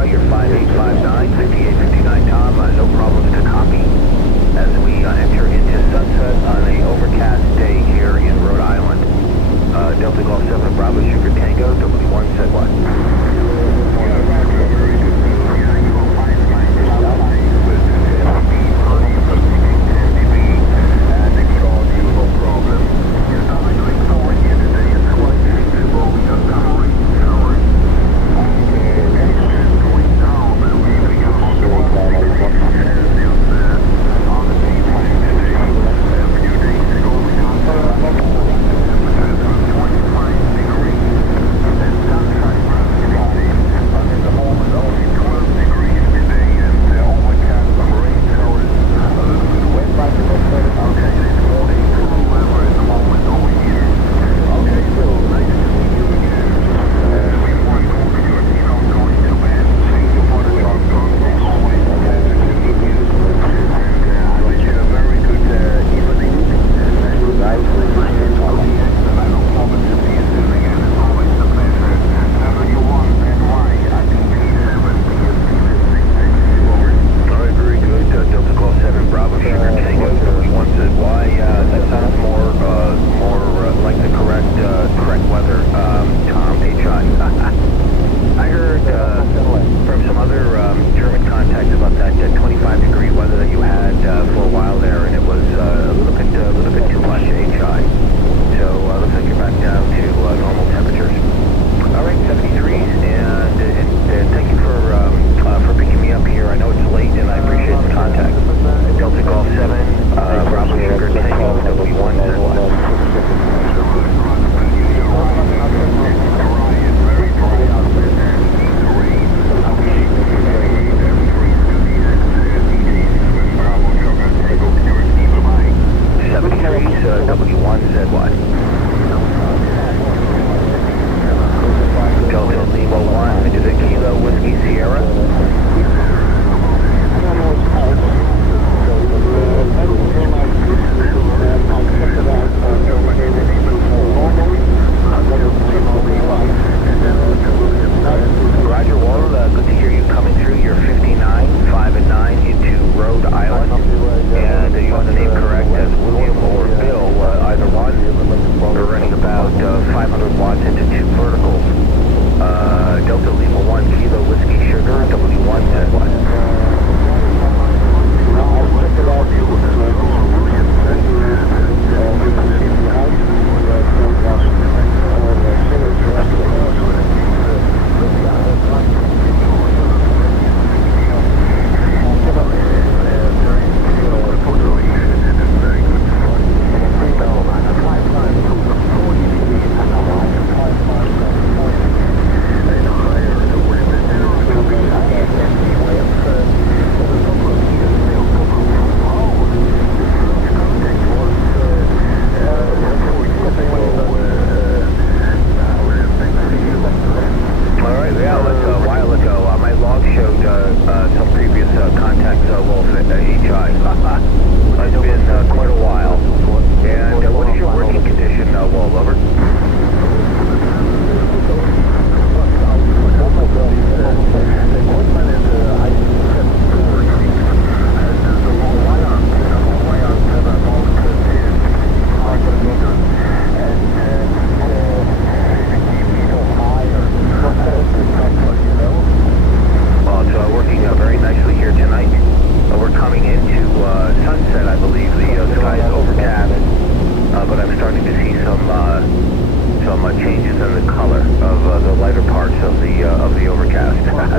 Alpha, your 5859, 5859 Tom, no problems to copy. As we enter into sunset on a overcast day here in Rhode Island. Delta Golf 7 Bravo Sugar Tango, W1 said what? Changes in the color of the lighter parts of the overcast.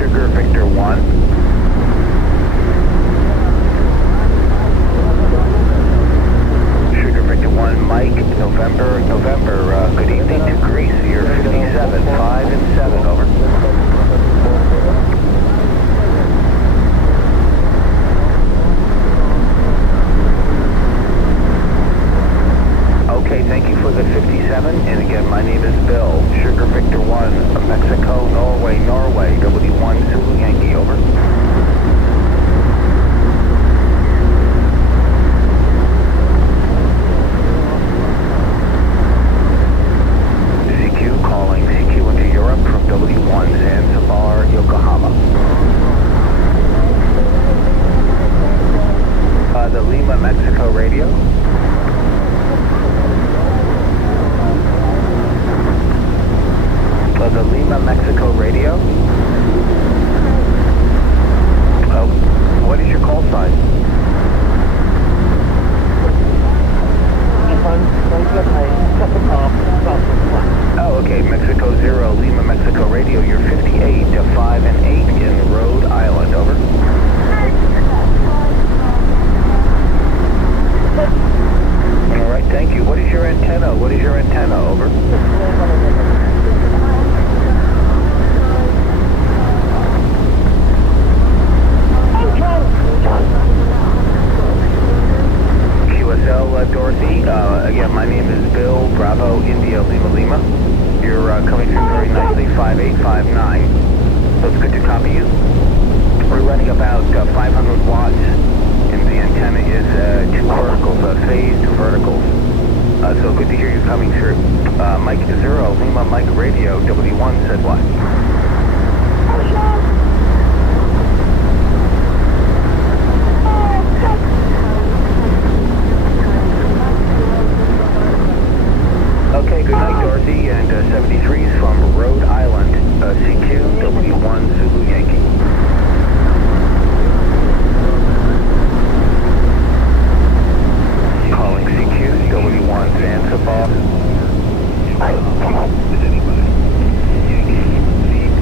Sugar Victor 1. Sugar Victor 1, Mike, November, good evening to Greece, you're 57, 5 and 7, over. Okay, thank you for the 57, and again, my name is Bill, Sugar Victor 1, Mexico, Norway, W1, Zulu Yankee, over. The Lima, Mexico radio. The Lima, Mexico radio. What is your call sign? Oh, okay, Mexico 0, Lima, Mexico radio. You're 58 to 5 and 8 in Rhode Island, over. All right, thank you. What is your antenna? Over. QSL, Dorothy. Again, my name is Bill, Bravo, India, Lima. You're coming through very nicely, 5859. So it's good to copy you. We're running about 500 watts. And the antenna is 2 verticals, phased verticals. So good to hear you coming through. Mike 0, Lima, Mike radio, W1 said what? Okay, good night, Dorothy, and 73's from Rhode Island, CQ, W1, Zulu Yankee. Calling CQ, W1, Zanzibar. Is anybody? Yankee,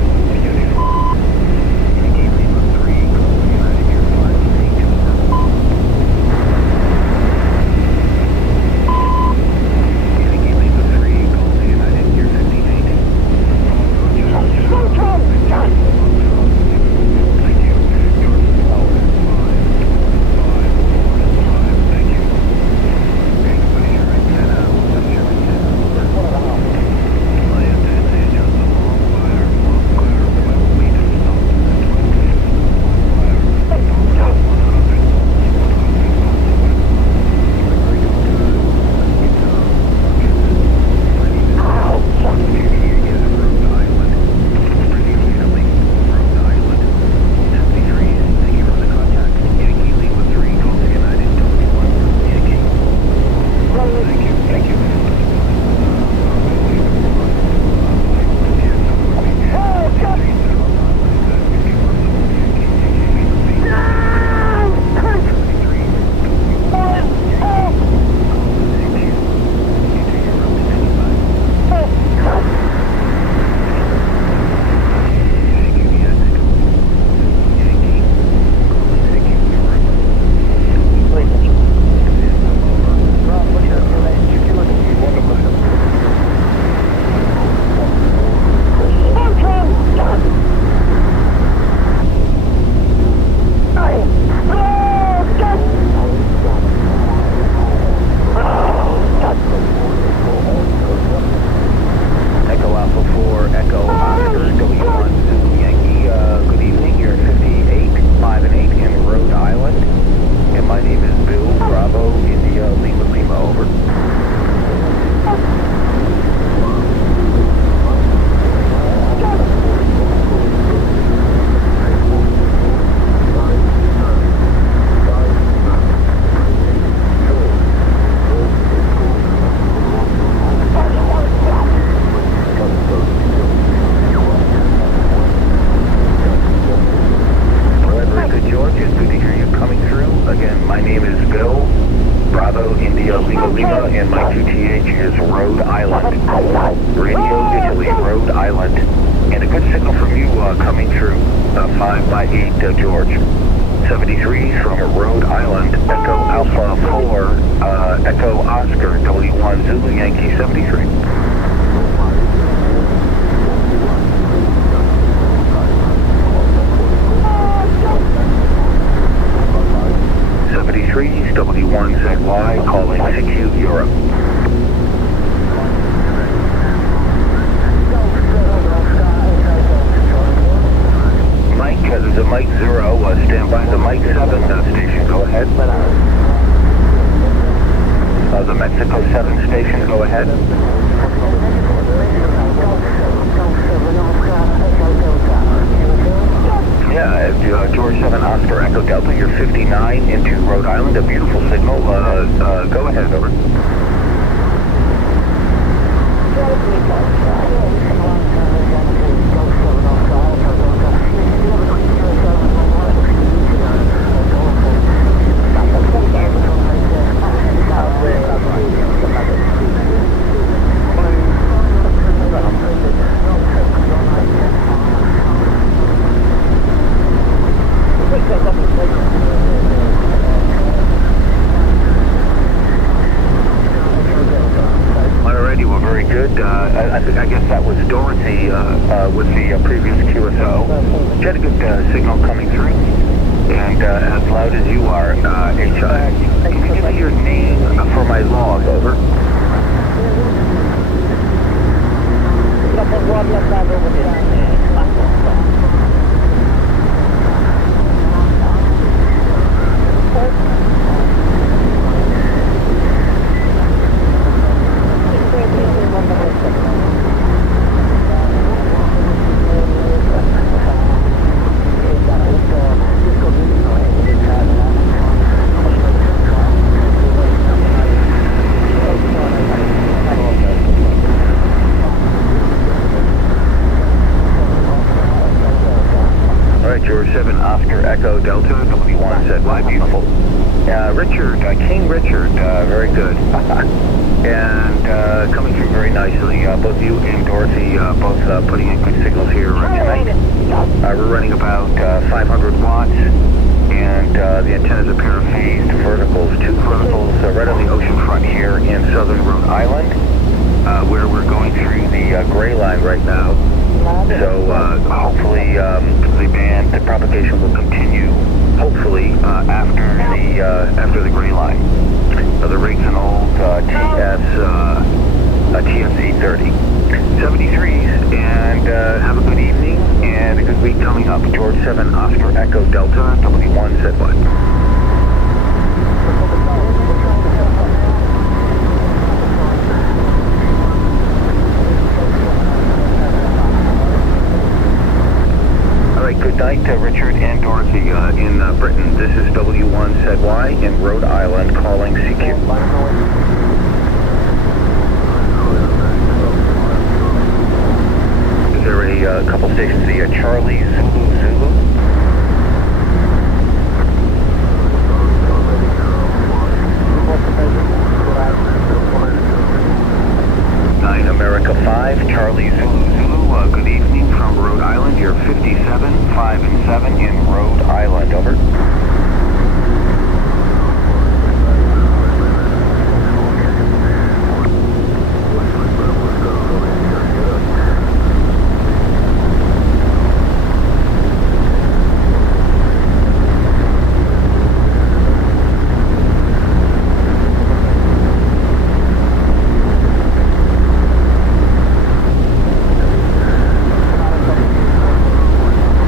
5 by 8, George. 73 from Rhode Island, Echo Alpha 4, Echo Oscar, W1 Zulu Yankee 73. 73's W1ZY calling CQ Europe. Mike, there's a Mike 0, stand by the Mike 7 station, go ahead. The Mexico 7 station, go ahead. Yeah, George 7 Oscar Echo Delta, you're 59 into Rhode Island, a beautiful signal. Go ahead, over. I guess that was Dorothy with the previous QSO. She had a good signal coming through, and as loud as you are, HI. Can you give me your name for my log, over? George 7 Oscar Echo Delta, W1 ZY, beautiful. Richard, King Richard, very good. And coming through very nicely. Both you and Dorothy both putting in good signals here tonight. We're running about 500 watts, and the antenna is a pair of phased verticals. 2 verticals right on the ocean front here in southern Rhode Island, where we're going through the gray line right now. So hopefully the propagation will continue, hopefully, after the gray line. The rig's an old TS 830. 73s, and have a good evening and a good week coming up. George 7 Oscar Echo Delta, W1 ZY. Good night, Richard and Dorothy in Britain. This is W1ZY in Rhode Island calling CQ. Is there a couple stations, the Charlie Zulu Zulu? Nine America 5, Charlie Zulu Zulu. Good evening from Rhode Island. You're 57, 5 and 7 in Rhode Island. Over.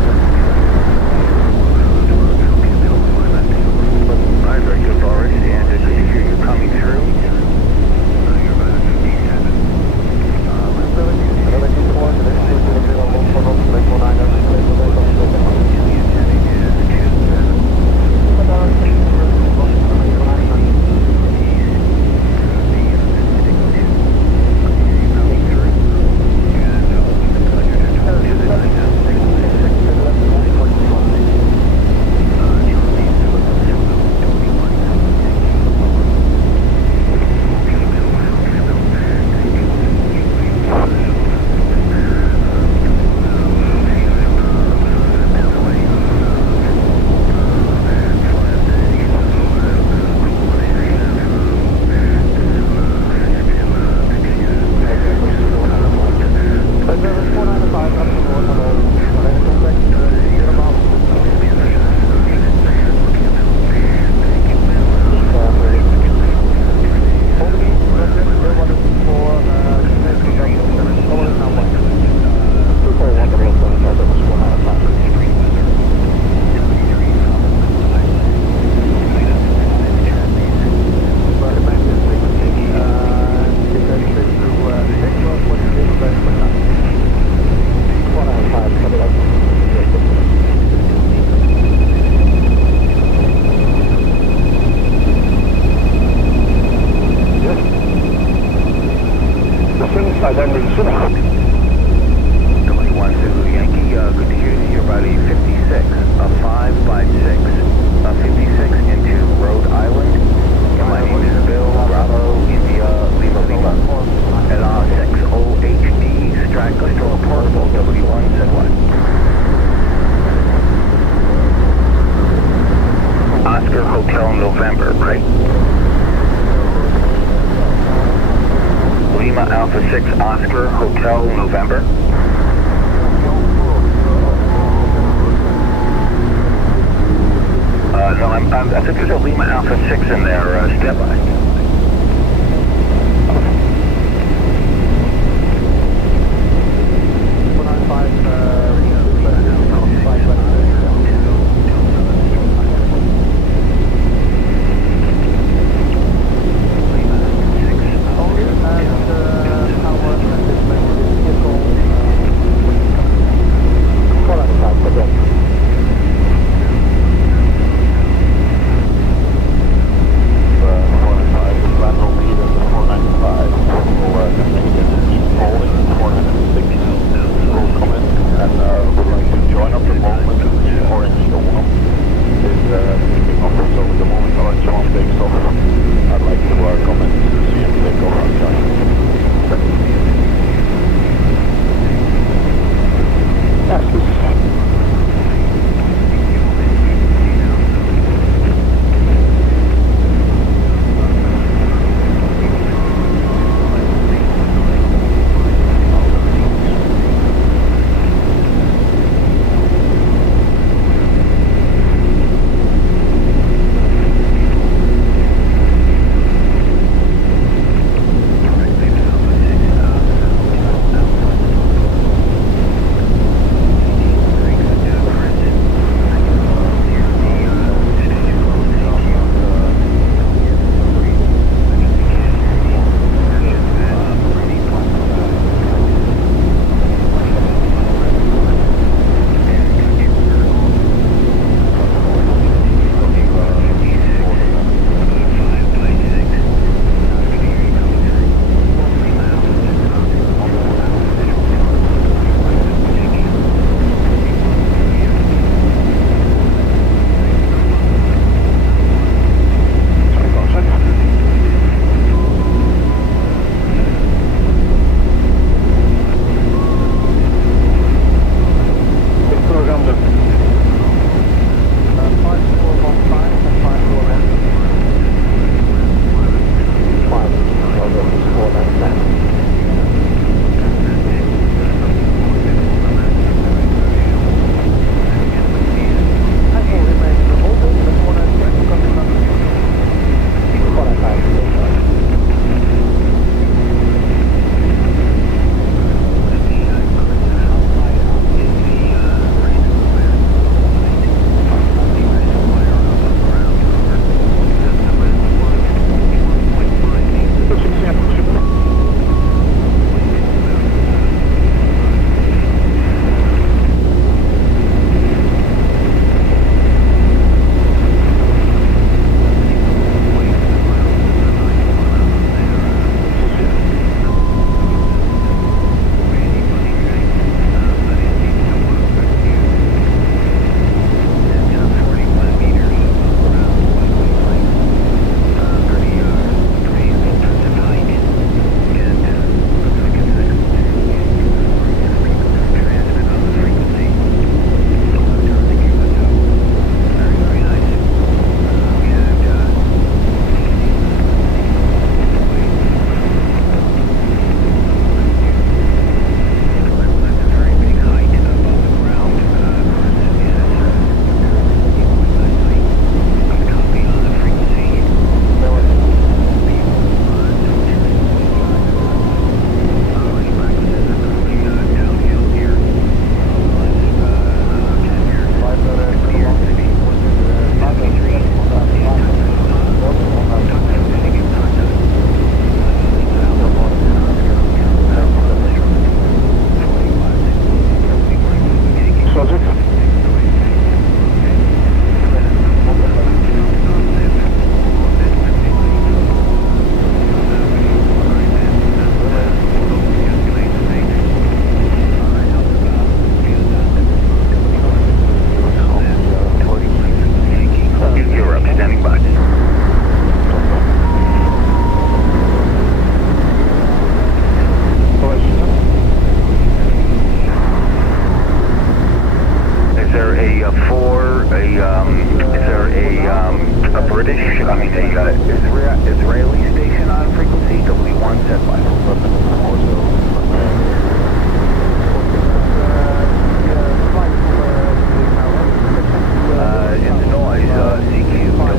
I think there's a Lima Alpha 6 in there, stand by. Israeli station on frequency, W1 set by. In the noise, CQ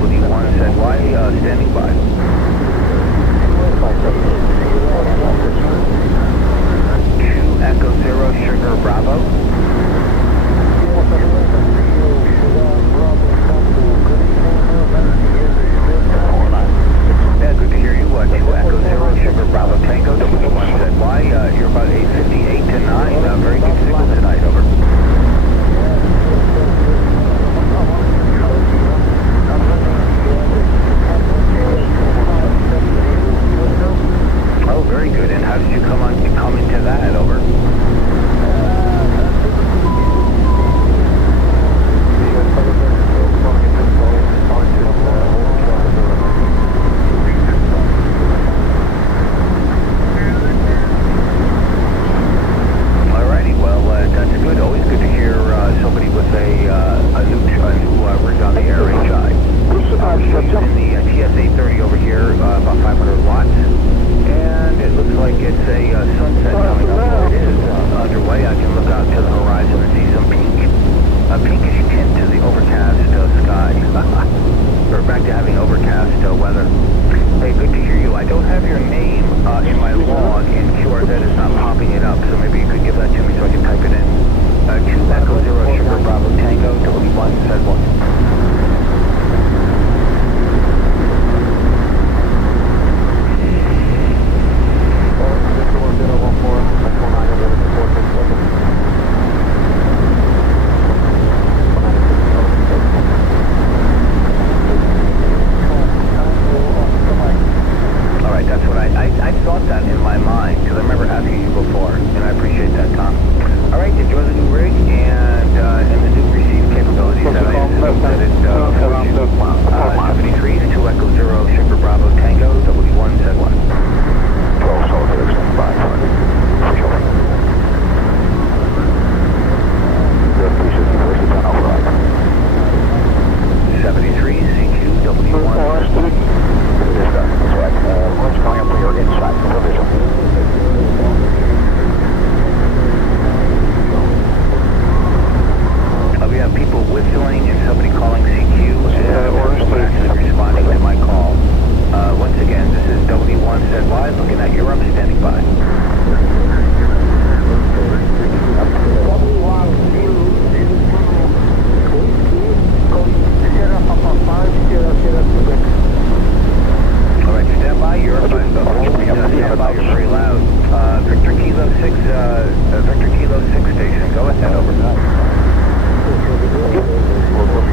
pinkish tint to the overcast sky. We're back to having overcast weather. Hey, good to hear you. I don't have your name in my log, and QRZ is not popping it up, so maybe you could give that to me so I can type it in. 2 Echo Zero Sugar Bravo Tango, W1, said 1. Victor Kilo 6 station, go ahead, over.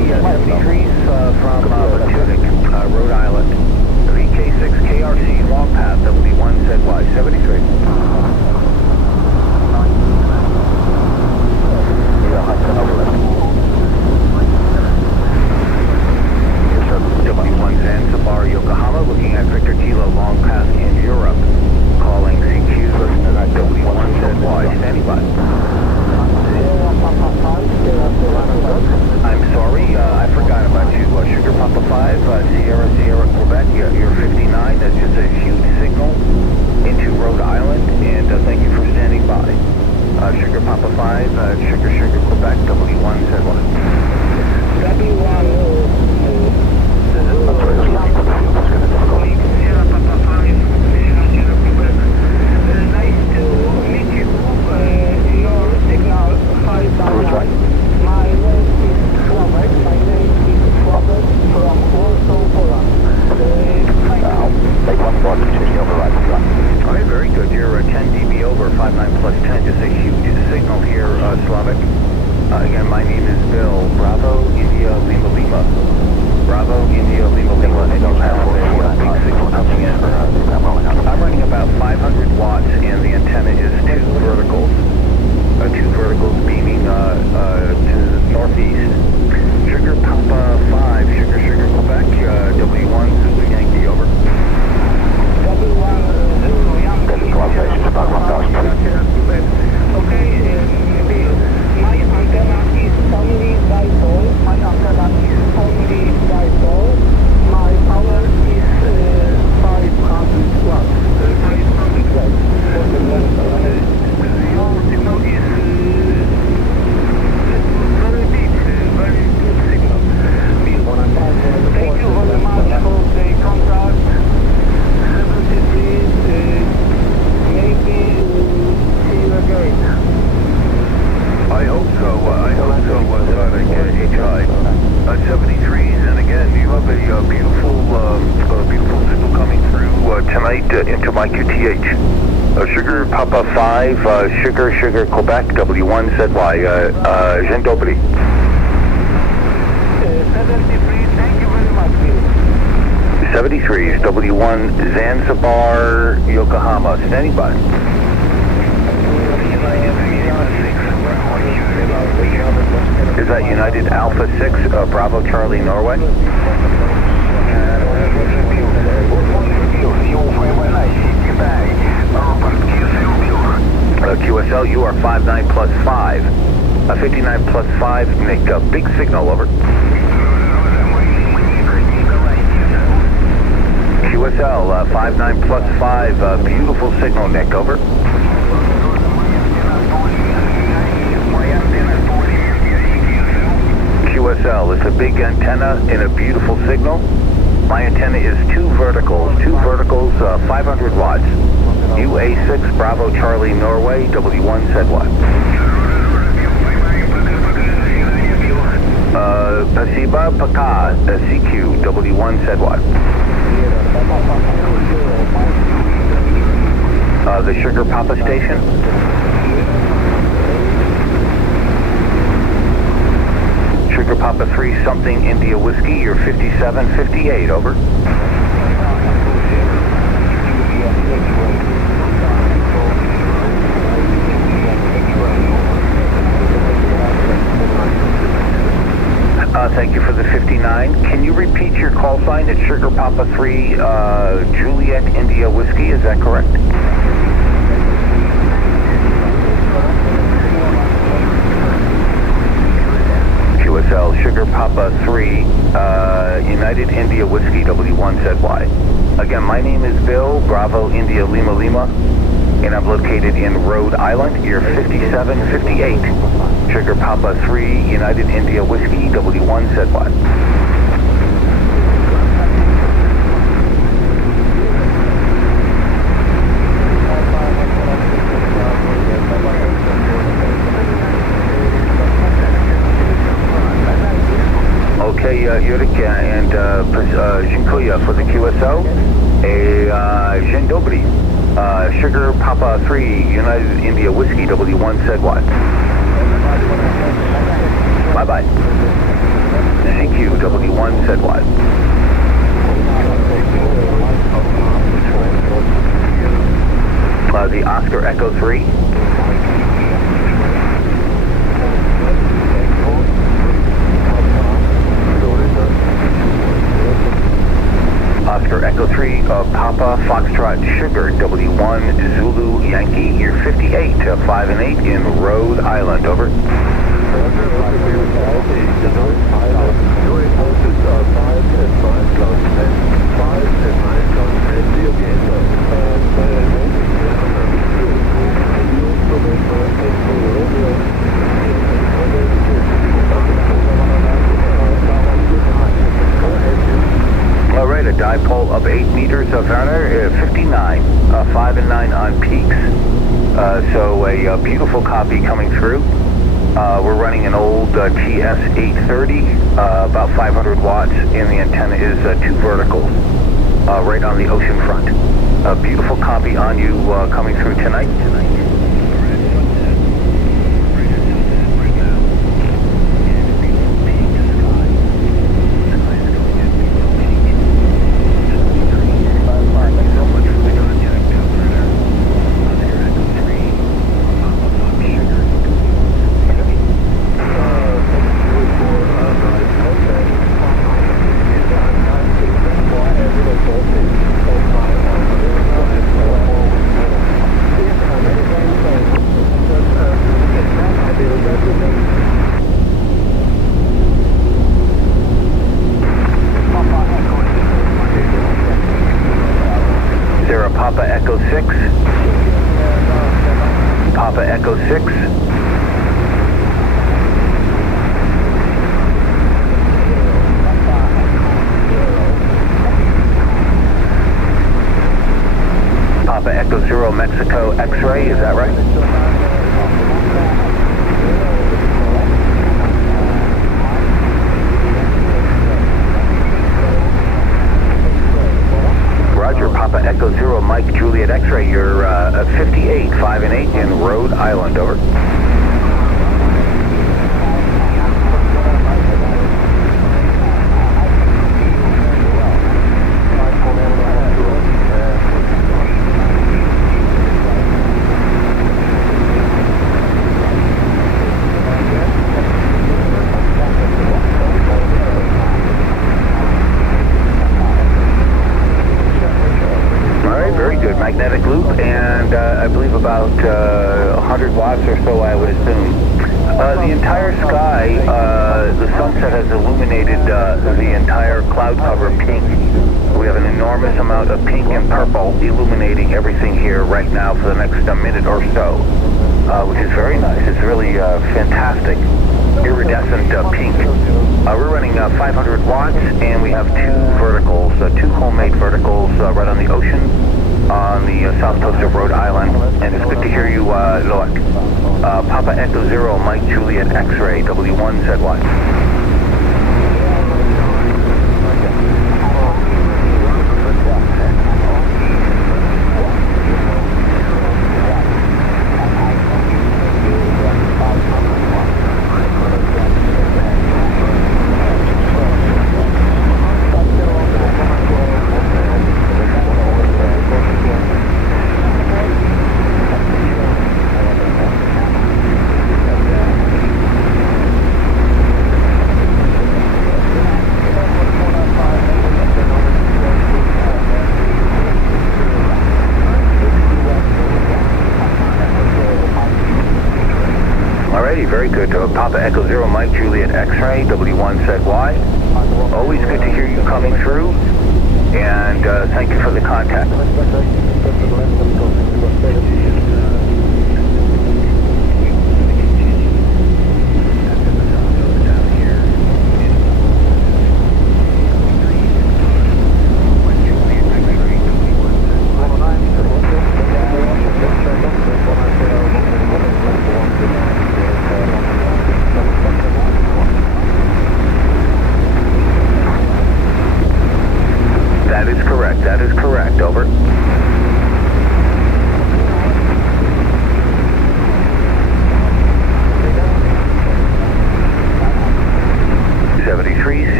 73s from Tunic, Rhode Island. VK6 KRC long path W1ZY 73. W1 Zanzibar, Yokohama, looking at Victor Kilo long path in Europe. Calling CQ, W1ZY, standing by. I'm sorry, I forgot about you. Sugar Papa 5, Sierra, Quebec, you're 59. That's just a huge signal into Rhode Island, and thank you for standing by. Sugar Papa 5, Sugar, Quebec, W1ZY. Okay, very good. You're 10 dB over, 59 plus 10. Just a huge signal here, Slavic. Again, my name is Bill. Bravo, India, Lima, Lima. Bravo, India, Lima, Lima. And you have a big signal coming in. I'm running about 500 watts, and the antenna is two verticals beaming to the northeast. Sugar Papa 5, Sugar, Quebec, W1 Zulu Yankee, over. W1 Zulu Yankee. About 1,000. Okay, my antenna is only dipole. My power is 500 watts. 500 watts. Your signal is very big, very good signal. Thank you very much for the contact. 73, maybe see you again. I hope so, HI. 73s, and again, you have a beautiful signal coming through tonight into my QTH. Sugar Papa 5, Sugar, Quebec, W1ZY, Dzień dobry. 73, thank you very much, Bill. 73s, W1 Zanzibar, Yokohama, standing by. Is that United Alpha 6, Bravo Charlie, Norway? QSL, you are 59 plus 5. 59 plus 5, make a big signal, over. QSL, 59 plus 5, beautiful signal, Nick, over. QSL, it's a big antenna and a beautiful signal. My antenna is two verticals, 500 watts. UA6, Bravo Charlie, Norway, W1ZY. Pasiba Paka, CQ, W1ZY. The Sugar Papa station. Sugar Papa 3, something India Whiskey, you're 5758, over. Thank you for the 59. Can you repeat your call sign? It's Sugar Papa 3, Juliet India Whiskey, is that correct? QSL, Sugar Papa 3, United India Whiskey, W1ZY. Again, my name is Bill, Bravo India Lima Lima, and I'm located in Rhode Island. You're 5758. Sugar Papa 3, United India Whiskey, W1ZY. Okay, Yurik and Dziękuję for the QSO. Dzień dobry. Sugar Papa 3, United India Whiskey, W1ZY. Bye-bye. CQW1 said what? The Oscar Echo 3. Oscar Echo 3, Papa Foxtrot Sugar, W1 Zulu Yankee, you're 58, 5 and 8 in Rhode Island, over. All right, a dipole of 8 meters of Fahrenheit, 59, 5 and 9 on peaks. So a beautiful copy coming through. We're running an old TS-830, about 500 watts, and the antenna is 2 verticals, right on the ocean front. A beautiful copy on you coming through tonight. Papa Echo 6. Papa Echo 6. Papa Echo 0 Mexico X-ray, is that right? Roger, Papa Echo 0 Mike Juliet X-ray, you're 58, 5 and 8 in Rhode Island, over. Magnetic loop, and I believe about 100 watts or so, I would assume. The entire sky, the sunset has illuminated the entire cloud cover pink. We have an enormous amount of pink and purple illuminating everything here right now for the next minute or so, which is very nice. It's really fantastic, iridescent pink. We're running 500 watts, and we have 2 verticals, 2 homemade verticals right on the ocean, on the south coast of Rhode Island, and it's good to hear you, Loic. Papa Echo 0 Mike Juliet X-ray, W1 said what? Very good. Papa Echo 0 Mike Juliet X-ray, W1 said Y. Always good to hear you coming through, and thank you for the contact. That is correct, over.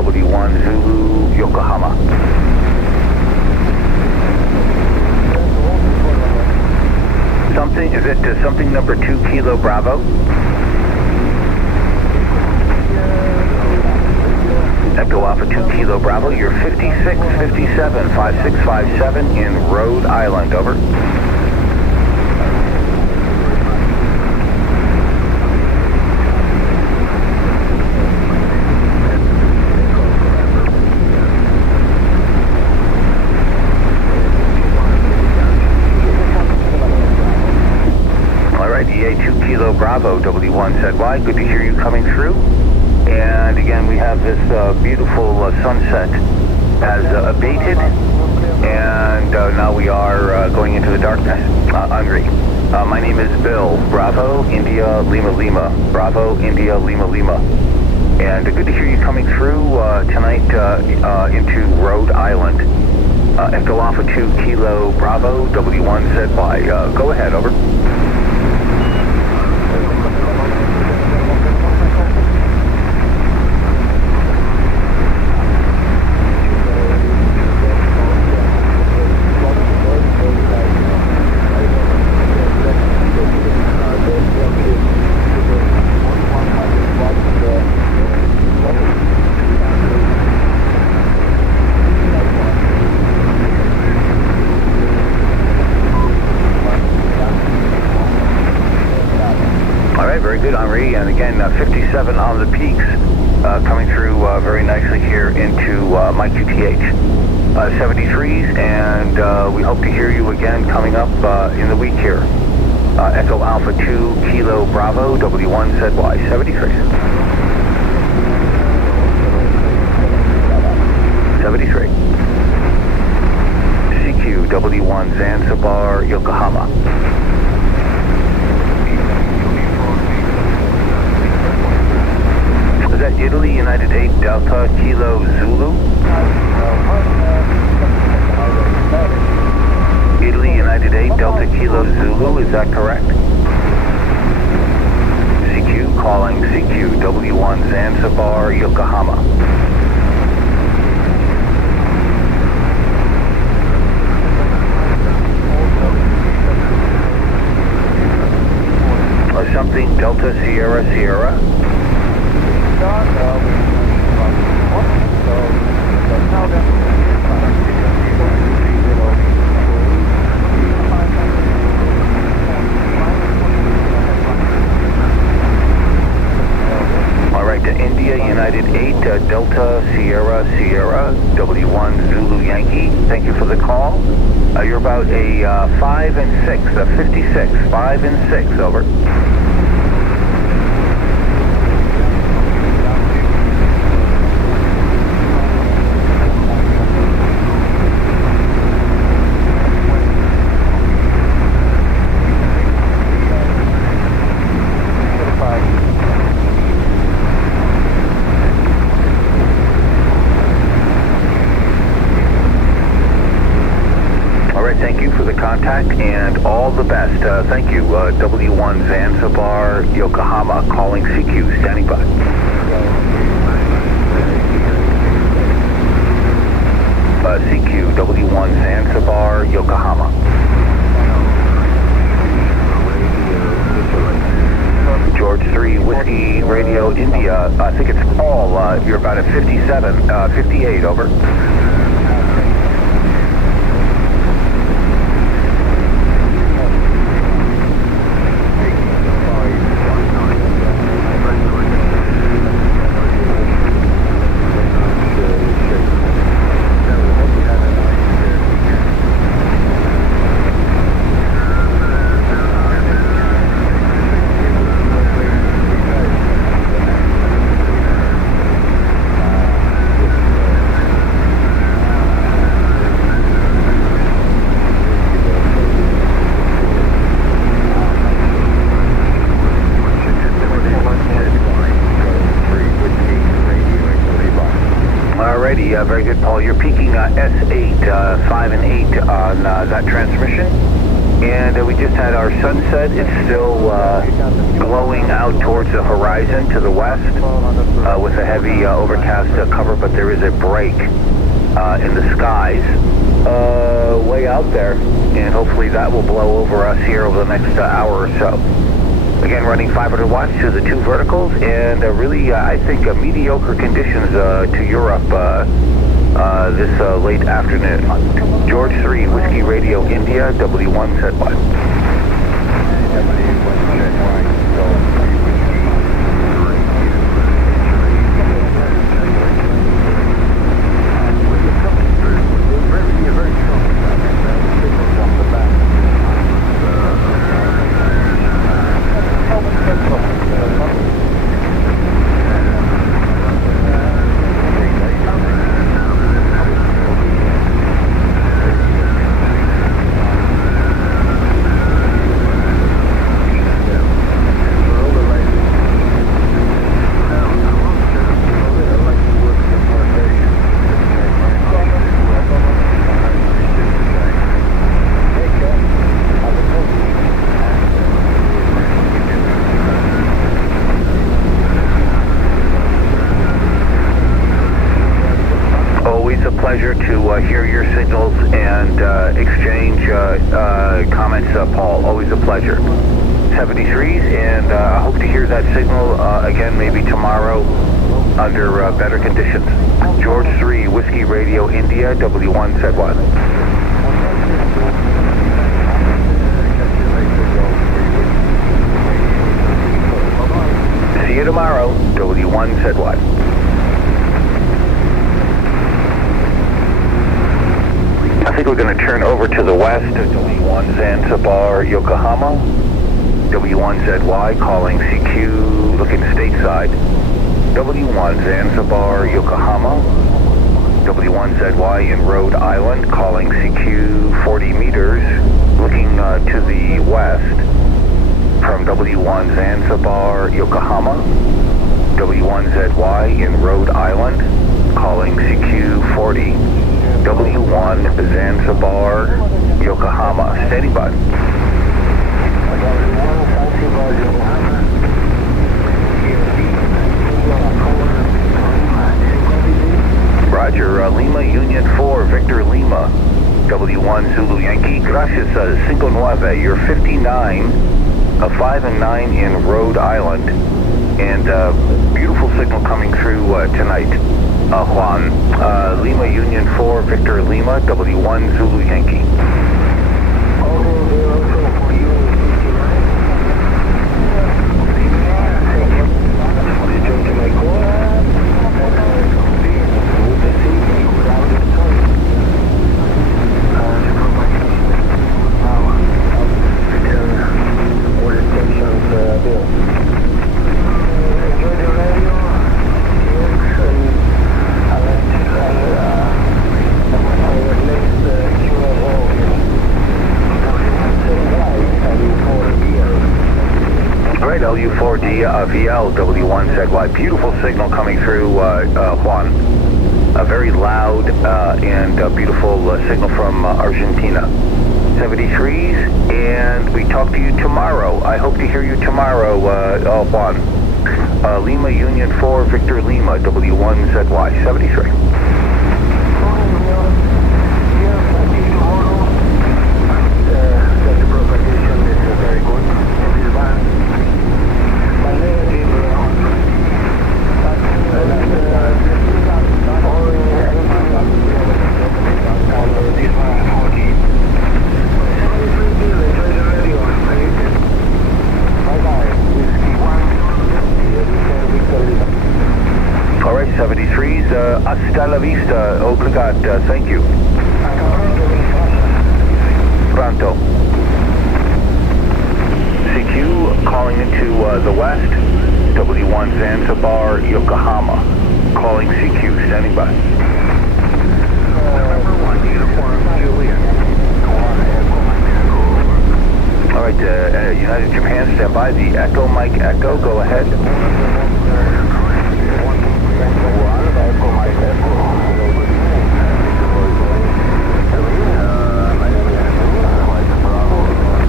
W1 Zulu, Yokohama. Something, is it something number 2 Kilo Bravo? Echo Alpha 2 Kilo Bravo, you're 5657, 5657 in Rhode Island, over. EA 2 Kilo Bravo, W1 ZY, good to hear you coming through. And again, we have this beautiful sunset has abated, and now we are going into the darkness. Angry. My name is Bill, Bravo, India, Lima, Lima. Bravo, India, Lima, Lima. And good to hear you coming through tonight into Rhode Island. Echo Alpha 2 Kilo Bravo, W1 ZY. Go ahead, over. Very good, Henri, and again, 57 on the peaks, coming through very nicely here into my QTH. 73s, and we hope to hear you again coming up in the week here. Echo Alpha 2 Kilo Bravo, W1 ZY, 73. 73. CQ W1 Zanzibar, Yokohama. Is that Italy, United 8 Delta Kilo Zulu? Italy, United 8 Delta Kilo Zulu, is that correct? CQ calling CQ W1 Zanzibar, Yokohama. Something Delta Sierra Sierra. All right, to India, United 8, Delta Sierra Sierra, W1 Zulu Yankee. Thank you for the call. You're about a 5 and 6, a 56, 5 and 6, over. Thank you for the contact and all the best. Thank you, W1 Zanzibar, Yokohama, calling CQ, standing by. CQ, W1 Zanzibar, Yokohama. George 3, Whiskey, Radio, India. I think it's Paul. You're about at 57, 58, over. Very good, Paul. You're peaking S8, 5 and 8 on that transmission. And we just had our sunset. It's still glowing out towards the horizon to the west with a heavy overcast cover, but there is a break in the skies way out there, and hopefully that will blow over us here over the next hour or so. Again, running 500 watts to the 2 verticals, and really, I think, mediocre conditions to Europe this late afternoon. George 3, Whiskey Radio India, W1Z1. Pleasure to hear your signals and exchange comments, Paul. Always a pleasure. 73s, and I hope to hear that signal again maybe tomorrow under better conditions. George 3, Whiskey Radio India, W1Z1. See you tomorrow, W1Z1. I think we're going to turn over to the west, W1 Zanzibar, Yokohama, W1ZY calling CQ, looking stateside, W1 Zanzibar, Yokohama, W1ZY in Rhode Island calling CQ 40 meters, looking to the west from W1 Zanzibar, Yokohama, W1ZY in Rhode Island calling CQ 40. W1 Zanzibar, Yokohama. Standing by. Roger. Lima Union 4, Victor Lima. W1 Zulu Yankee. Gracias, 59. You're 59, 5 and 9 in Rhode Island. And beautiful signal coming through tonight. Juan, Lima Union 4, Victor Lima, W1 Zulu Yankee. LU4D VL W1ZY. Beautiful signal coming through, Juan. A very loud and beautiful signal from Argentina. 73s, and we talk to you tomorrow. I hope to hear you tomorrow, Juan. Lima Union 4, Victor Lima, W1ZY. 73. All right, 73s, hasta la vista, obligat, thank you. Pronto. CQ calling into the west, W1 Zanzibar, Yokohama, calling CQ, standing by. All right, United Japan, stand by. The Echo, Mike Echo, go ahead.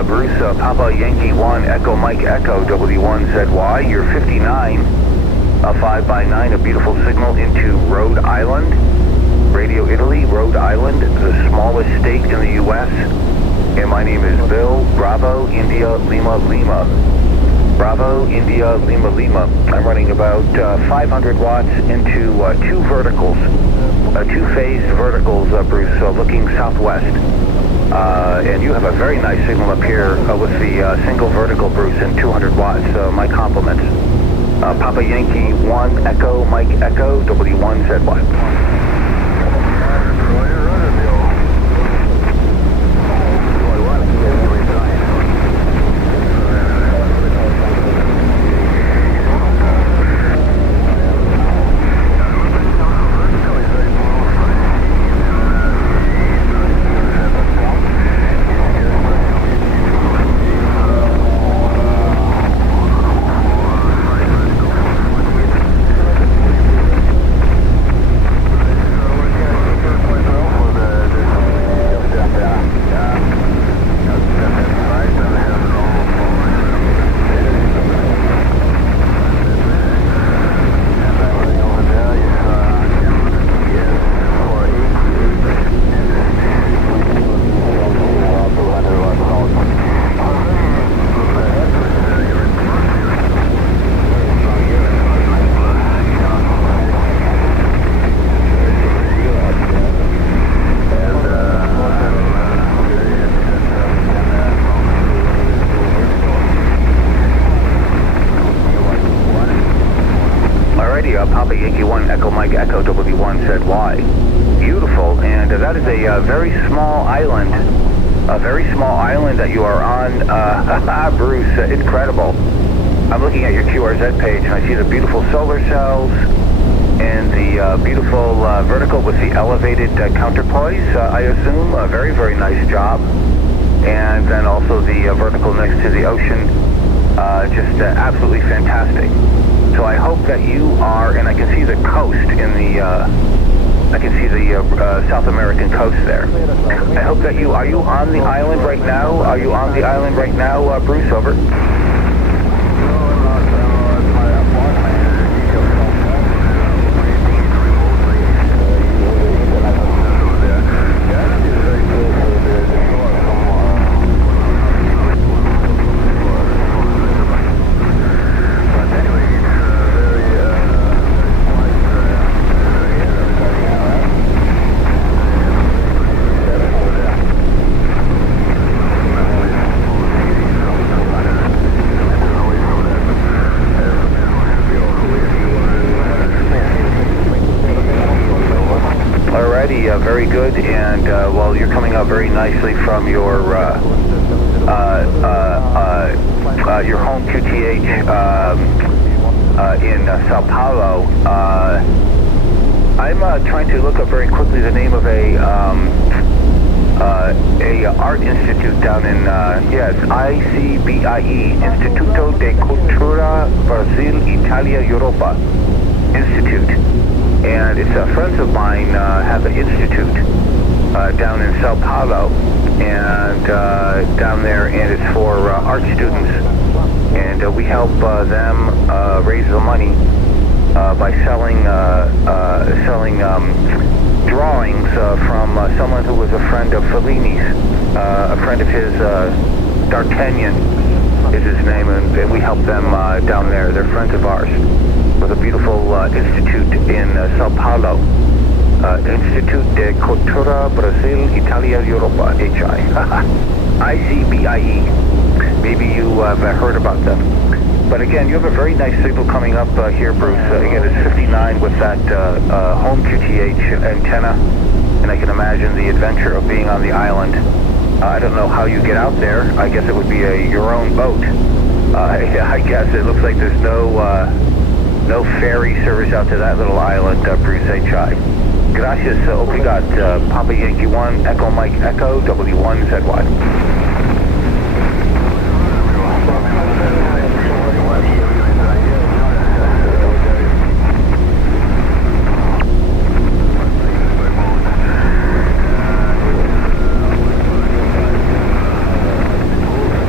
Bruce, Papa Yankee 1, Echo Mike Echo, W1ZY. You're 59, 5x9, a beautiful signal into Rhode Island. Radio Italy, Rhode Island, the smallest state in the U.S. And my name is Bill, Bravo, India, Lima, Lima. Bravo, India, Lima, Lima. I'm running about 500 watts into two verticals, two-phased verticals, Bruce, looking southwest. And you have a very nice signal up here with the single vertical, Bruce, and 200 watts. My compliments. Papa Yankee 1, Echo, Mike Echo, W1ZY. Papa Yankee 1, Echo Mike Echo, W1ZY. Beautiful, and that is a very small island. A very small island that you are on, Bruce, incredible. I'm looking at your QRZ page and I see the beautiful solar cells and the beautiful vertical with the elevated counterpoise, I assume. A very, very nice job. And then also the vertical next to the ocean, just absolutely fantastic. So I hope that you are, and I can see the coast in the, I can see the South American coast there. I hope that are you on the island right now? Are you on the island right now, Bruce, over? Very good, and well, you're coming up very nicely from your home QTH in Sao Paulo. I'm trying to look up very quickly the name of a art institute down in yes, ICBIE, Instituto de Cultura Brasil Italia Europa Institute. And it's friends of mine have an institute down in Sao Paulo, and down there, and it's for art students. And we help them raise the money by selling drawings from someone who was a friend of Fellini's, a friend of his, D'Artagnan is his name, and we help them down there. They're friends of ours. With a beautiful institute in Sao Paulo, Instituto de Cultura Brasil Italia Europa, HI, ICBIE. Maybe you have heard about them. But again, you have a very nice signal coming up here, Bruce. Again, it's 59 with that home QTH antenna, and I can imagine the adventure of being on the island. I don't know how you get out there. I guess it would be your own boat. I guess it looks like there's no ferry service out to that little island, Bruce HI. Gracias, obrigat, Papa Yankee 1, Echo Mike Echo, W1ZY.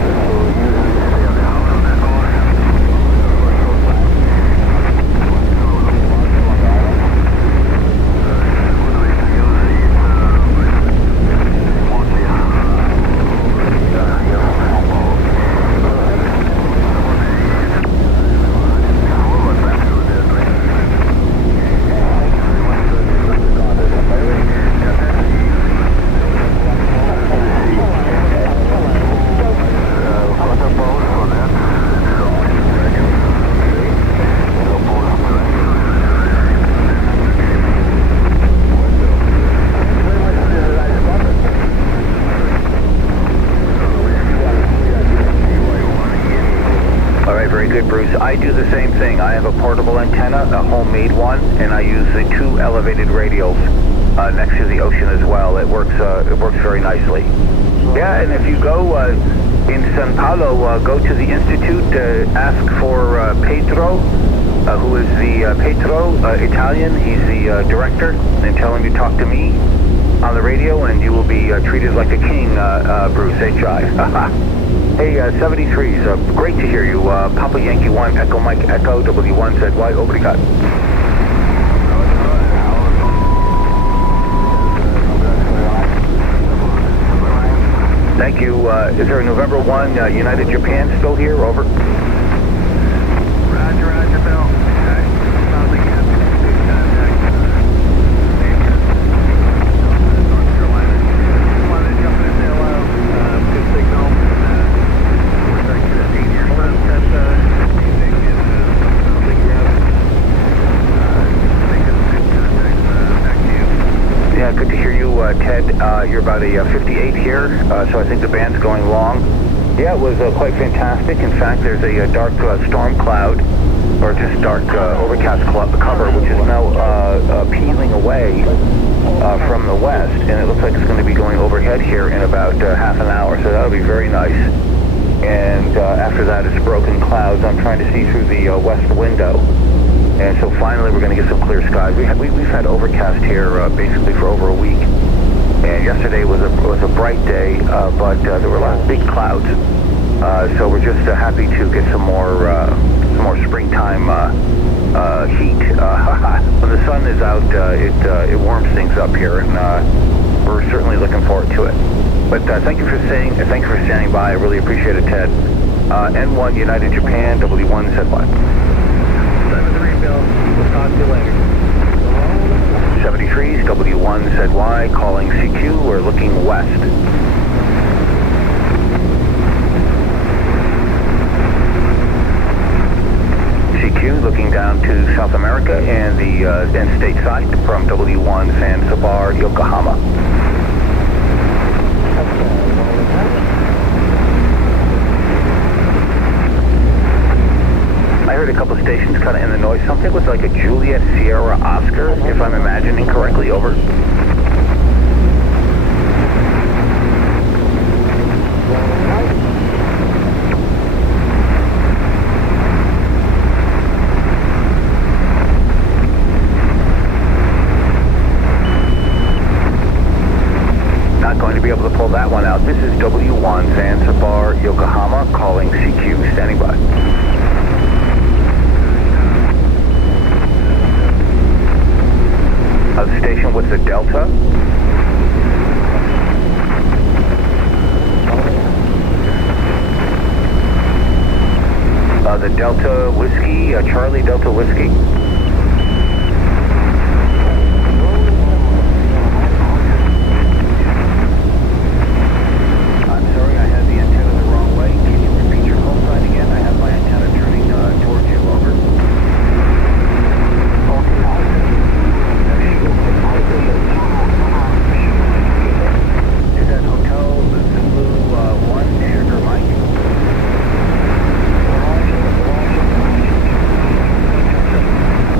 I do the same thing. I have a portable antenna, a homemade one, and I use the 2 elevated radials next to the ocean as well. It works very nicely. Yeah, and if you go in Sao Paulo, go to the Institute, ask for Pedro, who is the Pedro, Italian. He's the director, and tell him you talk to me on the radio, and you will be treated like a king, Bruce H.I. Hey, 73s, great to hear you. Papa Yankee 1, Echo Mike Echo, W1ZY, obrigado. Thank you. Is there a November 1 United Japan still here? Over. Roger, roger, Bill. Okay. Sounds like you have to contact North Carolina. Wanted to jump in and say hello. Good signal. We're starting to get a senior sunset evening, and sounds like you have make us good contact. Back to you. Yeah, good to hear you, Ted. You're about a 58 here, so I think the band's going long. Yeah, it was quite fantastic. In fact, there's a dark storm cloud, or just dark overcast cover, which is now peeling away from the west, and it looks like it's going to be going overhead here in about half an hour, so that'll be very nice. And after that, it's broken clouds. I'm trying to see through the west window, and so finally we're going to get some clear skies. We've had overcast here basically for over a week. And yesterday was a bright day, but there were a lot of big clouds. So we're just happy to get some more springtime heat. When the sun is out, it warms things up here, and we're certainly looking forward to it. But thank you for standing by. I really appreciate it, Ted. N1 United Japan, W1ZY. 73, Bill. We'll talk to you later. 73s, W1ZY, calling CQ, we're looking west. CQ, looking down to South America and the stateside from W1 Zanzibar, Yokohama. I heard a couple stations kind of in the noise. Something was like a Juliet Sierra Oscar, if I'm imagining correctly. Over. Not going to be able to pull that one out. This is W1 Zanzibar, Yokohama, calling CQ, standing by. The station with the Delta. The Delta Whiskey, Charlie Delta Whiskey. I'm sorry, I had the antenna the wrong way. Can you repeat your call sign again? I have my antenna turning towards you. Over. Is that Hotel Zulu 1, Anchor Mike?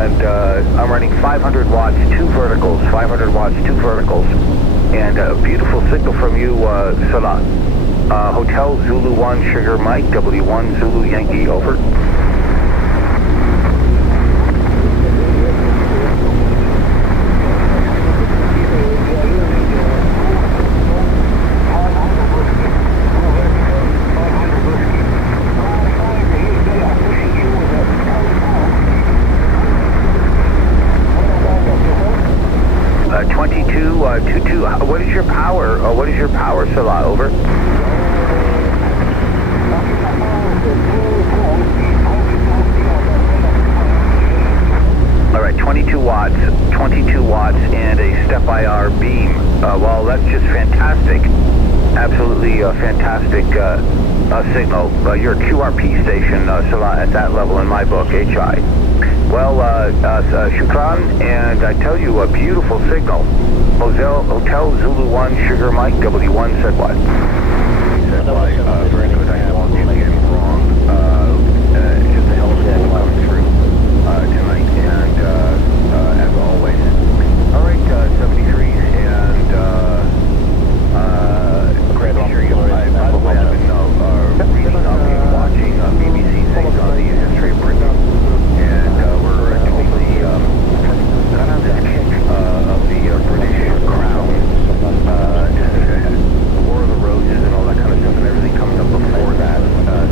and I'm running 500 watts, 2 verticals, 500 watts, 2 verticals. And a beautiful signal from you, Salah. Hotel Zulu 1, Sugar Mike, W1 Zulu Yankee, over. What is your power? What is your power, Salah? Over. All right, 22 watts, and a step IR beam. Well, that's just fantastic. Absolutely fantastic signal. You're a QRP station, Salah, at that level in my book, HI. Well, shukran, and I tell you, a beautiful signal. Hotel Zulu 1, Sugar Mike, W1 said what? He said, why, very good, I won't get it wrong. Just a hell of a day coming through tonight, and as always. All right, 73, and I'm sure you'll, by the way, I've been reading up and watching BBC things on the history of Britain, and we're completely got on this kick of the British crown, War of the Roses and all that kind of stuff, and everything comes up before that.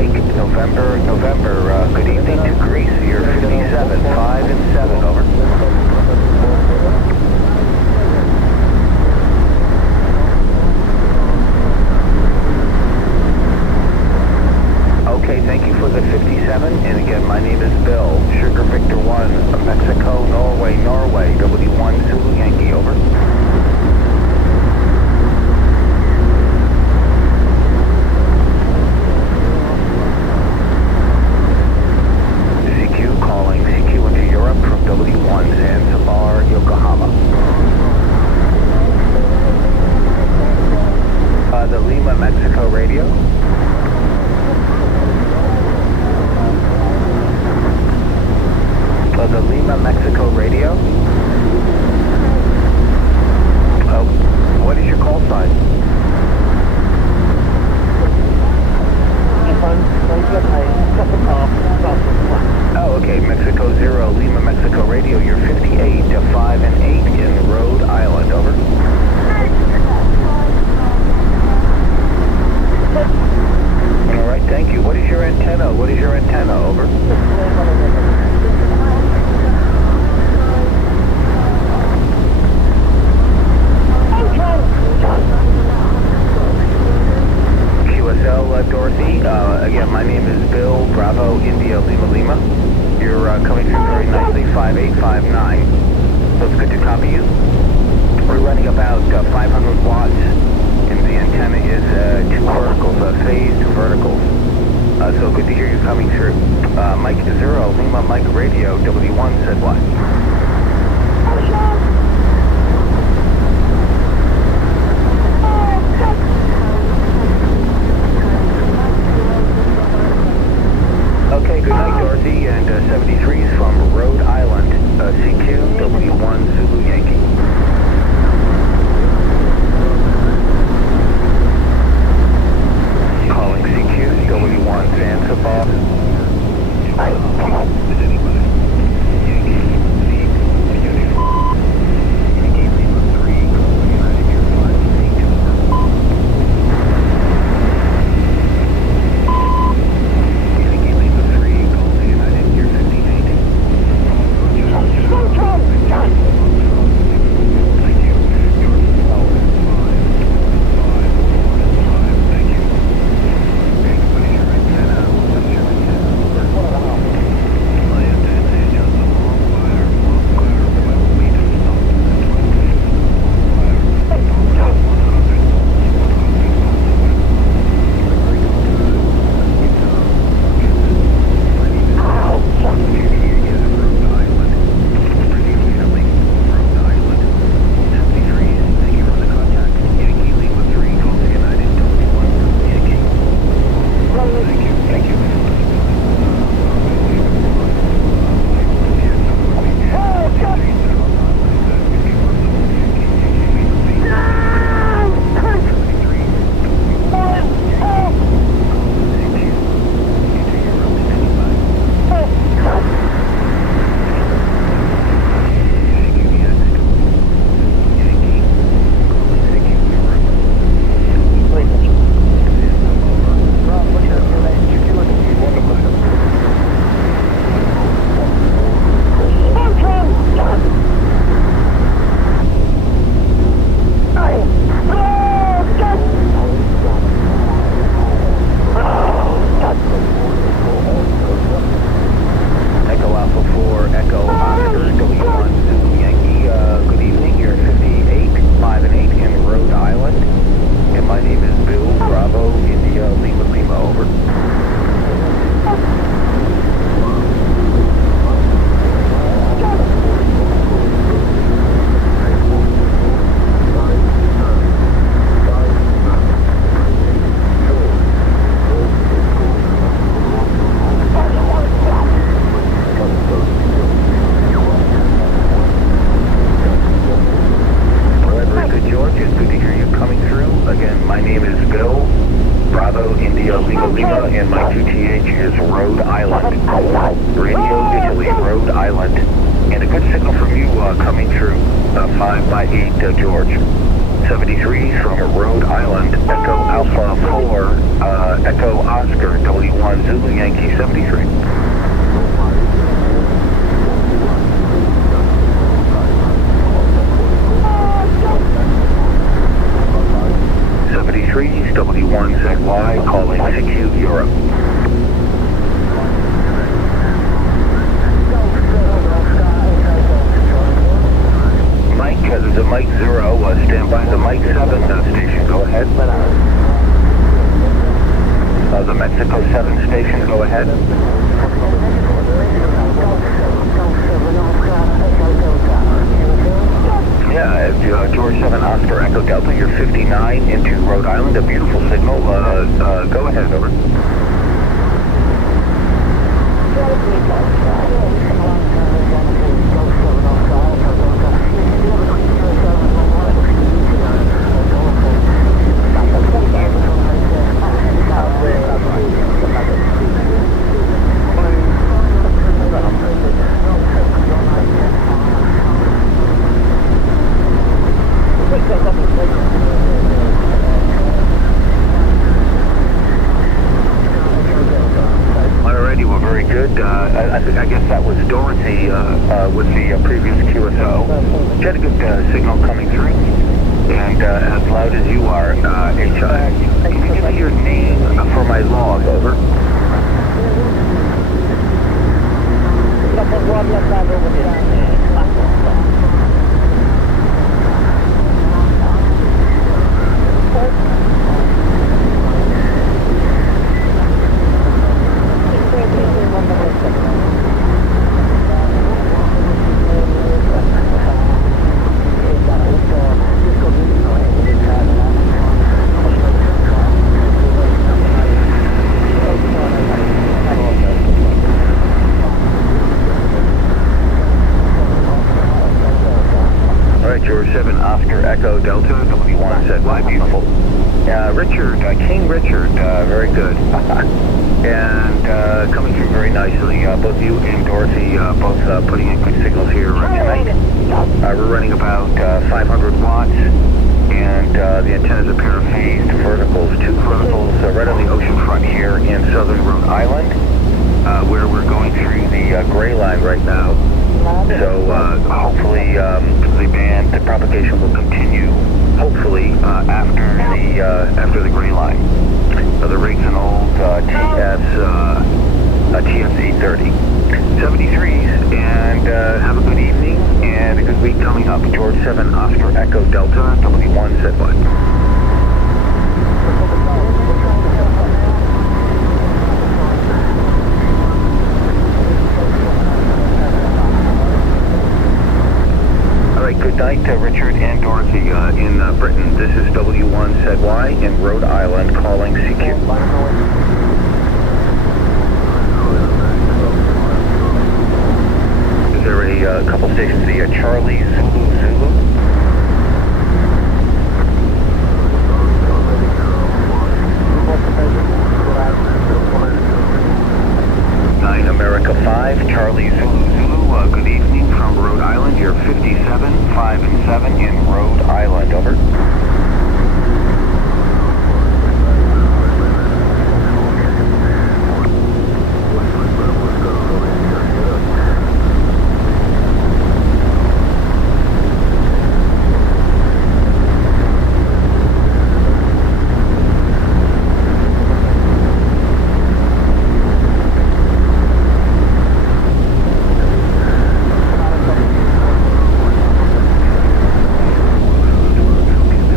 Mike, November, good evening to Greece. You're 57, 5 and 7, over. Okay, thank you for the 57, and again, my name is Bill, Sugar Victor 1, Mexico, Norway, W1, Zulu Yankee, over. CQ calling CQ into Europe from W1, Zanzibar, Yokohama. The Lima, Mexico radio. The Lima, Mexico radio. What is your call sign? Oh, okay, Mexico 0, Lima, Mexico radio. You're 58 to 5 and 8 in Rhode Island, over. All right, thank you. What is your antenna? Over. QSL, Dorothy. Again, my name is Bill, Bravo, India, Lima. You're coming through very nicely, 5859. So it's good to copy you. We're running about 500 watts, and the antenna is 2 verticals, phase 2 verticals. So good to hear you coming through. Mike 0, Lima, Mike radio, W1 said what? Okay, good night, Dorothy, and 73's from Rhode Island, CQ, W1, Zulu Yankee. Calling CQ, W1, Zanzibar. George. 73 from Rhode Island, Echo Alpha 4, Echo Oscar, W1. 1 Zulu Yankee 73. 73's W1ZY calling CQ Europe. Mike, there's a Mike 0, stand by the Mike 7 station, go ahead. The Mexico 7 station, go ahead. Yeah, George 7 Oscar Echo Delta, you're 59 into Rhode Island, a beautiful signal. Go ahead, over. Alrighty, well, very good. I guess that was Dorothy with the previous QSO. She had a good signal coming through, and as loud as you are, HI. Can you give me your name for my log, over? George 7 Oscar Echo Delta, W1ZY, beautiful. Richard, King Richard, very good. And coming through very nicely. Both you and Dorothy both putting in good signals here tonight. We're running about 500 watts, and the antenna's a pair of phased verticals, two verticals right on the ocean front here in southern Rhode Island, where we're going through the gray line right now. So hopefully the propagation will continue, hopefully, after the gray line. The rig's an old TS 830. 73s, and have a good evening and a good week coming up. George 7 Oscar Echo Delta, W1ZY. Good night, Richard and Dorothy in Britain. This is W1ZY in Rhode Island calling CQ. Is there a couple stations, the Charlie Zulu Zulu? Nine America 5, Charlie Zulu Zulu. Good evening from Rhode Island. You're 57, 5 and 7 in Rhode Island. Over.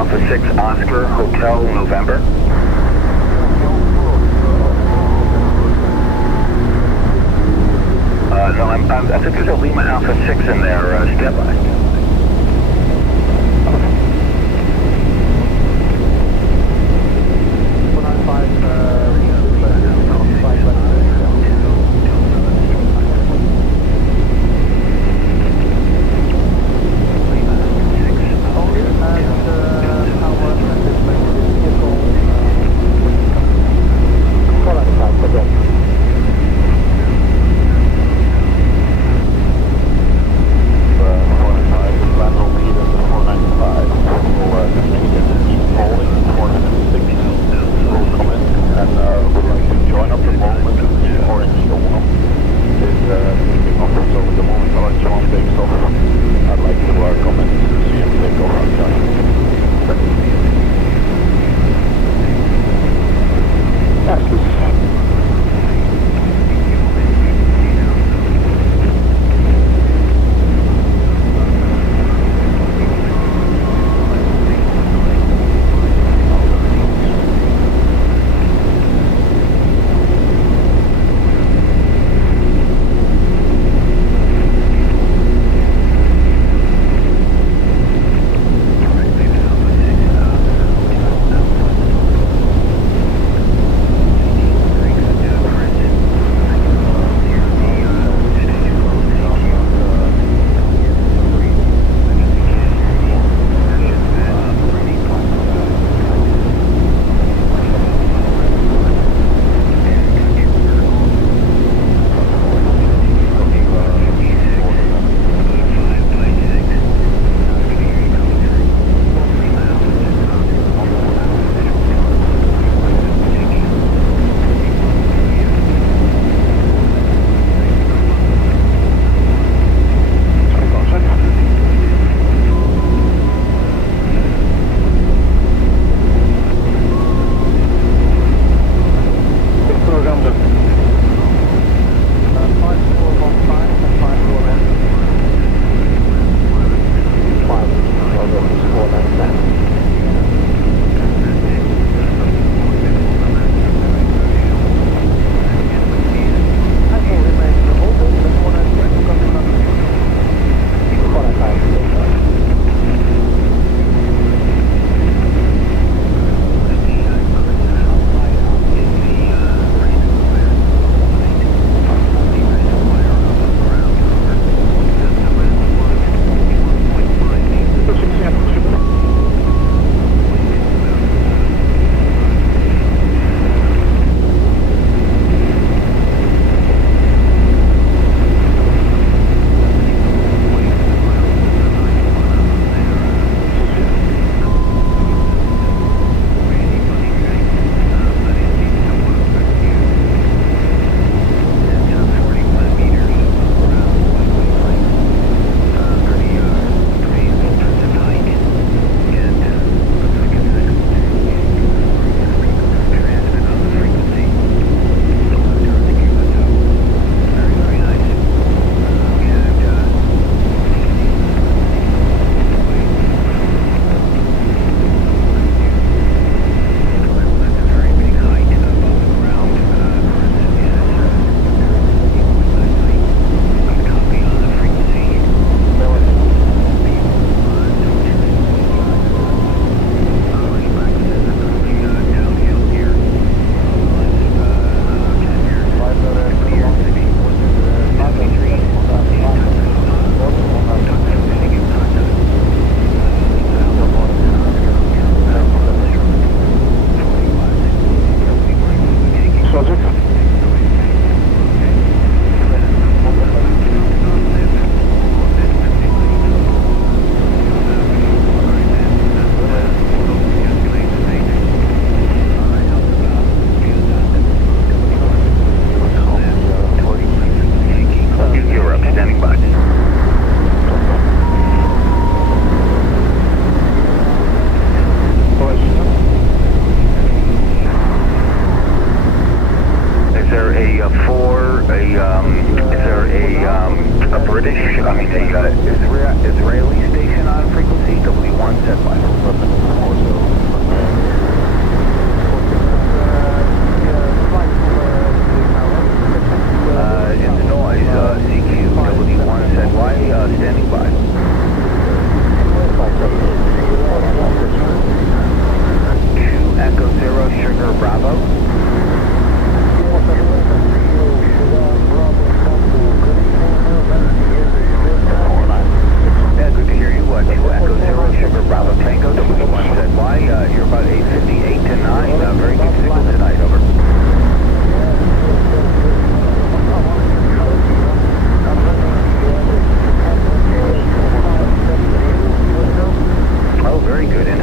Alpha 6 Oscar Hotel November. No, I think there's a Lima Alpha 6 in there, step by.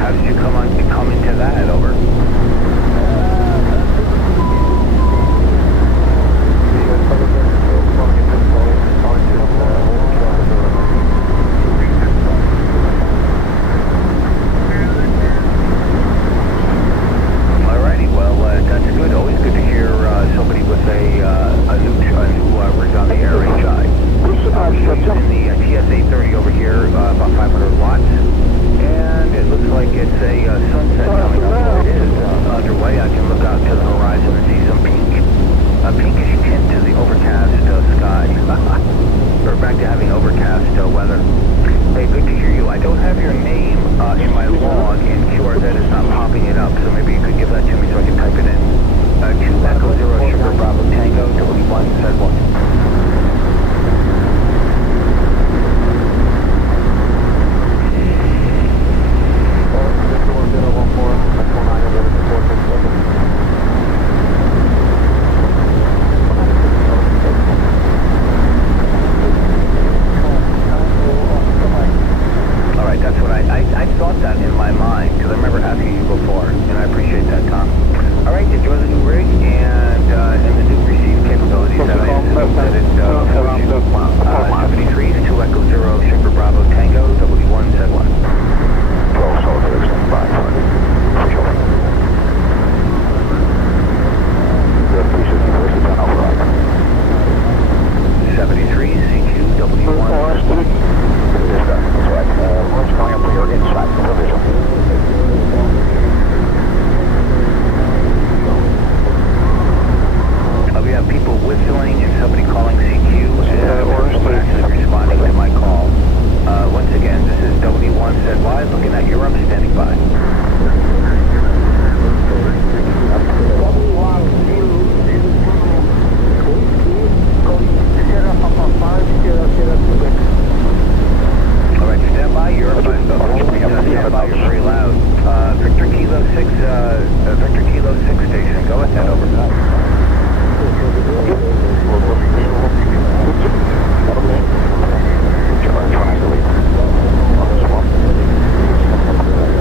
How did you come into that? Over. Alrighty, well, that's good. Always good to hear somebody with a new rig on the ARHI. We're using the TS-830 over here, about 500 watts, and it looks like it's a sunset coming up. Well, it is underway. I can look out to the horizon and see some pinkish tint to the overcast sky. We're back to having overcast weather. Hey, good to hear you. I don't have your name in my log in QRZ. It's not popping it up, so maybe you could give that to me so I can type it in. 2 Echo Zero Sugar Bravo Tango, W1, Z1. I thought that in my mind, because I remember asking you before, and I appreciate that, Tom. All right, enjoy the new rig and the new receive capabilities that I assume that it affords you. 73, 2 Echo Zero, Sugar Bravo Tango, W1, Z1. We have people whistling and somebody calling CQ and someone actually responding to my call. Once again, this is W1ZY looking at Europe, standing by. Alright, stand by, Europe. Stand by, you're very loud. Victor Kilo 6 station, go ahead, over.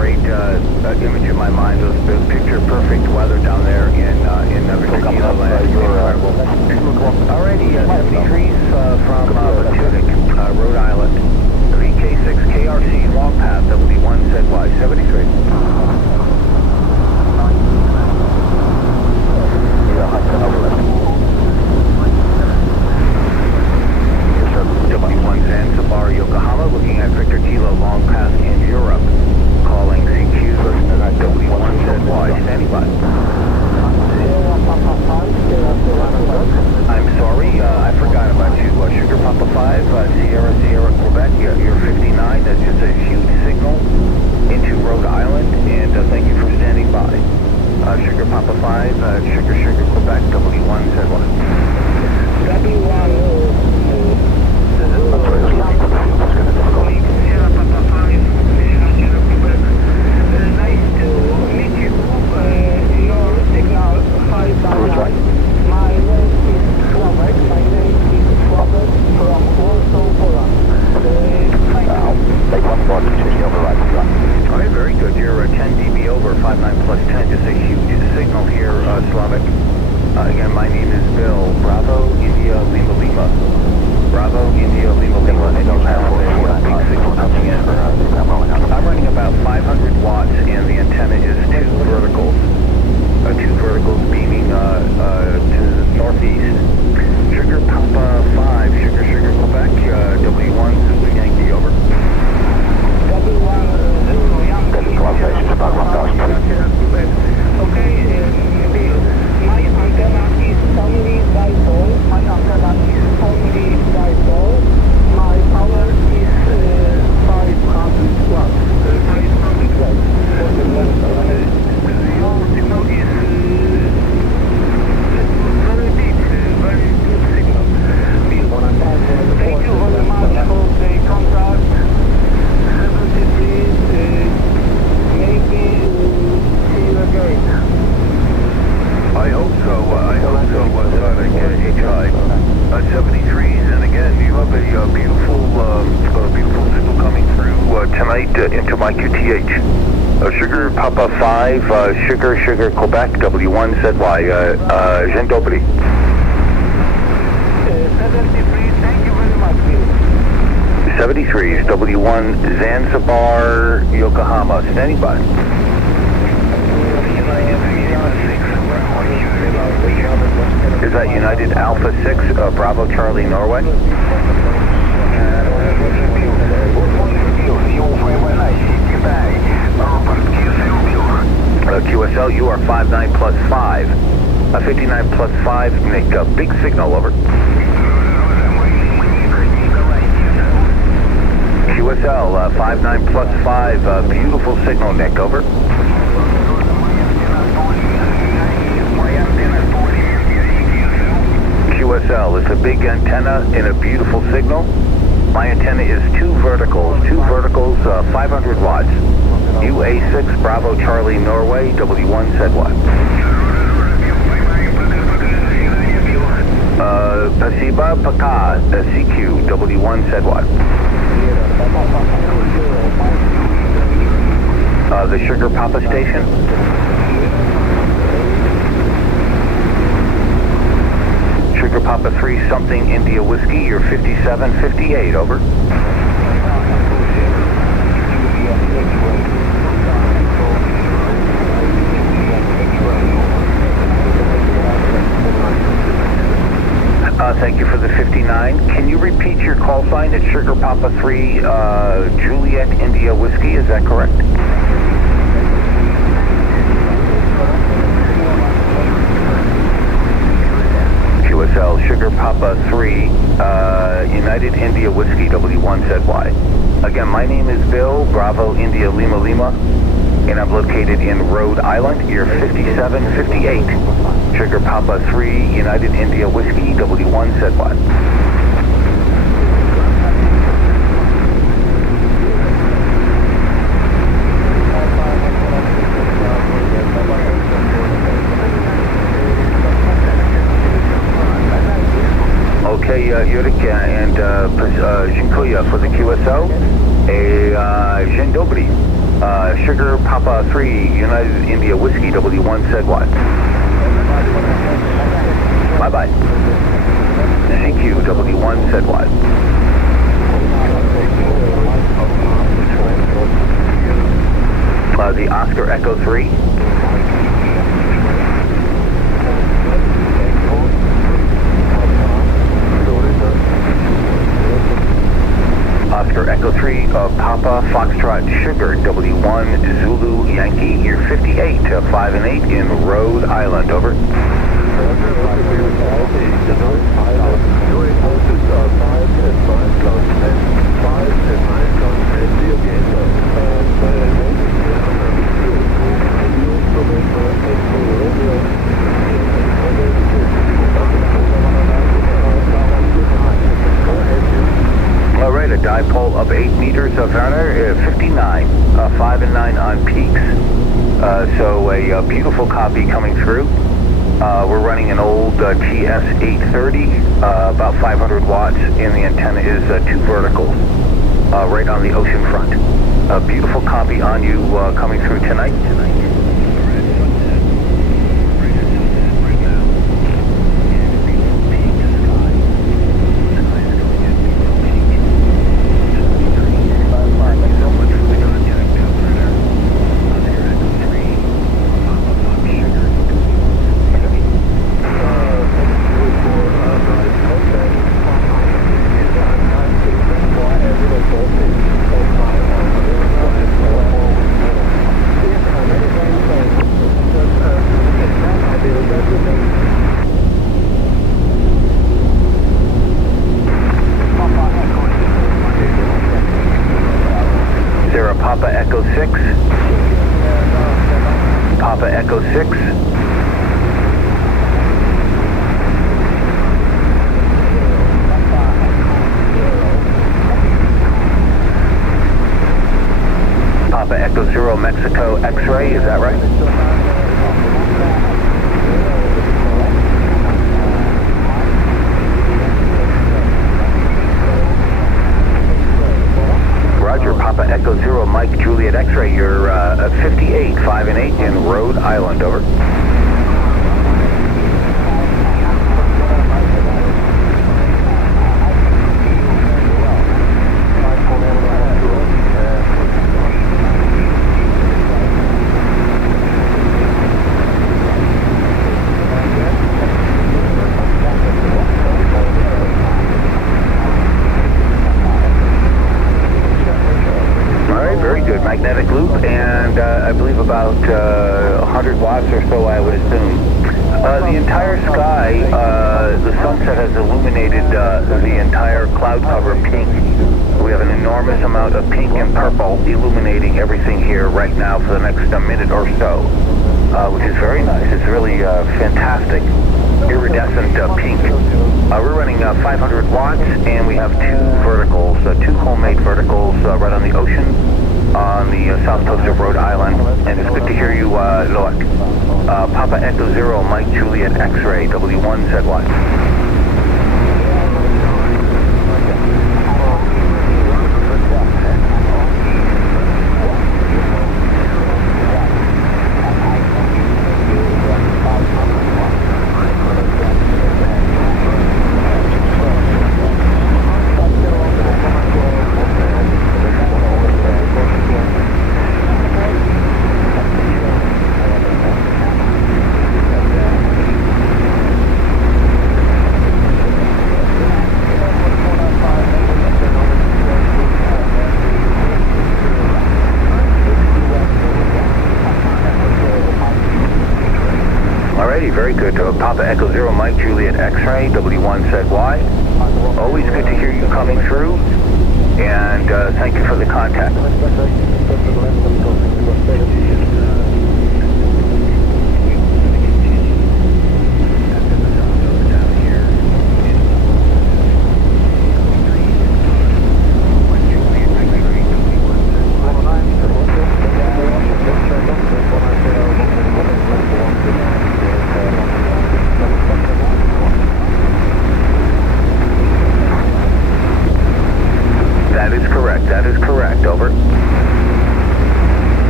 great image in my mind. Those picture perfect weather down there in Victor Kilo Land. Alrighty, 73s from Tunic, Rhode Island. VK6 KRC long path W1ZY 73. W1 Zanzibar, Yokohama, looking at Victor Kilo long path in Europe. Calling CQ, W1ZY, standing by. I'm sorry, I forgot about you. Sugar Papa 5, Sierra, Quebec, you're 59. That's just a huge signal into Rhode Island, and thank you for standing by. Sugar Papa 5, Sugar, Quebec, W1ZY. Alright, very good. You're 10 dB over, 59 plus 10, just a huge signal here, Slavic. Again, my name is Bill, Bravo, India, Lima, Lima. Bravo, India, Lima, Lima, and you have a big signal coming in. I'm running about 500 watts, and the antenna is two verticals beaming to the northeast. Sugar Papa 5, Sugar, Quebec, W1 Zulu Yankee, over. W1 Zulu Yankee. Translation about 1,000. Okay, my antenna is only dipole. My power is 500 watts. 500 watts. Your signal is very big, very good signal. Thank you very much for the contact. 73, maybe see you again. I hope so, Sonic, HI. 73s, and again, you have a beautiful signal coming through tonight into my QTH. Sugar Papa 5, Sugar, Quebec, W1ZY, Jean Dobry. 73, thank you very much, Bill. 73s, W1 Zanzibar, Yokohama, standing by. Is that United Alpha 6, Bravo Charlie, Norway? QSL, you are 59 plus 5. 59 plus 5, make a big signal, over. QSL, 59 plus 5, beautiful signal, Nick, over. QSL, it's a big antenna and a beautiful signal. My antenna is two verticals, 500 watts. UA6, Bravo Charlie, Norway, W1ZY. Pasiba Paka, CQ, W1ZY. The Sugar Papa station. Sugar Papa 3, something India Whiskey, you're 5758, over. Thank you for the 59. Can you repeat your call sign? It's Sugar Papa 3, Juliet India Whiskey, is that correct? QSL, Sugar Papa 3, United India Whiskey, W1ZY. Again, my name is Bill, Bravo India Lima Lima, and I'm located in Rhode Island. You're 5758. Sugar Papa 3, United India Whiskey, W1ZY. Okay, Yurika and Jinkuya for the QSO. Dzień dobry. Sugar Papa 3, United India Whiskey, W1, said what? Bye-bye. Thank you, W1, said what? The Oscar Echo 3. Oscar Echo 3, Papa Foxtrot Sugar, W1 Zulu Yankee, you're 58, 5 and 8 in Rhode Island, over. All right, a dipole of 8 meters of Werner, 59, 5 and 9 on peaks. So a beautiful copy coming through. We're running an old TS-830, about 500 watts, and the antenna is 2 verticals, right on the ocean front. A beautiful copy on you coming through tonight. Papa Echo 6. Papa Echo 6. Papa Echo 0 Mexico X-ray, is that right? Roger, Papa Echo 0 Mike Juliet X-ray, you're 58, 5 and 8 in Rhode Island, over. Magnetic loop, and I believe about 100 watts or so, I would assume. The entire sky, the sunset has illuminated the entire cloud cover pink. We have an enormous amount of pink and purple illuminating everything here right now for the next minute or so, which is very nice. It's really fantastic, iridescent pink. We're running 500 watts, and we have 2 verticals, 2 homemade verticals right on the ocean, on the south coast of Rhode Island, and it's good to hear you, Loic. Papa Echo 0 Mike Juliet X-ray, W1 said what? Very good. Papa Echo 0 Mike Juliet X-ray, W1 said why. Always good to hear you coming through, and thank you for the contact. That is correct, over.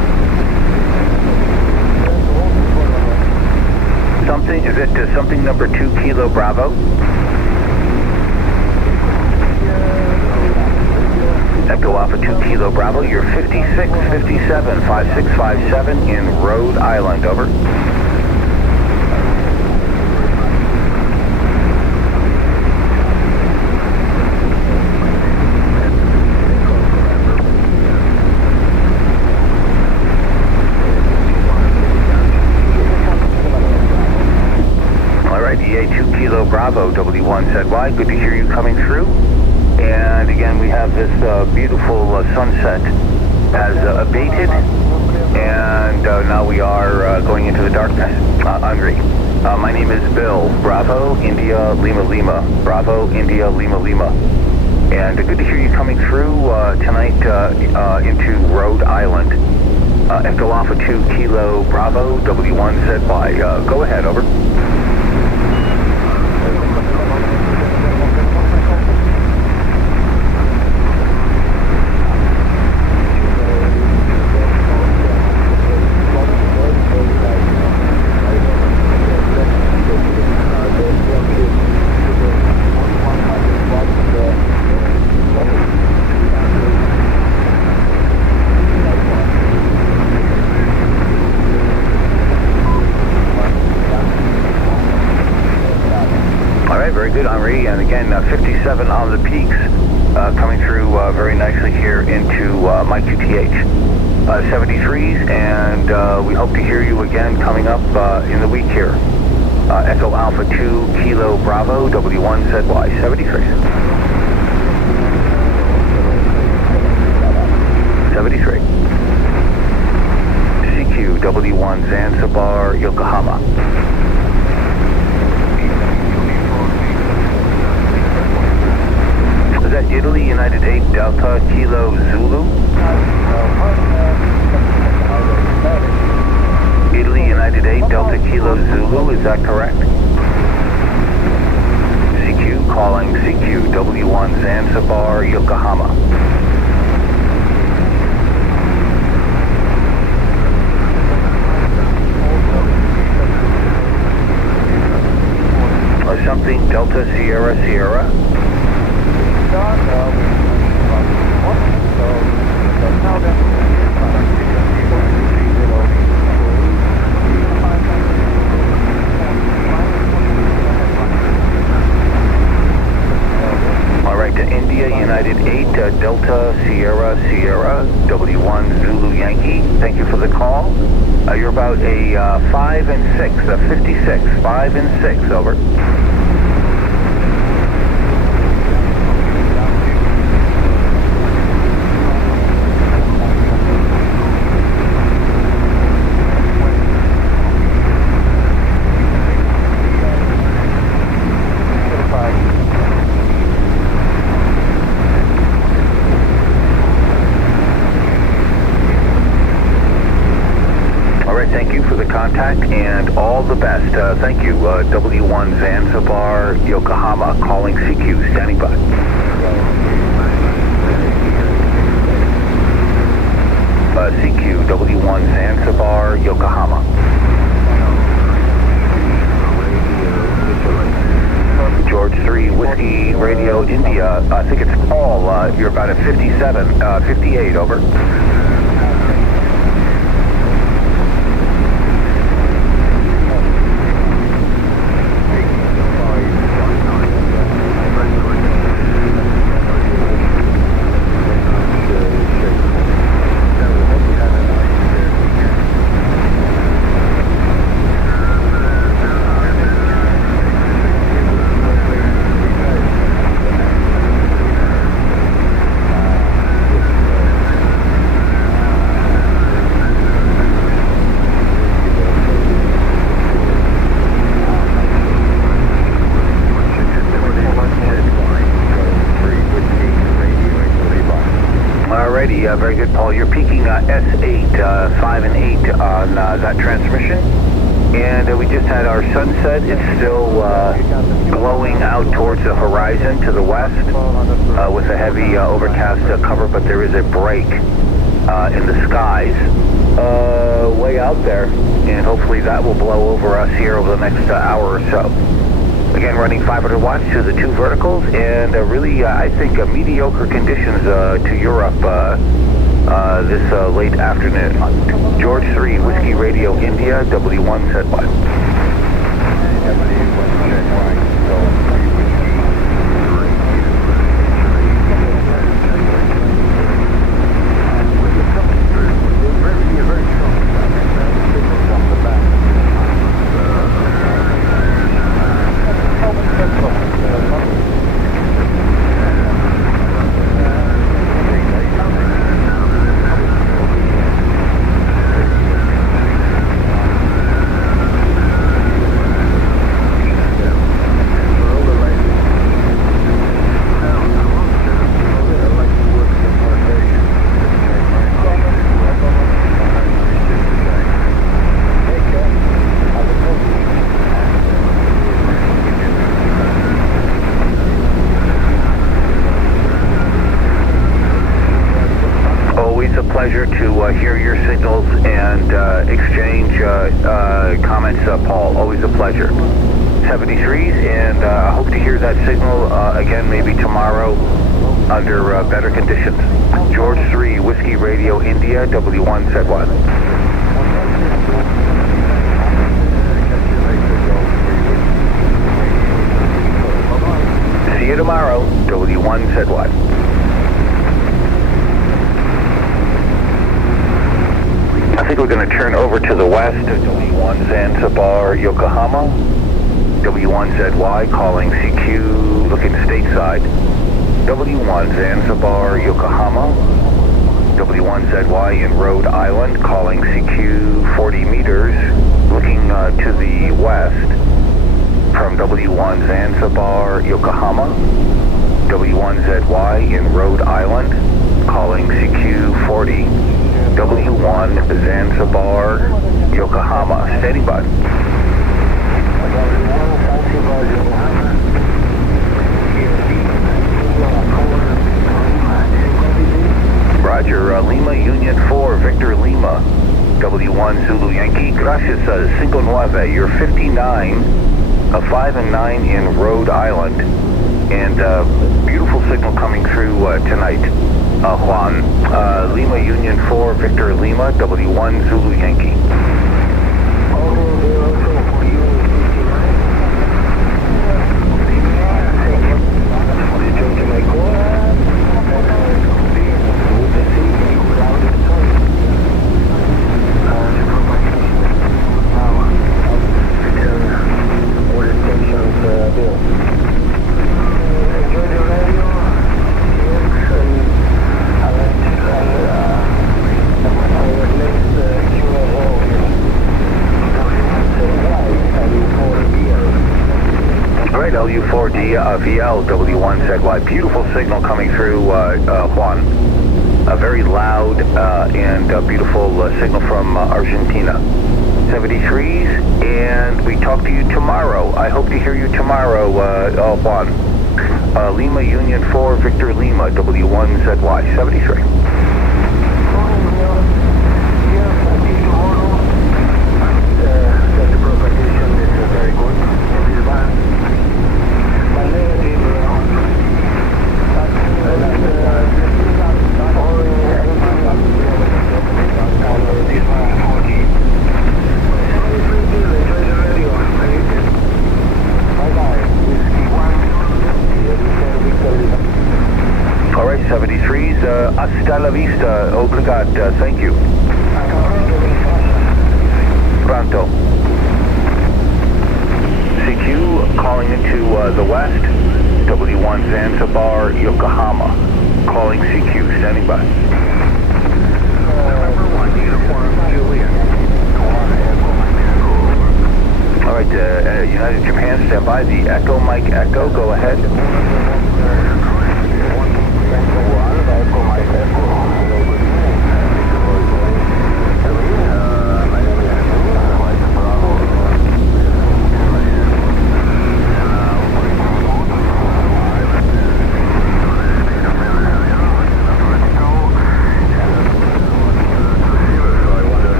is it something number 2 Kilo Bravo? Echo Alpha 2 Kilo Bravo, you're 5657, 5657 in Rhode Island, over. EA 2 Kilo Bravo, W1ZY, good to hear you coming through. And again, we have this beautiful sunset has abated, and now we are going into the darkness. Andre, my name is Bill, Bravo, India, Lima, Lima, Bravo, India, Lima, Lima. And good to hear you coming through tonight into Rhode Island. Echo Alpha 2 Kilo Bravo, W1ZY, go ahead, over. Very good, Henri, and again, 57 on the peaks, coming through very nicely here into my QTH. 73s, and we hope to hear you again coming up in the week here. Echo Alpha 2 Kilo Bravo, W1ZY, 73. 73. CQ W1 Zanzibar, Yokohama. Is that Italy, United 8 Delta Kilo Zulu? Italy, United 8 Delta Kilo Zulu, is that correct? CQ calling CQ W1 Zanzibar, Yokohama. Or something Delta Sierra Sierra? All right, to India, United 8, Delta Sierra Sierra, W1 Zulu Yankee. Thank you for the call. You're about a 5 and 6, a 56, 5 and 6, over. Thank you for the contact and all the best. Thank you. W1 Zanzibar, Yokohama, calling CQ, standing by. CQ, W1 Zanzibar, Yokohama. George 3, Whiskey, Radio, India. I think it's Paul. You're about a 57, 58, over. Very good, Paul. You're peaking S8, 5 and 8 on that transmission. And we just had our sunset. It's still glowing out towards the horizon to the west with a heavy overcast cover, but there is a break in the skies. way out there, and hopefully that will blow over us here over the next hour or so. Again, running 500 watts to the 2 verticals, and really, I think, mediocre conditions to Europe this late afternoon. George 3, Whiskey Radio India, W1 set what? Pleasure to hear your signals and exchange comments, Paul. Always a pleasure. 73s, and I hope to hear that signal again maybe tomorrow under better conditions. George 3, Whiskey Radio India, W1 set what? See you tomorrow, W1 said what? I think we're going to turn over to the west, W1 Zanzibar, Yokohama, W1 ZY calling CQ, looking stateside, W1 Zanzibar, Yokohama, W1 ZY in Rhode Island calling CQ 40 meters, looking to the west from W1 Zanzibar, Yokohama, W1 ZY in Rhode Island calling CQ 40, W1 Zanzibar, Yokohama. Standing by. Roger, Lima Union 4, Victor Lima, W1 Zulu Yankee. Gracias, 59. You're 59, 5 and 9 in Rhode Island. And beautiful signal coming through tonight. Juan, Lima Union 4, Victor Lima, W1 Zulu Yankee. U4D VL, W1 ZY. Beautiful signal coming through, Juan. A very loud and beautiful signal from Argentina. 73s, and we talk to you tomorrow. I hope to hear you tomorrow, Juan. Lima Union 4, Victor Lima, W1 ZY. 73. All right, 73s, hasta la vista, obrigado, thank you. Pronto. CQ calling into the west, W1 Zanzibar, Yokohama, calling CQ, standing by. All right, United Japan, stand by. The Echo, Mike Echo, go ahead.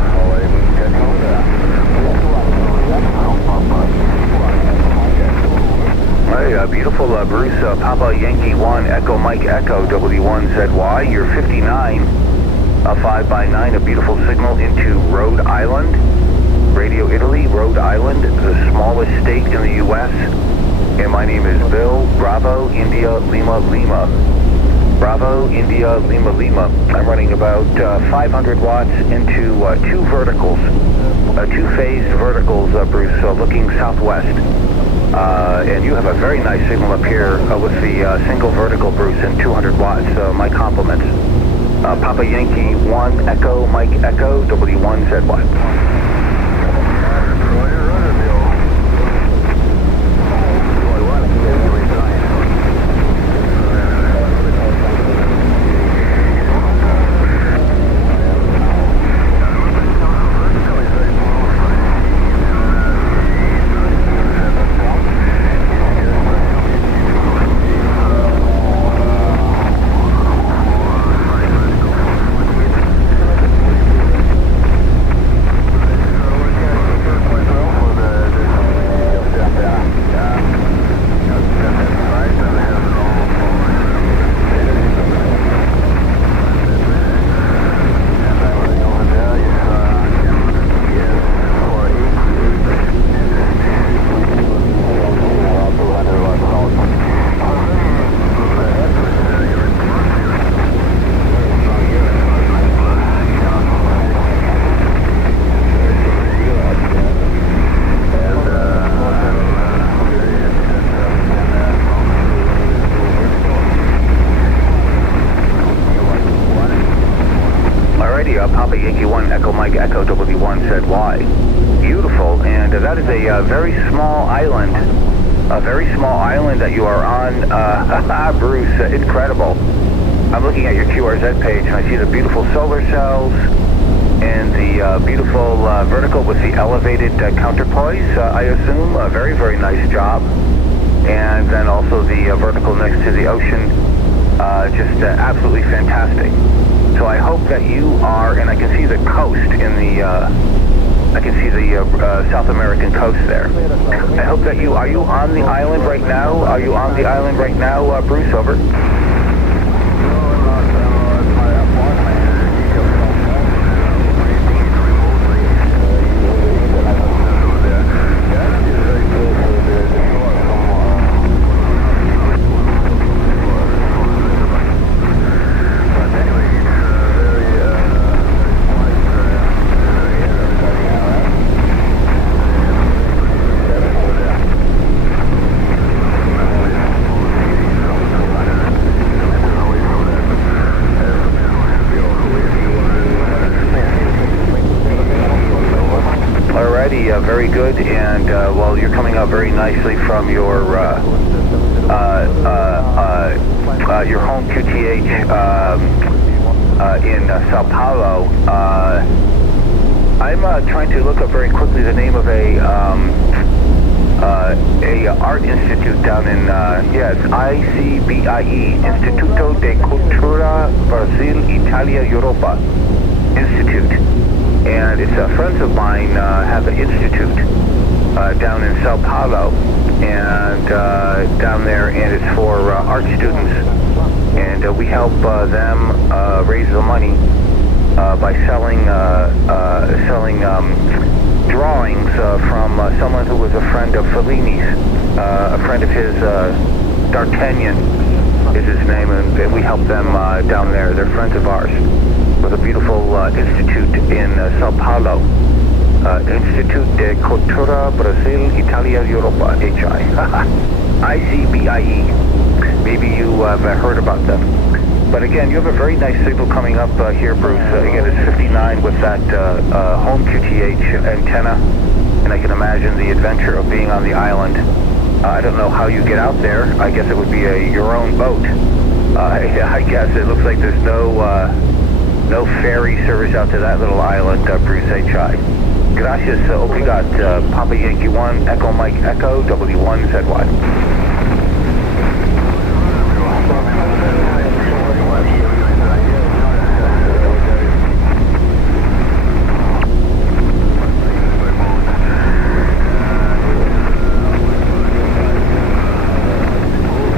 Bruce. Papa Yankee 1, Echo Mike Echo, W1ZY. You're 59, 5x9, a beautiful signal into Rhode Island. Radio Italy, Rhode Island, the smallest state in the U.S. And my name is Bill, Bravo, India, Lima, Lima. Bravo, India, Lima, Lima. I'm running about 500 watts into two verticals, two-phased verticals, Bruce, looking southwest. And you have a very nice signal up here with the single vertical, Bruce, and 200 watts. My compliments. Papa Yankee 1, Echo, Mike Echo, W1ZY. Papa Yankee 1, Echo Mike Echo, W1ZY. Beautiful, and that is a very small island. A very small island that you are on, Bruce, incredible. I'm looking at your QRZ page and I see the beautiful solar cells and the beautiful vertical with the elevated counterpoise, I assume. A very, very nice job. And then also the vertical next to the ocean, just absolutely fantastic. So I hope that you are, and I can see the coast in the, I can see the South American coast there. I hope that are you on the island right now? Are you on the island right now, Bruce? Over. Very good, and well, you're coming out very nicely from your home QTH in Sao Paulo. I'm trying to look up very quickly the name of a art institute down in yes, ICBIE, Instituto de Cultura Brasil Italia Europa Institute. And it's friends of mine have an institute down in Sao Paulo, and down there, and it's for art students. And we help them raise the money by selling drawings from someone who was a friend of Fellini's, a friend of his, D'Artagnan is his name, and we help them down there. They're friends of ours. With a beautiful institute in Sao Paulo, Instituto de Cultura Brasil Italia Europa, HI, ICBIE. Maybe you have heard about them. But again, you have a very nice signal coming up here, Bruce. Again, it's 59 with that home QTH antenna, and I can imagine the adventure of being on the island. I don't know how you get out there. I guess it would be your own boat. I guess it looks like there's no ferry service out to that little island, Bruce HI. Gracias, obrigat, Papa Yankee 1, Echo Mike Echo, W1ZY.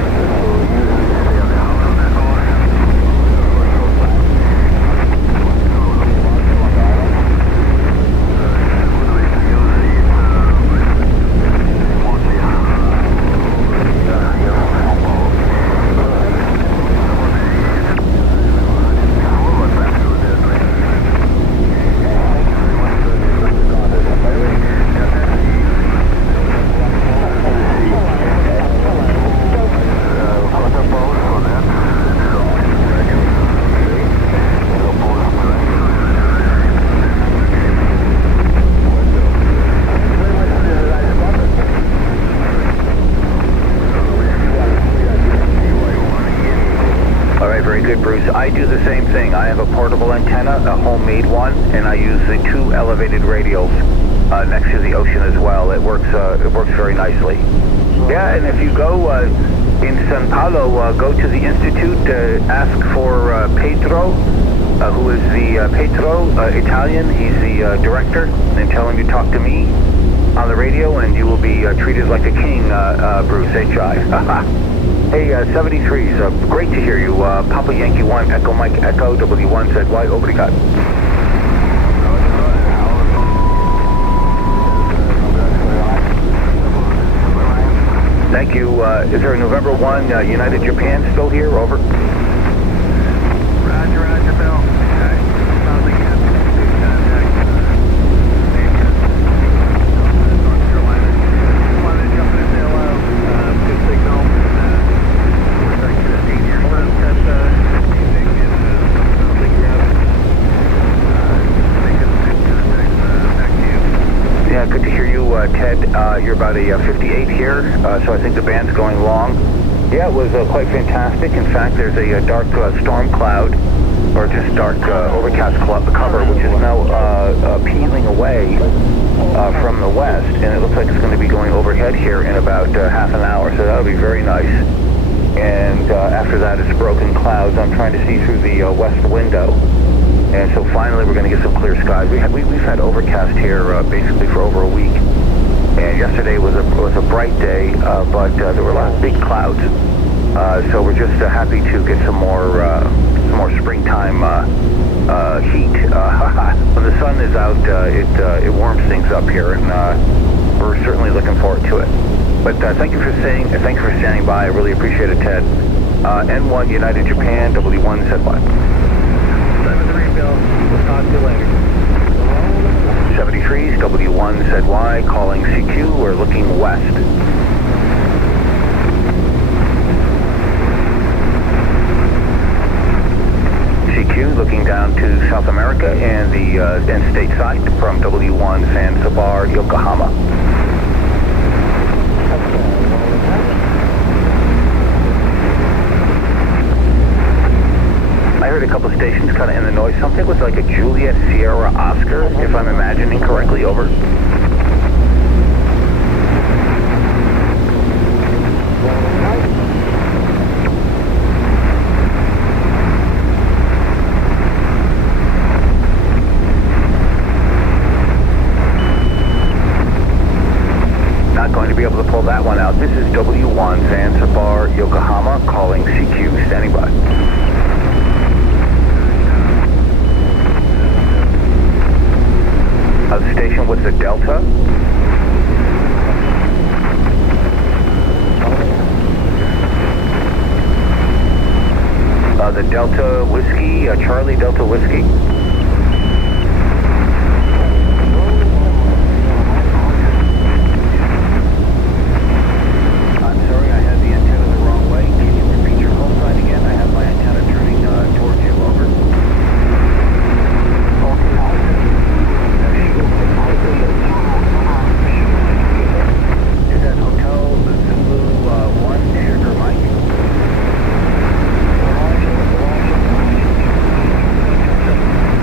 Very good, Bruce. I do the same thing. I have a portable antenna, a homemade one, and I use the 2 elevated radials next to the ocean as well. It works very nicely. Yeah, and if you go in Sao Paulo, go to the Institute, ask for Pedro, who is the Pedro, Italian. He's the director, and tell him you talk to me on the radio, and you will be treated like a king, Bruce H.I. Hey, 73s, great to hear you. Papa Yankee 1, Echo Mike Echo, W1ZY, obrigado. Thank you. Is there a November 1 United Japan still here? Over. Roger, roger, Bill. Okay. Sounds like you have to contact North Carolina. Wanted to jump in and say hello. Good signal. We're starting to get a scene here. Hold on, that music and sounds like you have make good contact back to you. Yeah, good to hear you, Ted. You're about a 58 here, so I think the band's going long. Yeah, it was quite fantastic. In fact, there's a dark storm cloud, or just dark overcast cover, which is now peeling away from the west, and it looks like it's going to be going overhead here in about half an hour, so that'll be very nice. And after that, it's broken clouds. I'm trying to see through the west window. And so finally, we're going to get some clear skies. We've had overcast here basically for over a week. And yesterday was a bright day, but there were a lot of big clouds. So we're just happy to get some more springtime heat. When the sun is out, it warms things up here, and we're certainly looking forward to it. But thank you for standing by. I really appreciate it, Ted. N1 United Japan, W1ZY. 73, Bill. We'll talk to you later. 73s, W1ZY, calling CQ. We're looking west. CQ looking down to South America and the end stateside from W1 Zanzibar, Yokohama. I heard a couple of stations kind of in the noise. Something was like a Juliet Sierra Oscar, if I'm imagining correctly. Over. Not going to be able to pull that one out. This is W1 Zanzibar, Yokohama, calling CQ, standing by. The station with the Delta. The Delta Whiskey, Charlie Delta Whiskey. I'm sorry, I had the antenna the wrong way. Can you repeat your call sign again? I have my antenna turning towards you. Over. Is that Hotel Zulu 1, Sugar Mike?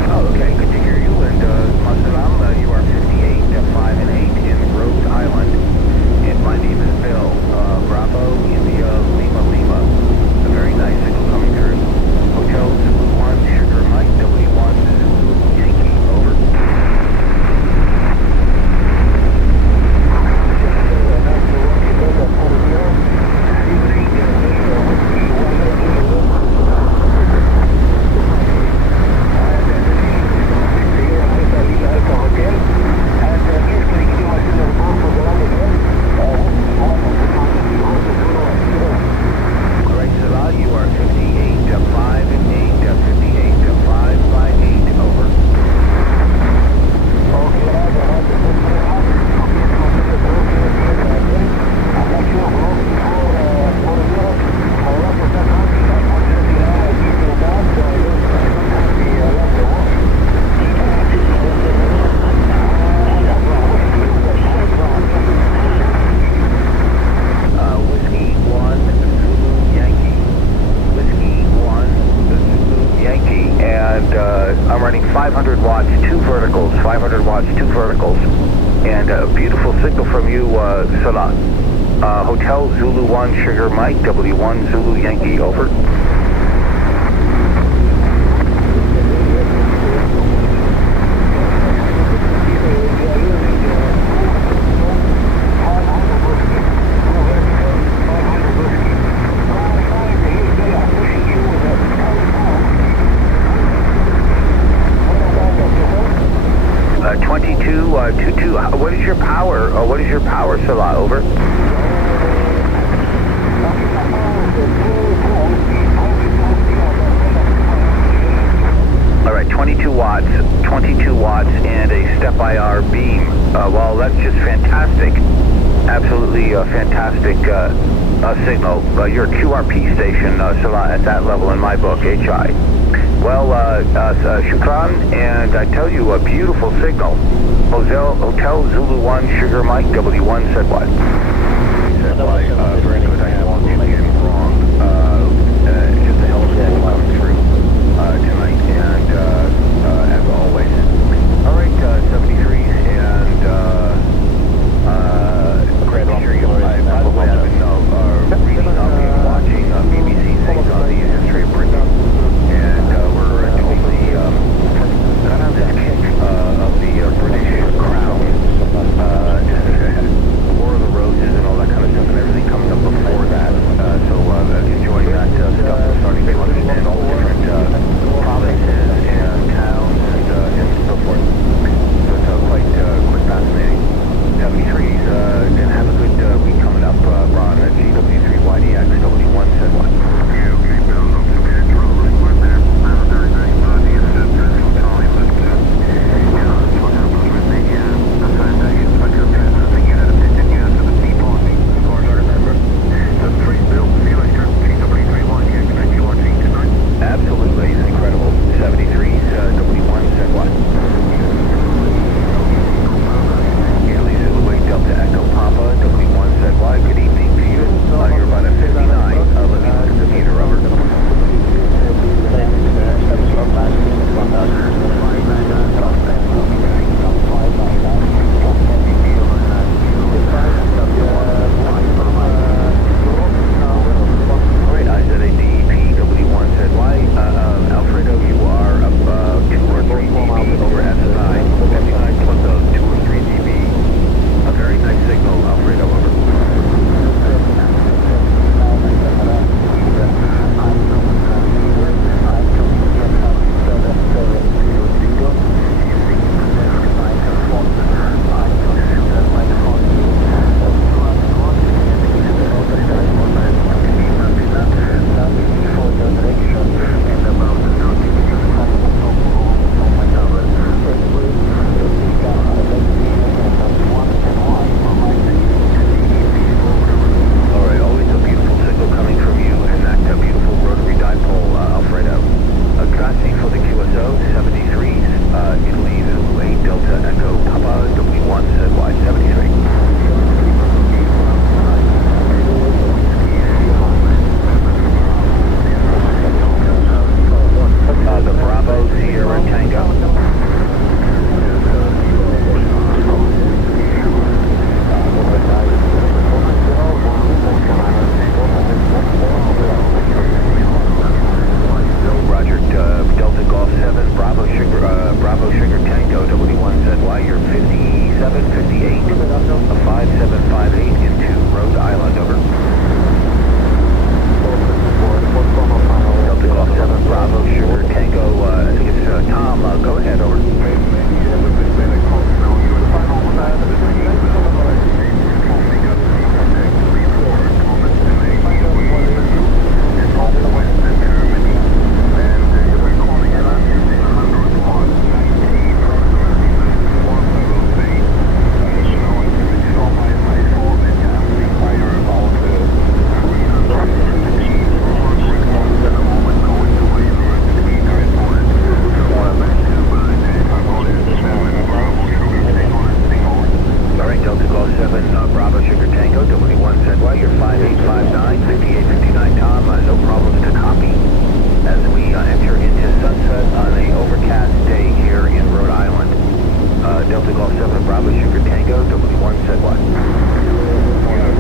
Hotel Zulu 1 Sugar Mike, W1 Zulu Yankee, over. What is your power? What is your power, Salah? Over. All right, 22 watts and a step IR beam. Well, that's just fantastic. Absolutely fantastic signal. You're a QRP station, Salah, at that level in my book, HI. Well, shukran, and I tell you, a beautiful signal. Hotel Zulu 1 Sugar Mike, W1 said what? Said why, very good, I won't get anything wrong. Just a hell of a signal coming through tonight, and as always. All right, 73s, and sure you by the way, I've been reading up and watching BBC things on the history of Britain, and we're doing the kick of the British crown, War of the Roses and all that kind of stuff, and everything coming up before that. So enjoying that stuff, and starting to understand all the different provinces and towns and so forth. So it's quite fascinating. 73s, and have a good week coming up. Ron at GW3YDX, W1 said what? Yeah, okay, Bill, I'm some intro real quick there. Have a very nice body and physical time, but that's what happens with the foundations. I couldn't get anything you had a pigeon here for the seaporting, as far as I remember. So, three Bill, see you later. GW3YDX, thank you for watching tonight. Absolutely, it's incredible. 73s, W1 said what? Delta Echo Papa, W1 said why. Good evening to you. You're about at 59. Let me look at the meter, over. All right, I said a DEP, W1 said why. Alfredo, you are up 2 or 3 dB over SSI. 59 plus 2 or 3 dB. A very nice signal, Alfredo, over. Yeah,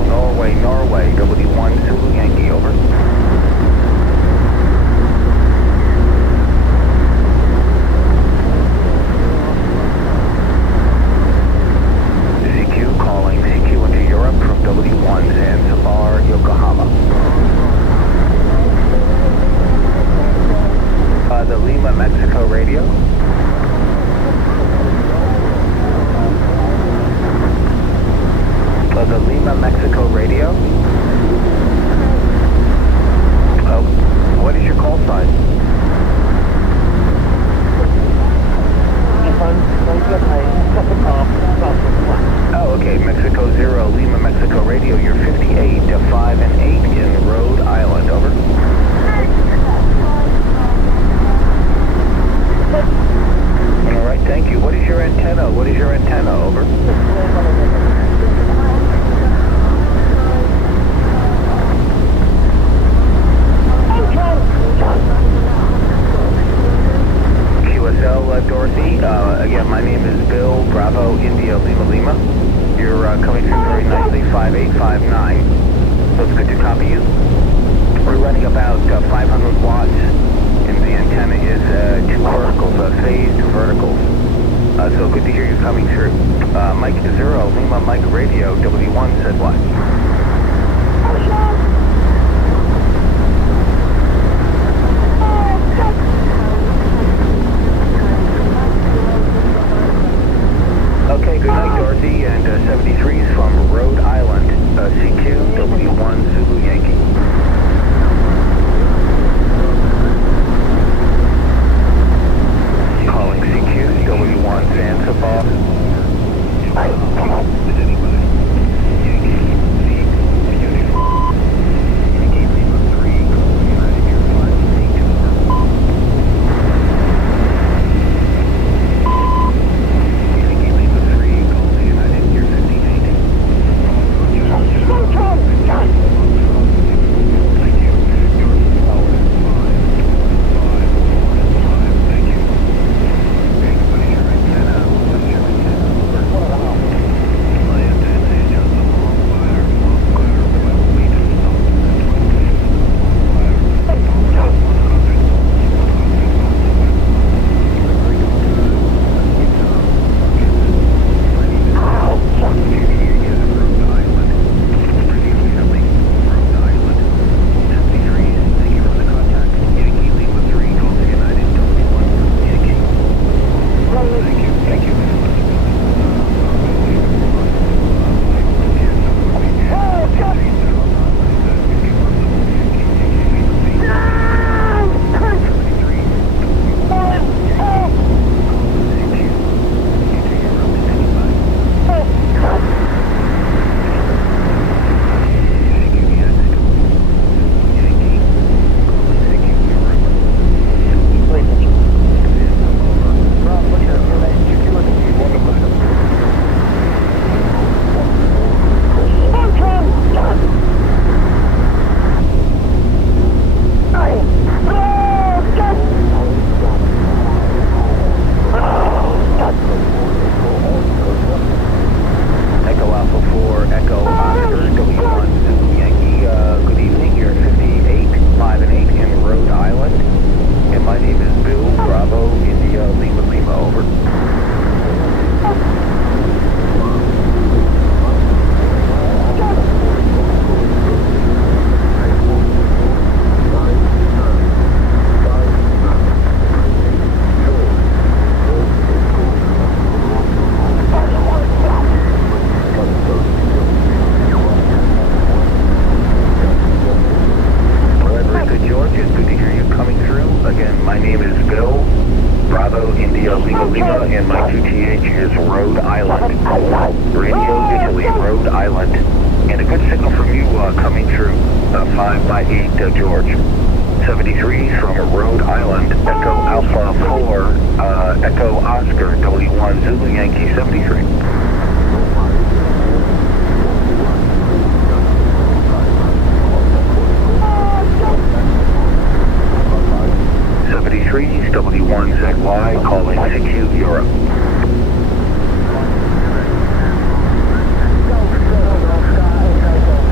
Oslo, Norway, W1 Zulu Yankee, over. CQ calling CQ into Europe from W1 Zanzibar, Yokohama. The Lima, Mexico radio. The Lima, Mexico radio. What is your call sign? Oh, okay. Mexico 0, Lima, Mexico radio. You're 58 to 5 and 8 in Rhode Island. Over. All right, thank you. What is your antenna? Over. QSL, Dorothy. Again, my name is Bill, Bravo, India, Lima. You're coming through very nicely, 5859. So it's good to copy you. We're running about 500 watts, and the antenna is 2 verticals, phased verticals. So good to hear you coming through. Mike 0, Lima, Mike radio, W1 said what? Okay, good night, Dorothy, and 73's from Rhode Island, CQ, W1 Zulu Yankee. Calling CQ, W1 Zanzibar. Is anybody? George. 73 from Rhode Island, Echo Alpha 4, Echo Oscar, W1 Zulu Yankee 73. W1ZY calling CQ Europe.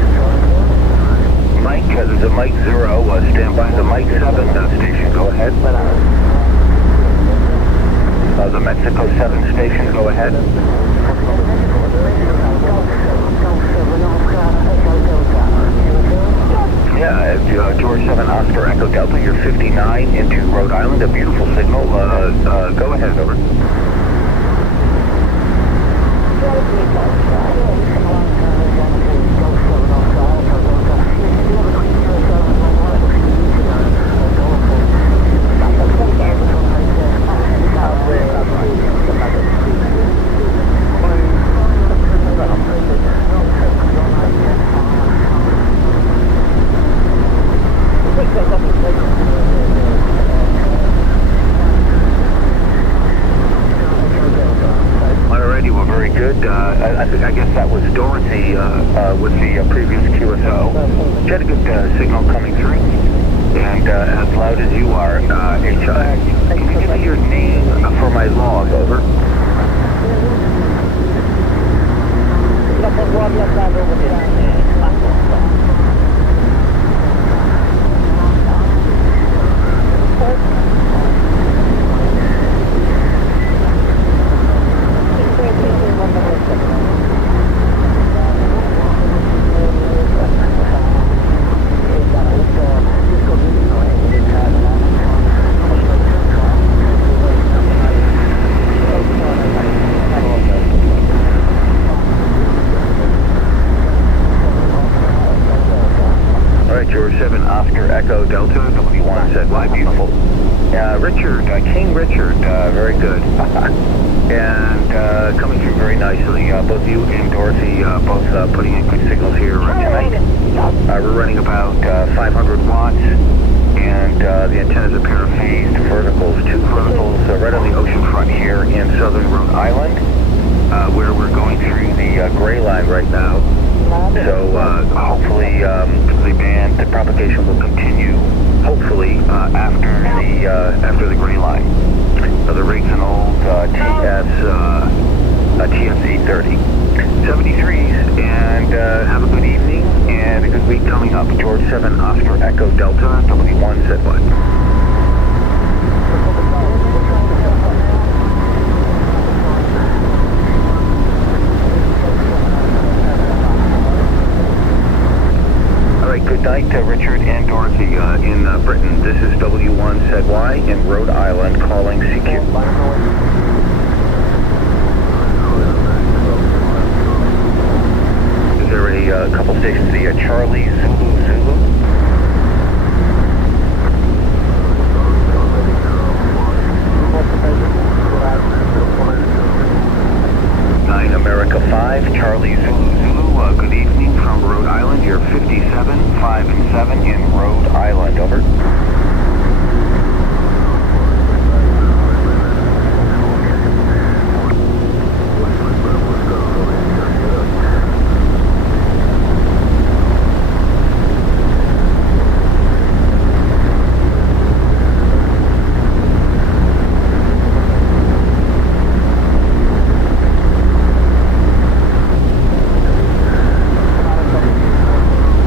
One's a Mike 0, stand by the Mike 7 station, go ahead. The Mexico 7 station, go ahead. Yeah, George 7 Oscar Echo Delta, you're 59 into Rhode Island, a beautiful signal. Go ahead, over. Alrighty, well, very good. I guess that was Dorothy with the previous QSO. She had a good signal coming through, and as loud as you are, HI. Can you give me your name for my log, over? George 7 Oscar Echo Delta, W1 ZY, beautiful. Richard, King Richard, very good. And coming through very nicely. Both you and Dorothy both putting in good signals here tonight. We're running about 500 watts, and the antennas are pair of phased verticals. Two verticals right on the ocean front here in southern Rhode Island, where we're going through the gray line right now. So hopefully the propagation will continue. Hopefully after the gray line. So the rig's an old TSE 30. 73s, and have a good evening and a good week coming up. George 7 Oscar Echo Delta, W1 ZY. Good night, Richard and Dorothy in Britain. This is W1 ZY in Rhode Island calling CQ. Is there a couple stations, the Charlie Zulu Zulu? Nine America 5, Charlie Zulu Zulu. Good evening from Rhode Island. You're 57, 5 and 7 in Rhode Island. Over.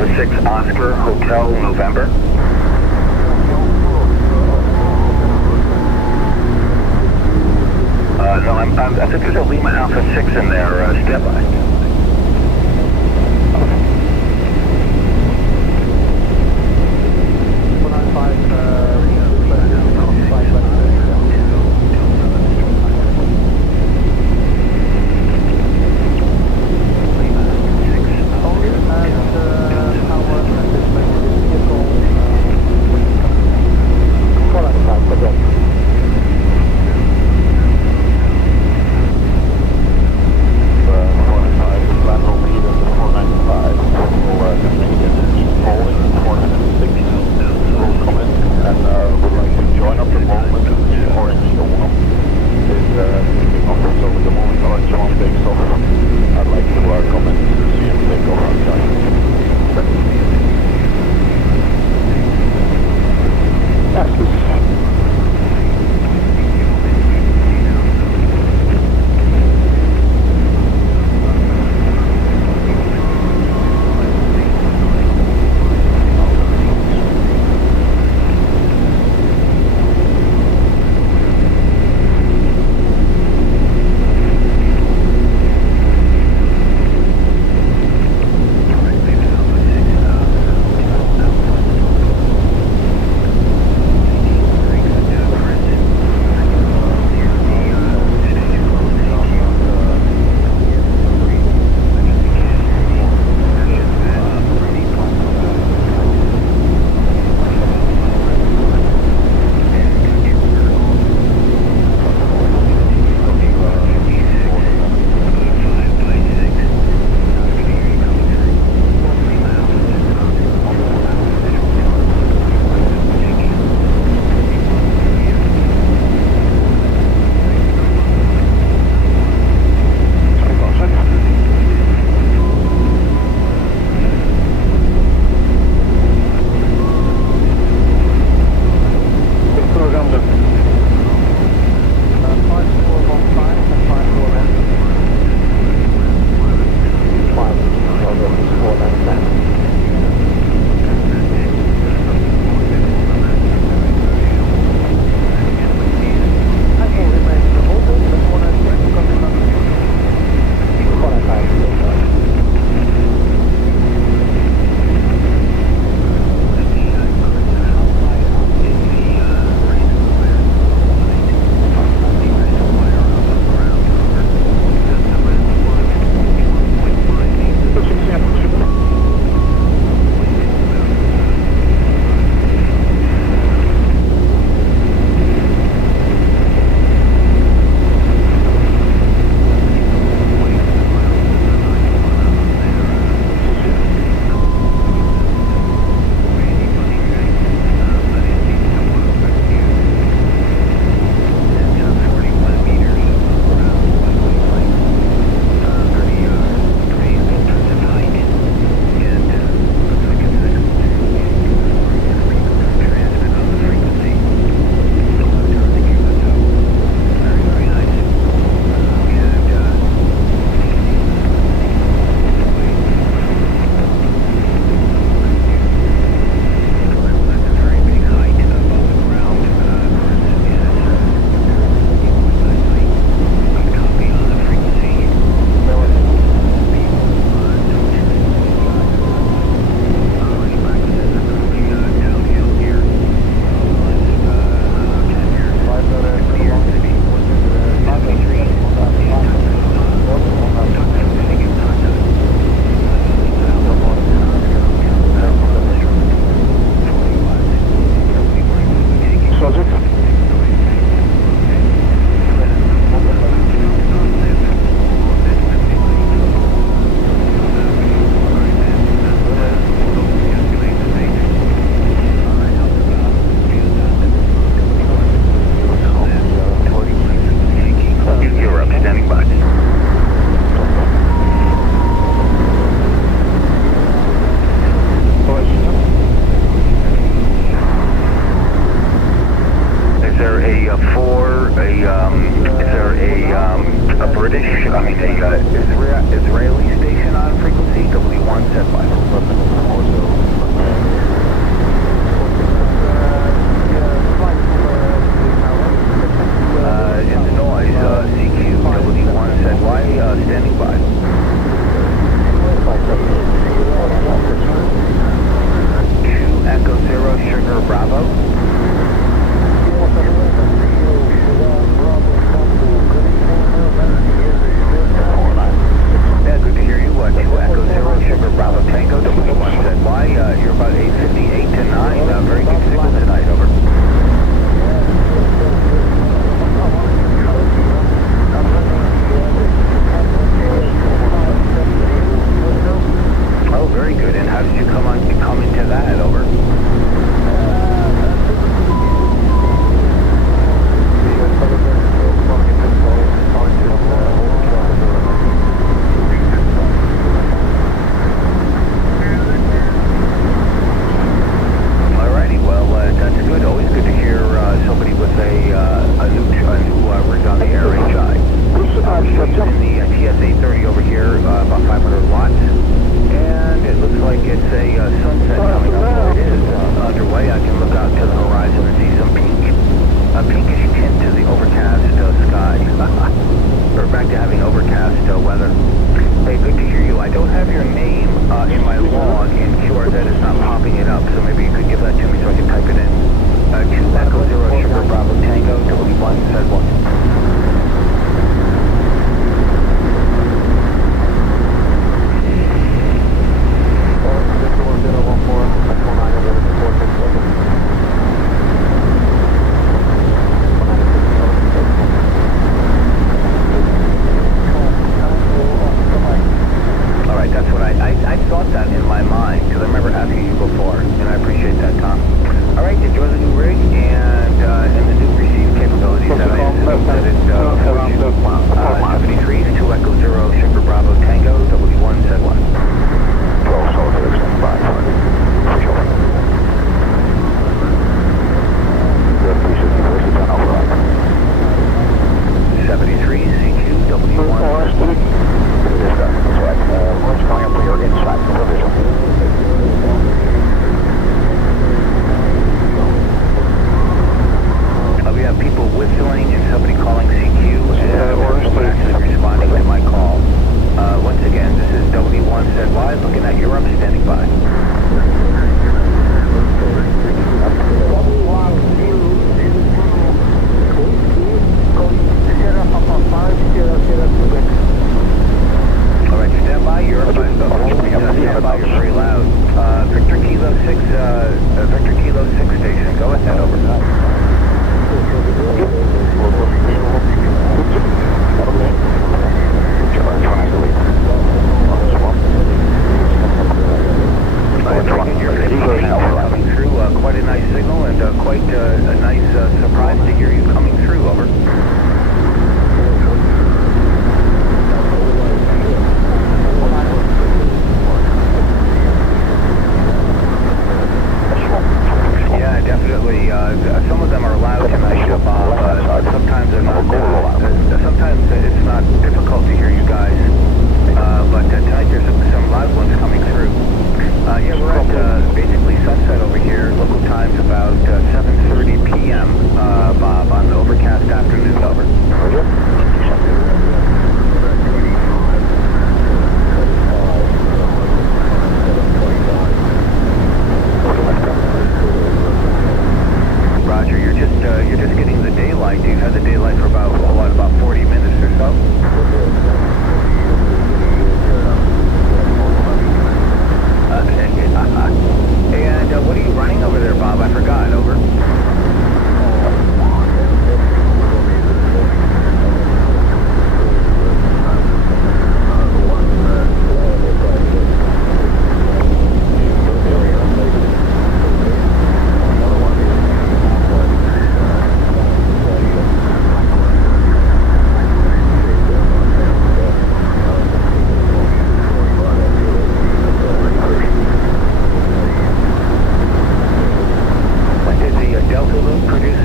Alpha 6 Oscar, Hotel November. No, I think there's a Lima Alpha 6 in there, step by. British, Israeli station on frequency, W1 set by. In the noise, CQ, W1 set Y, standing by. Q Echo Zero Sugar Bravo. Yeah, good to hear you. 2 Echo Zero Sugar Bravo Tango, W1 set Y. You're about 8:58 to 9. Very good signal tonight, over. Oh, very good. And how did you come into that, over? Alrighty, well, that's good. Always good to hear somebody with a new rig on the AirHI. We're using the TS-830 over here, about 500 watts. And it looks like it's a sunset coming up, or it is underway. I can look out to the horizon and see some a pinkish tint to the overcast sky. We're back to having overcast weather. Hey, good to hear you. I don't have your name in my log in QRZ. It's not popping it up, so maybe you could give that to me so I can type it in. 2 Echo Zero Sugar Bravo Tango, W1 said 1. I thought that in my mind, because I remember asking you before, and I appreciate that, Tom. All right, enjoy the new rig and the new receive capabilities that I assume that it affords you. 73, 2 Echo Zero Sugar Bravo Tango, W1 said 1. 12 soldiers, 5. For sure. The 361st is on override. 73, CQ, W1. That's right. Orange going up for your inside provision. We have people whistling and somebody calling CQ and someone actually responding to my call. Once again, this is W1 said live, looking at Europe, standing by. All right, stand by. You're very loud. Victor Kilo 6 station. Go ahead, over. You're coming through. Quite a nice signal and quite a nice surprise to hear you coming through, over. Yeah, definitely. Some of them are loud tonight, Bob. Sometimes they're not. Sometimes it's not difficult to hear you guys. But tonight there's some loud ones coming through. Yeah, we're at basically sunset over here. Local time's about 7:30 p.m. Bob, on the overcast afternoon. Over. Roger, you're just getting the daylight. You've had the daylight for about 40 minutes or so. And what are you running over there, Bob? I forgot. Over. Delta Loop produce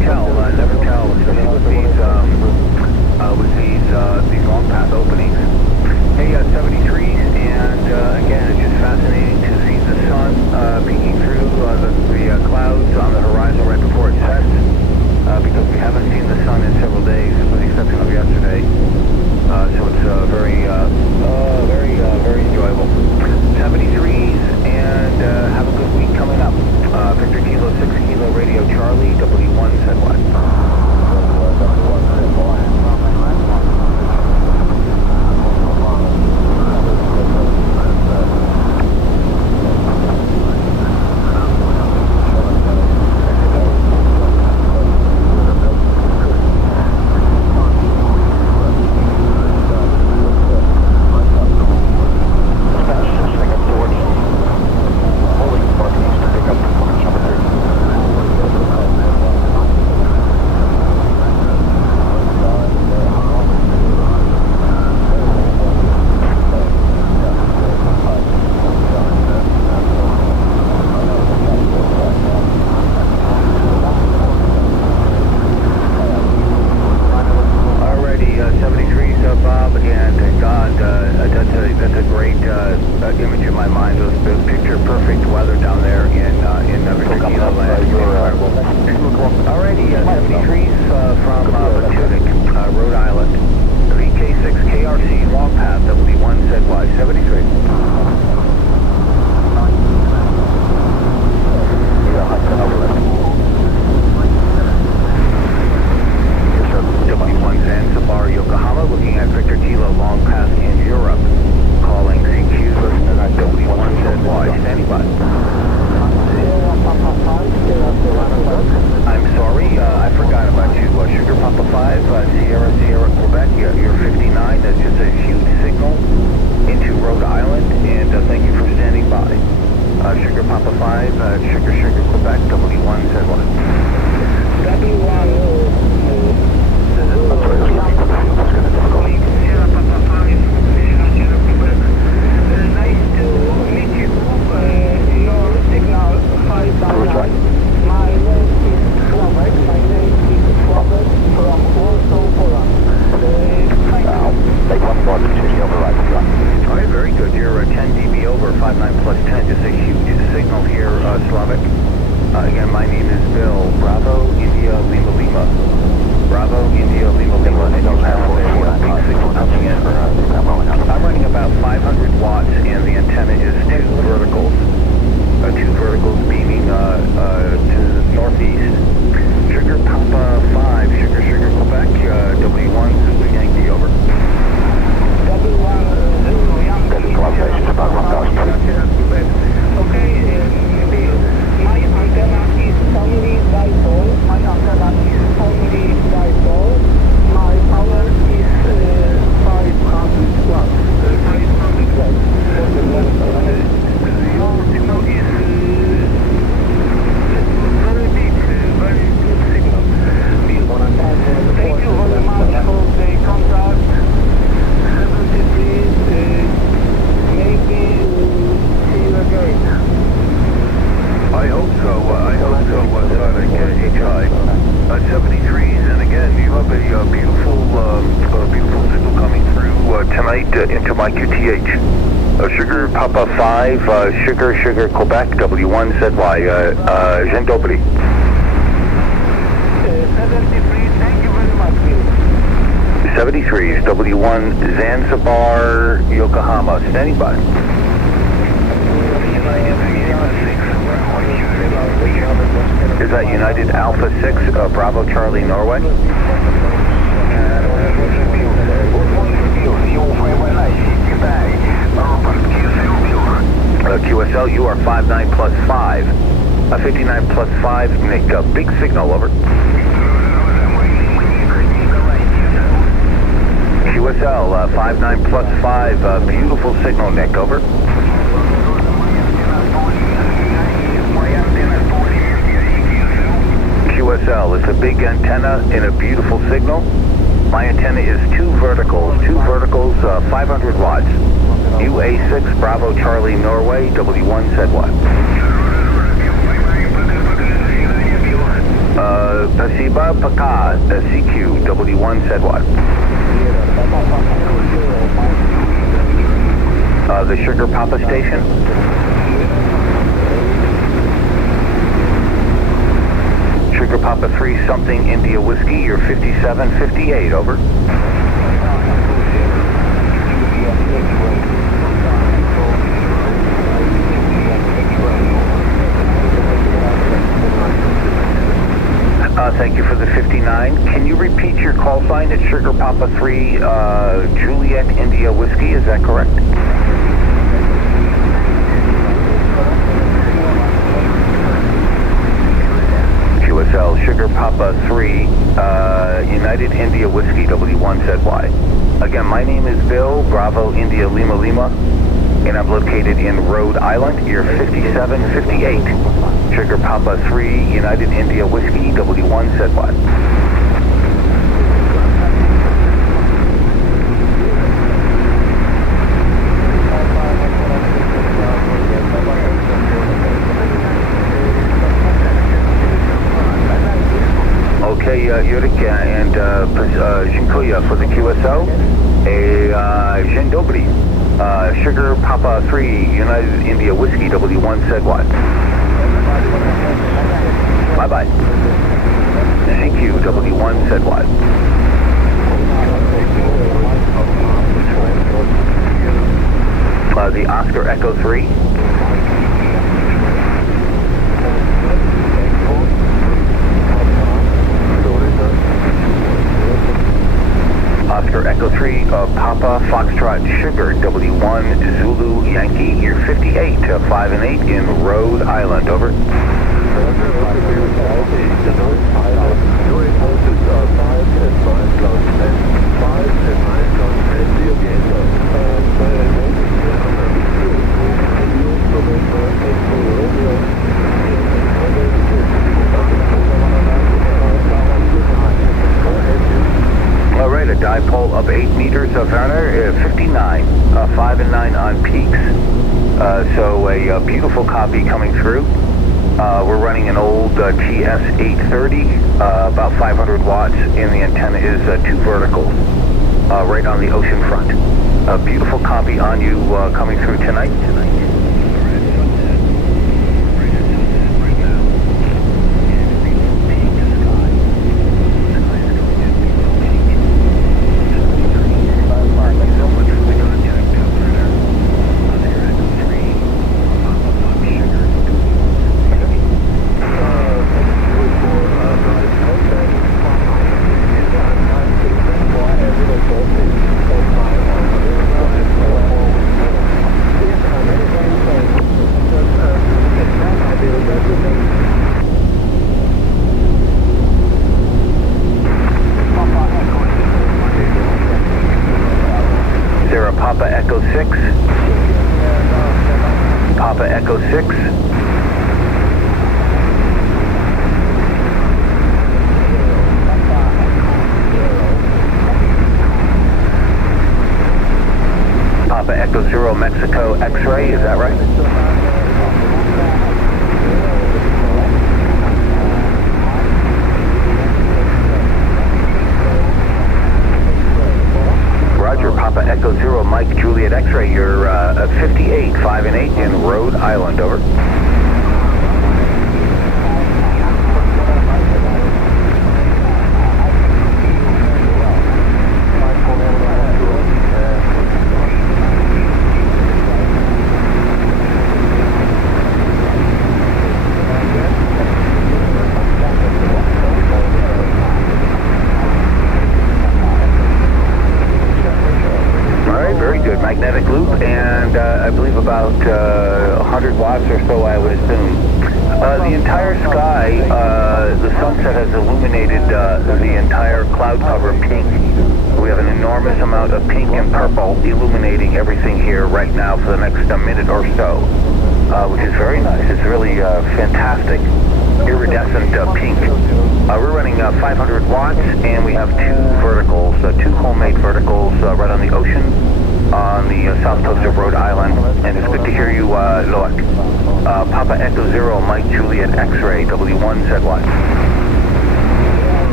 never tell, especially with these long path openings. Hey, 73s, and again, it's just fascinating to see the sun peeking through the clouds on the horizon right before it sets, because we haven't seen the sun in several days, with the exception of yesterday. So it's very enjoyable. 73s, and have a good week coming up. Victor Kilo 6 Kilo Radio Charlie, W1 said what? Image in my mind of the picture perfect weather down there in Victor Kilo land. Alrighty, 73s from Tunic, Rhode Island. VK6 KRC long path W1 said why 73. W1 Zanzibar, Yokohama, looking at Victor Kilo long path in Europe. Calling CQ, W1 ZY, standing by. I'm sorry, I forgot about you. Sugar Papa 5, Sierra, Quebec, you're 59. That's just a huge signal into Rhode Island, and thank you for standing by. Sugar Papa 5, Sugar, Quebec, W1 ZY. W1, Sierra Papa 5, nice to meet you. Your signal 599. My name is Robert. From Warsaw, Poland. Take 140 over right. All right, very good. You're 10 dB over 59 plus 10. Just a huge signal here, Slavic. Again, my name is Bill. Bravo, India, Lima, Lima. Bravo, India, Lima, Lima. And you have a big signal coming in. I'm running about 500 watts, and the antenna is two verticals beaming to the northeast. Sugar Papa 5, Sugar, Quebec, W1 Zulu Yankee, over. W1 Zulu Yankee. About 1,000. Okay, my antenna is only dipole. My power is 500 watts. 500 watts. Your signal is very big, very good signal. Thank you very much for the contact. 73, maybe see you again. I hope so, HI. 73s, and again, you have a beautiful signal coming through tonight into my QTH. Sugar Papa 5, Sugar, Quebec, W1 ZY, Jean Dobry. 73, thank you very much, Bill. 73s, W1 Zanzibar, Yokohama, standing by. Is that United Alpha 6, Bravo Charlie, Norway? QSL, you are 59 plus 5. 59 plus 5, Nick, big signal, over. QSL, 59 plus 5, beautiful signal, Nick, over. QSL, it's a big antenna and a beautiful signal. My antenna is two verticals, 500 watts. UA6, Bravo Charlie, Norway, W1 said what? Pasiba Paka, CQ, W1 said what? The Sugar Papa station? Sugar Papa 3 something India Whiskey, you're 5758, over. Thank you for the 59. Can you repeat your call sign? It's Sugar Papa 3 Juliet India Whiskey, is that correct? QSL Sugar Papa 3 United India Whiskey, W1 said why. Again, my name is Bill, Bravo India Lima Lima, and I'm located in Rhode Island. You're 5758. Sugar Papa 3 United India Whiskey, W1 said what? Okay, Yurik and Jinkuya for the QSO. Dzień dobry. Sugar Papa 3 United India Whiskey, W1 said what? Bye-bye. Thank you, W1 said what? The Oscar Echo 3. Oscar Echo 3, Papa Foxtrot Sugar, W1 Zulu Yankee, you're 58, 5 and 8 in Rhode Island, over. All right, a dipole of 8 meters of Werner, 59, 5 and 9 on peaks. So a beautiful copy coming through. We're running an old TS-830, about 500 watts, and the antenna is 2 verticals, right on the ocean front. A beautiful copy on you coming through tonight. Papa Echo 6. Papa Echo 6. Papa Echo 0 Mexico X-ray, is that right? Roger, Papa Echo 0 Mike Juliet X-ray, you're 58, 5 and 8 in Rhode Island, over. Magnetic loop, and I believe about 100 watts or so, I would assume. The entire sky, the sunset has illuminated the entire cloud cover pink. We have an enormous amount of pink and purple illuminating everything here right now for the next minute or so, which is very nice. It's really fantastic, iridescent pink. We're running 500 watts, and we have 2 verticals, 2 homemade verticals right on the ocean, on the south coast of Rhode Island, and it's good to hear you, Loic. Papa Echo 0 Mike Juliet X-ray, W1 said what?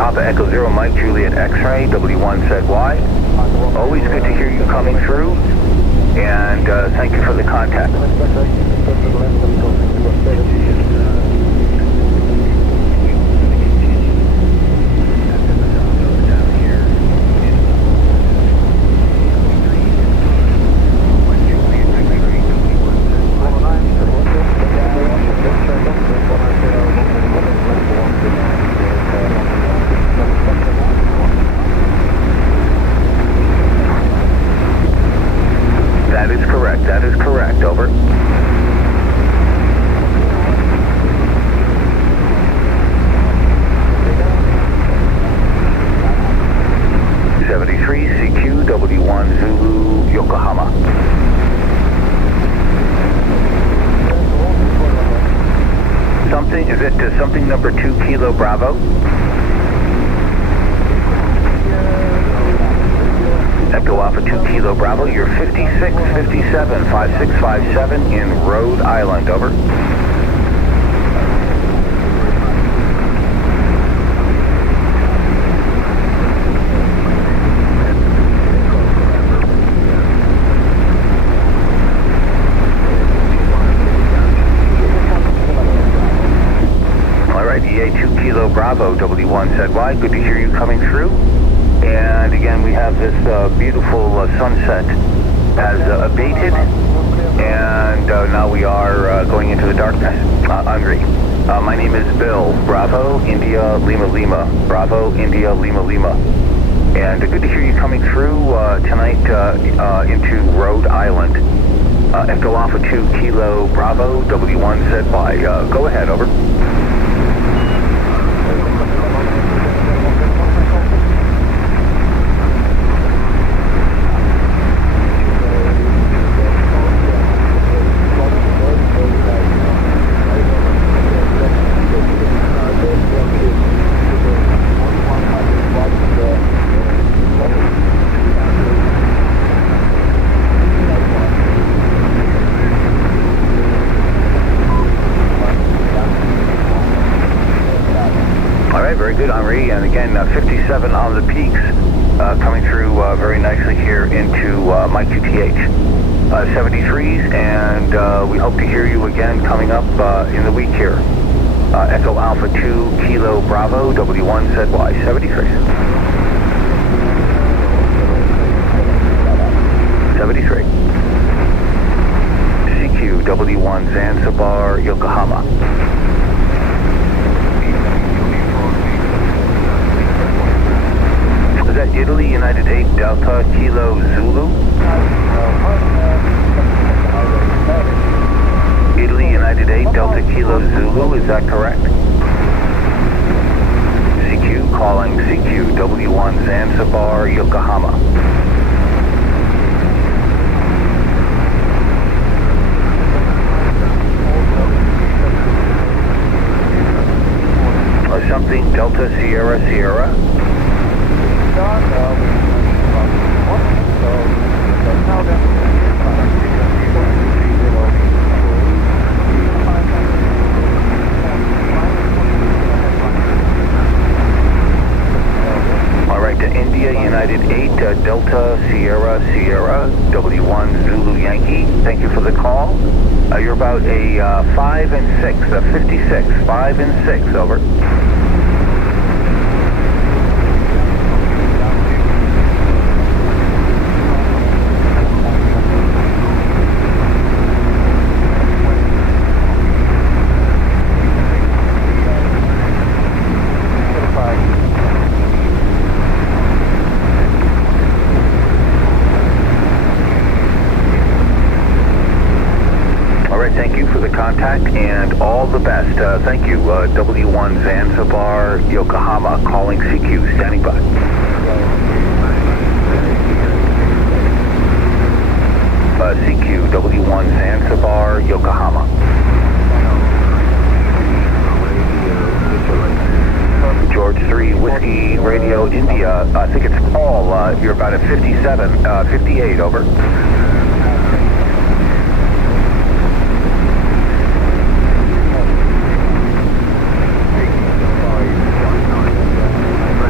Papa Echo Zero, Mike, Juliet X-Ray, W1 said Y. Always good to hear you coming through, and thank you for the contact. That is correct, over. CQ W1 Zulu Yokohama. Something, is it something number 2 Kilo Bravo? Echo Alpha 2 Kilo Bravo, you're 5657, 5657 in Rhode Island, over. All right, EA 2 Kilo Bravo, W1 said Y, good to hear you coming through. And again, we have this beautiful sunset has abated, and now we are going into the darkness. Angry. My name is Bill, Bravo, India, Lima, Lima. Bravo, India, Lima, Lima. And good to hear you coming through tonight into Rhode Island. Echo Alpha 2 Kilo Bravo, W1 said Y. Go ahead, over. Very good, Henri, and again, 57 on the peaks, coming through very nicely here into my QTH. 73s, and we hope to hear you again coming up in the week here. Echo Alpha 2 Kilo Bravo, W1 said Y, 73. 73. CQ W1 Zanzibar, Yokohama. Is that Italy, United 8 Delta Kilo Zulu? Italy, United 8 Delta Kilo Zulu, is that correct? CQ calling CQ W1 Zanzibar, Yokohama. Something Delta Sierra Sierra. All right, to India, United 8, Delta Sierra Sierra, W1 Zulu Yankee. Thank you for the call. You're about a 5 and 6, a 56, 5 and 6, over. Thank you for the contact and all the best. Thank you. W1 Zanzibar, Yokohama, calling CQ, standing by. CQ, W1 Zanzibar, Yokohama. George 3, Whiskey, Radio, India. I think it's Paul. You're about at 57, 58, over.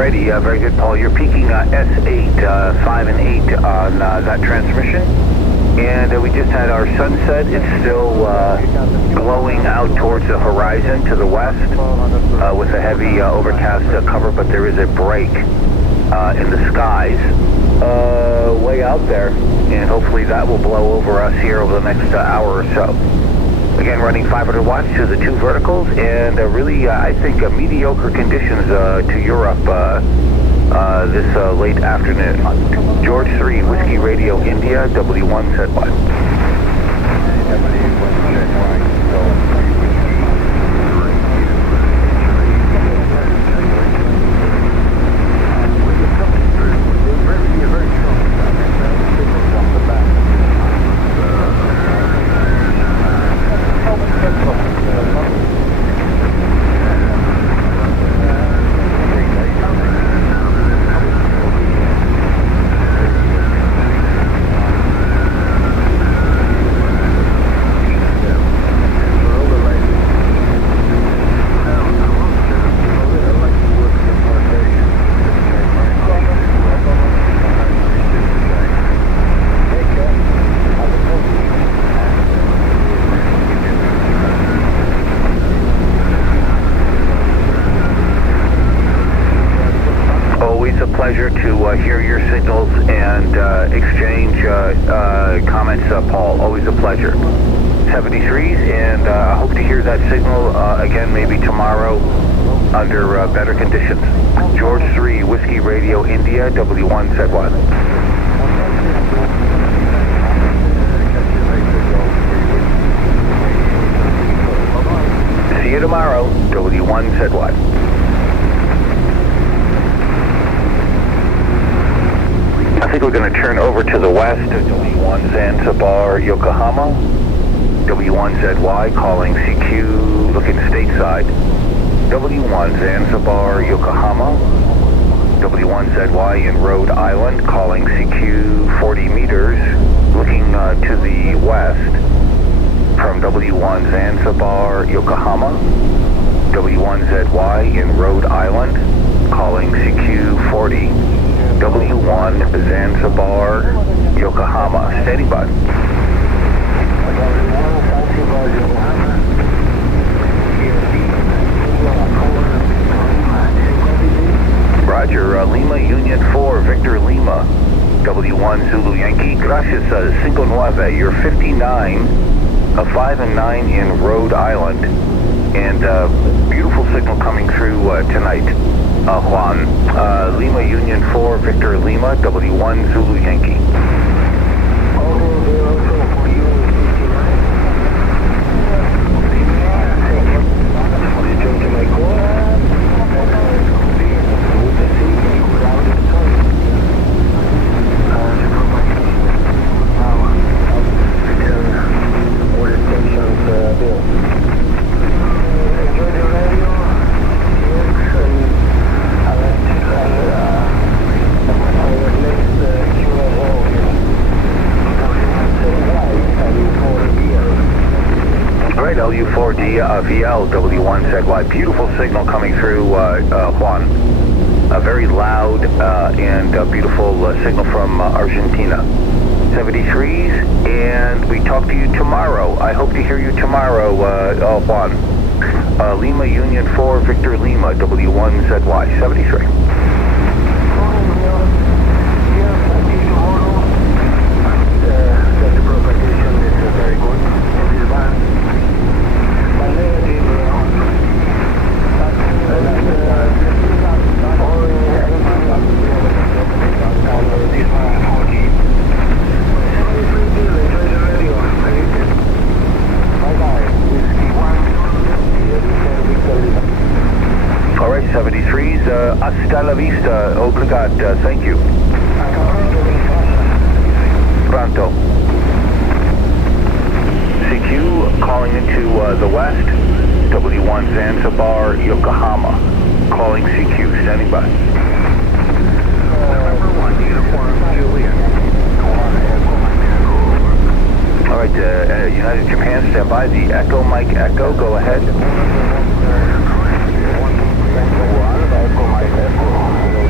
Alrighty, very good, Paul. You're peaking S8, 5 and 8 on that transmission. And we just had our sunset. It's still glowing out towards the horizon to the west with a heavy overcast cover, but there is a break in the skies way out there, and hopefully that will blow over us here over the next hour or so. Again, running 500 watts to the two verticals, and really, I think, mediocre conditions to Europe this late afternoon. George 3, Whiskey Radio India, W1 Z1. Pleasure to hear your signals and exchange comments, Paul. Always a pleasure. 73s, and I hope to hear that signal again maybe tomorrow under better conditions. George 3, Whiskey Radio India, W1 Z1. See you tomorrow, W1 Z1. I think we're going to turn over to the west, W1 Zanzibar, Yokohama, W1ZY calling CQ, looking stateside, W1 Zanzibar, Yokohama, W1ZY in Rhode Island calling CQ 40 meters, looking to the west from W1 Zanzibar, Yokohama, W1ZY in Rhode Island calling CQ 40, W1 Zanzibar, Yokohama. Standing by. Roger, Lima Union 4, Victor Lima, W1 Zulu Yankee. Gracias, 59. You're 59, 5 and 9 in Rhode Island. And beautiful signal coming through tonight. Juan, Lima Union 4, Victor Lima, W1 Zulu Yankee. LU4D VL W1ZY. Beautiful signal coming through, Juan. A very loud and beautiful signal from Argentina. 73s, and we talk to you tomorrow. I hope to hear you tomorrow, Juan. Lima Union 4, Victor Lima, W1ZY. 73. All right, 73s, hasta la vista, obrigado, thank you. Pronto. CQ calling into the west, W1 Zanzibar, Yokohama, calling CQ, standing by. November 1, Uniform Juliet. All right, United Japan, stand by. The Echo, Mike Echo, go ahead. Echo Mike Echo.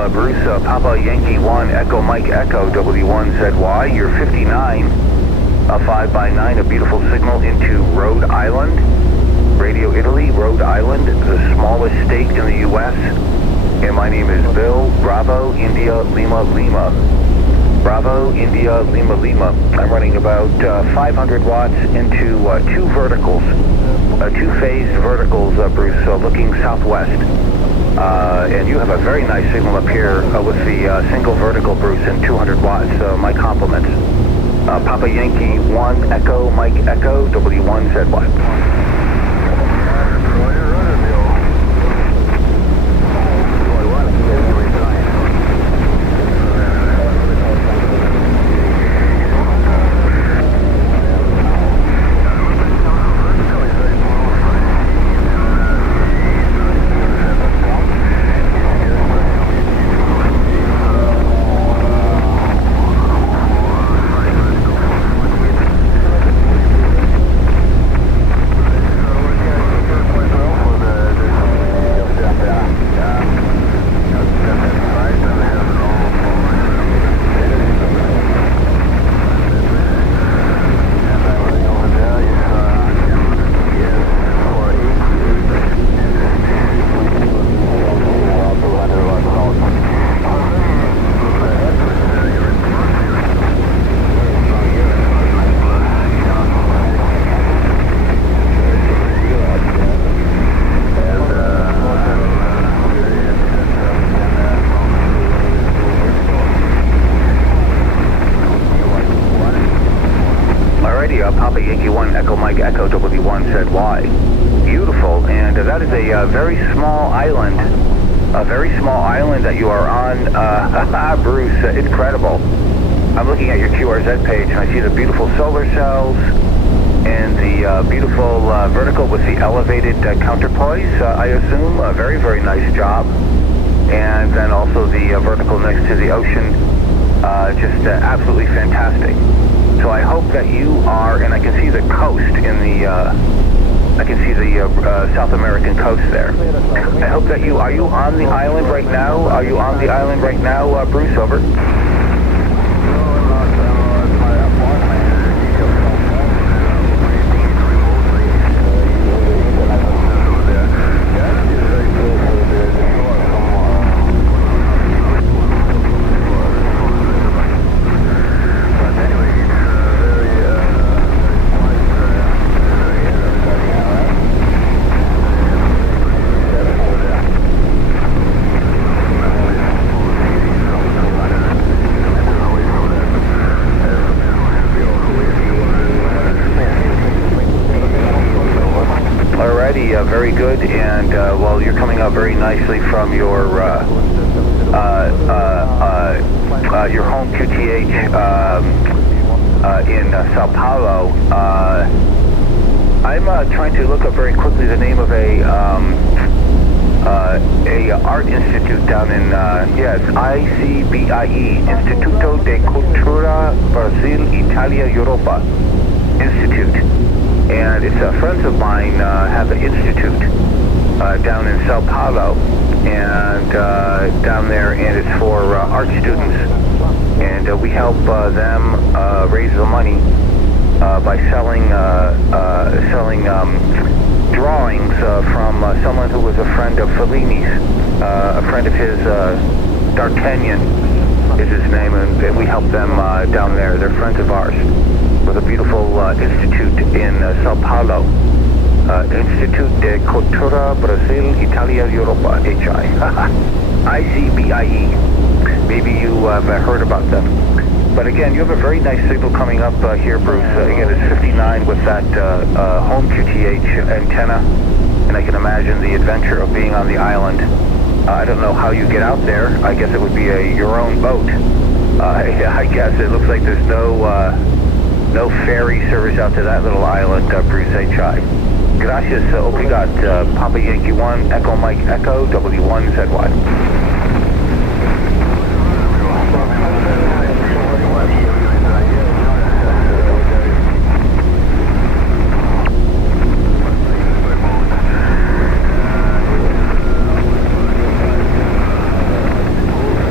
Bruce, Papa Yankee 1, Echo Mike Echo, W1ZY. You're 59, 5x9, a beautiful signal into Rhode Island. Radio Italy, Rhode Island, the smallest state in the U.S. And my name is Bill, Bravo, India, Lima, Lima. Bravo, India, Lima, Lima. I'm running about 500 watts into two verticals, two-phased verticals, Bruce, looking southwest. And you have a very nice signal up here with the single vertical, Bruce, and 200 watts. My compliments. Papa Yankee 1, Echo, Mike Echo, W1ZY. Papa Yankee 1, Echo Mike Echo, W1ZY. Beautiful, and that is a very small island. A very small island that you are on, Bruce, incredible. I'm looking at your QRZ page and I see the beautiful solar cells and the beautiful vertical with the elevated counterpoise, I assume. A very, very nice job. And then also the vertical next to the ocean, just absolutely fantastic. So I hope that you are, and I can see the coast in the, I can see the South American coast there. I hope that are you on the island right now? Are you on the island right now, Bruce? Over. Very good, and well, you're coming up very nicely from your home QTH in Sao Paulo. I'm trying to look up very quickly the name of a art institute down in it's ICBIE, Instituto de Cultura Brasil Italia Europa Institute. And it's friends of mine have an institute down in Sao Paulo, and down there, and it's for art students. And we help them raise the money by selling drawings from someone who was a friend of Fellini's, a friend of his, D'Artagnan is his name, and we help them down there. They're friends of ours. With a beautiful institute in Sao Paulo, Instituto de Cultura Brasil Italia Europa, HI, ICBIE. Maybe you have heard about them. But again, you have a very nice signal coming up here, Bruce. Again, it's 59 with that home QTH antenna, and I can imagine the adventure of being on the island. I don't know how you get out there. I guess it would be your own boat. I guess it looks like there's no ferry service out to that little island, Bruce HI. Gracias, obrigat, Papa Yankee 1, Echo Mike Echo, W1ZY.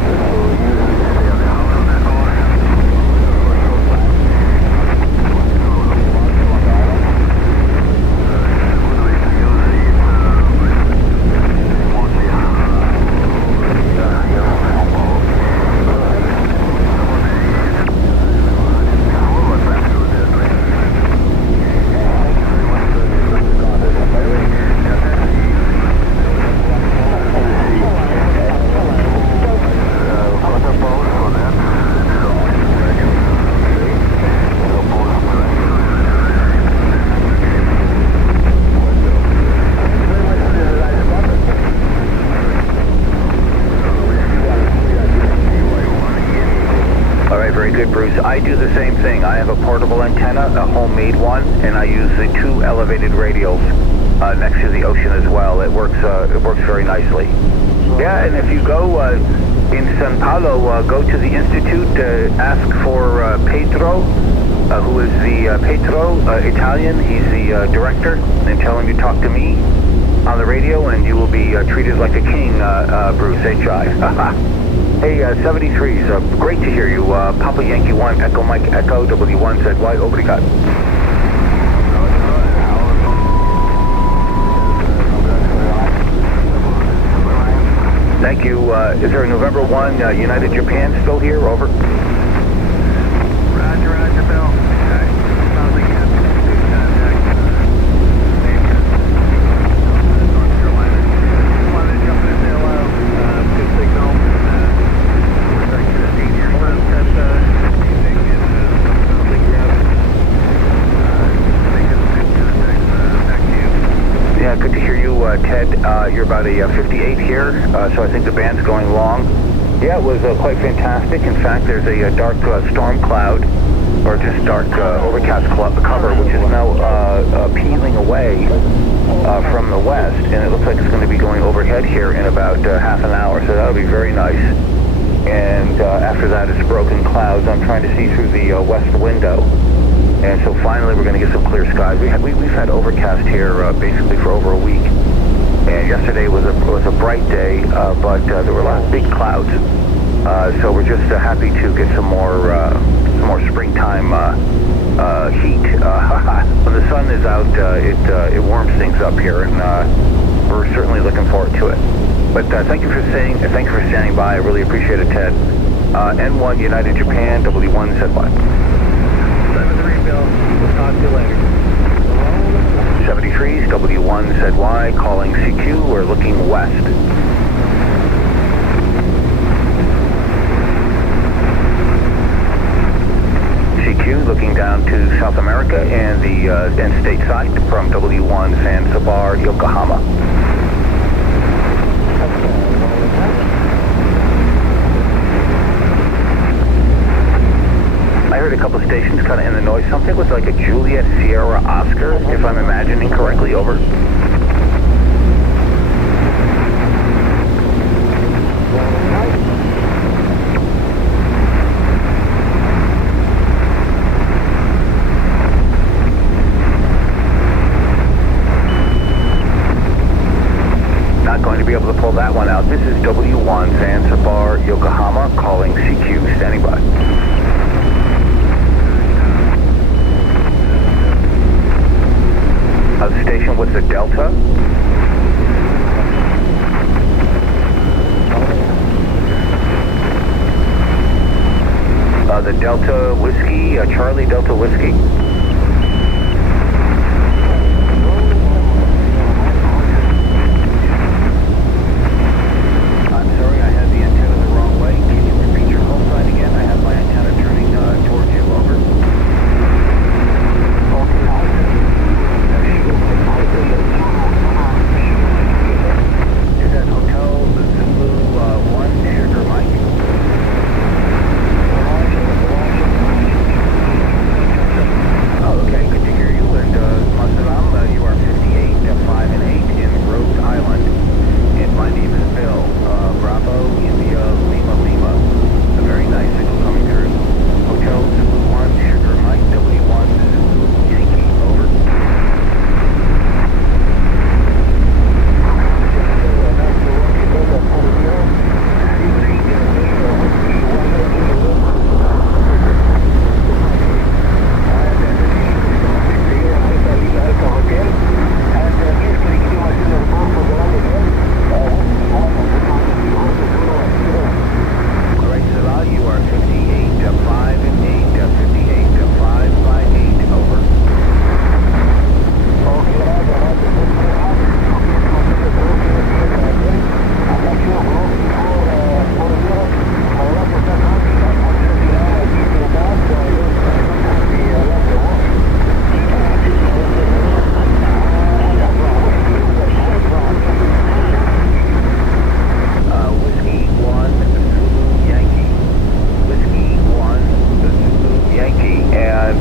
good, Bruce. I do the same thing. I have a portable antenna, a homemade one, and I use the 2 elevated radials next to the ocean as well. It works very nicely. Yeah, and if you go in Sao Paulo, go to the Institute, ask for Pedro, who is the Italian. He's the director, and tell him you talk to me on the radio, and you will be treated like a king, Bruce H.I. Hey, 73s, great to hear you. Papa Yankee 1, Echo Mike Echo, W1ZY, obrigado. Thank you. Is there a November 1 United Japan still here? Over. Roger, Roger, Bill. Okay. Sounds like you have to contact North Carolina. Just wanted to jump in and say hello. Good signal. We're back to the senior. That's music, and sounds like you have make us good contact back to you. Yeah, good to hear you, Ted. You're about a 58 here, so I think the band's going long. Yeah, it was quite fantastic. In fact, there's a dark storm cloud, or just dark overcast cover, which is now peeling away from the west, and it looks like it's going to be going overhead here in about half an hour, so that'll be very nice. And after that, it's broken clouds. I'm trying to see through the west window. And so finally, we're going to get some clear skies. We've had overcast here basically for over a week. And yesterday was a bright day, but there were a lot of big clouds. So we're just happy to get some more springtime heat. When the sun is out, it warms things up here, and we're certainly looking forward to it. But thank you for standing by. I really appreciate it, Ted. N1 United Japan, W1ZY. 73, Bill. We'll talk to you later. 73s, W1ZY, calling CQ. We're looking west. CQ looking down to South America and the end state site from W1 Zanzibar, Yokohama. I heard a couple of stations kind of in the noise. Something was like a Juliet Sierra Oscar, if I'm imagining correctly. Over. Not going to be able to pull that one out. This is W1 Zanzibar, Yokohama, calling CQ, standing by. The station with the Delta. The Delta Whiskey, Charlie Delta Whiskey. I'm sorry, I had the antenna the wrong way. Can you repeat your call sign again? I have my antenna turning towards you. Over. Is that Hotel Zulu 1 Sugar Mike?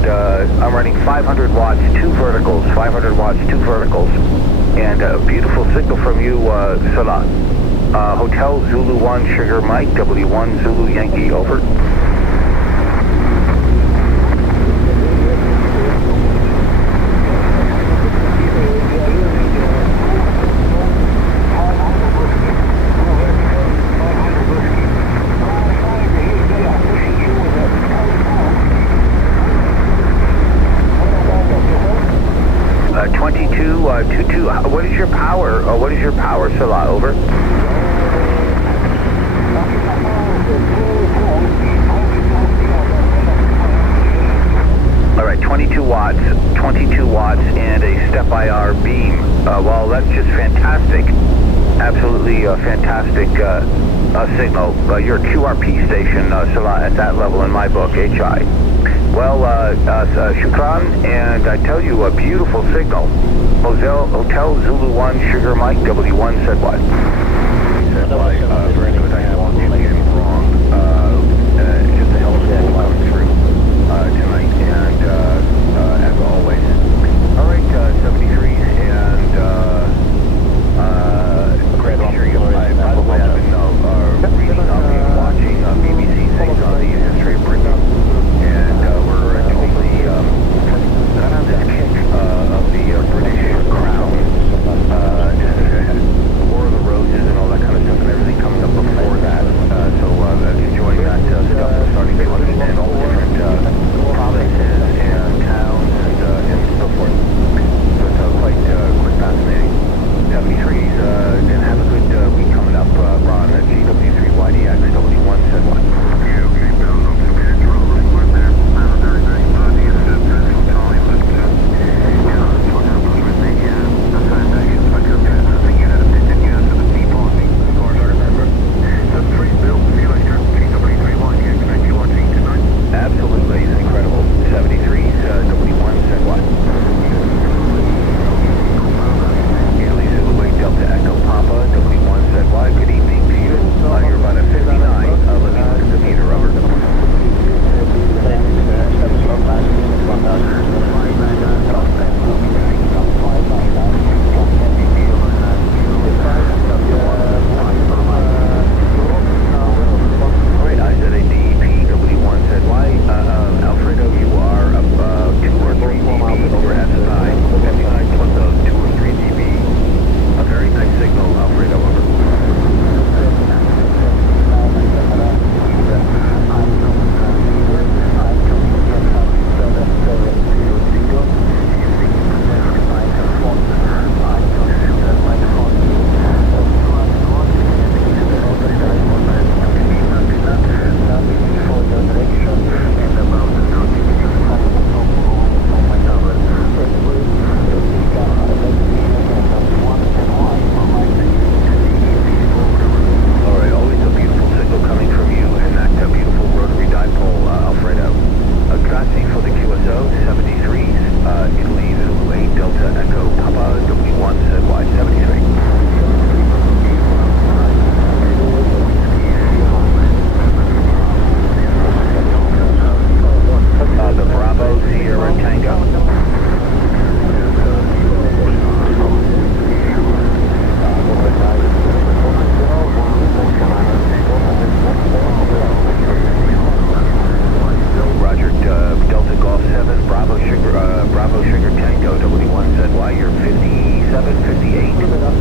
I'm running 500 watts, 2 verticals, 500 watts, 2 verticals, and a beautiful signal from you, Salah. Hotel Zulu 1 Sugar Mike, W1 Zulu Yankee, over. What is your power? What is your power, Salah? Over. All right, 22 watts, and a step IR beam. Well, that's just fantastic. Absolutely fantastic signal. You're a QRP station, Salah, at that level in my book, HI. Well, shukran, and I tell you, a beautiful signal. Hotel Zulu 1 Sugar Mike, W1 said what? Said why, very good. I won't get anything wrong. Just a hell of a day coming through tonight, and as always. All right, 73s, and I'm sure you'll, by the way, I've been reading up and watching BBC things on the history of Britain, and we're doing the kick of the British crown, War of the Roses and all that kind of stuff, and everything coming up before that. So enjoying that stuff and starting to understand all the different provinces and towns and so forth. So it's quite fascinating. 73s, and have a good week coming up, Ron, at GW3YDX, W1 said what? Yeah, okay, bound up some control right one there. Very nice decent pencil time, but yeah, that's what happens with the foundations. I couldn't get nothing yet out of it, didn't you? So the people, of course, I remember. The three Bill, see you later. GW3YDX, thank you watching tonight. Absolutely, it's incredible. 73s, W1 said what? Italy Zulu Delta Echo Papa, W1 said why? Good evening to you. You're about at 59. Let me look at the meter, Robert. All right, I said a DEP, W1 said why? Alfredo, you are up 2 or 3 dB over SI. 59 plus 2 or 3 dB. A very nice signal, Alfredo, over. Bravo Sugar Tango, W1 said, why, you're 57, 58?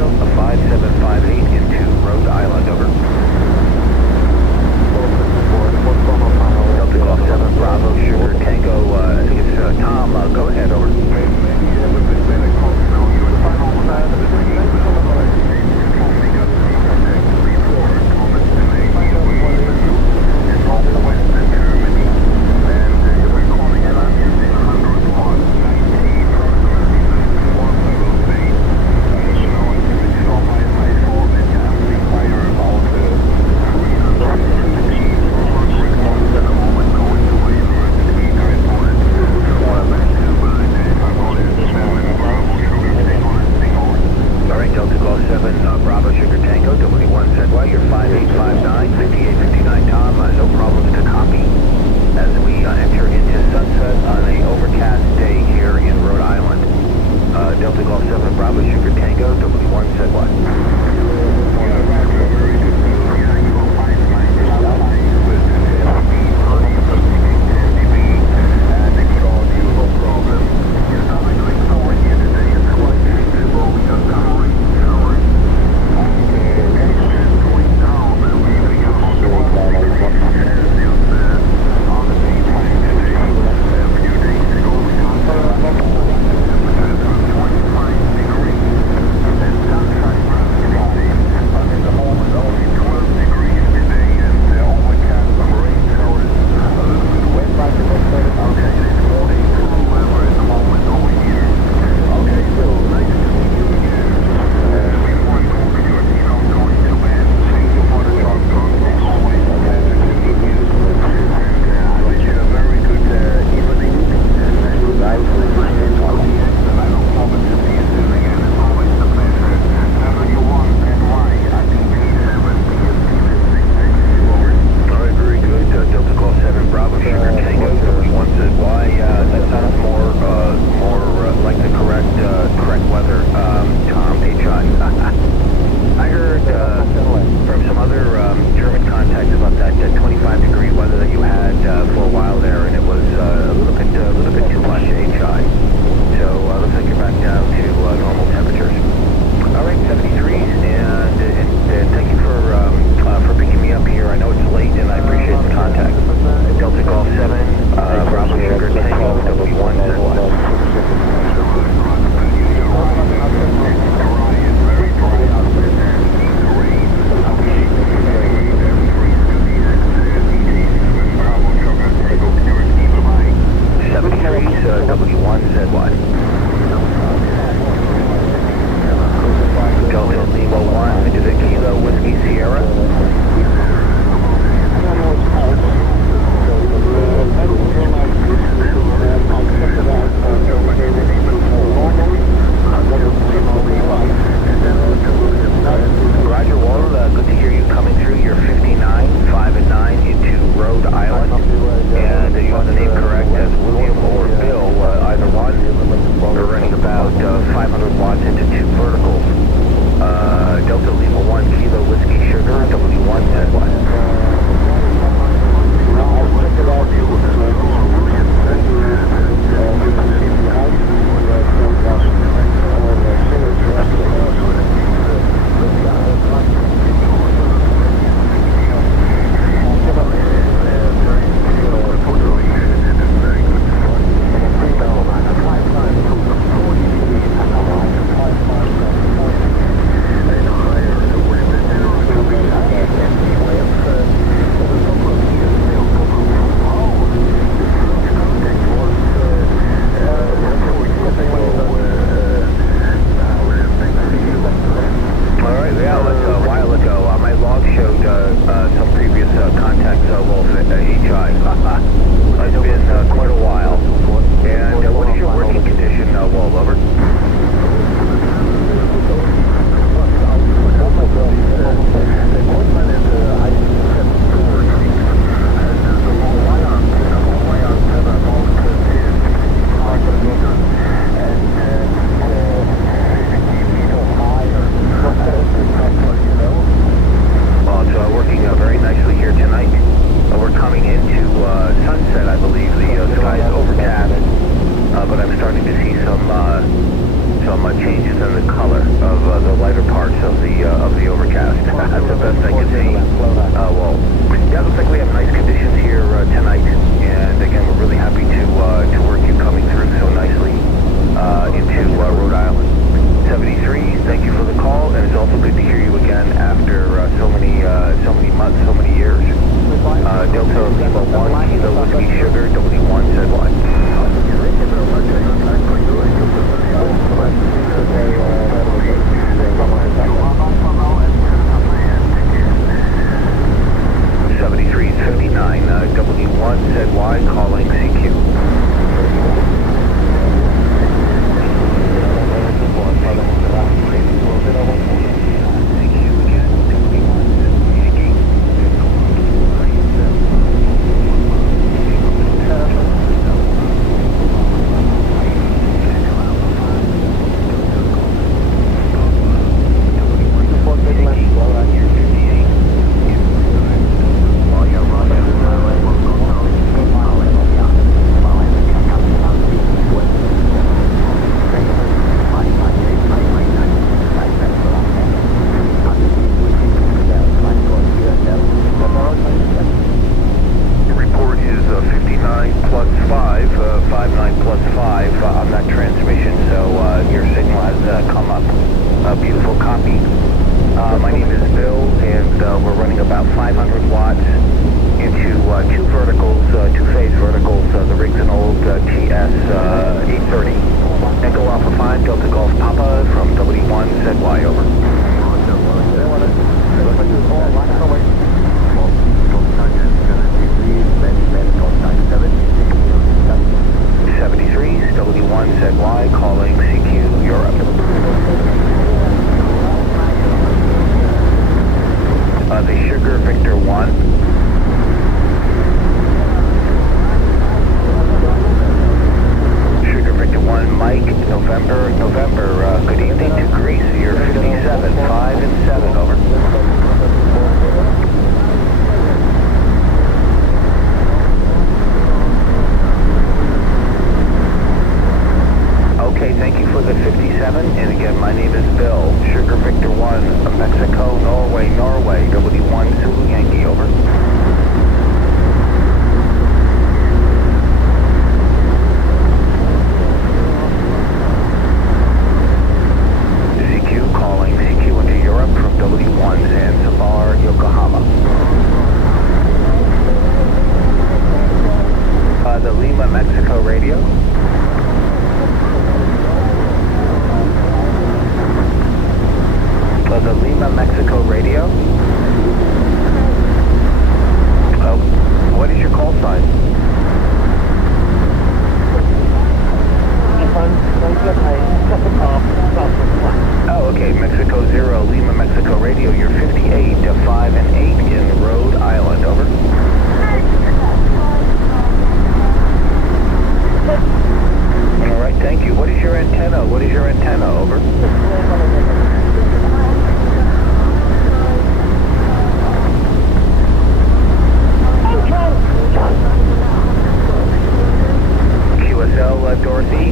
Victor Tango, W1 Z1. W1 ZY. Delta Lima 1, is it Kilo Whiskey Sierra? Roger, Walter, good to hear you coming through. You're 59, 5 and 9 into Rhode Island. And you have the name correct as William or Bill, either one. We're running about 500 watts into 2 verticals. Delta Lima 1 Kilo Whiskey Sugar, W1 ZY.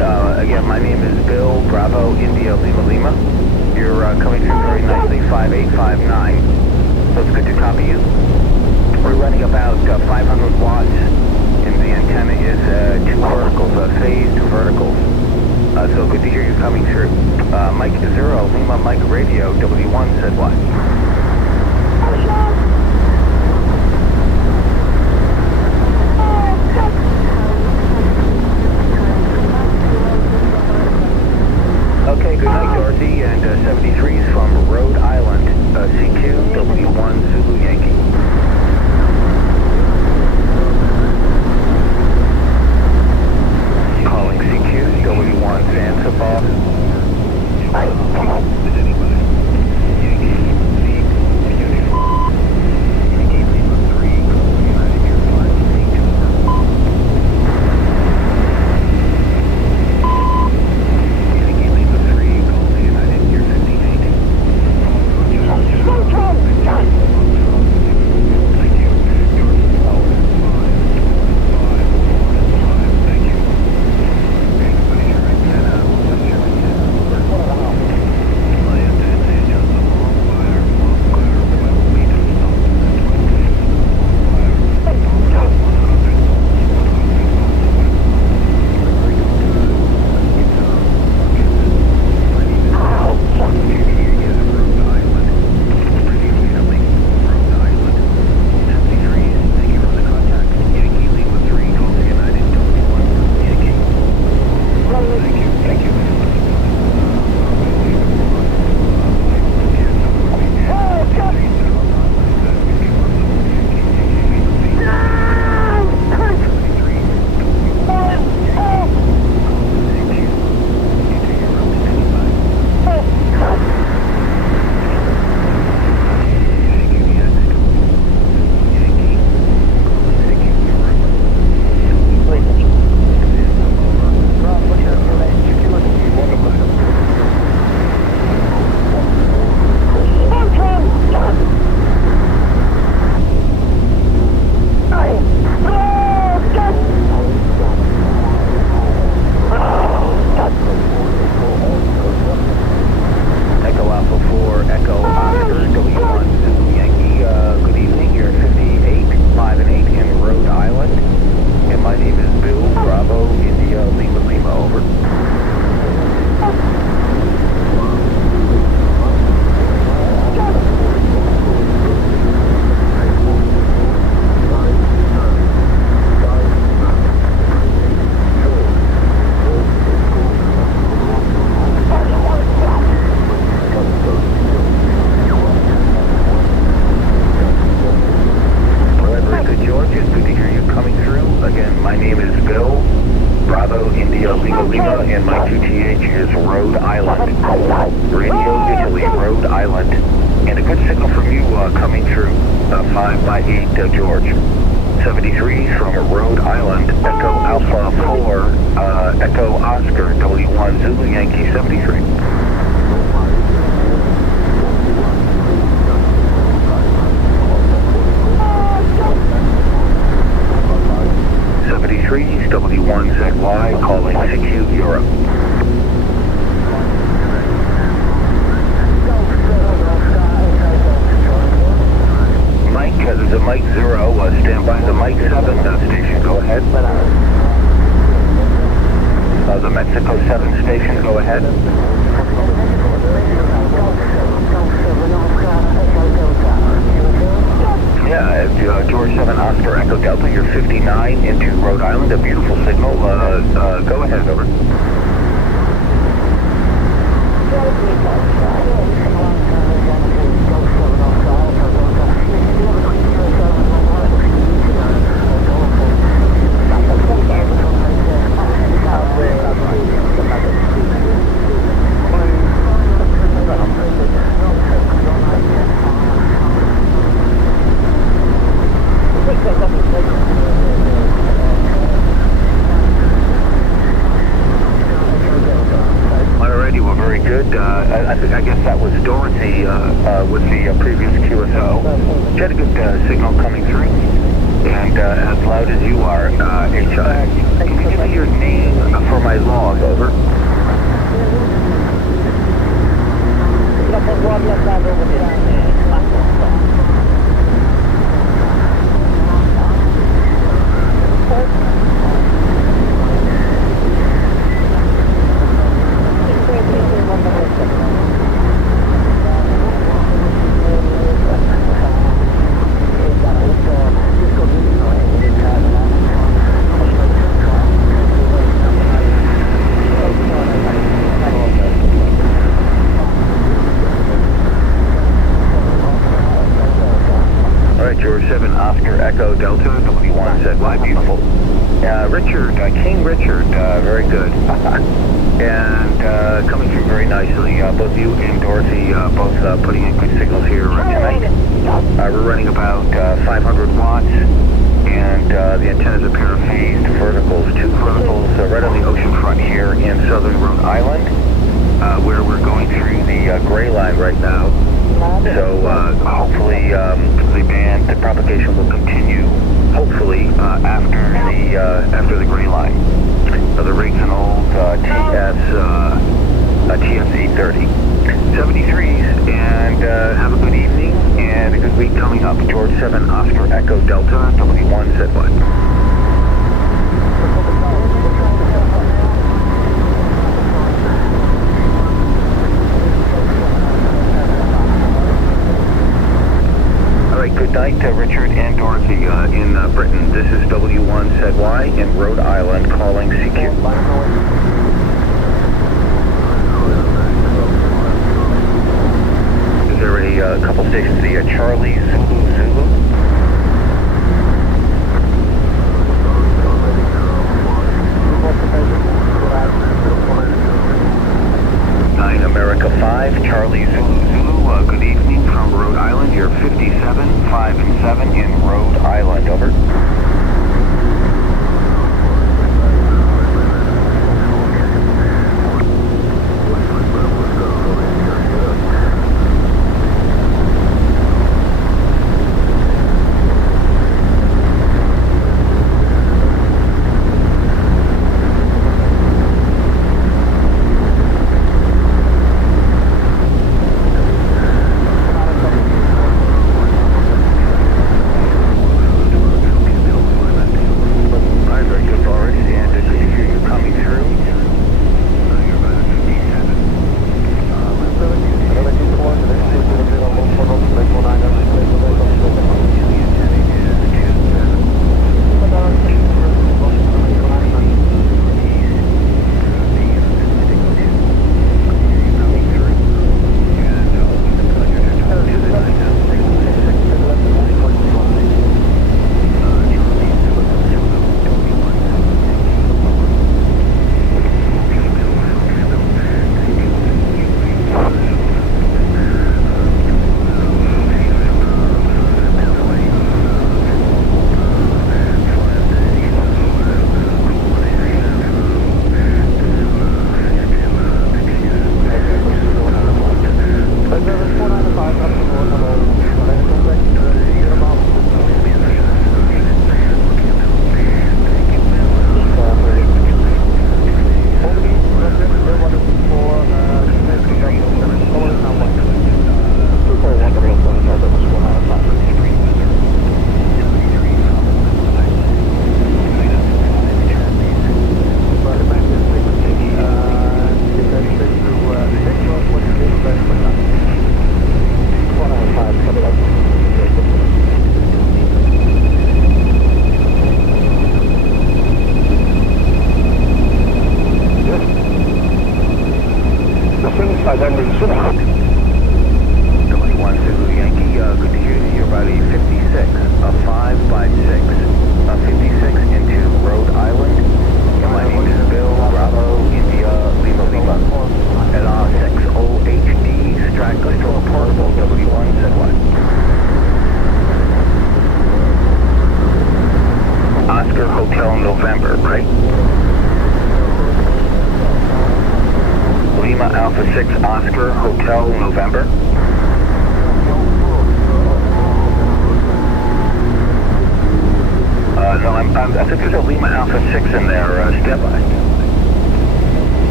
Again, my name is Bill, Bravo, India, Lima, Lima. You're coming through very nicely, 5859. So it's good to copy you. We're running about 500 watts, and the antenna is 2 verticals, phased verticals. So good to hear you coming through. Mike 0, Lima, Mike Radio, W1 said what? Okay, good night, Dorothy, and 73's from Rhode Island, CQ, W1 Zulu Yankee. Calling CQ, W1 Zanzibar. Is anybody? Yankee, Yankee Lima 3, United Air Flight 8. Yankee Lima 3, call the United Air 58. Thank you. Thank you. I guess that was Dorothy with the previous QSO. She had a good signal coming through, and as loud as you are, can you give me your name, for my log, over. George 7 Oscar Echo Delta W1 ZY, beautiful. Richard, King Richard, very good. And coming through very nicely. Both you and Dorothy both putting in good signals here tonight. We're running about 500 watts, and the antennas are paraphased verticals, 2 verticals right on the ocean front here in southern Rhode Island, where we're going through the gray line right now. So hopefully the propagation will continue. Hopefully after the gray line. The rig's an old TS 830. 73s, and have a good evening and a good week coming up. George 7 Oscar Echo Delta W1 ZY. Good night, Richard and Dorothy in Britain. This is W1 ZY in Rhode Island calling CQ. Is there a couple stations, the Charlie Zulu Zulu? Nine America 5, Charlie Zulu Zulu. Good evening from Rhode Island. You're 57, 5 and 7 in Rhode Island. Over. I think there's a Lima Alpha 6 in there, step by.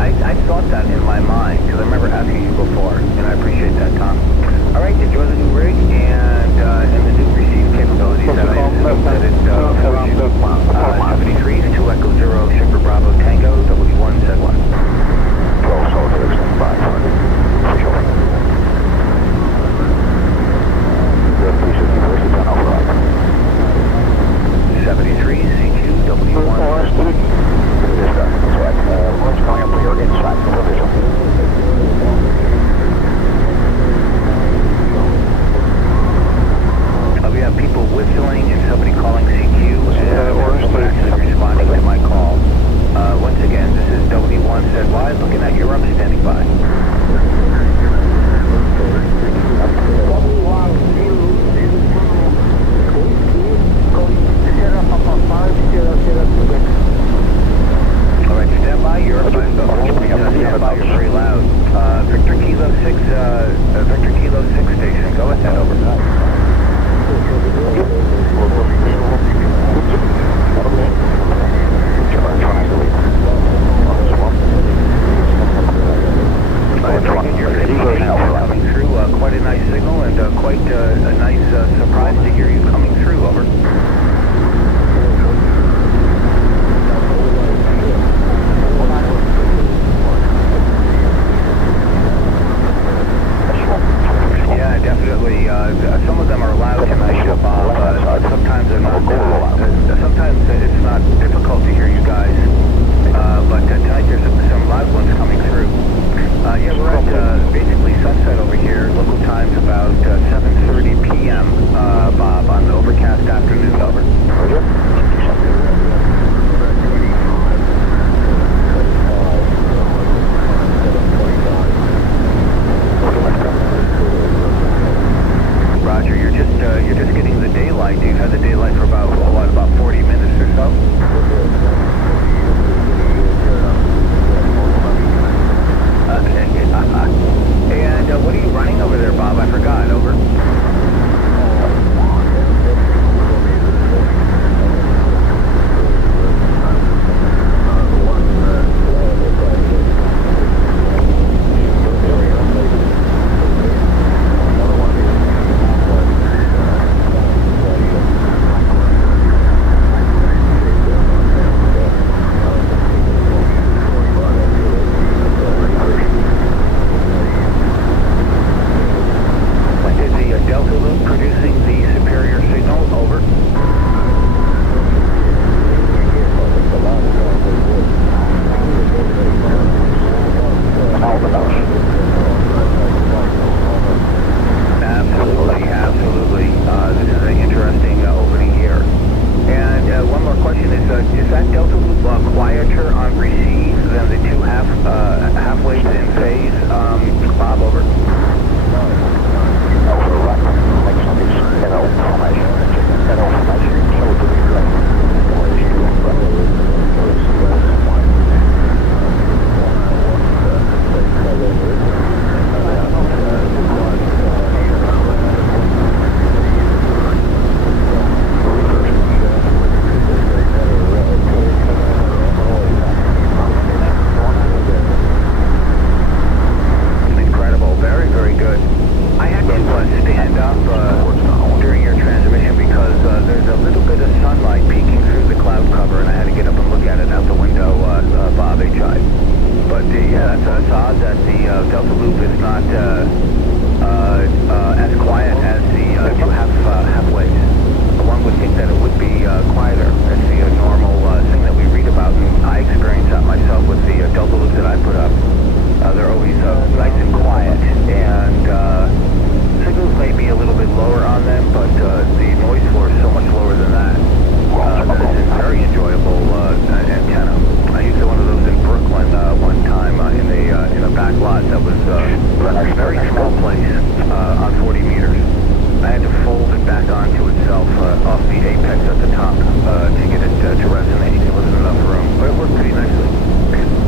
I thought that in my mind, because I remember asking you before, and I appreciate that, Tom. All right, enjoy the new rig and the new receive capabilities that I assume that it affords you. 73s, 2 Echo 0, Sugar Bravo Tango, W1, said 1. 12 soldiers, 5. Visual. The 364 is 10 over right. 73, CQ, W1. This guy, that's right. One's coming up for your inside, for visual. We have people whistling and somebody calling CQ, and we're actually responding to my call. Once again, this is W1 said wide, looking at Europe, standing by. All right, stand by, Europe. Stand by, you're very loud. Victor Kilo 6 station, go ahead, over. Coming through, quite a nice signal and quite a nice surprise to hear you coming through, over. Yeah, definitely. Some of them are loud tonight, Bob. Sometimes they're not. Sometimes it's not difficult to hear you guys. But tonight there's some loud ones coming through. Yeah, we're at basically sunset over here. Local time's about 7:30 p.m. Bob, on the overcast afternoon. Over. Roger, you're just getting the daylight. You've had the daylight for about 40 minutes or so. And what are you running over there, Bob? I forgot. Over.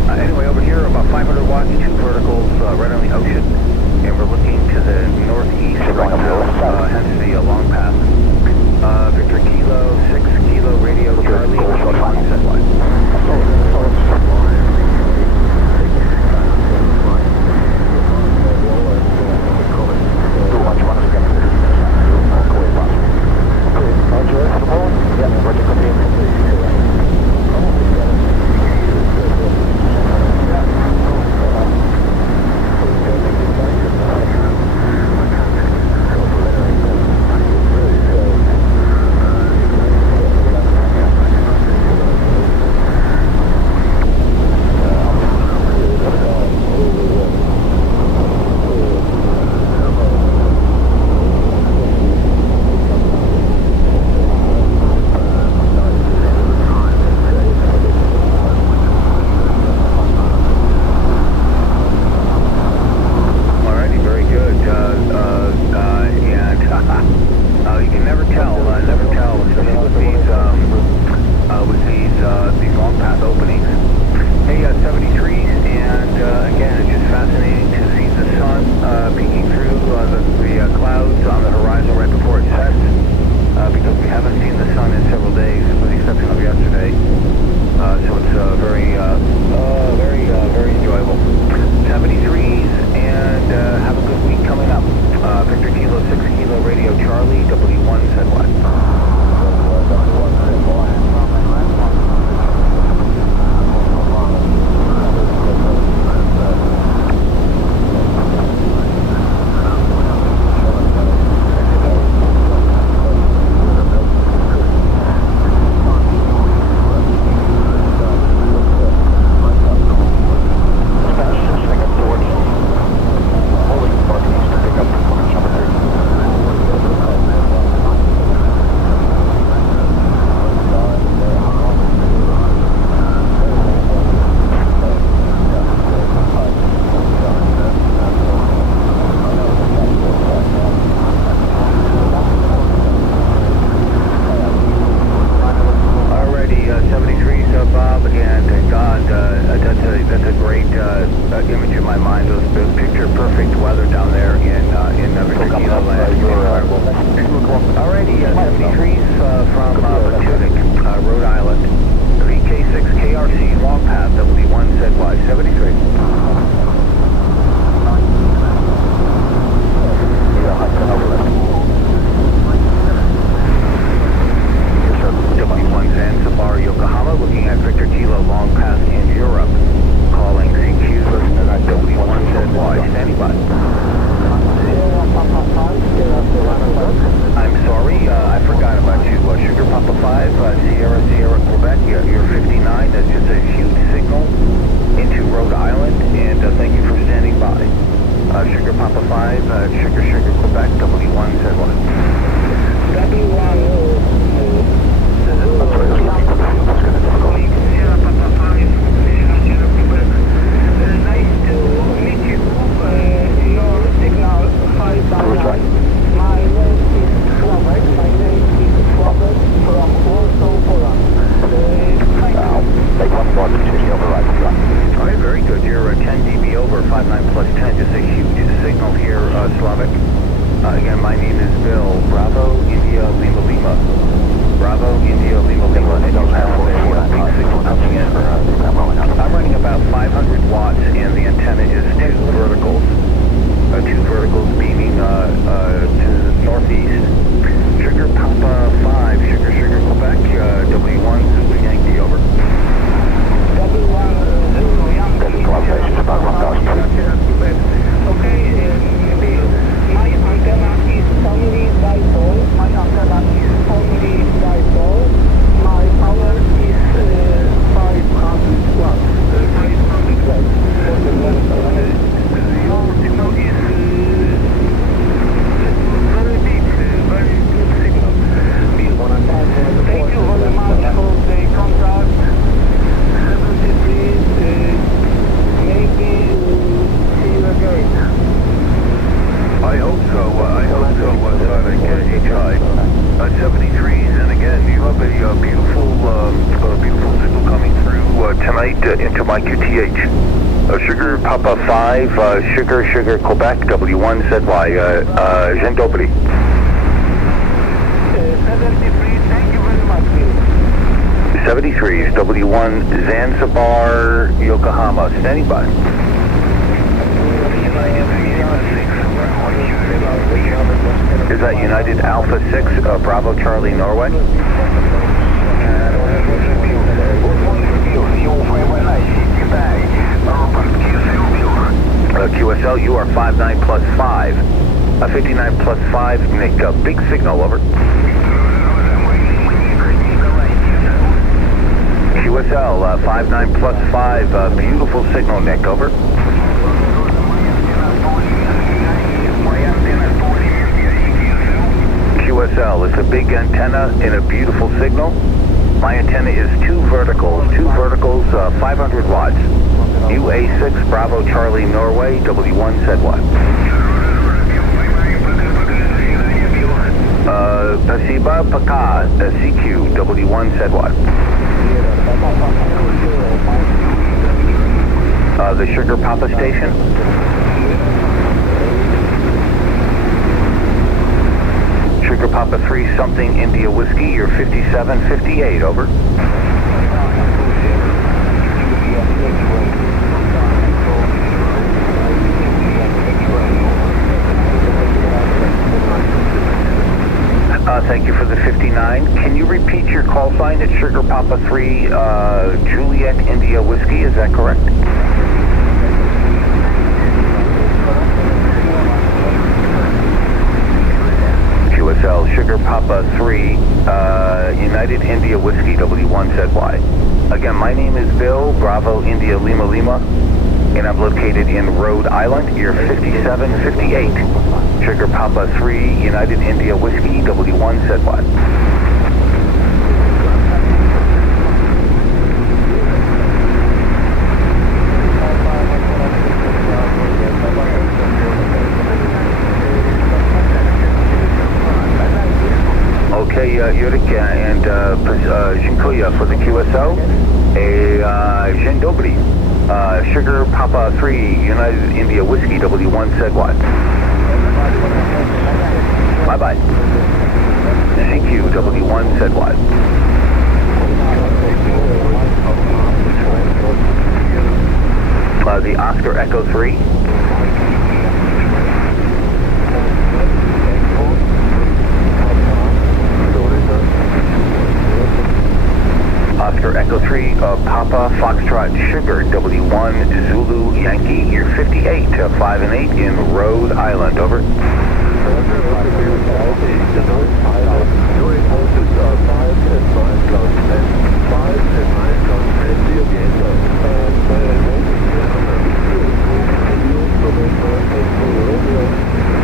Sugar, Quebec, W1, Z1. W1, nice to meet you. Your signal 599. My name is Robert. From Warsaw, Poland. Take 1 more, continue over right. All right, very good. You're 10 dB over, 59 plus 10. Just a huge signal here, Slavic. Again, my name is Bill. Bravo, India, Lima, Lima. Bravo, India, Lima, Lima. And you have a big signal coming in. I'm running about 500 watts, and the antenna is two verticals. Two verticals beaming to the northeast. Sugar Papa 5, Sugar, Quebec, W1, Zulu Yankee, over. W1, Zulu Yankee. Station about 1,000 feet. Okay, my antenna is only dipole. My power is 500 watts. 500 watts. Your signal is very big, very good signal. Thank you very much for the contact. 73, maybe see you again. I hope so, Sonic, HI. 73s, and again, you have a beautiful signal coming through tonight into my QTH. Sugar Papa 5, Sugar, Quebec, W1, ZY, Jean Dobry. 73, thank you very much, Bill. 73s, W1, Zanzibar, Yokohama, standing by. Is that United Alpha 6, Bravo Charlie, Norway? QSL, you are 59 plus 5. 59 plus 5, Nick, big signal, over. QSL, 59 plus 5, beautiful signal, Nick, over. QSL, it's a big antenna and a beautiful signal. My antenna is two verticals, 500 watts. UA6, Bravo Charlie, Norway, W1, ZY. Pasiba Paka, CQ, W1, ZY. The Sugar Papa station. Sugar Papa 3 something India Whiskey, you're 5758, over. Thank you for the 59. Can you repeat your call sign at Sugar Papa 3 Juliet India Whiskey, is that correct? QSL, Sugar Papa 3, United India Whiskey, W1ZY. Again, my name is Bill, Bravo India Lima Lima, and I'm located in Rhode Island, year 5758. Sugar Papa 3, United India Whiskey, W1ZY. Okay, Yurik and Shinkoya for the QSO. Jean Dobry, Sugar Papa 3, United India Whiskey, W1ZY. Bye-bye. CQ, W1ZY. The Oscar Echo 3. Oscar Echo 3, Papa Foxtrot Sugar, W1 Zulu Yankee, you're 58, 5 and 8 in Rhode Island, over.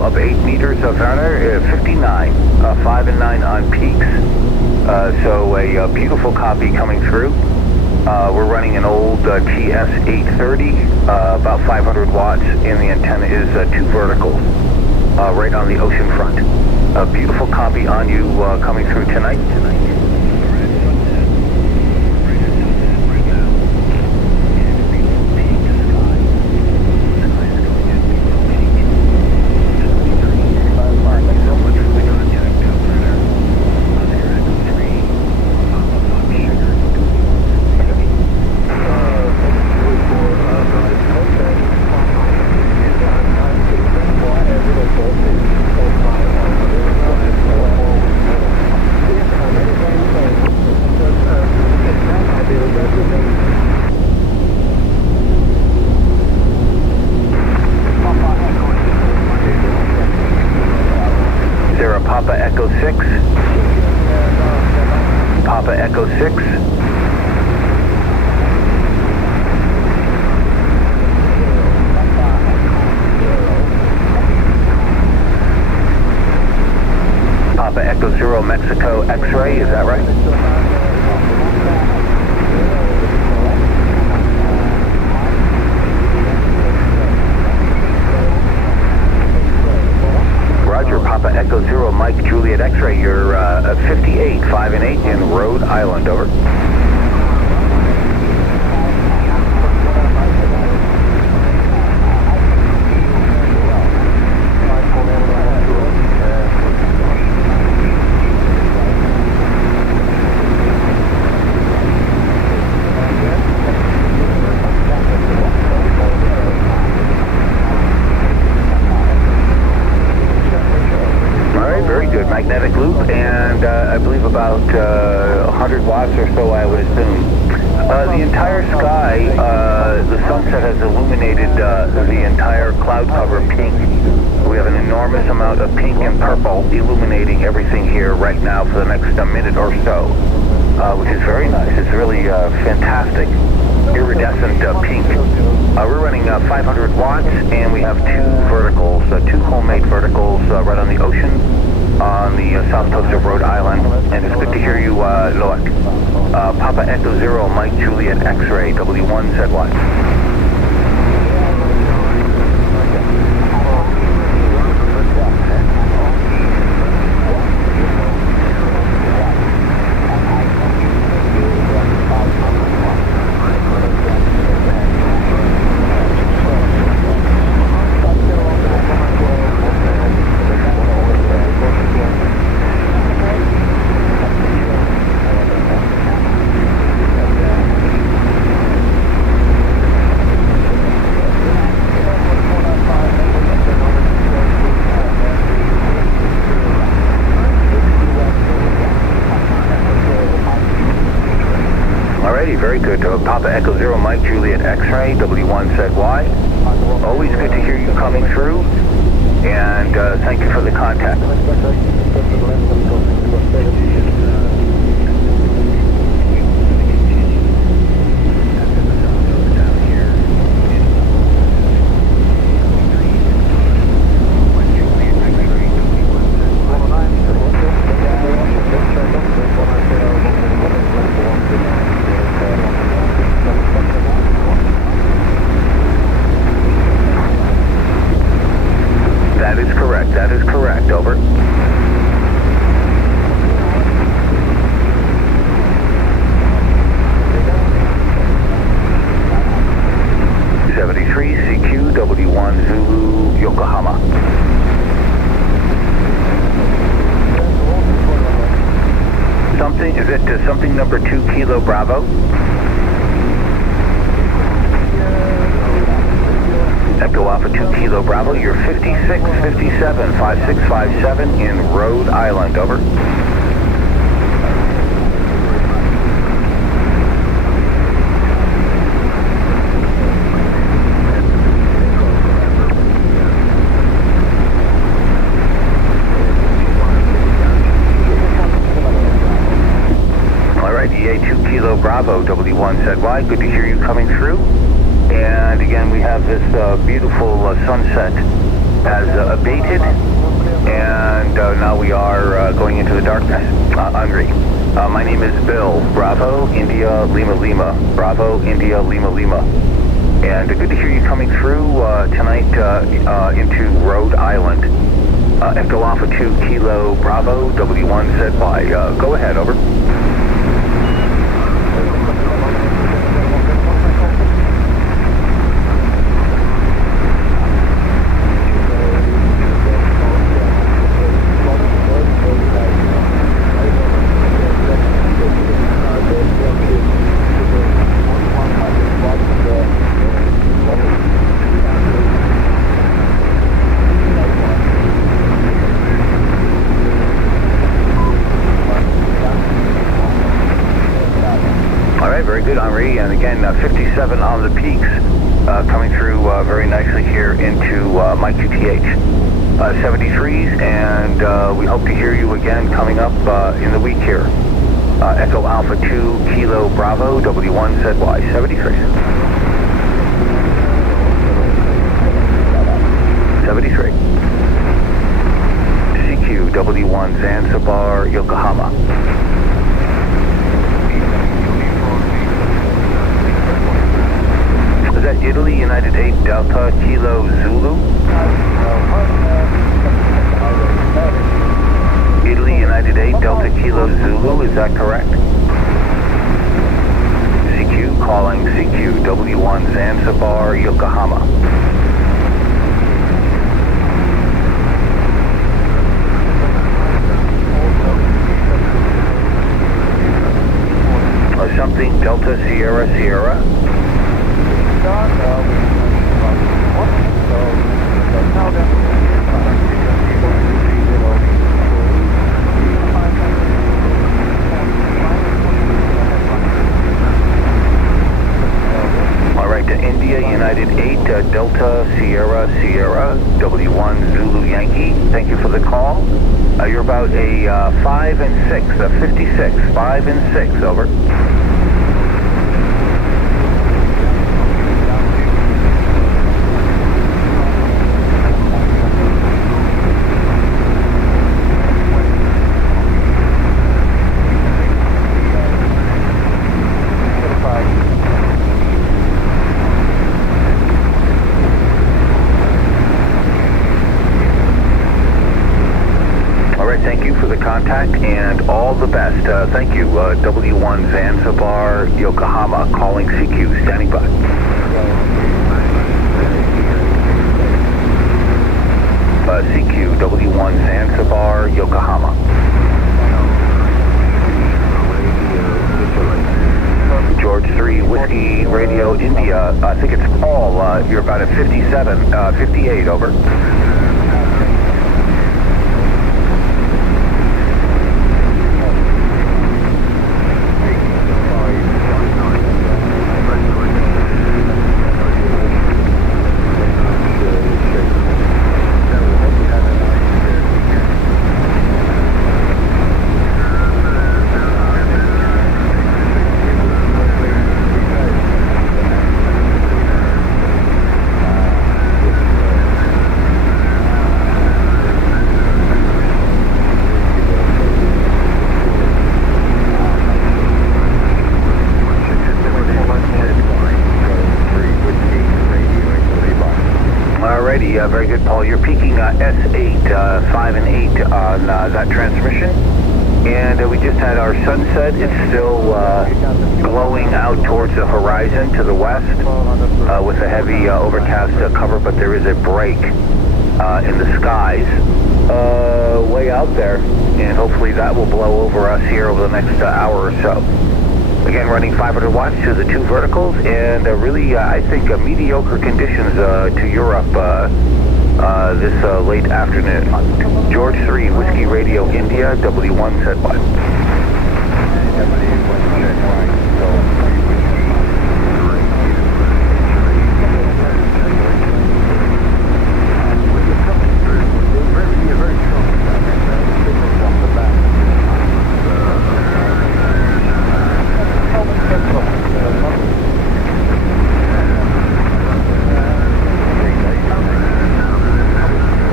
of 8 meters of Fahrenheit, 59, 5 and 9 on peaks. So a beautiful copy coming through. We're running an old TS-830, about 500 watts, and the antenna is 2 verticals, right on the ocean front. A beautiful copy on you coming through tonight. Papa Echo 6. Papa Echo 6. Papa Echo 0 Mexico X-ray, is that right? Roger, Papa Echo 0 Mike Juliet X-ray, you're 58, 5 and 8 in Rhode Island, over. Magnetic loop, and I believe about 100 watts or so, I would assume. The entire sky, the sunset has illuminated the entire cloud cover pink. We have an enormous amount of pink and purple illuminating everything here right now for the next minute or so, which is very nice. It's really fantastic, iridescent pink. We're running 500 watts, and we have 2 verticals, 2 homemade verticals right on the ocean, on the south coast of Rhode Island, and it's good to hear you, Loic. Papa Echo 0 Mike Juliet X-ray, W1ZY. Very good. Papa Echo 0 Mike Juliet X-ray, W1ZY. Always good to hear you coming through, and thank you for the contact. That is correct, over. CQ W1 Zulu Yokohama. Something, is it something number 2 Kilo Bravo? Echo Alpha 2 Kilo Bravo, you're 5657, 5657 in Rhode Island, over. EA 2 Kilo Bravo, W1ZY, good to hear you coming through. And again, we have this beautiful sunset has abated, and now we are going into the darkness. Henri. My name is Bill. Bravo, India, Lima, Lima. Bravo, India, Lima, Lima. And good to hear you coming through tonight into Rhode Island. Echo Alpha 2 Kilo Bravo, W1 said by. Go ahead, over. Very good, Henri, and again, 57 on the peaks, coming through very nicely here into my QTH. 73s, and we hope to hear you again coming up in the week here. Echo Alpha 2 Kilo Bravo, W1 said Y, 73. 73. CQ W1 Zanzibar, Yokohama. Is that Italy, United 8 Delta Kilo Zulu? Italy, United 8 Delta Kilo Zulu, is that correct? CQ calling CQ W1 Zanzibar, Yokohama. Something Delta Sierra Sierra. All right, to India, United 8, Delta Sierra Sierra, W1 Zulu Yankee. Thank you for the call. You're about a 5 and 6, 56, 5 and 6, over. Thank you for the contact and all the best. Thank you. W1 Zanzibar, Yokohama, calling CQ, standing by. CQ, W1 Zanzibar, Yokohama. George 3, Whiskey Radio, India. I think it's Paul. You're about at 57, 58, over. Very good, Paul. You're peaking S8, 5 and 8 on that transmission. And we just had our sunset. It's still glowing out towards the horizon to the west with a heavy overcast cover, but there is a break in the skies way out there. And hopefully that will blow over us here over the next hour or so. Again, running 500 watts to the two verticals, and really, I think, mediocre conditions to Europe this late afternoon. George 3, Whiskey Radio, India, W1 said what?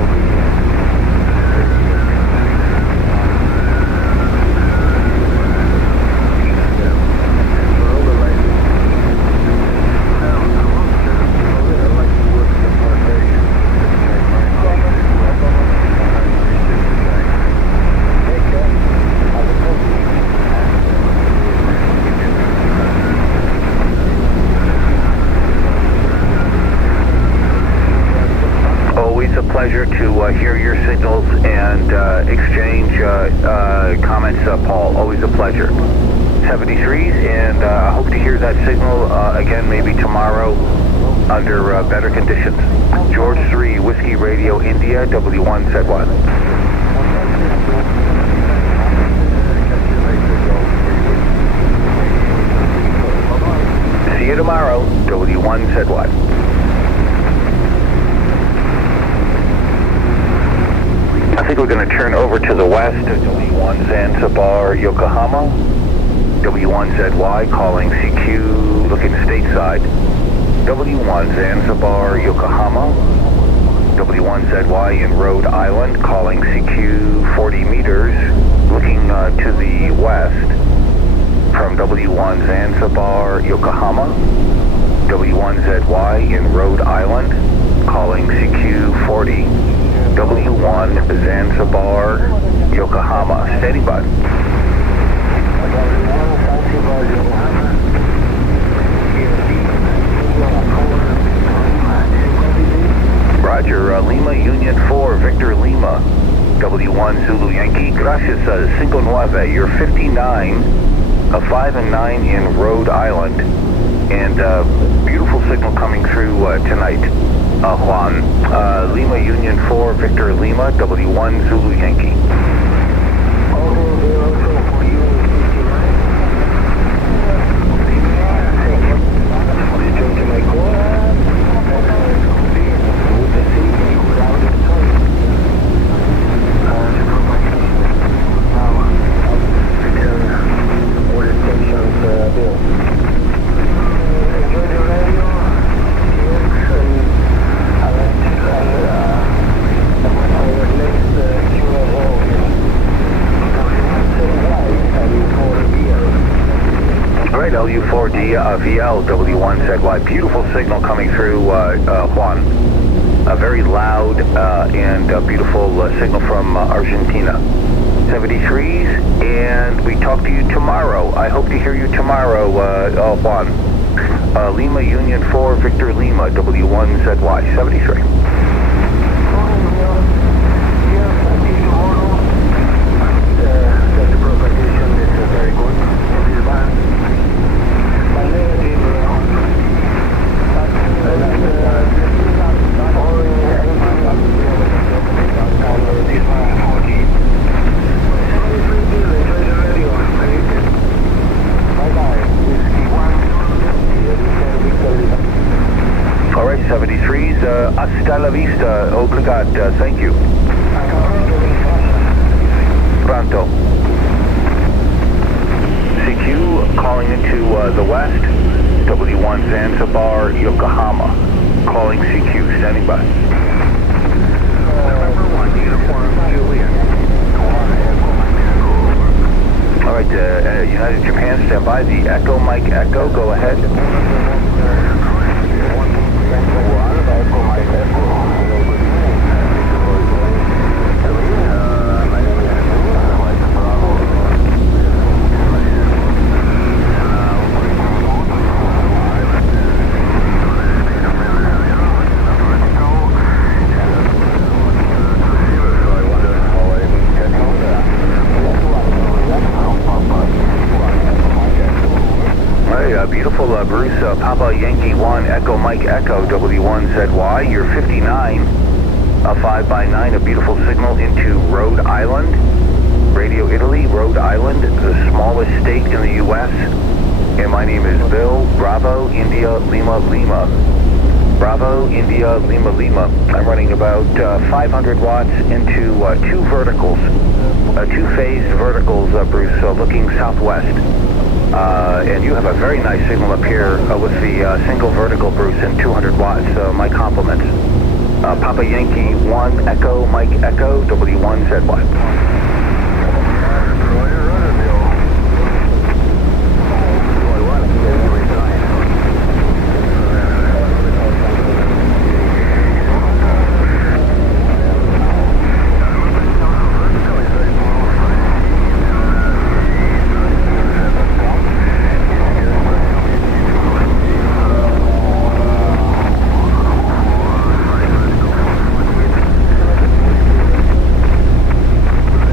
exchange comments, Paul. Always a pleasure. 73s, and I hope to hear that signal again maybe tomorrow under better conditions. George 3, Whiskey Radio India, W1Z1. See you tomorrow, W1Z1. I think we're going to turn over to the west of W1 Zanzibar, Yokohama. W1ZY calling CQ, looking stateside. W1 Zanzibar, Yokohama. W1ZY in Rhode Island calling CQ 40 meters, looking to the west from W1 Zanzibar, Yokohama. W1ZY in Rhode Island calling CQ 40. W1 Zanzibar, Yokohama. Standing by. Roger, Lima Union 4, Victor Lima, W1 Zulu Yankee. Gracias, 59. You're 59, 5 and 9 in Rhode Island. And beautiful signal coming through tonight. Juan, Lima Union 4, Victor Lima, W1 Zulu Yankee. LU4D VL W1ZY. Beautiful signal coming through, Juan. A very loud and beautiful signal from Argentina. 73s, and we talk to you tomorrow. I hope to hear you tomorrow, Juan. Lima Union 4, Victor Lima, W1ZY. 73. All right, 73s, hasta la vista, obrigado, thank you. Pronto. CQ calling into the west, W1 Zanzibar, Yokohama, calling CQ, standing by. November 1, uniform, Juliet. All right, United Japan, stand by. The Echo, Mike Echo, go ahead. Beautiful Bruce, Papa Yankee 1, Echo Mike Echo, W1ZY. You're 59, 5 by 9, a beautiful signal into Rhode Island. Radio Italy, Rhode Island, the smallest state in the U.S. And my name is Bill, Bravo, India, Lima, Lima. Bravo, India, Lima, Lima. I'm running about 500 watts into two verticals, two-phased verticals, Bruce, looking southwest. And you have a very nice signal up here with the single vertical, Bruce, and 200 watts. My compliments. Papa Yankee 1, Echo, Mike Echo, W1ZY.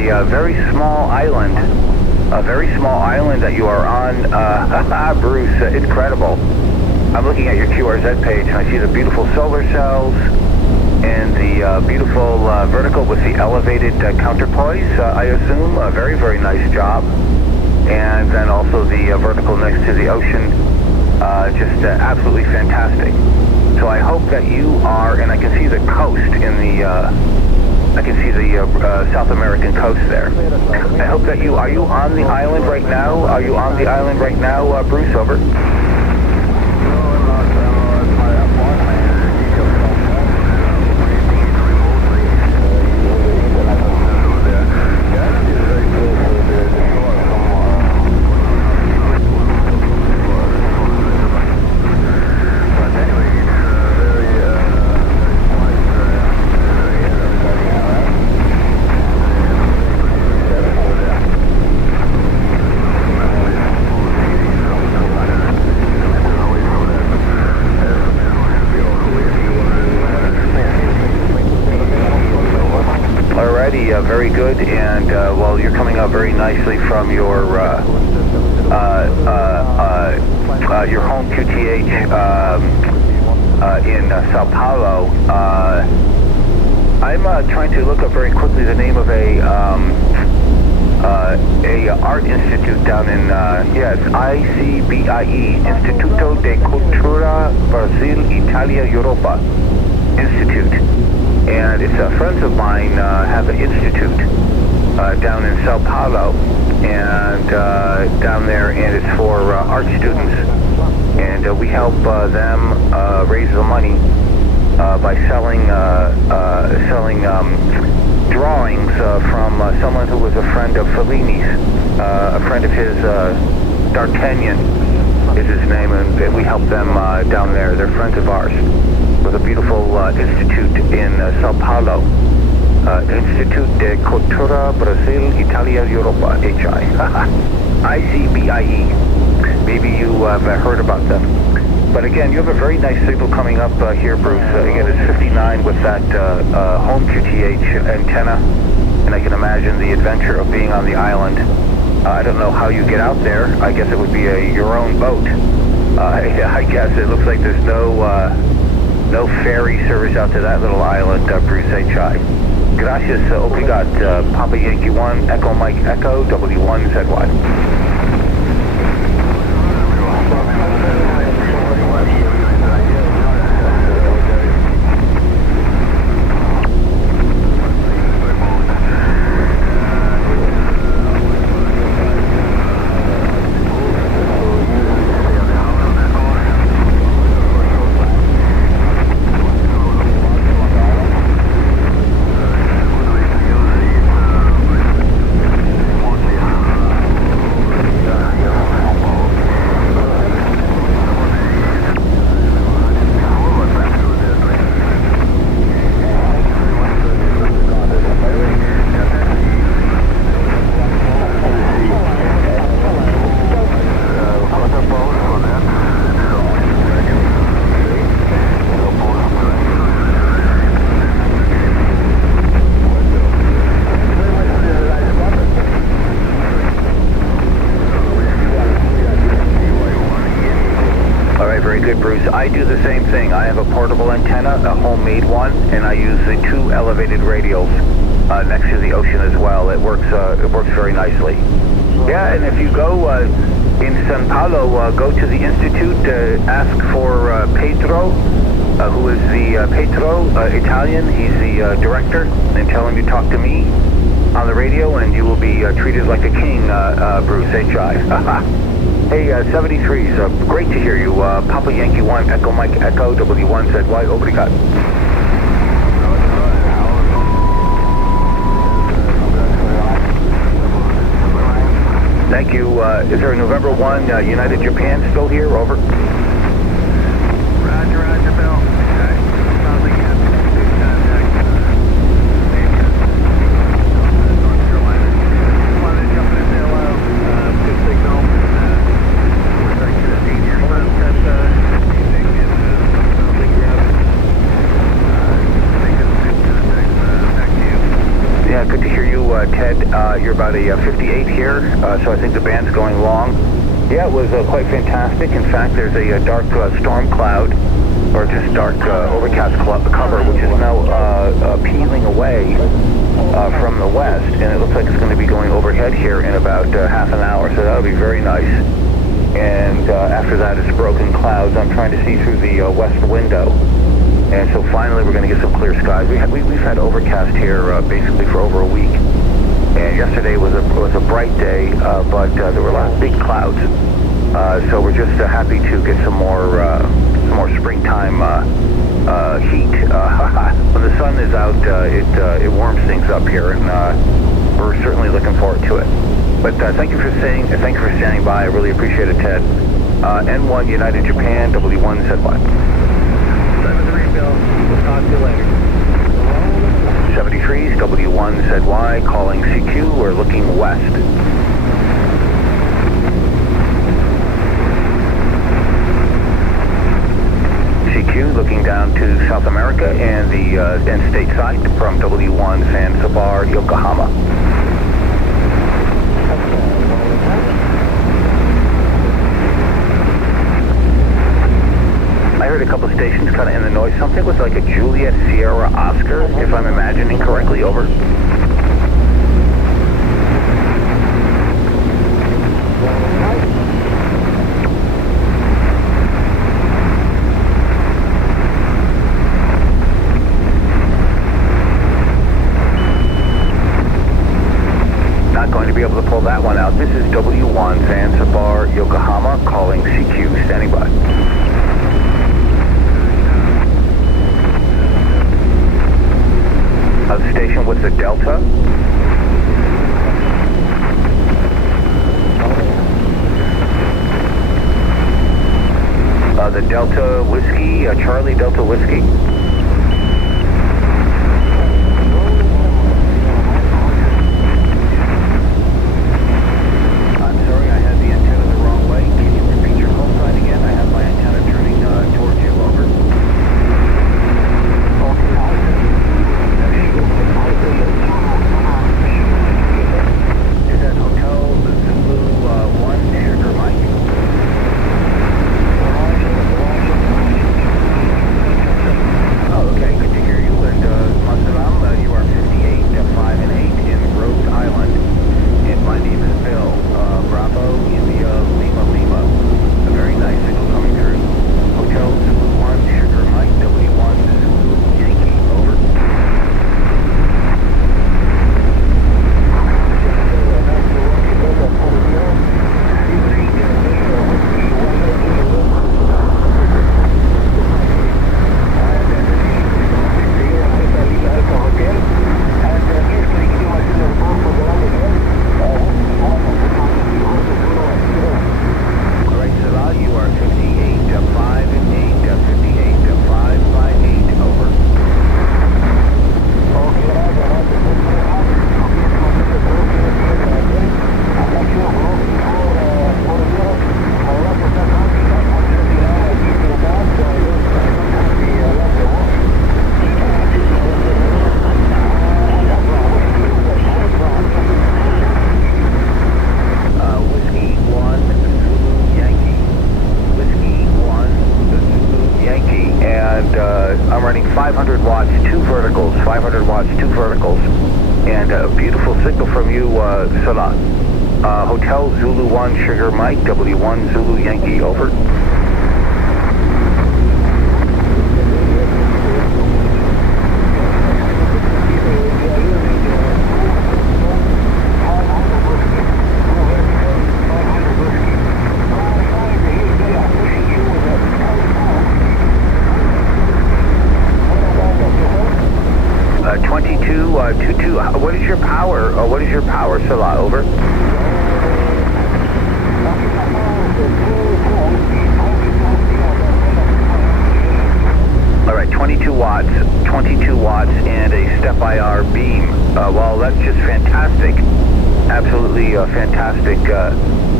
a very small island. A very small island that you are on. Bruce, incredible. I'm looking at your QRZ page and I see the beautiful solar cells and the beautiful vertical with the elevated counterpoise, I assume. A very, very nice job. And then also the vertical next to the ocean. Just absolutely fantastic. So I hope that you are, and I can see the coast in the, I can see the South American coast there. I hope that are you on the island right now? Are you on the island right now, Bruce? Over. Very good, and well, you're coming up very nicely from your home QTH in Sao Paulo. I'm trying to look up very quickly the name of a art institute down in yes, ICBIE, Instituto de Cultura Brasil Italia Europa Institute. And it's friends of mine have an institute down in Sao Paulo, and down there, and it's for art students. And we help them raise the money by selling drawings from someone who was a friend of Fellini's, a friend of his, D'Artagnan is his name, and we help them down there. They're friends of ours. With a beautiful institute in Sao Paulo, Instituto de Cultura Brasil Italia Europa, HI, ICBIE. Maybe you have heard about them. But again, you have a very nice signal coming up here, Bruce. Again, it's 59 with that home QTH antenna, and I can imagine the adventure of being on the island. I don't know how you get out there. I guess it would be your own boat. I guess it looks like there's no ferry service out to that little island, Bruce H.I. Gracias, obrigat, Papa Yankee 1, Echo Mike Echo, W1ZY. Bruce, I do the same thing. I have a portable antenna, a homemade one, and I use the two elevated radials next to the ocean as well. It works very nicely. Yeah, and if you go in Sao Paulo, go to the institute, ask for Pedro, who is the Pedro, Italian. He's the director, and tell him you talk to me on the radio, and you will be treated like a king, Bruce H.I. Hey, 73, so great to hear you. Papa Yankee 1, Echo Mike Echo, W1ZY, obrigat. Thank you. Is there a November 1 United Japan still here? Over. Roger, Roger, Bill. Ted. You're about a 58 here, so I think the band's going long. Yeah, it was quite fantastic. In fact, there's a dark storm cloud, or just dark overcast cover, which is now peeling away from the west, and it looks like it's going to be going overhead here in about half an hour, so that'll be very nice. And after that, it's broken clouds. I'm trying to see through the west window. And so finally, we're going to get some clear skies. We've had overcast here basically for over a week. And yesterday was a bright day, but there were a lot of big clouds. So we're just happy to get some more springtime heat. When the sun is out, it warms things up here, and we're certainly looking forward to it. But thank you for standing by. I really appreciate it, Ted. N1 United Japan, W1 ZY. 73 Bill. We'll talk to you later. 73's W1 ZY calling CQ. We're looking west. CQ looking down to South America and the end state site from W1 Zanzibar, Yokohama. I heard a couple of stations kind of in the noise. Something was like a Juliet Sierra Oscar, if I'm imagining correctly. Over. Not going to be able to pull that one out. This is W1 Zanzibar, Yokohama, calling CQ, standing by. The station with the Delta. The Delta Whiskey, Charlie Delta Whiskey. I'm sorry, I had the antenna the wrong way. Can you repeat your call sign again? I have my antenna turning towards you. Over. Is that Hotel Zulu 1 Sugar Mike? Oh, okay, good to hear you. And Masalam, you are 58, 5 and 8 in Rhode Island. And my name is Bill. Bravo, India, Lima, Lima. A very nice signal coming through. Hotel Zulu 1 Sugar Mike, W1 Zulu Yankee. Over. I'm running 500 watts, 2 verticals, 500 watts, 2 verticals, and a beautiful signal from you, Salah. Hotel Zulu 1 Sugar Mike, W1 Zulu Yankee, over. 22, what is your power? What is your power, Salah? Over. All right, 22 watts and a step IR beam. Well, that's just fantastic. Absolutely fantastic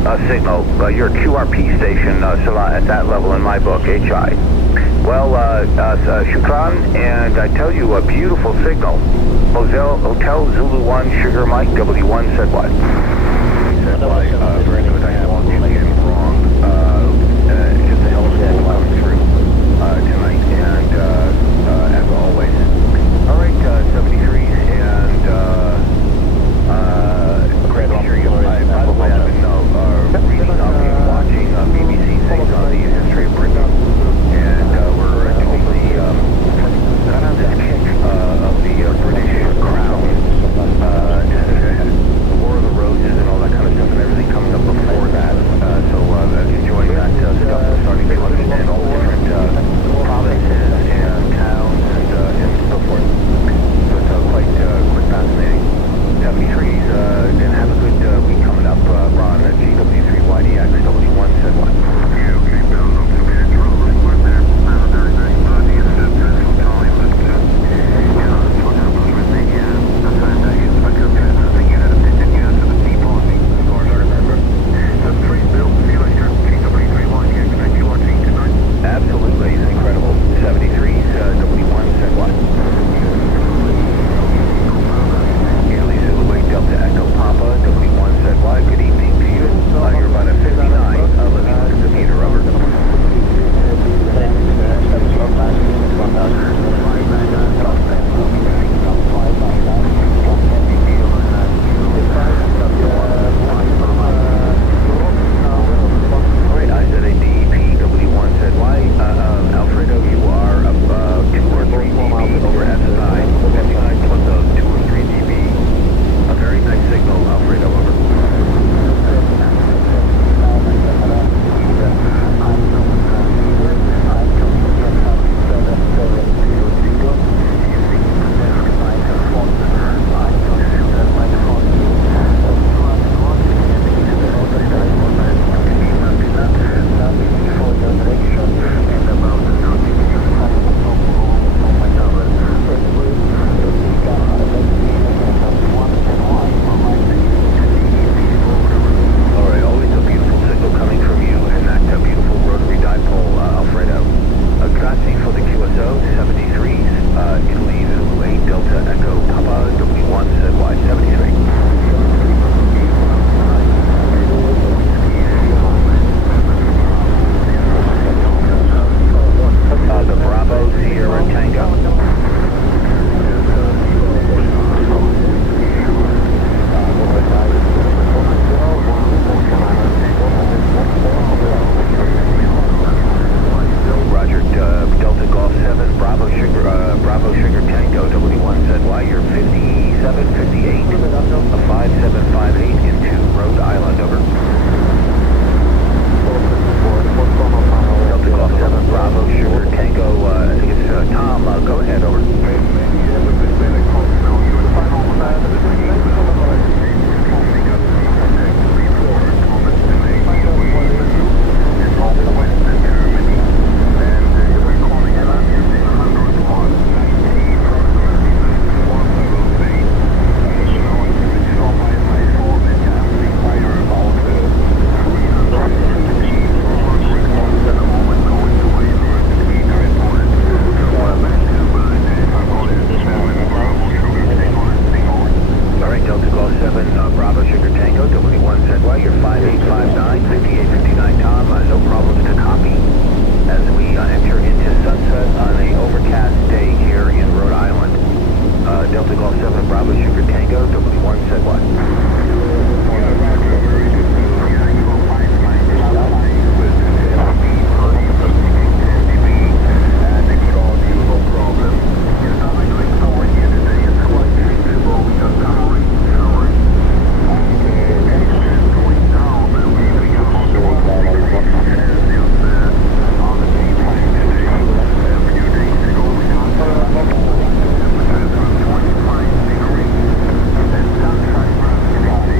signal. Your QRP station, so at that level in my book, HI. Well, Shukran, and I tell you, a beautiful signal. Hotel Zulu 1, Sugar Mike, W1 said what? Said why, very good, I walked in again wrong. Just a hell of a cool out through tonight, and as always. All right, 73s, and I'm sure you'll, by the way, I've been reading up and watching BBC things on the history of Britain, and we're doing this kick of the British crown, the War of the Roses and all that kind of stuff, and everything coming up before that. So enjoying that stuff, starting to understand all the different provinces and towns and so forth. So it's quite fascinating. 73s, and have a good week coming up. Ron, GW3YDX, W1 said what? Yeah, okay, Bill, not too bad. Rolling one there. Have a very nice party and a dreadful time, but, that's what happens with the foundations of a country. I think you had a 15 years of a tea party, as far as I remember. That's great, Bill. See you later. GW3YDX, thank you watching tonight. Absolutely, it's incredible. 73s, W1 said what? Italy Zulu 8 Delta Echo Papa, W1 said why? Good evening to you. You're about at 59, living with the meter over. All right, I said a DEP, W1 said why? Alfredo, you are above 2 or 3 dB over SSI. 59 plus of 2 or 3 dB. A very nice signal, Alfredo, over. All right, always a beautiful signal coming from you and that beautiful rotary dipole, Alfredo. Grazie for the QSO, 73s, Italy Zulu 8 Delta Echo Papa, W1 said why, 73. The Bravo Sierra Tango. Roger, Delta Golf 7, Bravo Sugar Tango, W1 said why, you're 57, 58, a 5758 into Rhode Island, over. Delta Golf 7, Bravo Sugar Tango, I think it's Tom, go ahead, over. Delta Golf 7, Bravo Sugar Tango, W1 said why, you're 5859, 5859 Tom, no problems to copy. As we enter into sunset on a overcast day here in Rhode Island. Delta Golf 7, Bravo Sugar Tango, W1 said what?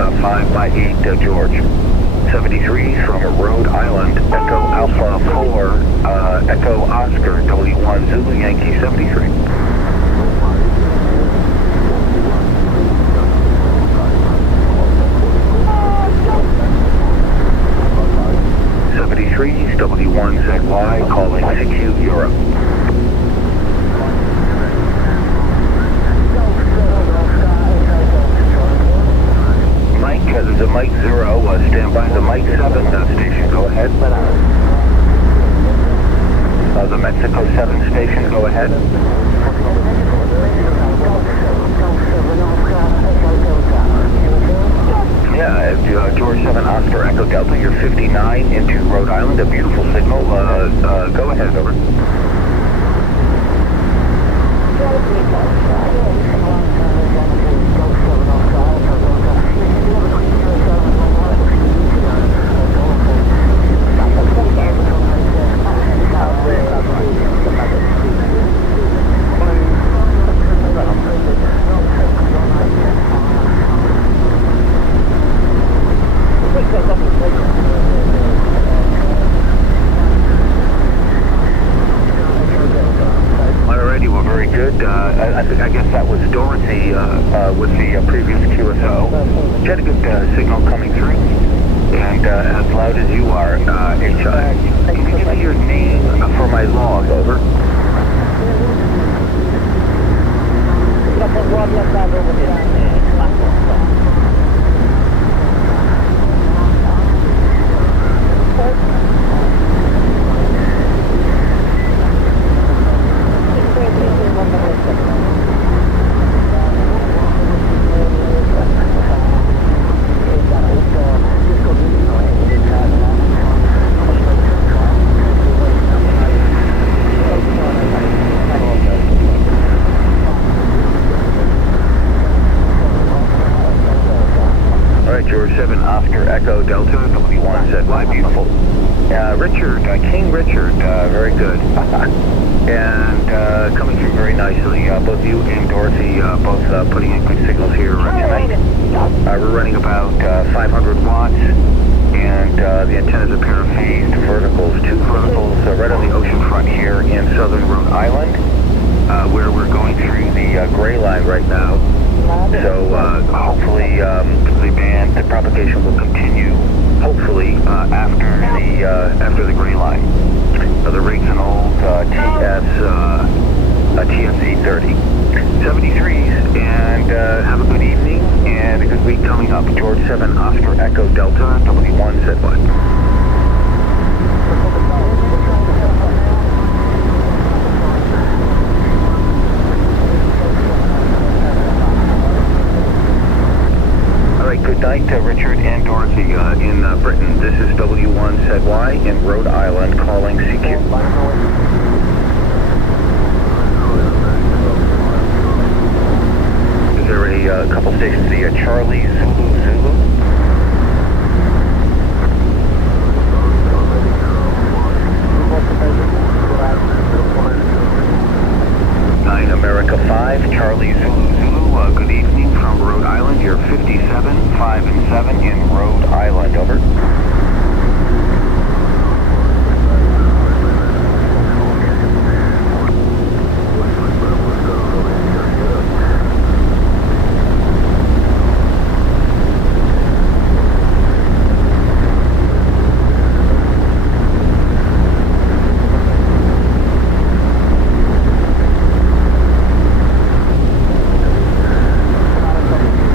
5 by 8 George. 73 from Rhode Island, Echo Alpha 4, Echo Oscar, W1 Zulu Yankee 73. 73's W1ZY calling CQ Europe. Mike, there's a Mike 0, stand by the Mike 7 station, go ahead. The Mexico 7 station, go ahead. Yeah, George 7 Oscar Echo Delta, you're 59 into Rhode Island, a beautiful signal. Go ahead, over. Alrighty, well, very good. I guess that was Dorothy with the previous QSO. She had a good signal coming through, and as loud as you are, can you give me your name for my log, over? George 7 Oscar Echo Delta, W1ZY, beautiful. Richard, King Richard, very good. And coming through very nicely, both you and Dorothy both putting in good signals here tonight. We're running about 500 watts, and the antenna's a pair of phased verticals, 2 verticals right on the ocean front here in southern Rhode Island, where we're going through the gray line right now. So hopefully the propagation will continue. Hopefully after the gray line. The rig's an old TS 830. 73s, and have a good evening and a good week coming up. George 7 Oscar Echo Delta, W1ZY. Good night, Richard and Dorothy in Britain. This is W1ZY in Rhode Island calling CQ. Is there a couple stations, the Charlie Zulu Zulu? 9 America 5, Charlie Zulu Zulu, good evening from Rhode Island. You're 57, 5 and 7 in Rhode Island, over.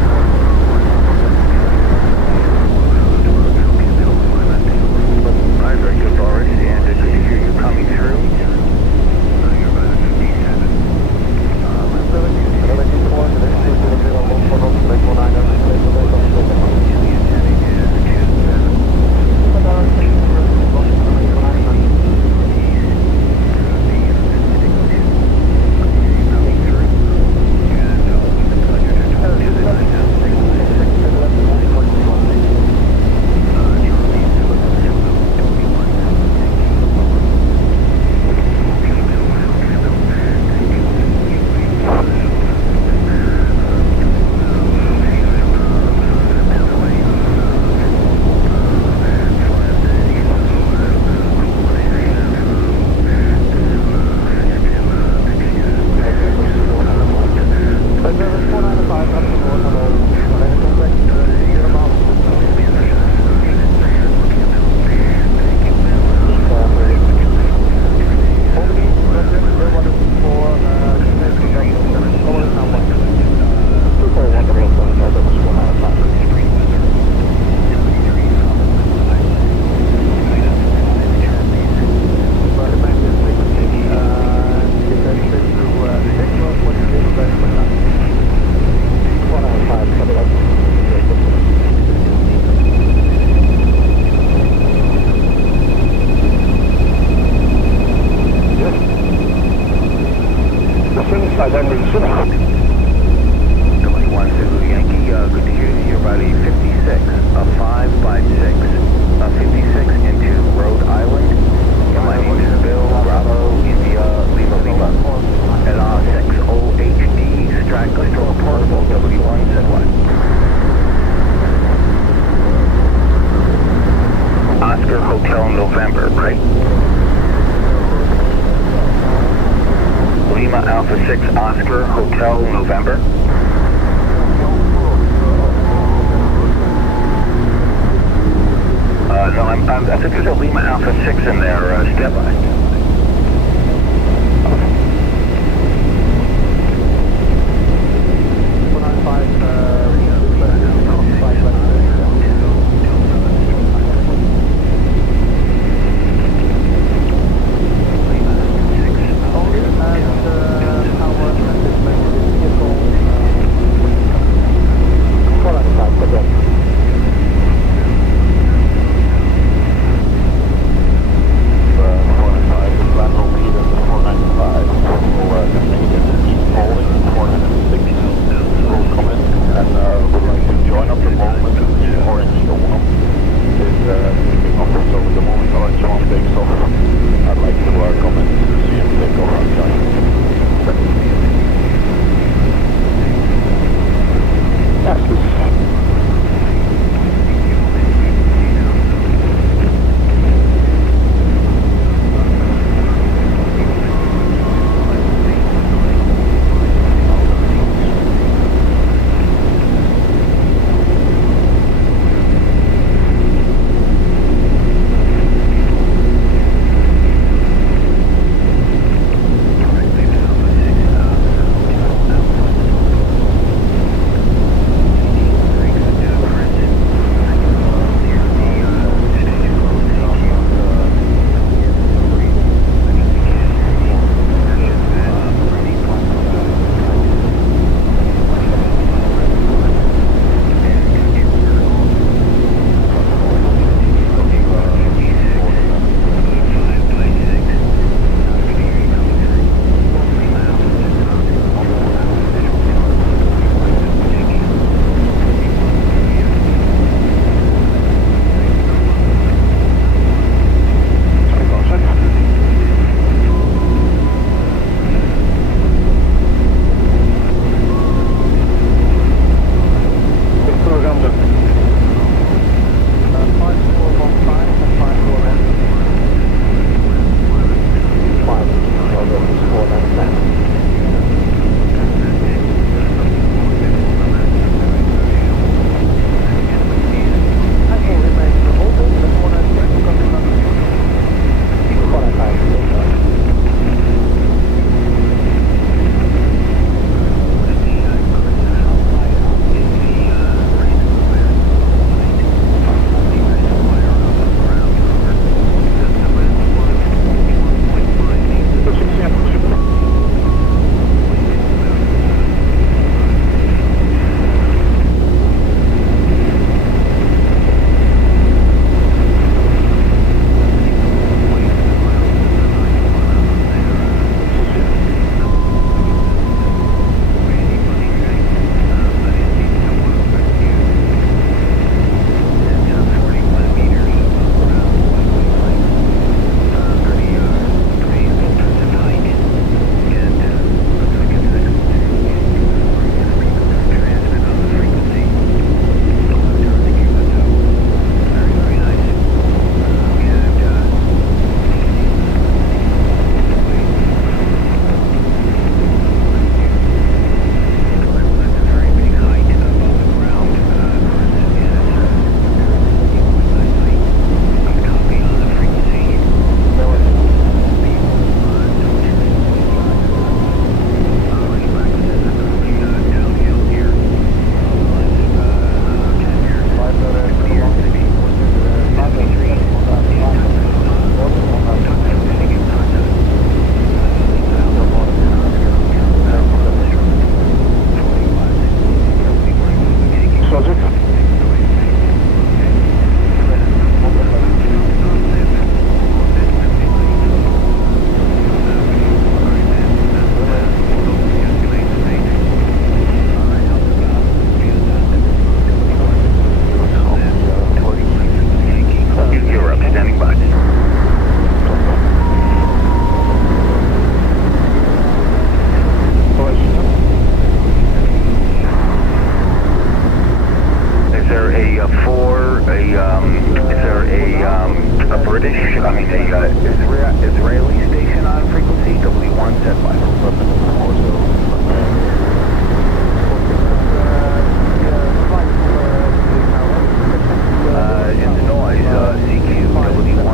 6 to Lima Alpha 6 in there, stand by.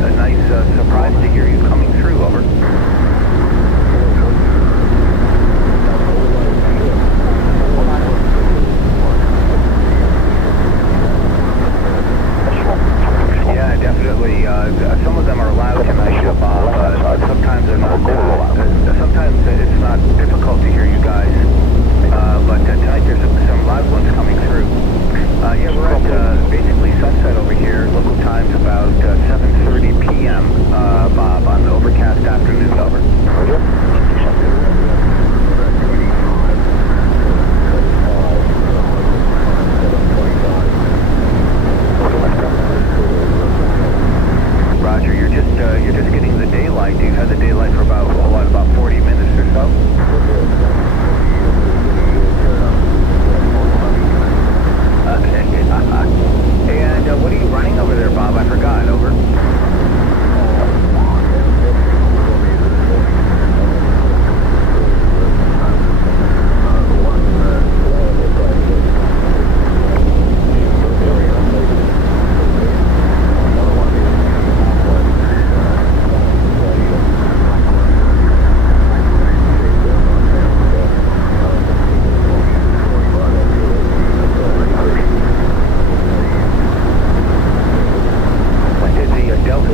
a nice surprise to hear you coming through. Over. Yeah, definitely. Some of them are loud tonight, Bob. Sometimes they're not. Sometimes it's not difficult to hear you guys. But tonight there's some loud ones coming through. Yeah, we're at basically sunset over here. Local time's about 7:30 p.m. Bob, on the overcast afternoon. Over. Roger, you're just getting the daylight. You've had the daylight for about 40 minutes or so. And what are you running over there, Bob? I forgot. Over.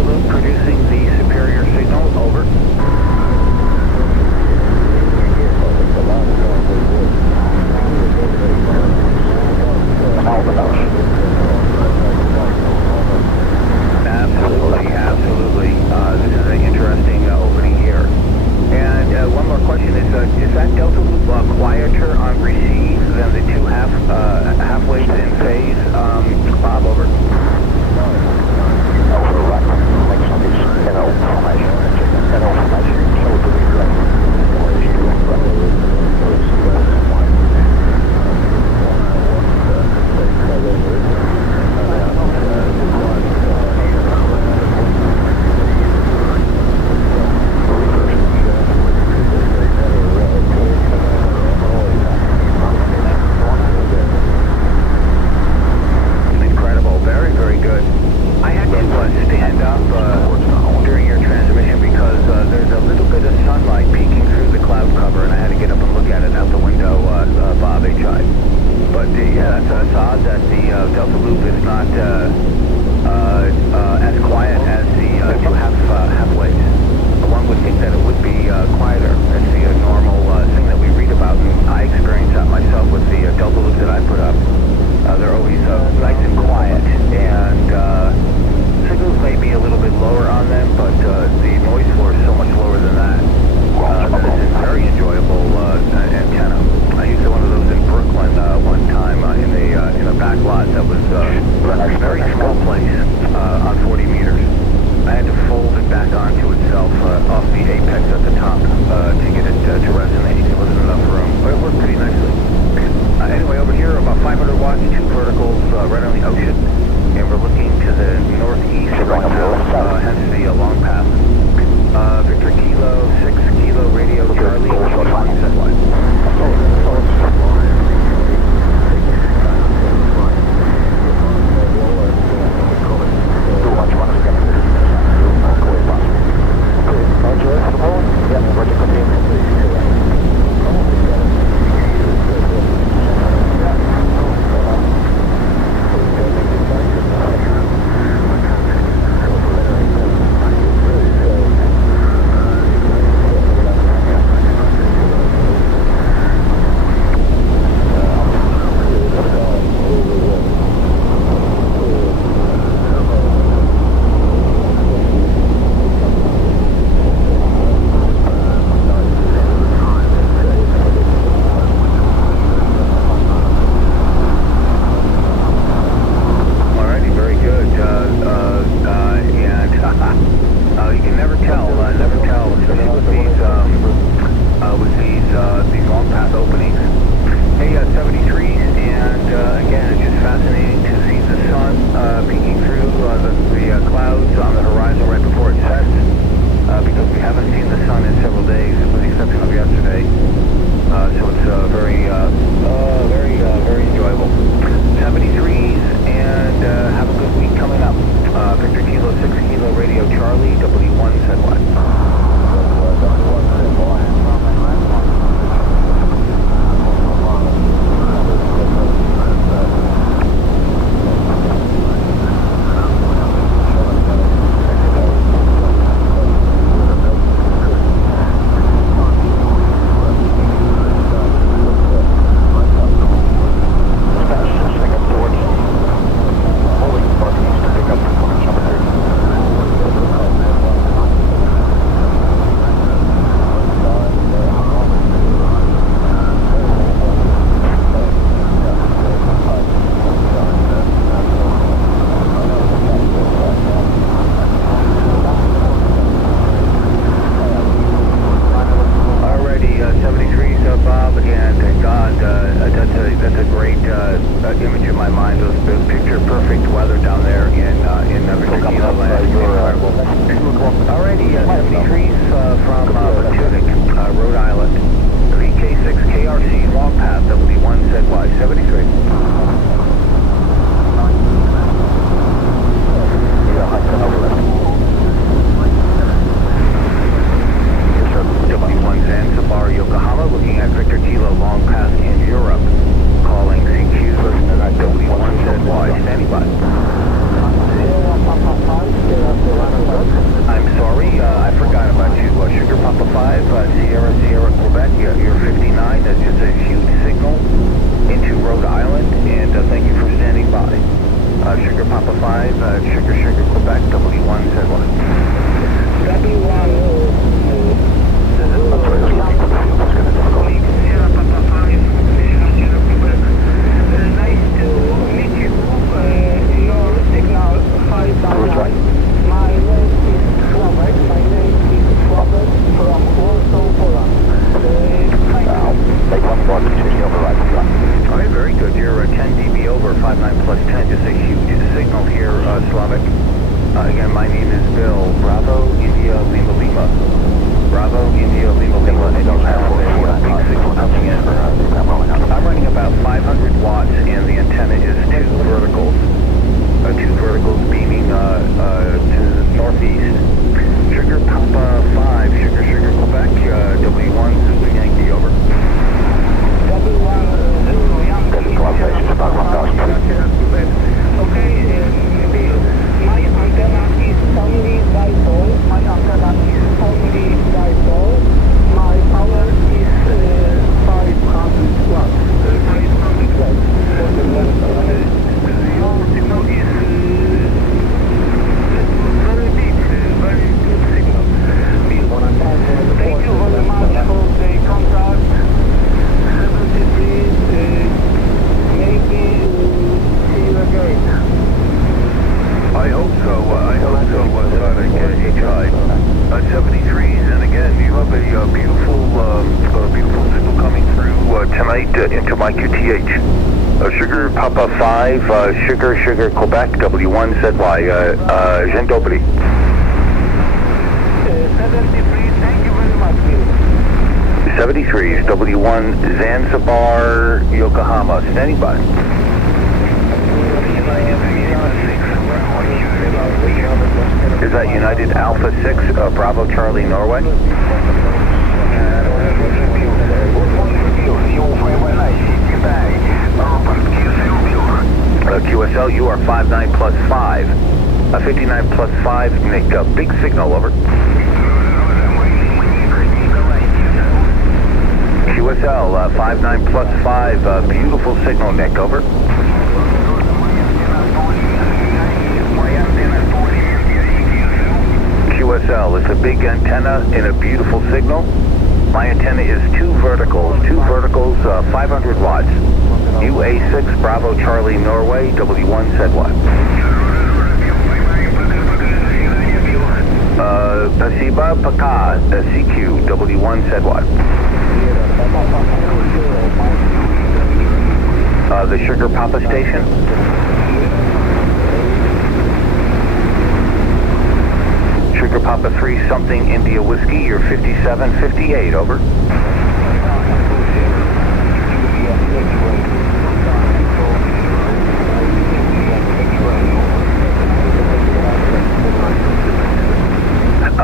Charlie, W1 ZY. Image in my mind was picture perfect weather down there in Virginia land. Alrighty, 73s from Batunic, Rhode Island. VK6 KRC long path W1 ZY 73. W1 Zanzibar, Yokohama, looking at Victor Kilo long path in Europe. Calling CQ, W1 ZY, standing by. I'm sorry, I forgot about you. Sugar Papa 5, Sierra, Quebec, you're 59. That's just a huge signal into Rhode Island, and thank you for standing by. Sugar Papa 5, Sugar, Quebec, W1 ZY. Sierra Papa 5, Sierra Quebec. Nice to meet you. Your signal 5 My name is Robert. From Warsaw, Poland. Alright, very good. You're 10 dB over, 59 plus 10. Just a huge signal here, Slavic. Again, my name is Bill. Bravo, India, Lima. Bravo, India, Lima. And you have a big signal coming in. I'm running about 500 watts, and the antenna is two verticals. Two verticals beaming to the northeast. Sugar Papa 5, Sugar, Quebec, W1 Zulu Yankee, over. W1 Zulu Yankee. About 1,000. Okay, my antenna is only dipole. My power is 500 watts. 500 watts. Your signal is very big, very good signal. Thank you very much for the contact. 73, maybe see you again. I hope so, Sonic, HI. 73s, and again, you have a beautiful signal coming through tonight into my QTH. Sugar Papa 5, Sugar, Quebec, W1 ZY, Jean Dobry. 73, thank you very much, Bill. 73s, W1 Zanzibar, Yokohama, standing by. Is that United Alpha 6, Bravo Charlie, Norway? QSL, you are 59 plus 5. 59 plus 5, Nick, big signal, over. QSL, 59 plus 5, beautiful signal, Nick, over. QSL, it's a big antenna and a beautiful signal. My antenna is two verticals, 500 watts. UA6 Bravo Charlie Norway, W1 ZY. Pasiba Paka, CQ, W1 ZY. The Sugar Papa station. Sugar Papa 3 something India Whiskey, you're 5758, over.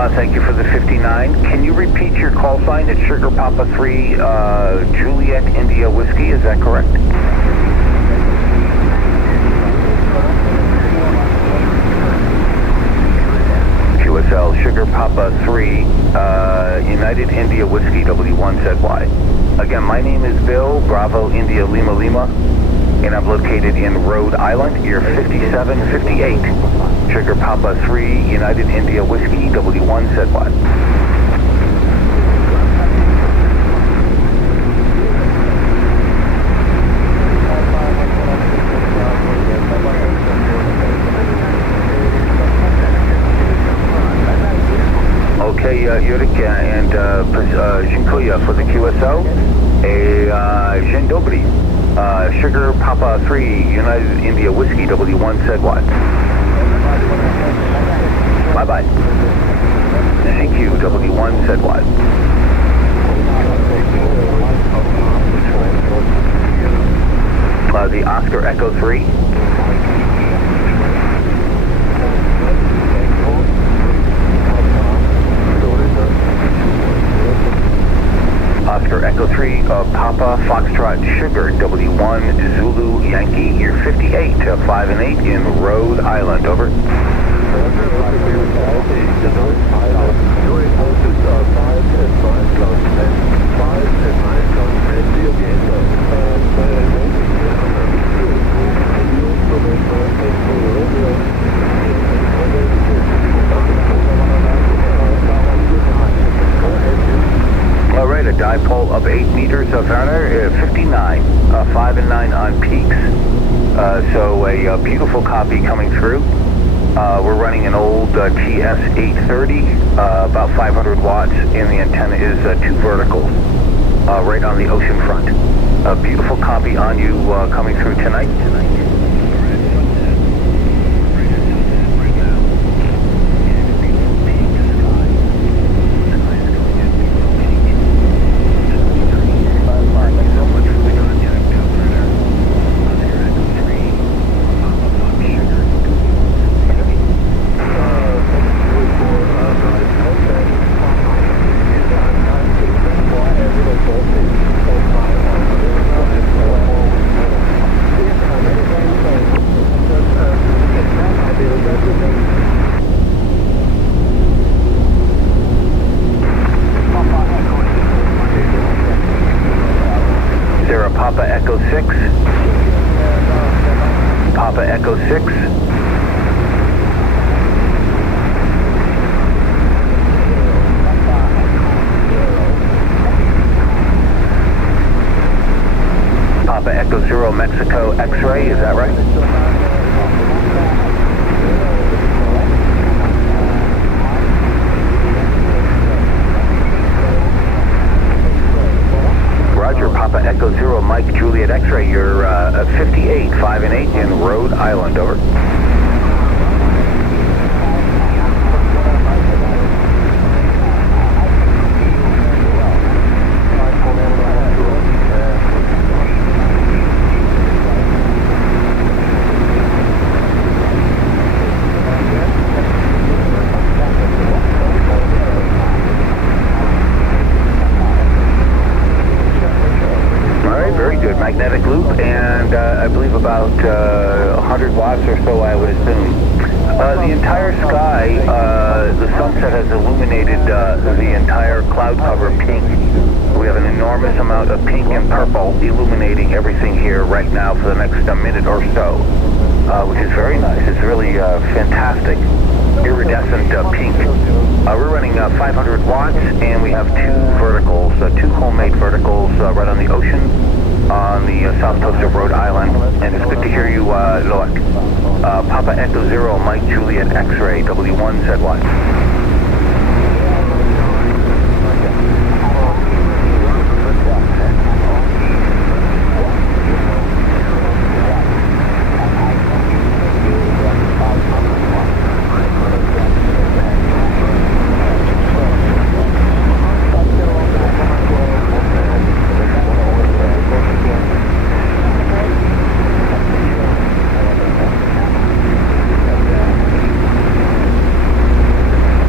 Thank you for the 59. Can you repeat your call sign? It's Sugar Papa 3 Juliet India Whiskey, is that correct? QSL Sugar Papa 3 United India Whiskey W1ZY. Again, my name is Bill, Bravo India Lima Lima, and I'm located in Rhode Island, year 5758. Sugar Papa 3 United India Whiskey W1ZY. Okay, Yurik and Dziękuję for the QSO. Dzień dobry. Sugar Papa 3 United India Whiskey W1ZY. Bye-bye. CQ W1ZY. The Oscar Echo 3. Oscar Echo 3, Papa Foxtrot Sugar, W1 Zulu Yankee, year 58, 5 and 8 in Rhode Island, over. All right, a dipole of 8 meters of Fahrenheit, 59, 5 and 9 on peaks. So a beautiful copy coming through. We're running an old TS-830, about 500 watts, and the antenna is 2 verticals, right on the ocean front. A beautiful copy on you coming through tonight. Papa Echo 6. Papa Echo 6. Papa Echo 0 Mexico X-ray, is that right? Roger, Papa Echo 0 Mike Juliet X-ray, you're 58, 5 and 8 in Rhode Island, over. Magnetic loop, and I believe about 100 watts or so, I would assume. The entire sky, the sunset has illuminated the entire cloud cover pink. We have an enormous amount of pink and purple illuminating everything here right now for the next minute or so, which is very nice. It's really fantastic, iridescent pink. We're running 500 watts, and we have 2 verticals, 2 homemade verticals right on the ocean, on the south coast of Rhode Island, and it's good to hear you, Loic. Papa Echo 0 Mike Juliet X-ray, W1ZY.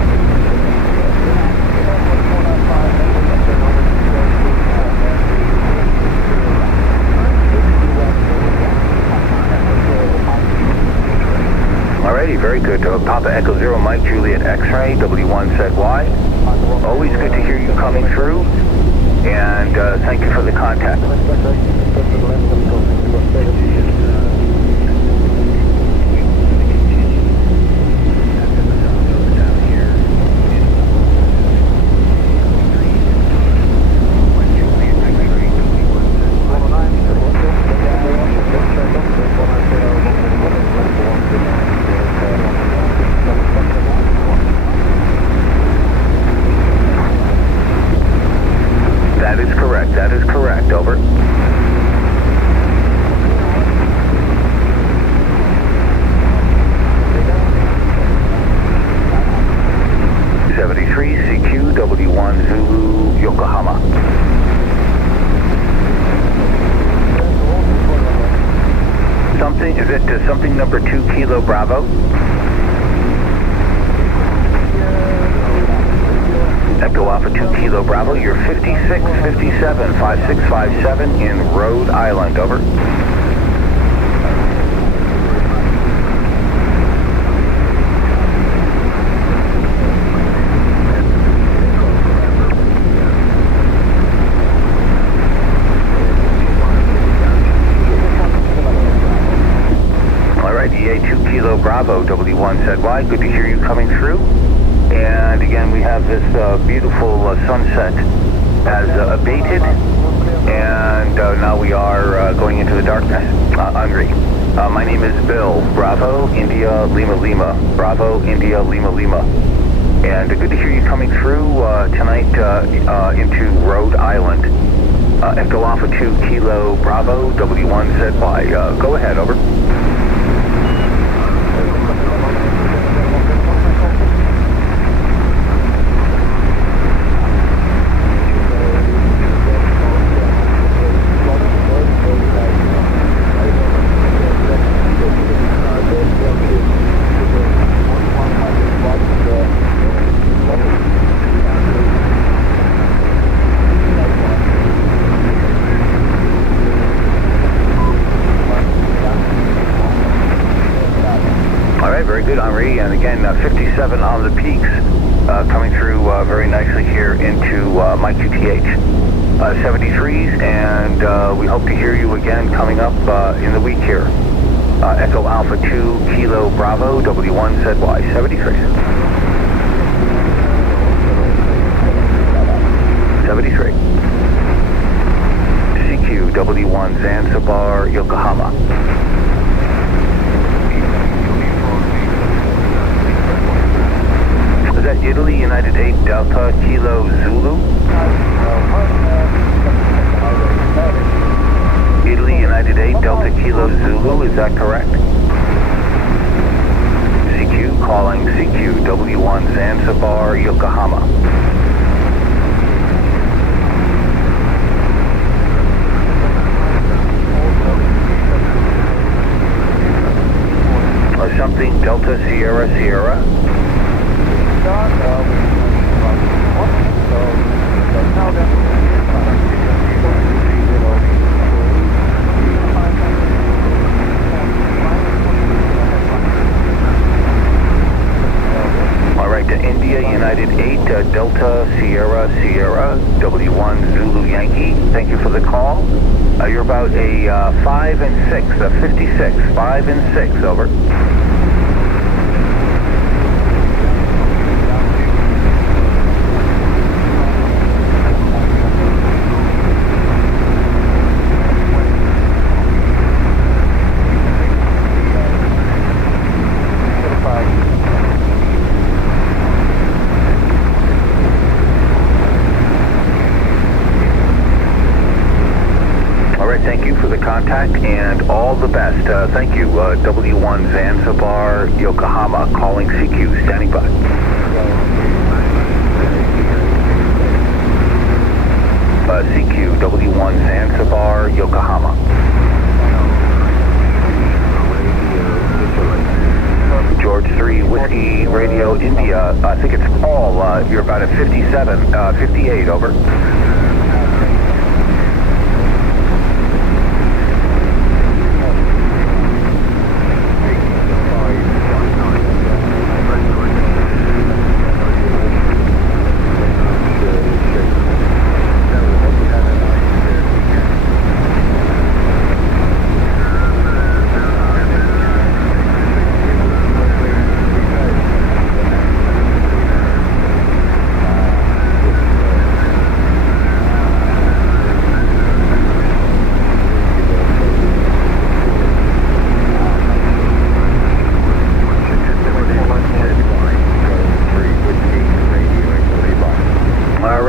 Papa Echo Zero, Mike Juliet X-Ray, W1 said Y. Always good to hear you coming through, and thank you for the contact. That is correct, over. CQ W1 Zulu Yokohama. Something, is it something number 2 Kilo Bravo? Echo Alpha 2 Kilo Bravo, you're 5657, 5657 in Rhode Island, over. EA 2 Kilo Bravo, W1 said Y, good to hear you coming through. And again, we have this beautiful sunset has abated, and now we are going into the darkness. Angry. My name is Bill, Bravo, India, Lima, Lima. Bravo, India, Lima, Lima. And good to hear you coming through tonight into Rhode Island. Echo Alpha 2 Kilo Bravo, W1 said Y. Go ahead, over. Very good, Henri, and again, 57 on the peaks, coming through very nicely here into my QTH. 73s, and we hope to hear you again coming up in the week here. Echo Alpha 2 Kilo Bravo, W1 said Y, 73. 73. CQ W1 Zanzibar, Yokohama. Is that Italy, United 8 Delta Kilo Zulu? Italy, United 8 Delta Kilo Zulu, is that correct? CQ calling CQ W1 Zanzibar, Yokohama. Something Delta Sierra Sierra. All right, to India, United 8, Delta Sierra Sierra, W1 Zulu Yankee. Thank you for the call. You're about a 5 and 6, a 56, 5 and 6, over. Thank you for the contact and all the best. Thank you, W1 Zanzibar, Yokohama, calling CQ, standing by. CQ, W1 Zanzibar, Yokohama. George 3, Whiskey Radio, India. I think it's Paul. You're about at 57, 58, over.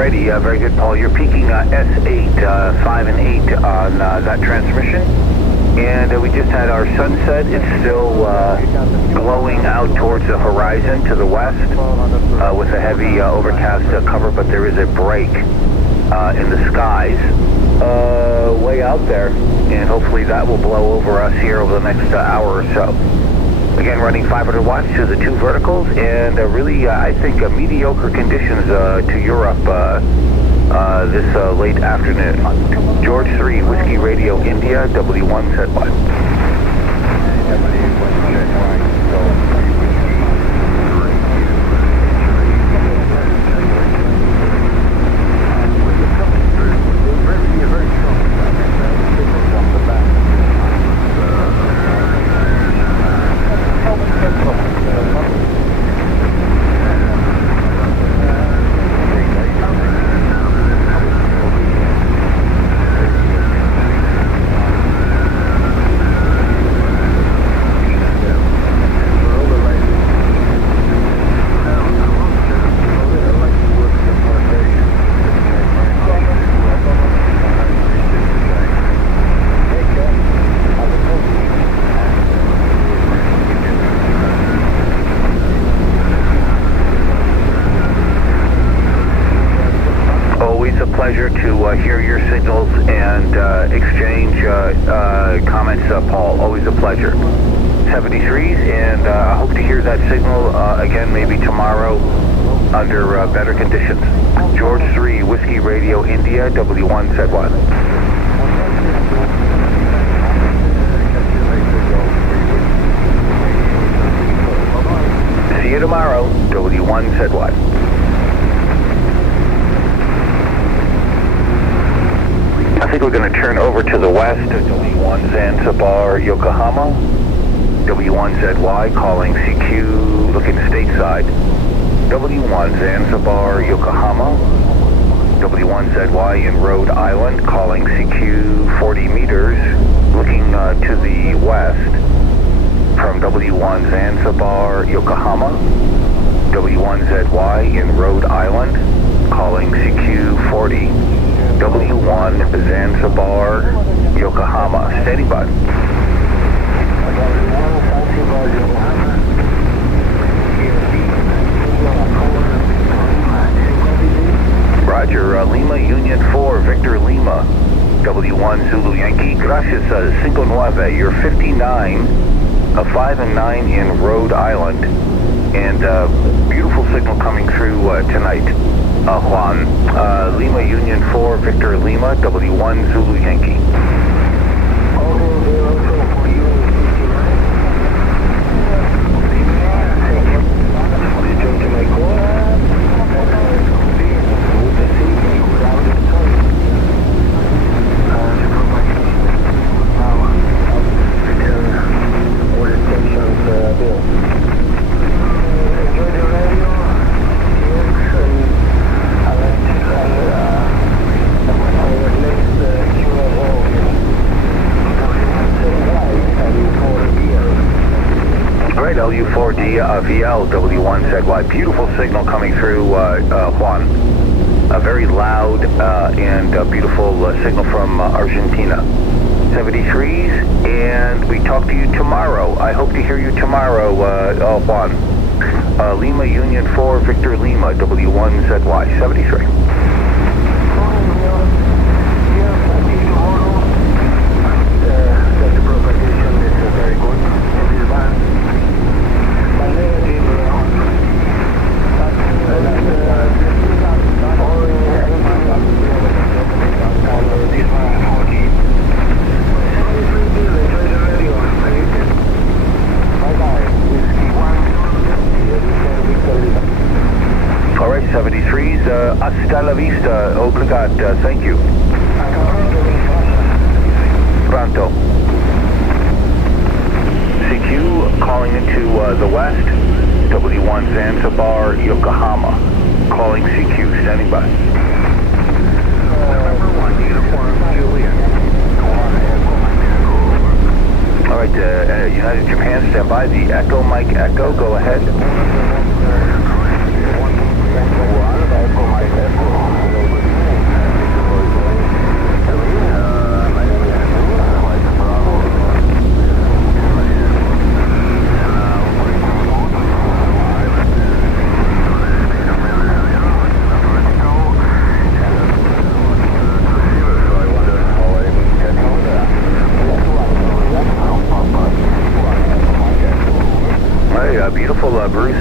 Alrighty, very good, Paul. You're peaking S8, 5 and 8 on that transmission. And we just had our sunset. It's still glowing out towards the horizon to the west with a heavy overcast cover, but there is a break in the skies way out there, and hopefully that will blow over us here over the next hour or so. Again, running 500 watts to the 2 verticals, and really, I think, mediocre conditions to Europe this late afternoon. George 3, Whiskey Radio India, W1Z1. Pleasure to hear your signals and exchange comments, Paul. Always a pleasure. 73s, and I hope to hear that signal again maybe tomorrow under better conditions. George 3, Whiskey Radio India, W1Z1. See you tomorrow, W1Z1. I think we're going to turn over to the west of W1 Zanzibar, Yokohama. W1ZY calling CQ, looking stateside. W1 Zanzibar, Yokohama. W1ZY in Rhode Island calling CQ 40 meters, looking to the west from W1 Zanzibar, Yokohama. W1ZY in Rhode Island calling CQ 40. W1 Zanzibar, Yokohama. Standing by. Roger, Lima Union 4, Victor Lima. W1 Zulu Yankee. Gracias, 59. You're 59, 5 and 9 in Rhode Island. And beautiful signal coming through tonight. Juan. Lima Union 4, Victor Lima, W1 Zulu Yankee. LU4D VL W1ZY. Beautiful signal coming through, Juan. A very loud and beautiful signal from Argentina. 73s, and we talk to you tomorrow. I hope to hear you tomorrow, Juan. Lima Union 4, Victor Lima, W1ZY. 73. All right, 73s, hasta la vista, obligat, thank you. Pronto. CQ calling into the west, W1 Zanzibar, Yokohama. Calling CQ, standing by. Number 1, uniform, Juliet. All right, United Japan, stand by. The Echo, Mike Echo, go ahead.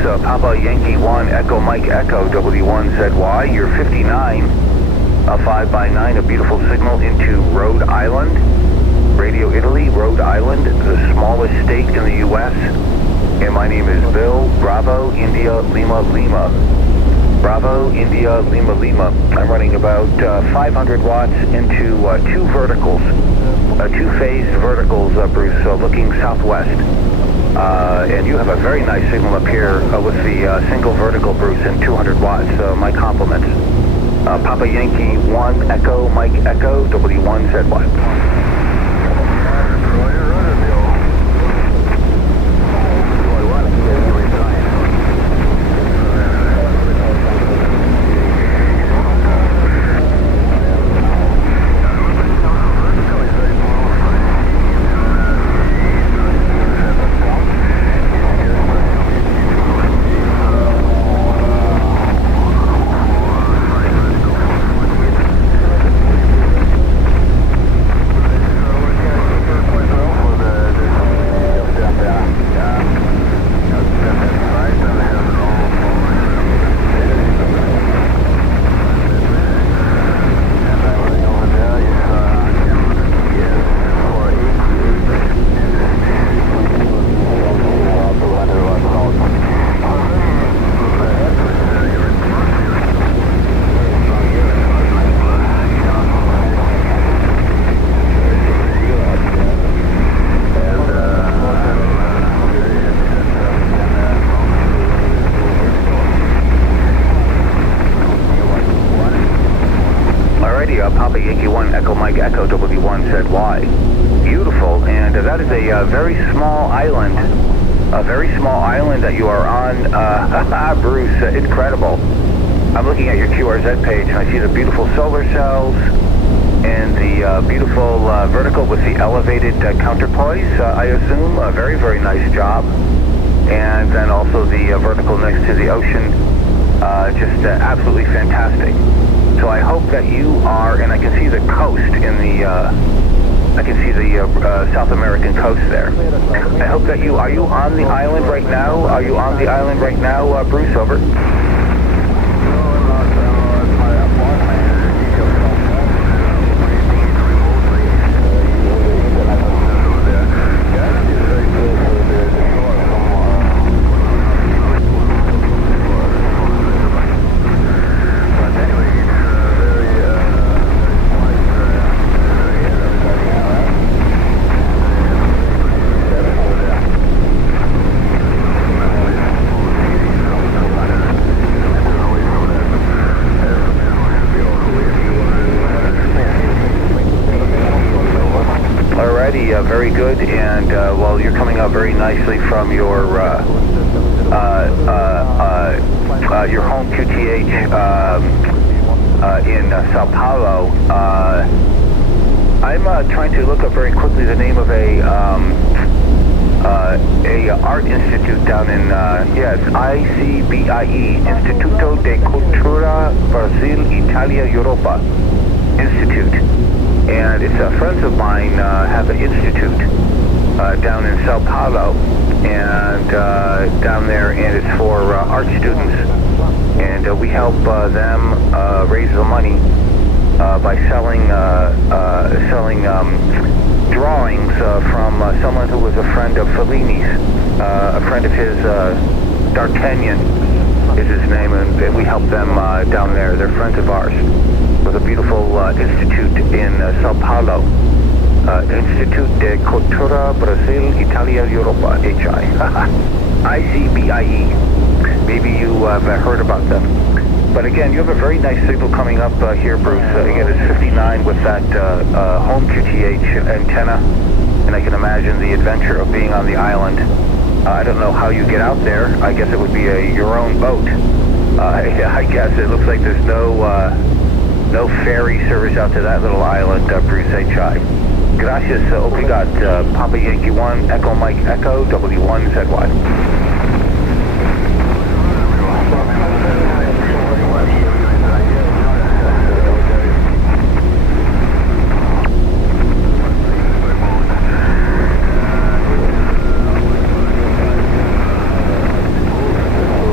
Papa Yankee 1 Echo Mike Echo W1ZY. You're 59, 5x9, a beautiful signal into Rhode Island. Radio Italy, Rhode Island, the smallest state in the U.S. And my name is Bill, Bravo, India, Lima, Lima. Bravo, India, Lima, Lima. I'm running about 500 watts into two verticals, two-phased verticals, Bruce, looking southwest. And you have a very nice signal up here with the single vertical, Bruce, and 200 watts. My compliments. Papa Yankee 1 Echo Mike Echo W1ZY. Papa Yankee 1 Echo Mike Echo W1ZY. Beautiful, and that is a very small island. A very small island that you are on. Bruce, incredible. I'm looking at your QRZ page and I see the beautiful solar cells and the beautiful vertical with the elevated counterpoise, I assume. A very, very nice job. And then also the vertical next to the ocean. Just absolutely fantastic. So I hope that you are, and I can see the coast in the, I can see the South American coast there. I hope that are you on the island right now? Are you on the island right now, Bruce? Over. Very good, and well, you're coming out very nicely from your home QTH in Sao Paulo. I'm trying to look up very quickly the name of a art institute down in yes, ICBIE, Instituto de Cultura Brasil Italia Europa Institute. And it's friends of mine have an institute down in Sao Paulo, and down there, and it's for art students. And we help them raise the money by selling drawings from someone who was a friend of Fellini's, a friend of his, D'Artagnan is his name, and we help them down there. They're friends of ours. With a beautiful institute in Sao Paulo, Instituto de Cultura Brasil Italia Europa, HI, ICBIE. Maybe you have heard about them. But again, you have a very nice signal coming up here, Bruce. Again, it's 59 with that home QTH antenna, and I can imagine the adventure of being on the island. I don't know how you get out there. I guess it would be your own boat. I guess it looks like there's no ferry service out to that little island, Bruce HI. Gracias, obrigat, Papa Yankee 1, Echo Mike Echo, W1ZY.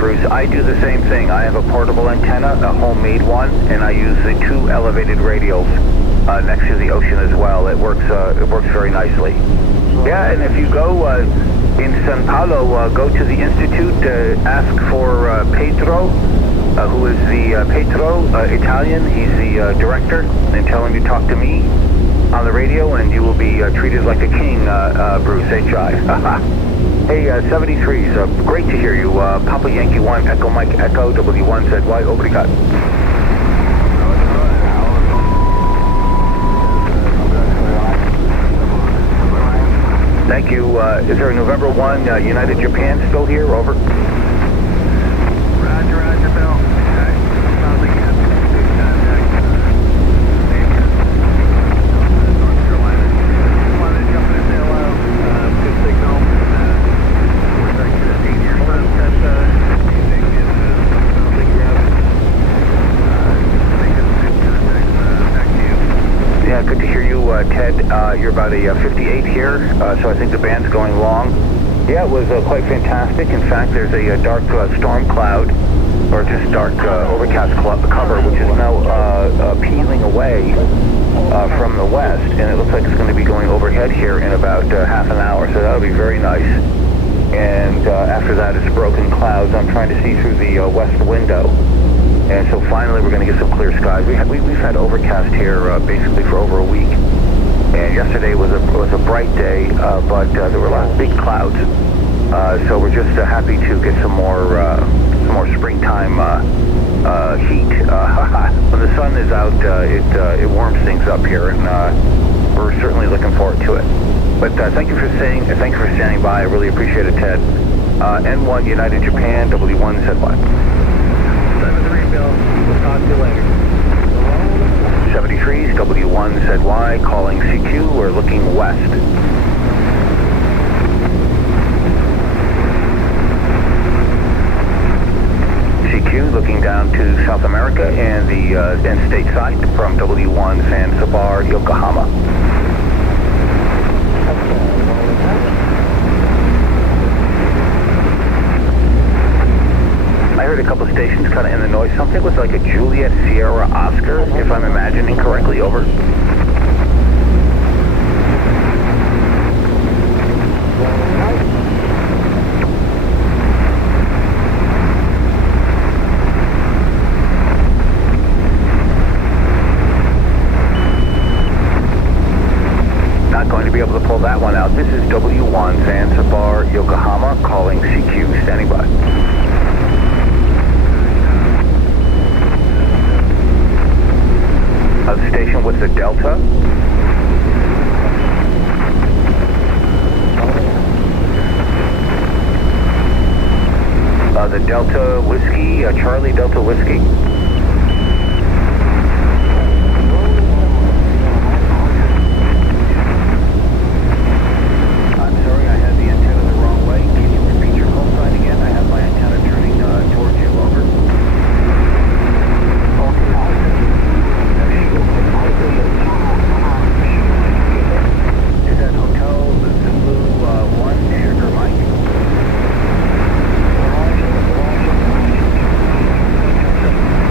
Bruce. I do the same thing. I have a portable antenna, a homemade one, and I use the 2 elevated radials next to the ocean as well. It works very nicely. Yeah, and if you go in Sao Paulo, go to the Institute, ask for Pedro, who is the Pedro, Italian. He's the director, and tell him you talk to me on the radio, and you will be treated like a king, Bruce, H.I. Hey, 73s, great to hear you. Papa Yankee 1, Echo Mike Echo, W1 ZY, obrigado. Thank you. Is there a November 1 United Japan still here? Over. Roger, Bill. Okay. Sounds like you have good contact. North Carolina. Wanted to jump in and say hello. Good signal. Looks like you're at 8 years old. That's music and sounds like you're having good contact. Back to you. Yeah, good to hear you, Ted. You're about a 58 here, so I think the band's going long. Yeah, it was quite fantastic. In fact, there's a dark storm cloud, or just dark overcast cover, which is now peeling away from the west, and it looks like it's going to be going overhead here in about half an hour, so that'll be very nice. And after that, it's broken clouds. I'm trying to see through the west window. And so finally, we're going to get some clear skies. We've had overcast here basically for over a week. And yesterday was a bright day, but there were a lot of big clouds. So we're just happy to get some more springtime heat. When the sun is out, it warms things up here, and we're certainly looking forward to it. But thank you for standing by. I really appreciate it, Ted. N1 United Japan, W1 ZY. 73 Bill. We'll talk to you later. 73s, W1 ZY, calling CQ. We're looking west. CQ looking down to South America and the and stateside from W1 Zanzibar, Yokohama. I heard a couple of stations kind of in the noise. Something was like a Juliet Sierra Oscar, if I'm imagining correctly. Over. Not going to be able to pull that one out. This is W1 Zanzibar, Yokohama, calling CQ, standing by. The station with the Delta. The Delta Whiskey, Charlie Delta Whiskey. I'm sorry, I had the antenna the wrong way. Can you repeat your call sign again? I have my antenna turning towards you. Over. Is that Hotel Zulu 1 Sugar Mike?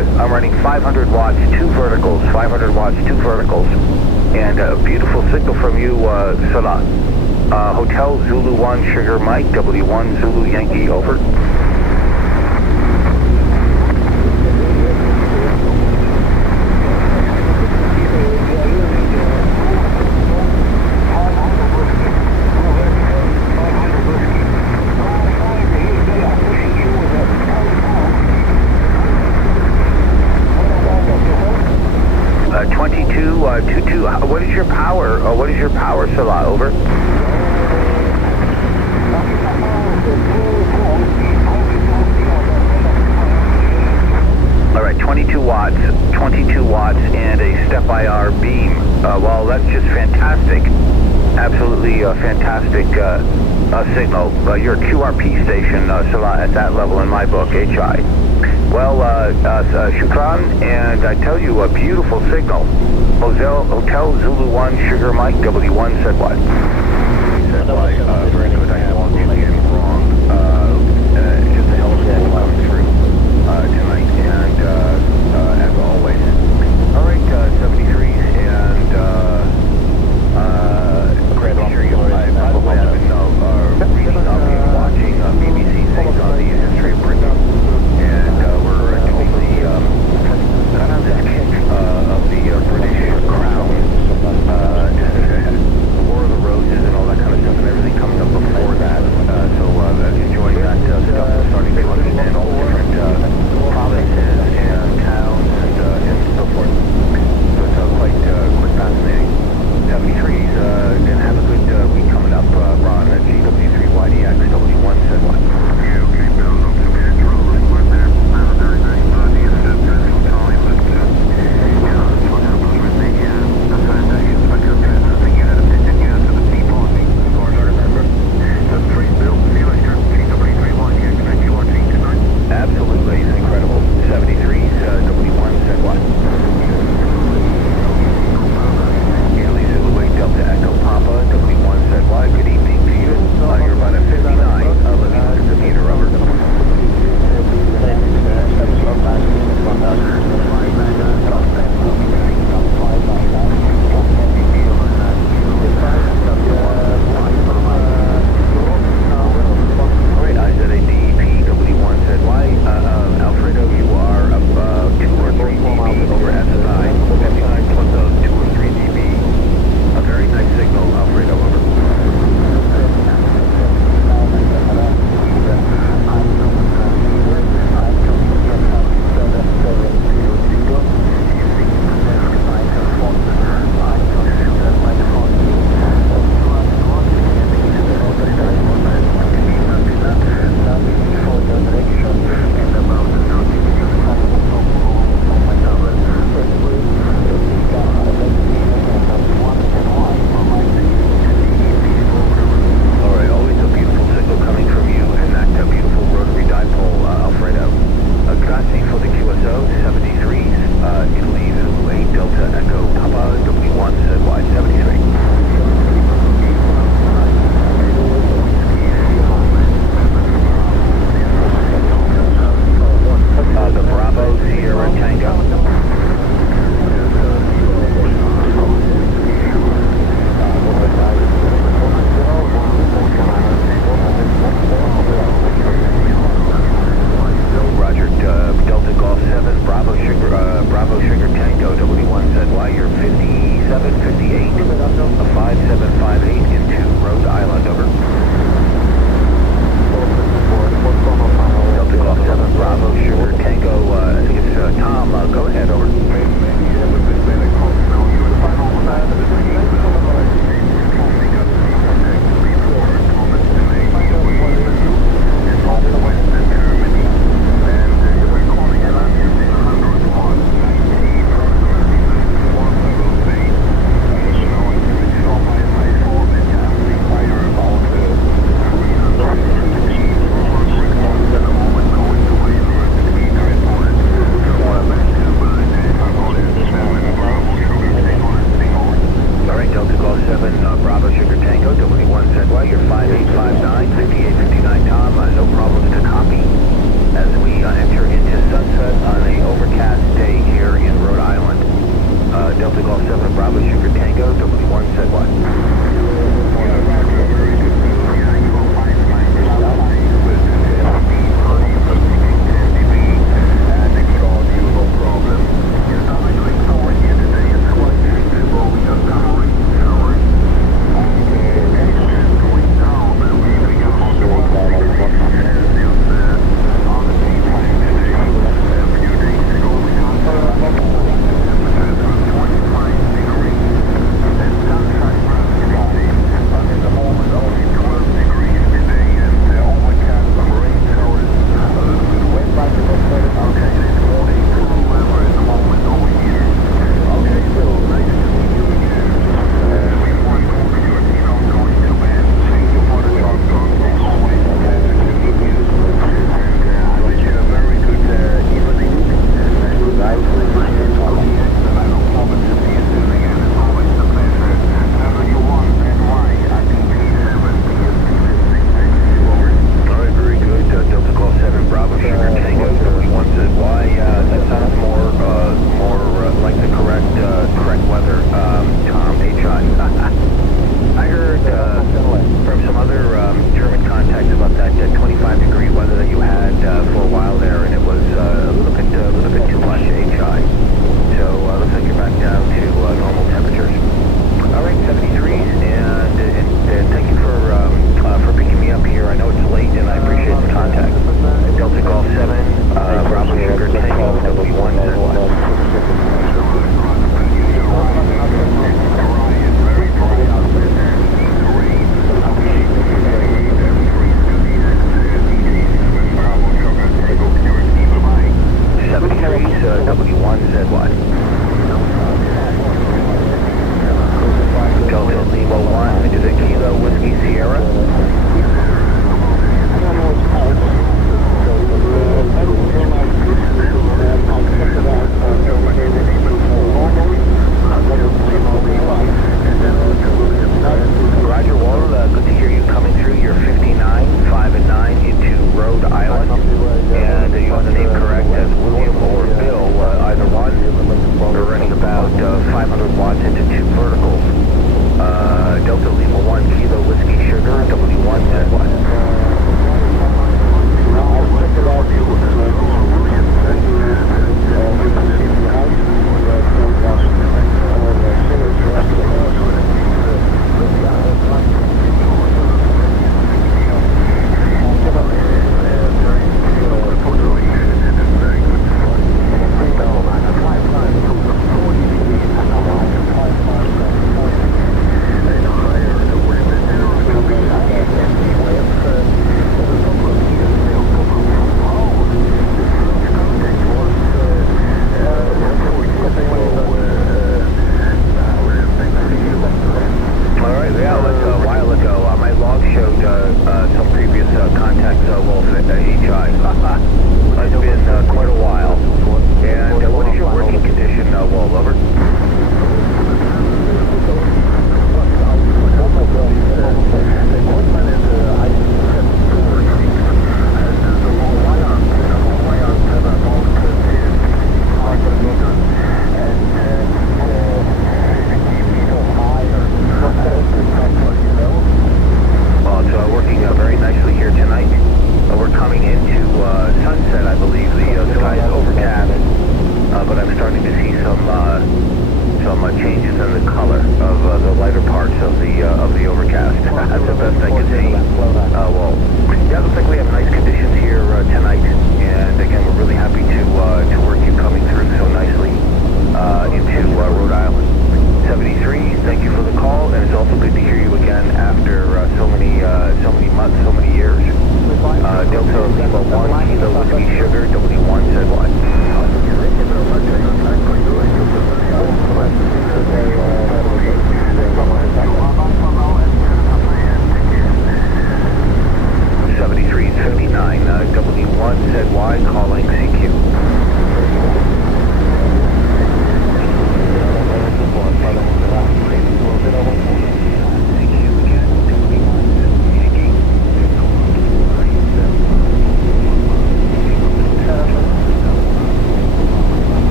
I'm running 500 watts, 2 verticals, 500 watts, 2 verticals. And a beautiful signal from you, Salah. Hotel Zulu 1, Sugar Mike, W1 Zulu Yankee, over. What is your power? What is your power, Salah? Over. All right, 22 watts, and a step IR beam. Well, that's just fantastic. Absolutely fantastic signal. You're a QRP station, Salah, at that level in my book, HI. Well, shukran, and I tell you, a beautiful signal. Hotel Zulu 1, Sugar Mike, W1 said what? He said why, very good, I won't get anything wrong. Just a hell of a school coming through tonight, and as always. All right, 73s, and I'm sure you'll, by the way, I've been reading up and watching BBC things on the history of Britain, and we're doing this kick of the British crown, War of the Roses and all that kind of stuff, and everything coming up before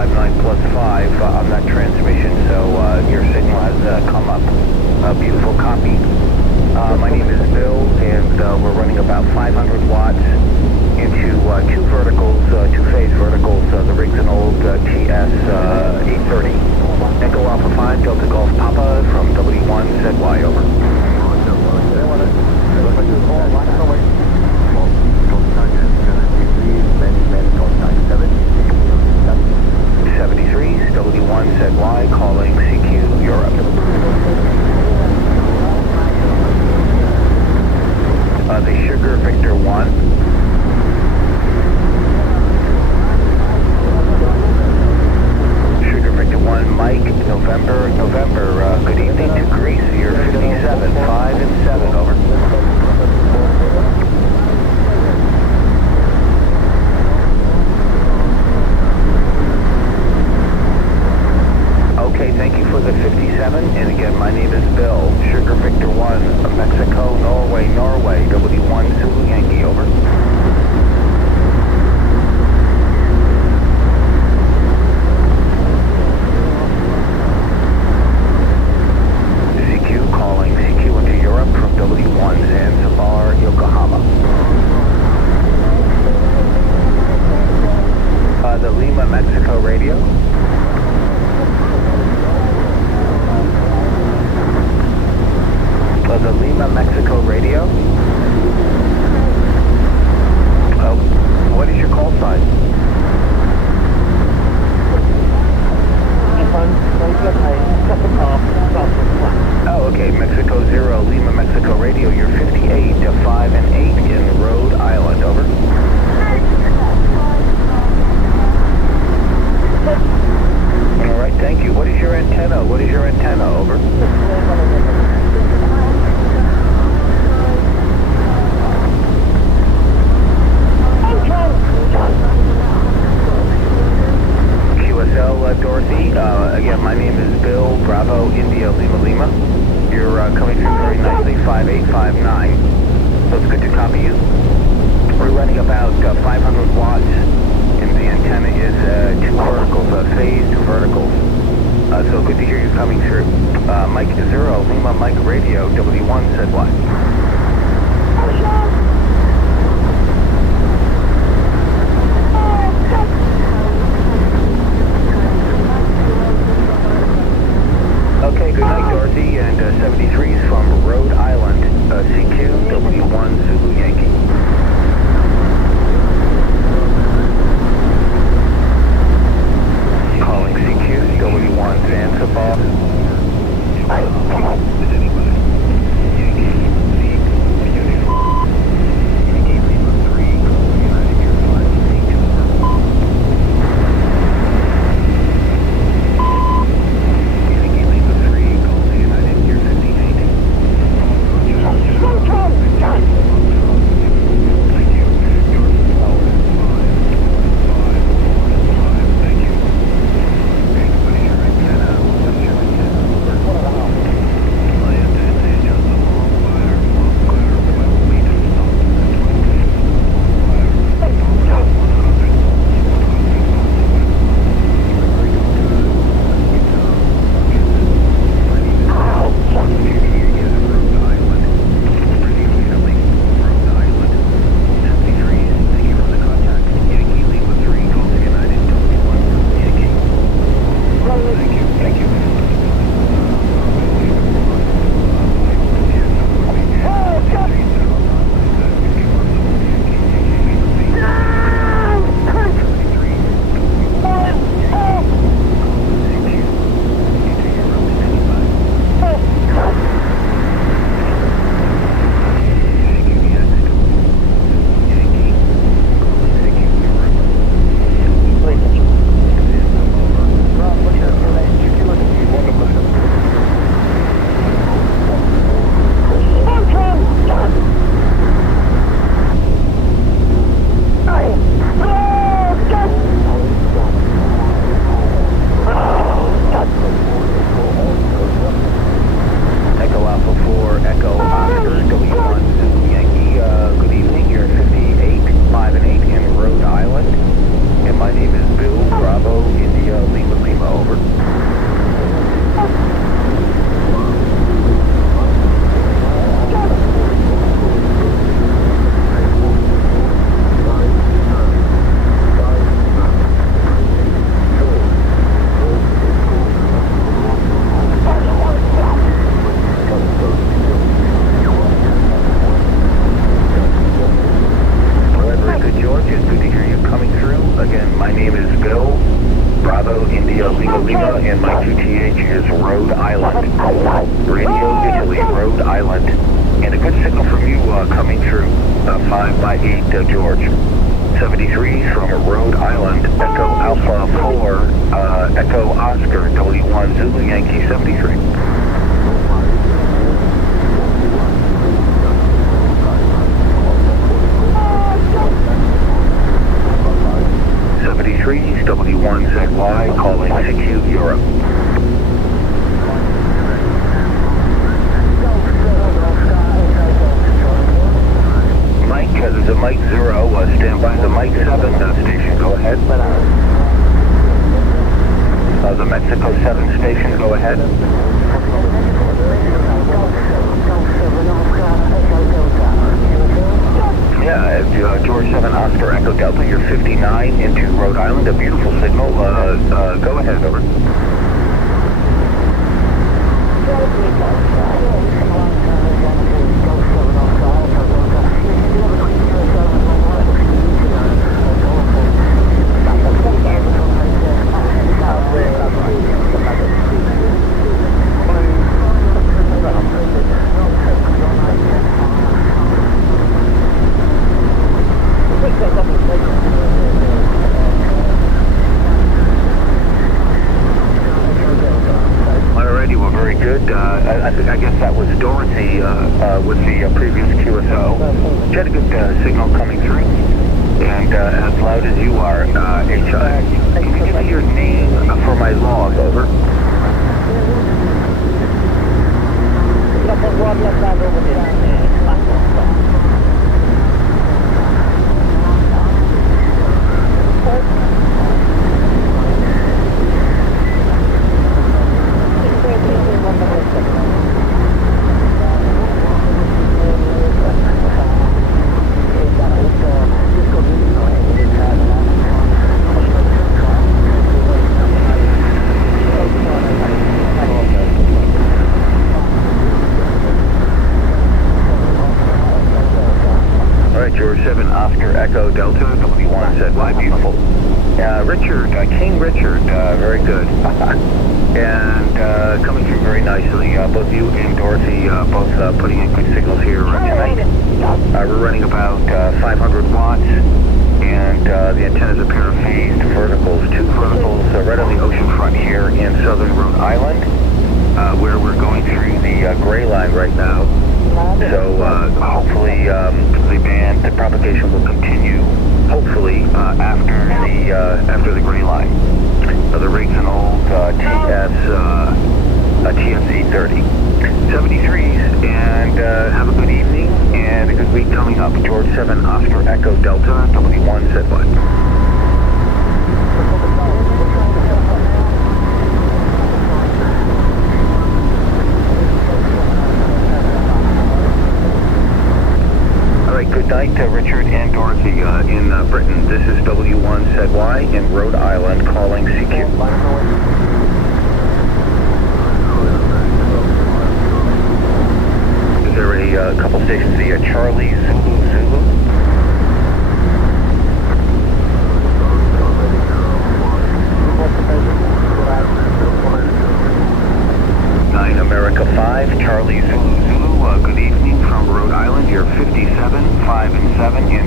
59 plus 5 on that transmission, so your signal has come up. A beautiful copy. My name is Bill, and we're running about 500 watts into two verticals, two-phase verticals. The rig's an old TS 830. Echo Alpha 5, Delta Golf Papa from W1 ZY, over. 73, W1 ZY, calling CQ Europe. The Sugar Victor 1. Sugar Victor 1, Mike, November, good evening to Greece, you're 57, 5 and 7, over. Okay, thank you for the 57, and again, my name is Bill, Sugar Victor 1, Mexico, Norway, W1 Zulu Yankee, over. CQ calling CQ into Europe from W1 Zanzibar, Yokohama. The Lima, Mexico radio. The Lima, Mexico radio. What is your call sign? Oh, okay. Mexico 0, Lima, Mexico radio. You're 58 to 5 and 8 in Rhode Island. Over. All right. Thank you. What is your antenna? Over. QSL, Dorothy. Again, my name is Bill, Bravo, India, Lima. You're coming through very nicely, 5859. So it's good to copy you. We're running about 500 watts, and the antenna is two verticals, phase, two verticals. So good to hear you coming through. Mike 0, Lima, Mike radio, W1 ZY. Okay, good night, Dorothy, and 73's from Rhode Island, CQ, W1 Zulu Yankee. Calling CQ, W1 Zanzibar. Bravo, India, Lima Lima, and my QTH is Rhode Island. Radio Italy, Rhode Island. And a good signal from you coming through 5 by 8 George. 73 from Rhode Island, Echo Alpha 4, Echo Oscar, W1 Zulu Yankee 73. 73, W1ZY, calling CQ Europe. Mike, there's a Mike 0, stand by the Mike 7 station, go ahead. The Mexico 7 station, go ahead. Yeah, George 7 Oscar Echo Delta, you're 59 into Rhode Island, a beautiful signal. Go ahead, over. Alrighty, well, very good. I guess that was Dorothy with the previous QSO. She had a good signal coming through, and as loud as you are, HI. Can you give me your name for my log, over? George 7 Oscar Echo Delta, W1ZY, beautiful. Richard, King Richard, very good. And coming through very nicely. Both you and Dorothy both putting in good signals here tonight. We're running about 500 watts, and the antenna's a pair of phased verticals. 2 verticals right on the ocean front here in southern Rhode Island, where we're going through the gray line right now. So hopefully the propagation will continue. Hopefully after the gray line. The rig's an old TS 830. 73s, and have a good evening and a good week coming up. George 7 Oscar Echo Delta, W1ZY. Good night, Richard and Dorothy in Britain. This is W1ZY in Rhode Island calling CQ. Is there a couple stations via Charlie Zulu Zulu? America 5, Charlie Zulu Zulu, good evening from Rhode Island. You're 57, 5 and 7 in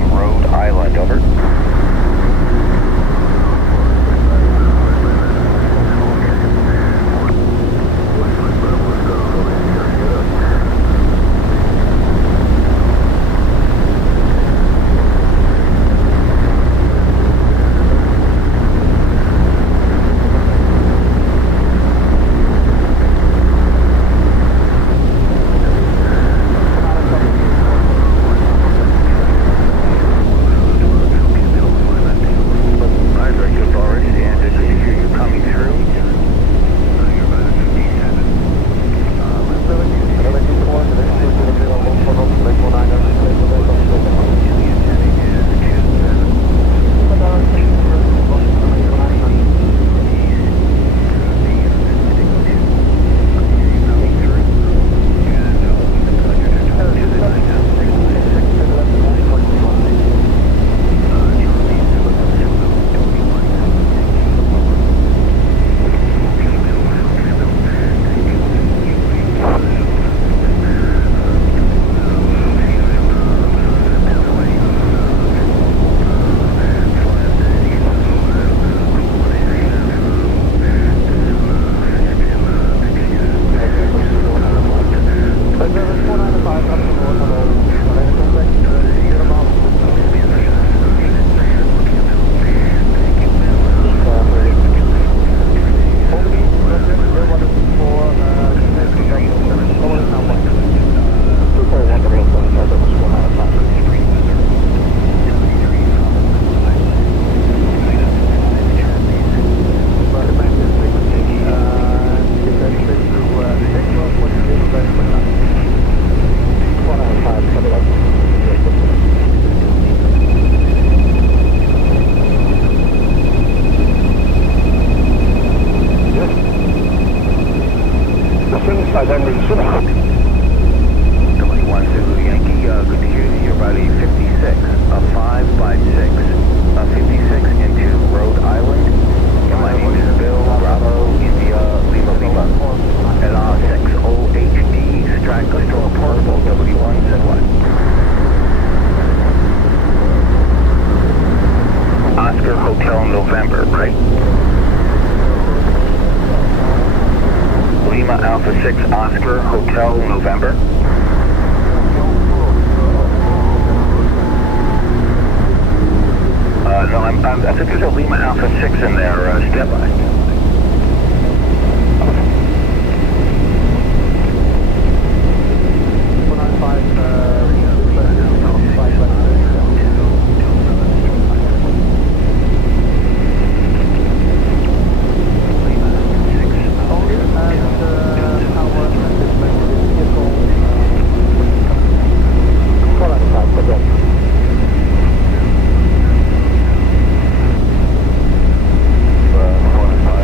Lima Alpha 6 Oscar Hotel November. No, I think there's a Lima Alpha 6 in there, stand by.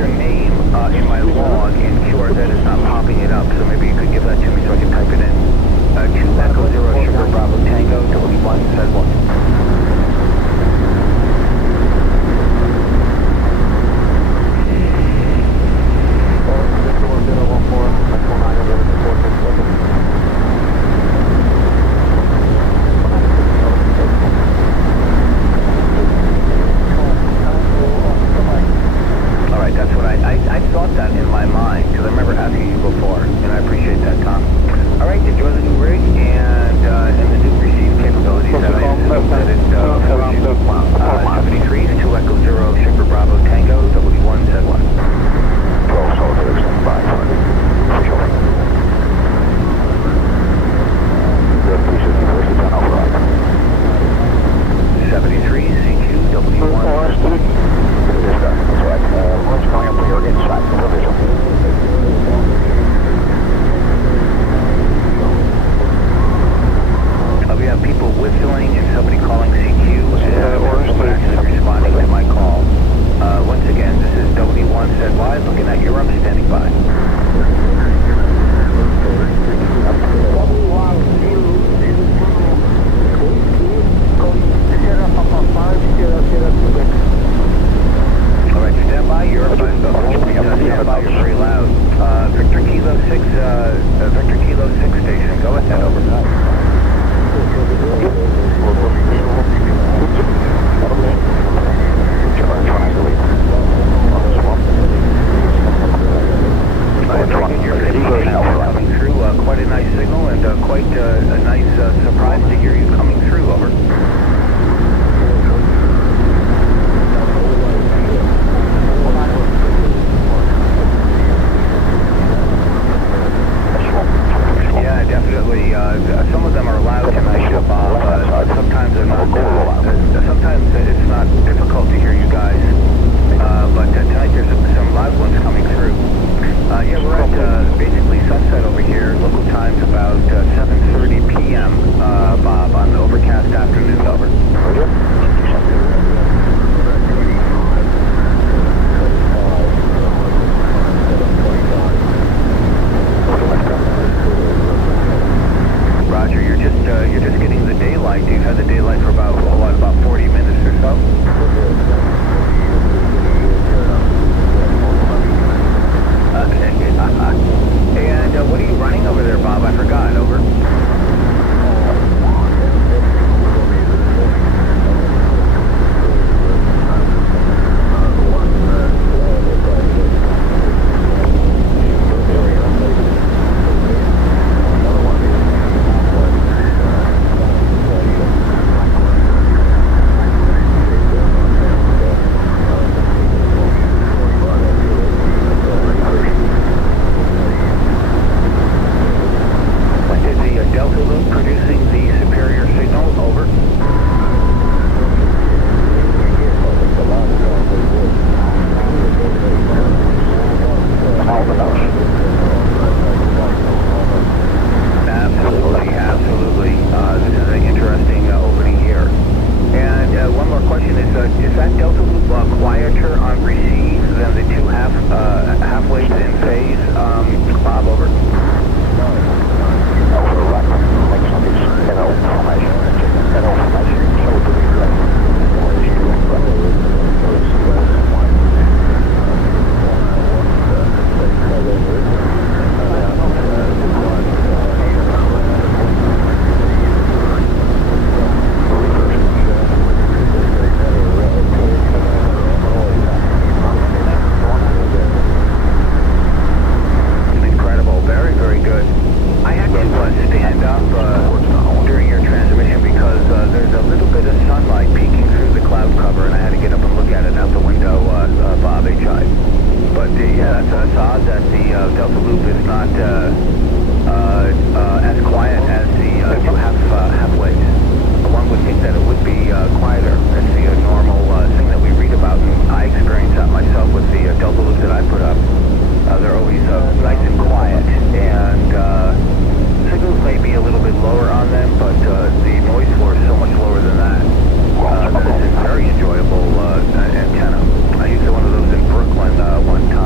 your name in my log in QRZ is not popping it up, so maybe you could give that to me so I can type it in. 2 Echo Zero Sugar Bravo Tango, W1, Z1. One time.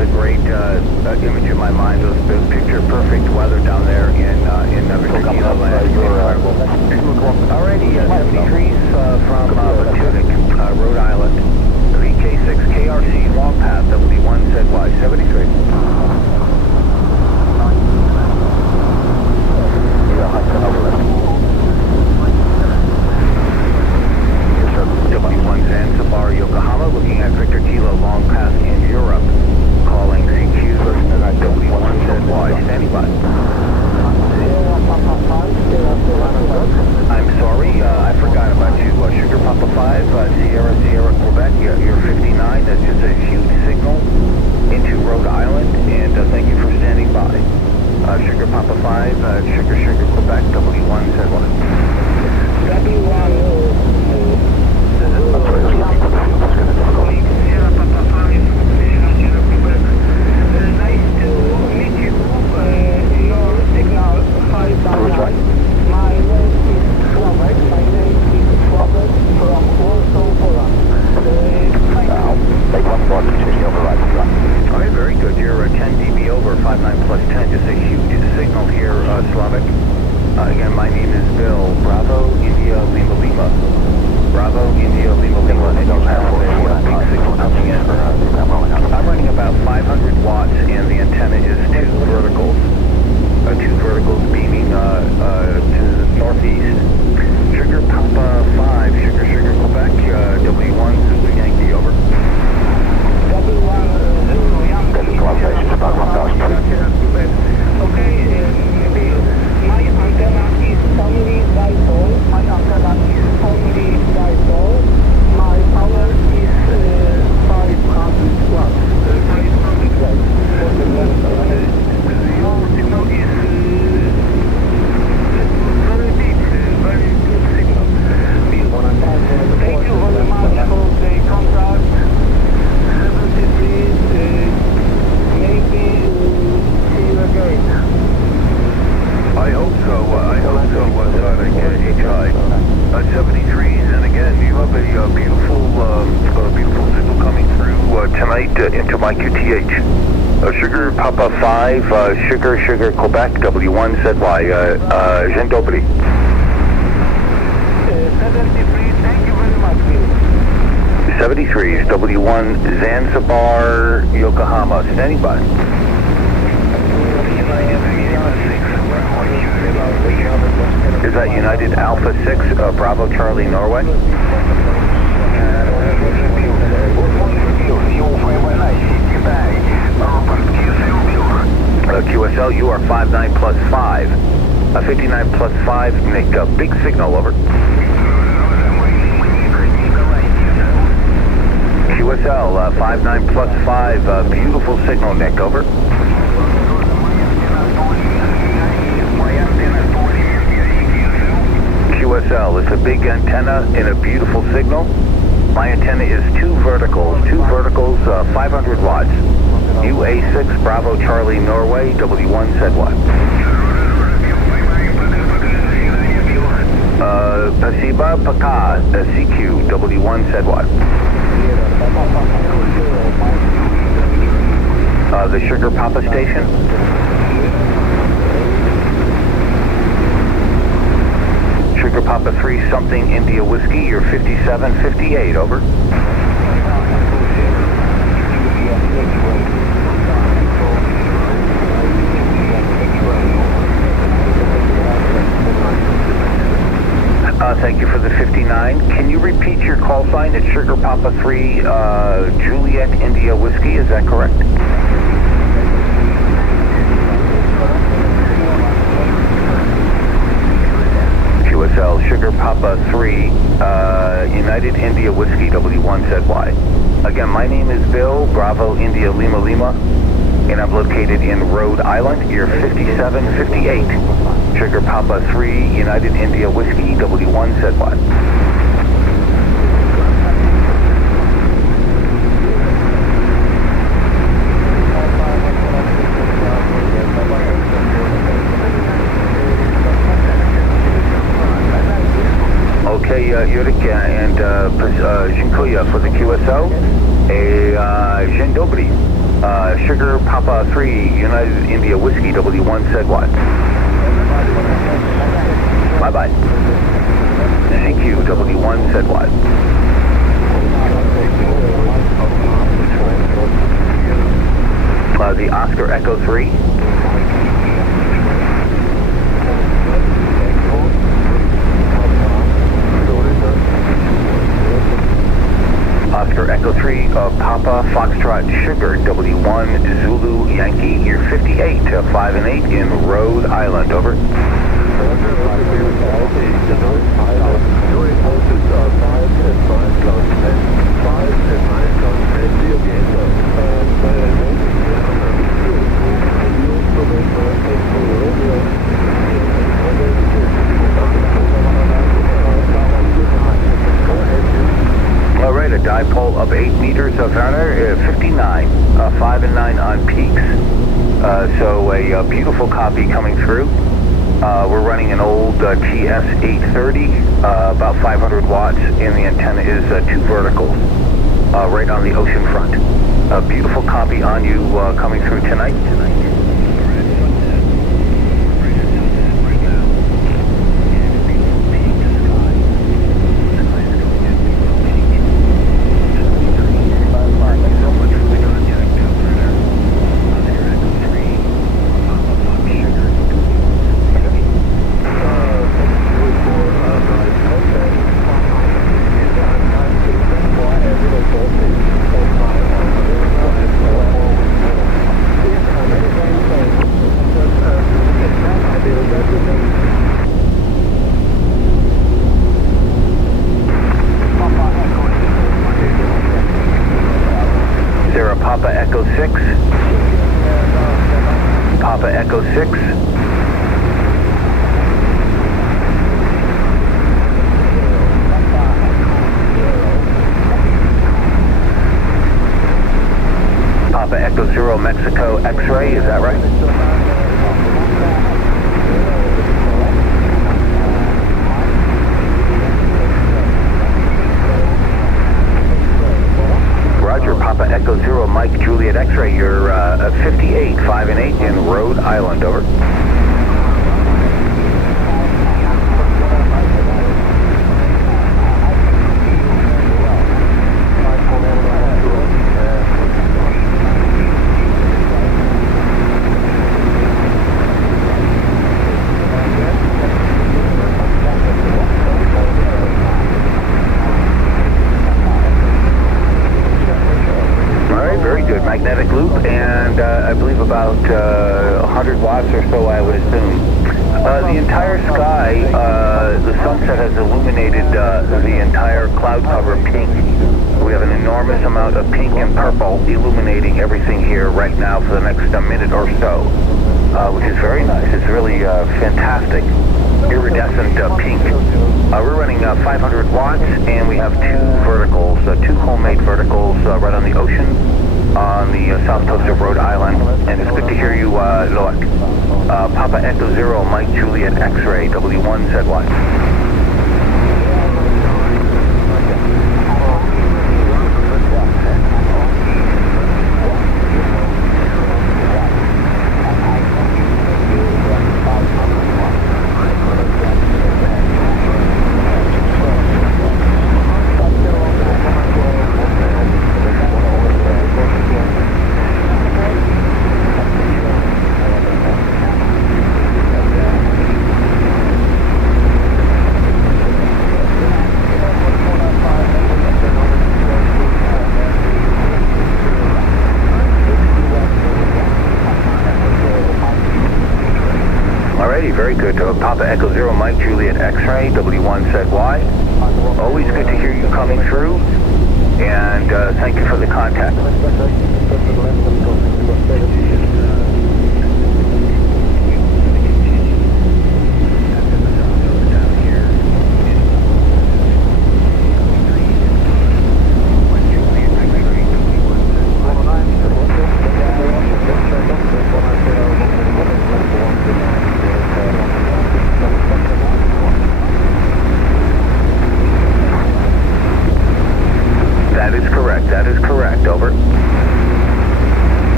a great image in my mind. Those picture perfect weather down there in Victor Kilo Land. Alrighty, 73s from Tunic, Rhode Island. VK6 KRC long path W1ZY 73. W1 Zanzibar, Yokohama, looking at Victor Kilo long path in Europe. Calling CQ, W1ZY, standing by. I'm sorry, I forgot about you. Sugar Papa 5, Sierra, Quebec, you're 59. That's just a huge signal into Rhode Island, and thank you for standing by. Sugar Papa 5, Sugar, Quebec, W1ZY. Sierra Papa 5, Sierra Quebec. Nice to meet you. Your signal 5,000. My name is Sławek. From Warsaw, Poland. Take 142 over right. All right, very good. You're 10 dB over, 59 plus 10. Just a huge signal here, Slavik. Again, my name is Bill. Bravo, India, Lima, Lima. Bravo, India, Lima, Lima. And you have a big signal coming in. I'm running about 500 watts, and the antenna is two verticals beaming to the northeast. Sugar Papa 5, Sugar, Quebec, W1 Zulu Yankee, over. W1 Zulu Yankee. About 1,000. Okay, my antenna is only dipole. My power is 500 watts. 500 watts. Your signal is very big, very good signal. Thank you very much for the contact. 73, maybe see you again. I hope so, Sonic, HI. 73s, and again, you have a beautiful signal coming through tonight into my QTH. Sugar Papa 5, Sugar, Quebec, W1ZY, Dzień dobry. 73, thank you very much, Bill. 73s, W1 Zanzibar, Yokohama, standing by. Is that United Alpha 6, Bravo Charlie, Norway? QSL, you are 59 plus 5. 59 plus 5, make a big signal, over. QSL, 59 plus 5, beautiful signal, Nick, over. QSL, it's a big antenna and a beautiful signal. My antenna is two verticals, 500 watts. UA6, Bravo Charlie, Norway, W1ZY. Pasiba Paka, CQ, W1ZY. The Sugar Papa station. Sugar Papa 3, something India Whiskey, you're 5758, over. Thank you for the 59. Can you repeat your call sign? It's Sugar Papa 3, Juliet India Whiskey, is that correct? QSL, Sugar Papa 3, United India Whiskey, W1ZY. Again, my name is Bill, Bravo India Lima Lima, and I'm located in Rhode Island. You're 5758. Sugar Papa 3, United India Whiskey, W1ZY. Okay, Yurik and dziękuję for the QSO. Dzień dobry. Sugar Papa 3, United India Whiskey, W1 said what? Bye-bye. CQ, W1 said what? The Oscar Echo 3. Oscar Echo 3, Papa Foxtrot Sugar, W1 Zulu Yankee, you're 58, 5 and 8 in Rhode Island, over. All right, a dipole of 8 meters of Fahrenheit, 59, 5 and 9 on peaks. So a beautiful copy coming through. We're running an old TS-830, about 500 watts, and the antenna is 2 verticals, right on the ocean front. A beautiful copy on you coming through tonight. Papa Echo 6. Papa Echo 6. Papa Echo 0 Mexico X-ray, is that right? Roger, Papa Echo 0 Mike Juliet X-ray, you're 58, 5 and 8 in Rhode Island, over. Magnetic loop, and I believe about 100 watts or so, I would assume. The entire sky, the sunset has illuminated the entire cloud cover pink. We have an enormous amount of pink and purple illuminating everything here right now for the next minute or so, which is very nice. It's really fantastic, iridescent pink. We're running 500 watts, and we have 2 verticals, 2 homemade verticals right on the ocean, on the south coast of Rhode Island, and it's good to hear you, Loic. Papa Echo 0, Mike Juliet X-ray, W1 said what? Very good. Papa Echo 0, Mike Juliet X-ray, W1 said why. Always good to hear you coming through, and thank you for the contact. That is correct, over.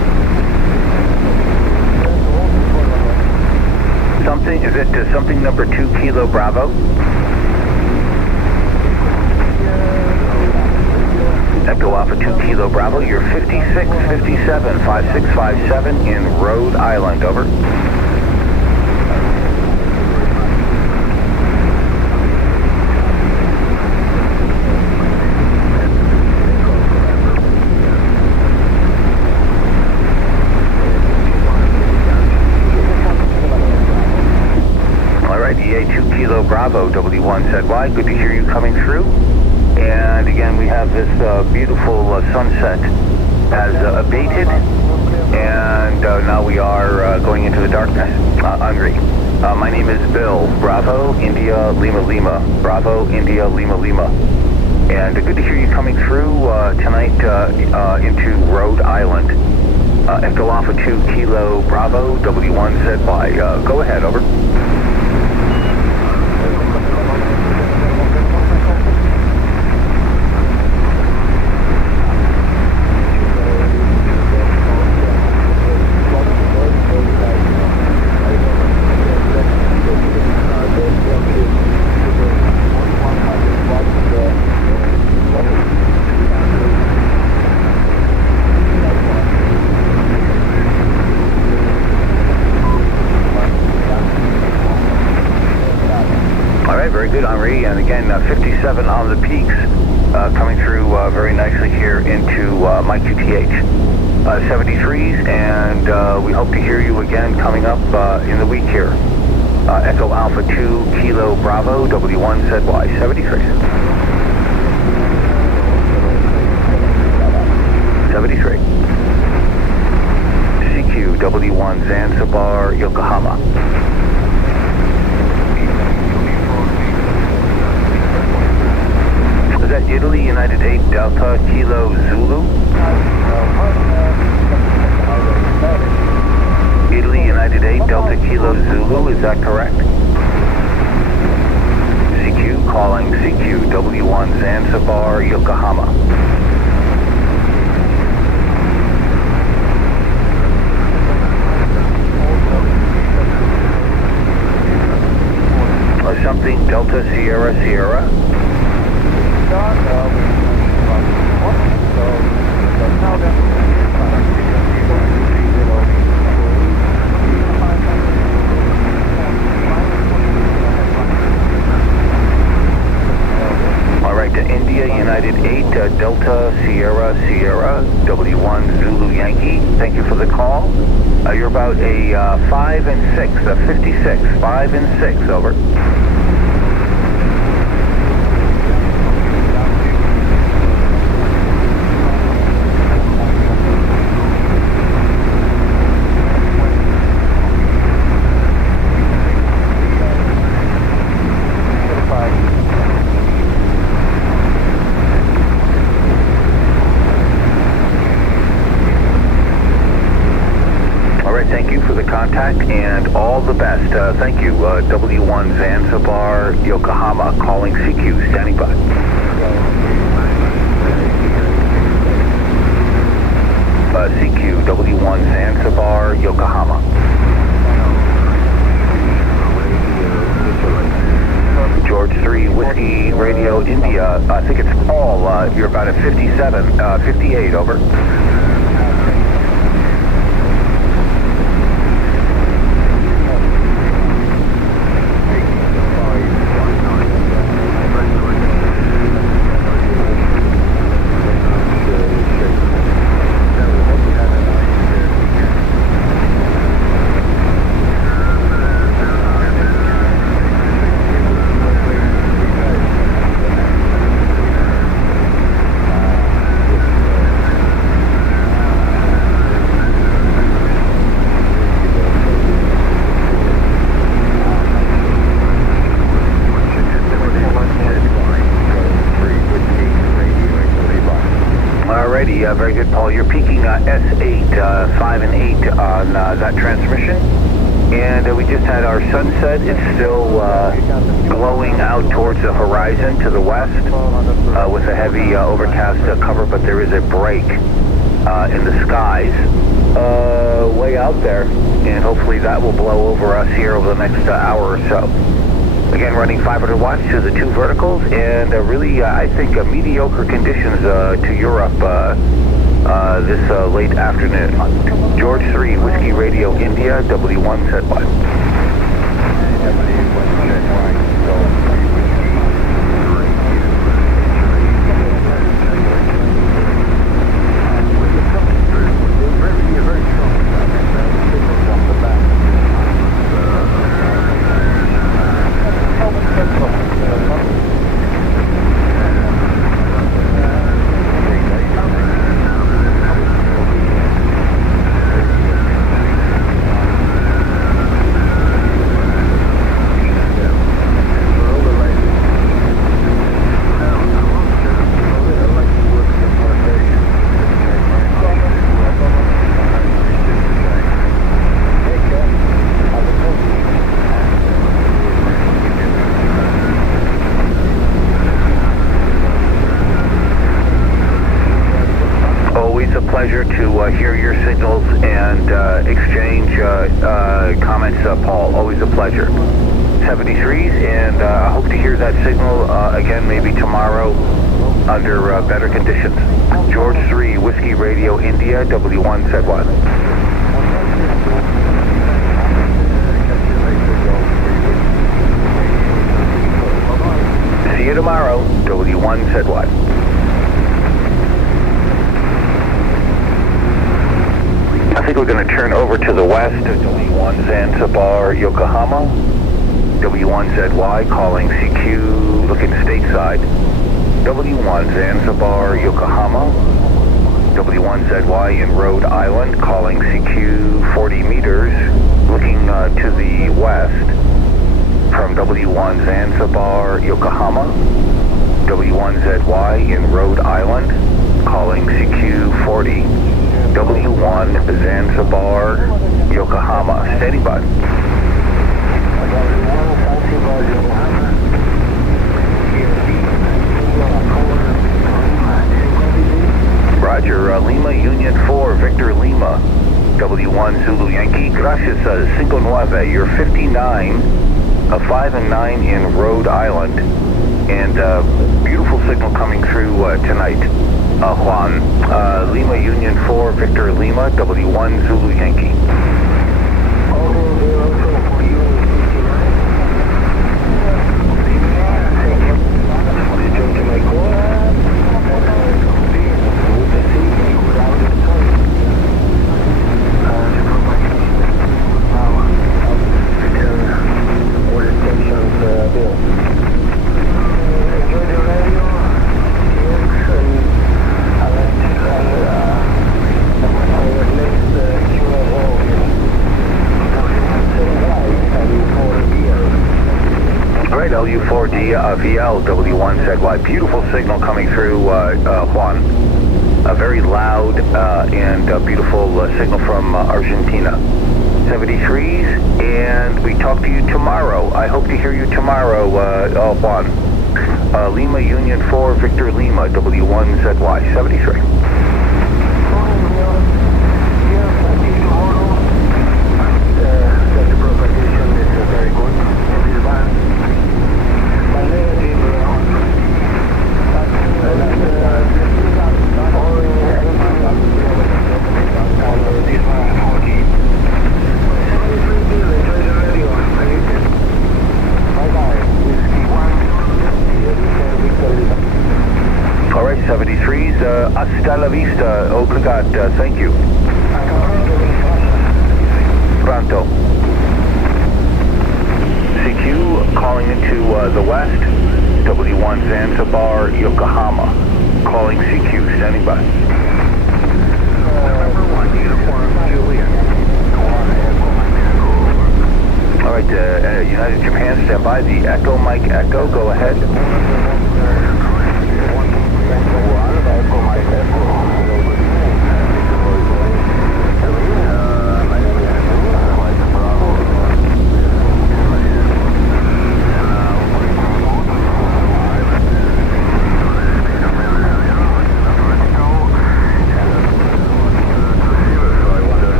Is it something number 2 Kilo Bravo? Echo Alpha 2 Kilo Bravo, you're 5657 in Rhode Island, over. EA 2 Kilo Bravo, W1ZY, good to hear you coming through. And again, we have this beautiful sunset has abated, and now we are going into the darkness. Henri. My name is Bill, Bravo, India, Lima, Lima. Bravo, India, Lima, Lima. And good to hear you coming through tonight into Rhode Island. Echo Alpha 2 Kilo Bravo, W1ZY. Go ahead, over. Very good, Henri, and again, 57 on the peaks, coming through very nicely here into my QTH. 73s, and we hope to hear you again coming up in the week here. Echo Alpha 2 Kilo Bravo, W1ZY, 73. 73. CQ W1 Zanzibar, Yokohama. Is that Italy, United 8 Delta Kilo Zulu? Italy, United 8 Delta Kilo Zulu, is that correct? CQ calling CQ W1 Zanzibar, Yokohama. Something Delta Sierra Sierra. All right, to India, United 8, Delta Sierra Sierra, W1 Zulu Yankee. Thank you for the call. You're about a 5 and 6, a 56, 5 and 6, over. Thank you for the contact and all the best. Thank you, W1 Zanzibar, Yokohama, calling CQ, standing by. CQ, W1 Zanzibar, Yokohama. George 3, Whiskey, Radio, India. I think it's Paul. You're about at 57, 58, over. Very good, Paul. You're peaking S8, 5 and 8 on that transmission. And we just had our sunset. It's still glowing out towards the horizon to the west with a heavy overcast cover, but there is a break in the skies. way out there, and hopefully that will blow over us here over the next hour or so. Again, running 500 watts to the 2 verticals, and really, I think, mediocre conditions to Europe this late afternoon. George 3, Whiskey Radio India, W1 set 1. Pleasure to hear your signals and exchange comments, Paul. Always a pleasure. 73s, and I hope to hear that signal again maybe tomorrow under better conditions. George 3, Whiskey Radio India, W1 set 1. See you tomorrow, W1 set 1. I think we're going to turn over to the west, W1 Zanzibar, Yokohama, W1ZY calling CQ, looking stateside, W1 Zanzibar, Yokohama, W1ZY in Rhode Island calling CQ 40 meters, looking to the west from W1 Zanzibar, Yokohama, W1ZY in Rhode Island calling CQ 40. W1 Zanzibar, Yokohama. Standing by. Roger. Lima Union 4, Victor Lima. W1 Zulu Yankee. Gracias, 59. You're 59, 5 and 9 in Rhode Island. And beautiful signal coming through tonight. Juan, Lima Union 4, Victor Lima, W1 Zulu Yankee. LU4D VL, W1 ZY. Beautiful signal coming through, Juan. A very loud and beautiful signal from Argentina. 73s, and we talk to you tomorrow. I hope to hear you tomorrow, Juan. Lima Union 4, Victor Lima, W1 ZY. 73. All right, 73s, hasta la vista, obrigado, thank you. Pronto. CQ calling into the west, W1 Zanzibar, Yokohama, calling CQ, standing by. All right, United Japan, stand by, the Echo, Mike Echo, go ahead.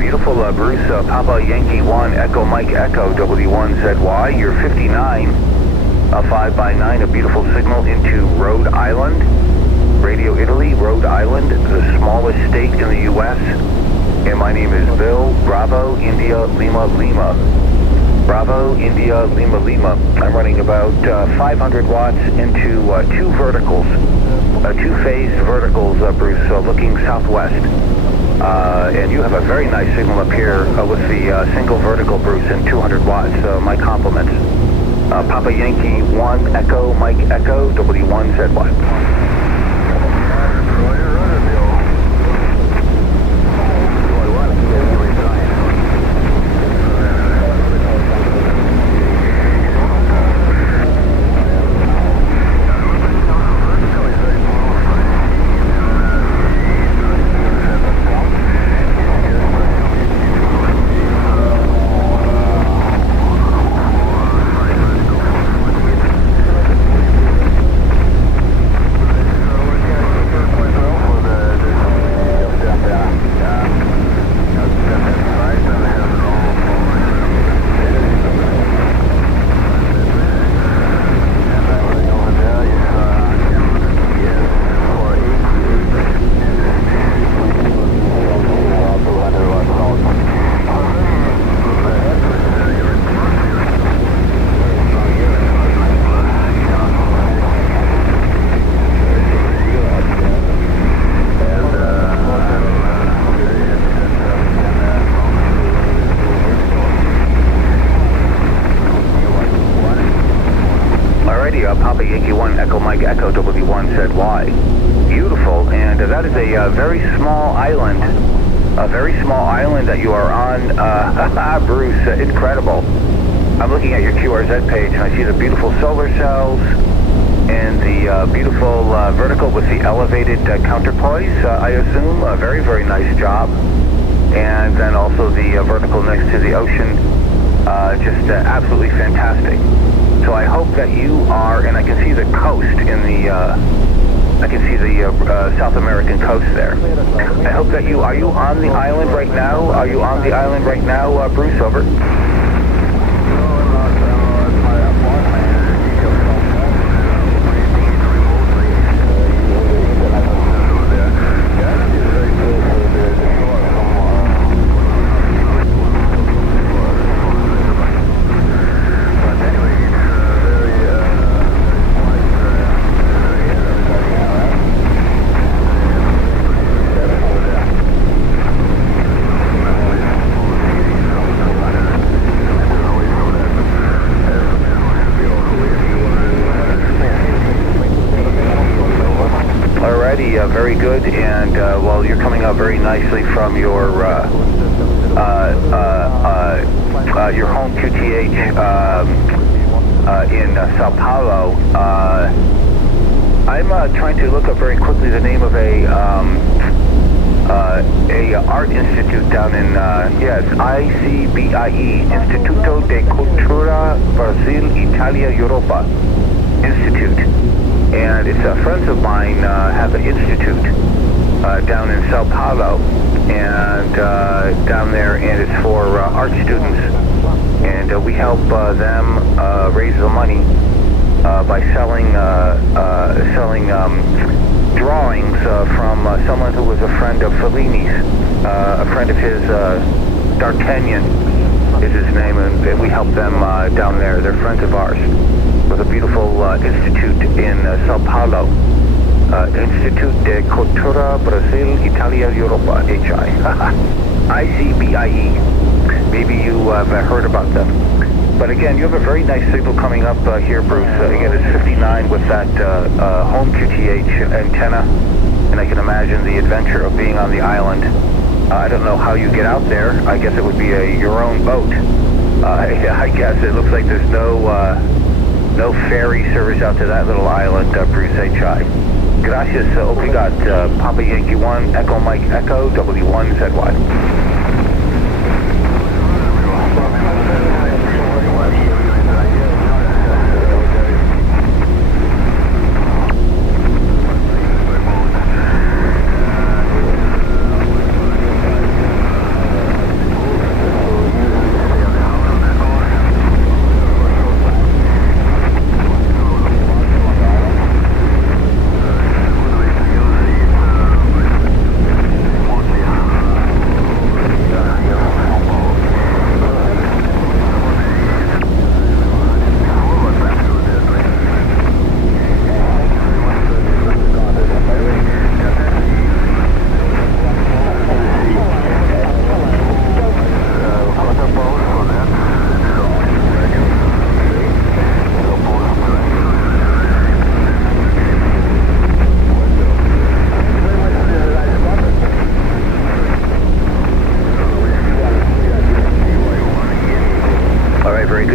beautiful Bruce, Papa Yankee 1, Echo Mike Echo, W1ZY. You're 59, 5x9, a beautiful signal into Rhode Island. Radio Italy, Rhode Island, the smallest state in the U.S. And my name is Bill, Bravo, India, Lima, Lima. Bravo, India, Lima, Lima. I'm running about 500 watts into two verticals, two-phase verticals, Bruce, looking southwest. And you have a very nice signal up here with the single vertical, Bruce, and 200 watts. My compliments. Papa Yankee 1, Echo, Mike Echo, W1ZY. Papa Yankee 1, Echo Mike Echo, W1ZY. Beautiful, and that is a very small island. A very small island that you are on. Bruce, incredible. I'm looking at your QRZ page and I see the beautiful solar cells and the beautiful vertical with the elevated counterpoise, I assume. A very, very nice job. And then also the vertical next to the ocean. Just absolutely fantastic. So I hope that you are, and I can see the coast in the, I can see the South American coast there. I hope that are you on the island right now? Are you on the island right now, Bruce? Over. Very good, and well, you're coming up very nicely from your home QTH in Sao Paulo. I'm trying to look up very quickly the name of a art institute down in yes, ICBIE, Instituto de Cultura Brasil Italia Europa Institute. And it's friends of mine have an institute down in Sao Paulo, and down there, and it's for art students. And we help them raise the money by selling drawings from someone who was a friend of Fellini's, a friend of his, D'Artagnan is his name, and we help them down there. They're friends of ours. With a beautiful institute in Sao Paulo, Instituto de Cultura Brasil Italia Europa, HI. ICBIE. Maybe you have heard about them. But again, you have a very nice signal coming up here, Bruce. Again, it's 59 with that home QTH antenna, and I can imagine the adventure of being on the island. I don't know how you get out there. I guess it would be your own boat. I guess it looks like there's no ferry service out to that little island, Bruce HI. Gracias, obrigat, Papa Yankee 1, Echo Mike Echo, W1ZY.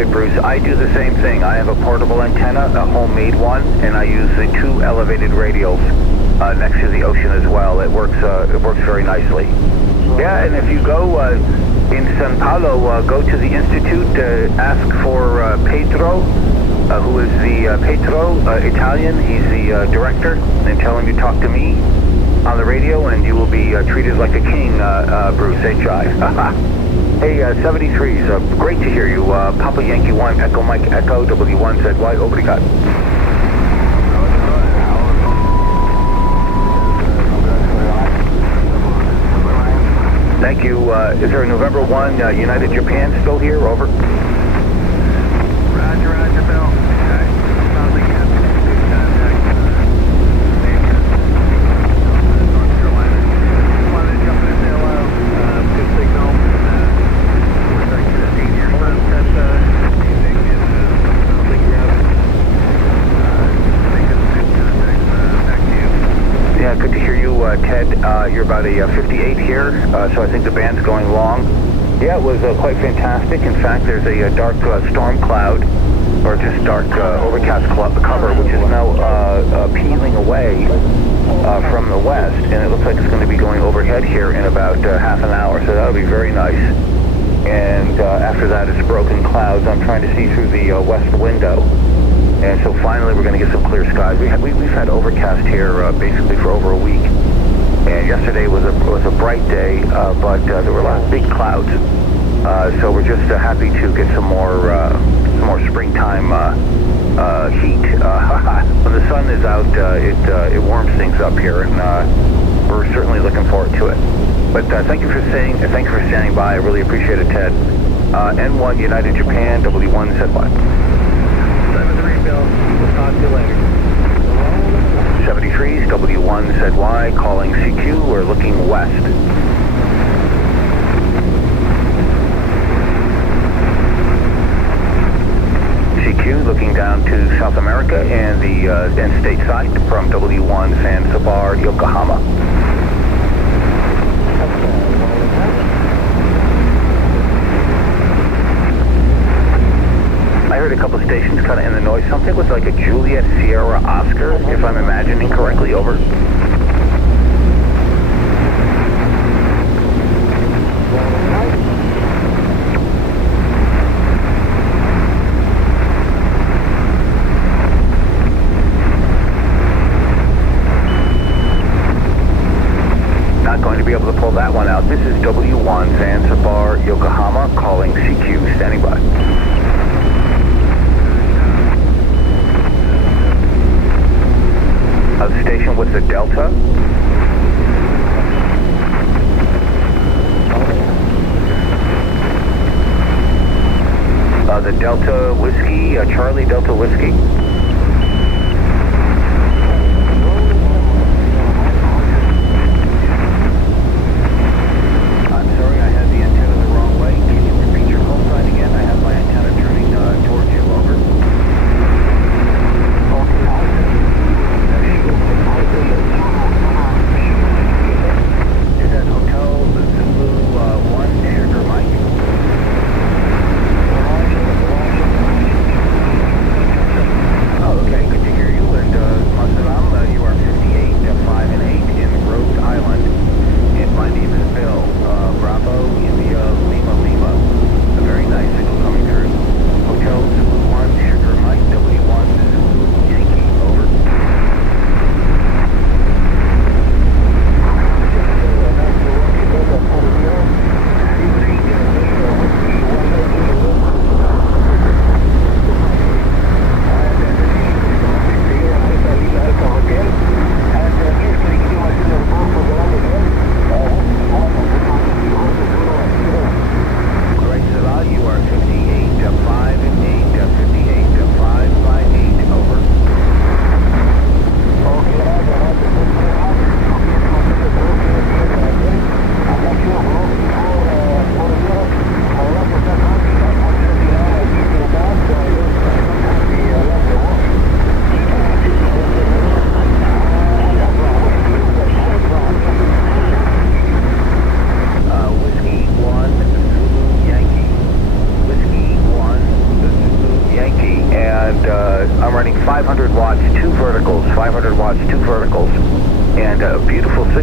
it, Bruce. I do the same thing. I have a portable antenna, a homemade one, and I use the 2 elevated radials next to the ocean as well. It works very nicely. Yeah, and if you go in Sao Paulo, go to the Institute, ask for Pedro, who is the Pedro, Italian. He's the director, and tell him you talk to me on the radio, and you will be treated like a king, Bruce H.I. Hey, 73s, great to hear you. Papa Yankee 1, Echo Mike Echo, W1ZY, obrigado. Thank you. Is there a November 1 United Japan still here? Over. Roger, roger, Bill. Okay. Sounds like you have to contact North Carolina. Wanted to jump in and say hello. Good signal. We're starting to get a scene here. That's music and sounds like you have making good contact. Back to you. Yeah, good to hear you, Ted. You're about a 58 here, so I think the band's going long. Yeah, it was quite fantastic. In fact, there's a dark storm cloud, or just dark overcast cover, which is now peeling away from the west, and it looks like it's going to be going overhead here in about half an hour, so that'll be very nice. And after that, it's broken clouds. I'm trying to see through the west window, and so finally we're going to get some clear skies. We've had overcast here basically for over a week. And yesterday was a bright day, but there were a lot of big clouds. So we're just happy to get some more springtime heat. When the sun is out, it warms things up here, and we're certainly looking forward to it. But thank you for standing by. I really appreciate it, Ted. N1 United Japan, W1ZY. 73 Bill. We'll talk to you later. 73s, W1ZY, calling CQ, we're looking west. CQ looking down to South America and the end state side from W1 Zanzibar, Yokohama. I heard a couple of stations kind of in the noise. Something was like a Juliet Sierra Oscar, if I'm imagining correctly. Over. Not going to be able to pull that one out. This is W1 Zanzibar, Yokohama, calling CQ, standing by. The station with the Delta. The Delta Whiskey, Charlie Delta Whiskey. I'm sorry, I had the antenna the wrong way. Can you repeat your call sign again? I have my antenna turning towards you. Over. Is that Hotel Zulu 1, Sugar Mike?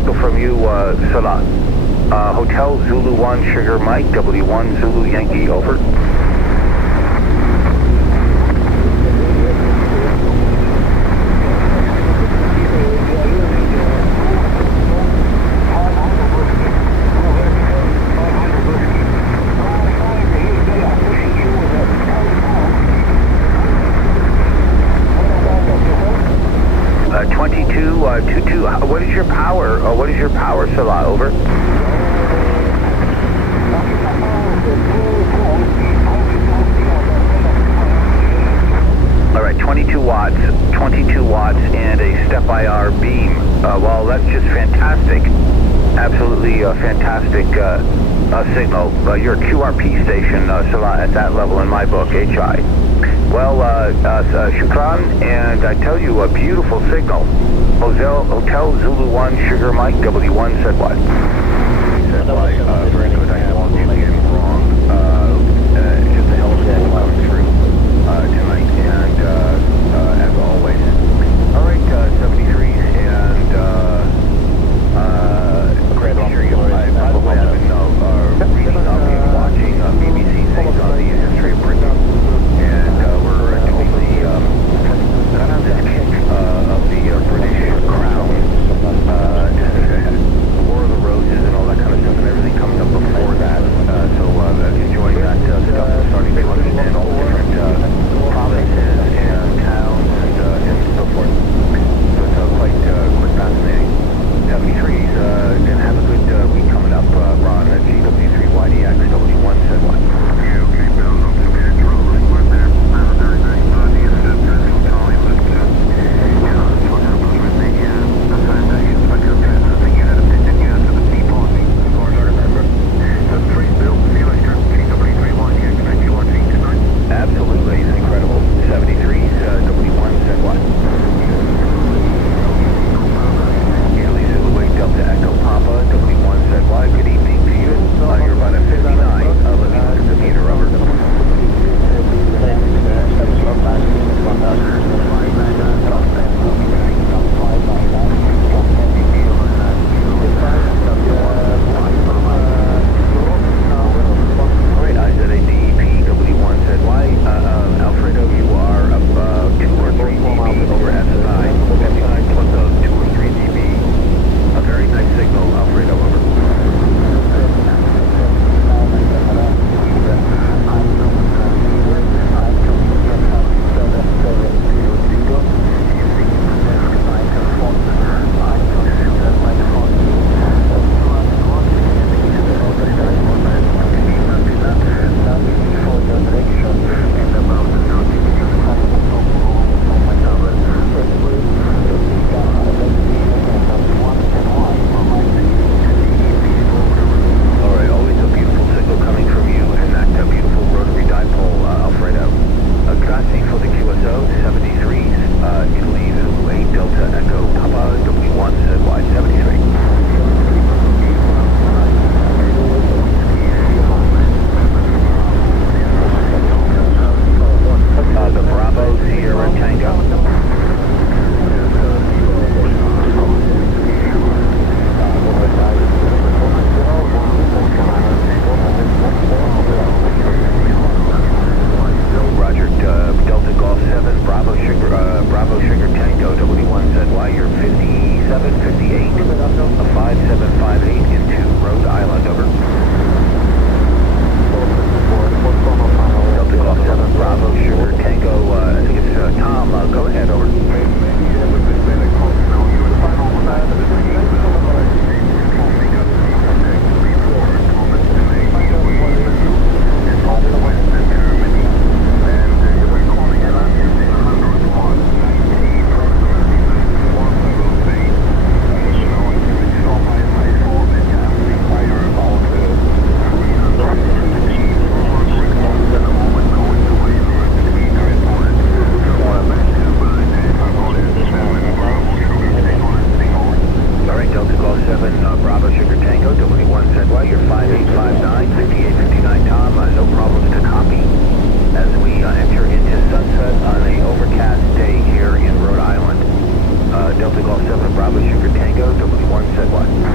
signal from you, Salah. Hotel Zulu 1 Sugar Mike, W1 Zulu Yankee, over. What is your power? What is your power, Salah? Over. All right, 22 watts and a step IR beam. Well, that's just fantastic. Absolutely fantastic signal. You're a QRP station, Salah, at that level in my book, HI. Well, Shukran, and I tell you, a beautiful signal. Hotel Zulu 1 Sugar Mike, W1 said what? Said why, very good, I won't get it wrong. Just a hell of a day coming through tonight, and as always. All right, 73s, and sure you, by the way, I've been reading up and watching BBC things on the history of Britain, and we're doing the of the British Crown, War of the Roses and all that kind of stuff, and everything coming up before that. So enjoying that stuff, starting to understand all the different provinces and towns and so forth. So it's quite fascinating. 73s, gonna have a good week coming up. Ron, GW3YDX, W1 said what? Yeah, okay, Bill, no committed to roll right one there. Have a very nice decent physical time, but that's what happens with the foundations. I couldn't try nothing yet. Didn't you have to the departing? Of course, I remember. 73, Bill, see you later. GW3YDX, thank you watching tonight. Absolutely, it's incredible. 73s, W1 said what? Italy Zulu 8 Delta Echo Papa, W1 said what? Good evening to you. You're about at 59, living the meter, over. Alright, I said a DEP, W1 said why? Alfredo, you are up 2 or 3 dB over SSI. 59 plus 2 or 3 dB. A very nice signal, Alfredo, over. Delta Golf 7 Bravo Sugar Tango, W1 said what?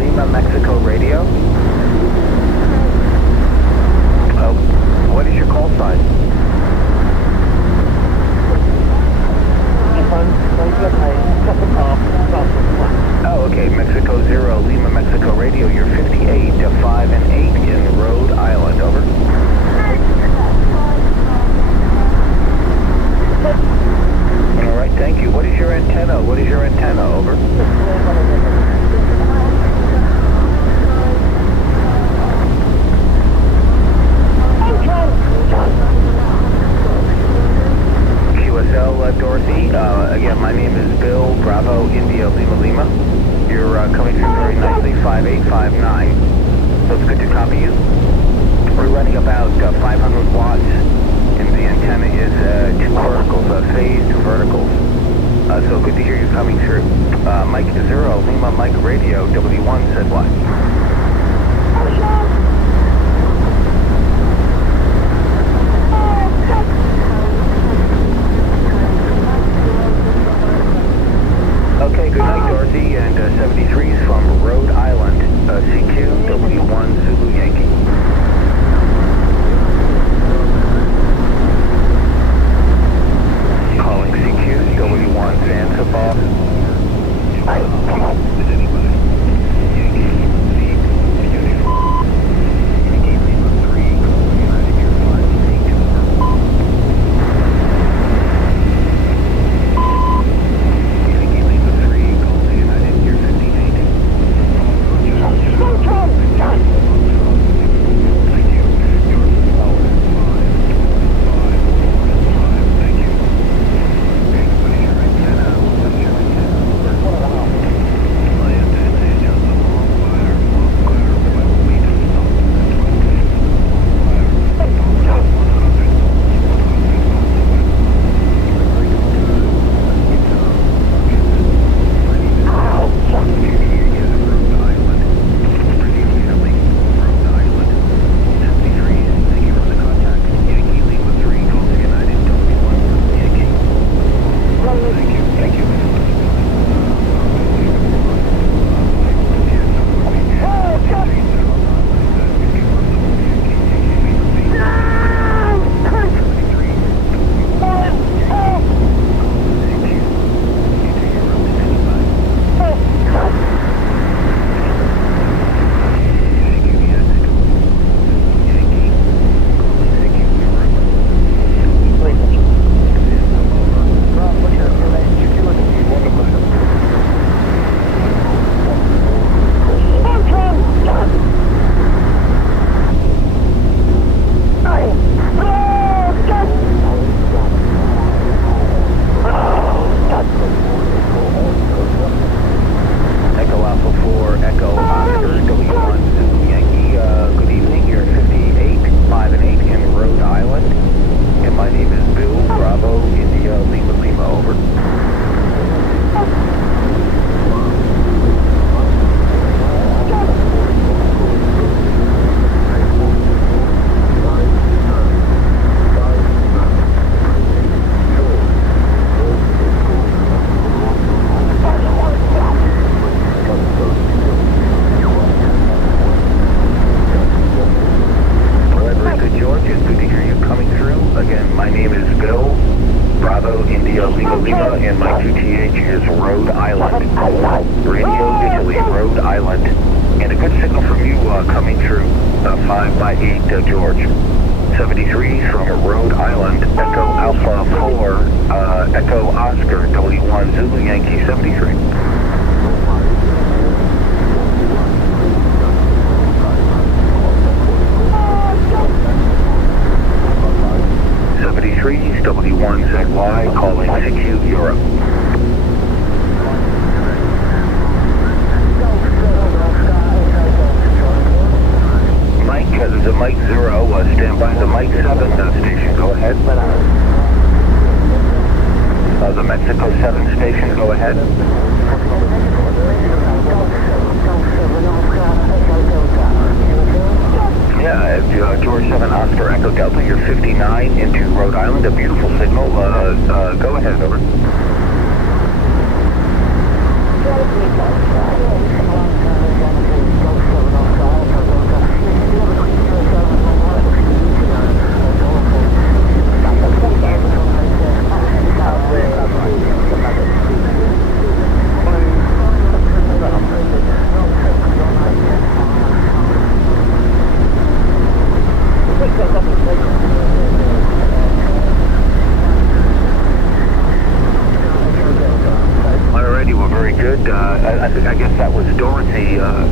Lima, Mexico radio. What is your call sign? Oh, okay, Mexico 0, Lima, Mexico radio. You're 58 to 5 and 8 in Rhode Island, over. All right, thank you. What is your antenna? What is your antenna, over? QSL, Dorothy. Again, my name is Bill, Bravo, India, Lima, Lima. You're coming through very nicely, 5859. So it's good to copy you. We're running about 500 watts, and the antenna is 2 verticals, phased verticals. So good to hear you coming through. Mike 0, Lima, Mike radio, W1 said what? Okay, good night, Dorothy, and 73's from Rhode Island, CQ, W1, Zulu Yankee. Calling CQ, W1, Zanzibar. W1ZY calling CQ Europe. Mike, there's a Mike 0, stand by the Mike 7 station, go ahead. The Mexico 7 station, go ahead. Yeah, George 7 Oscar Echo Delta, you're 59 into Rhode Island, a beautiful signal. Go ahead, over.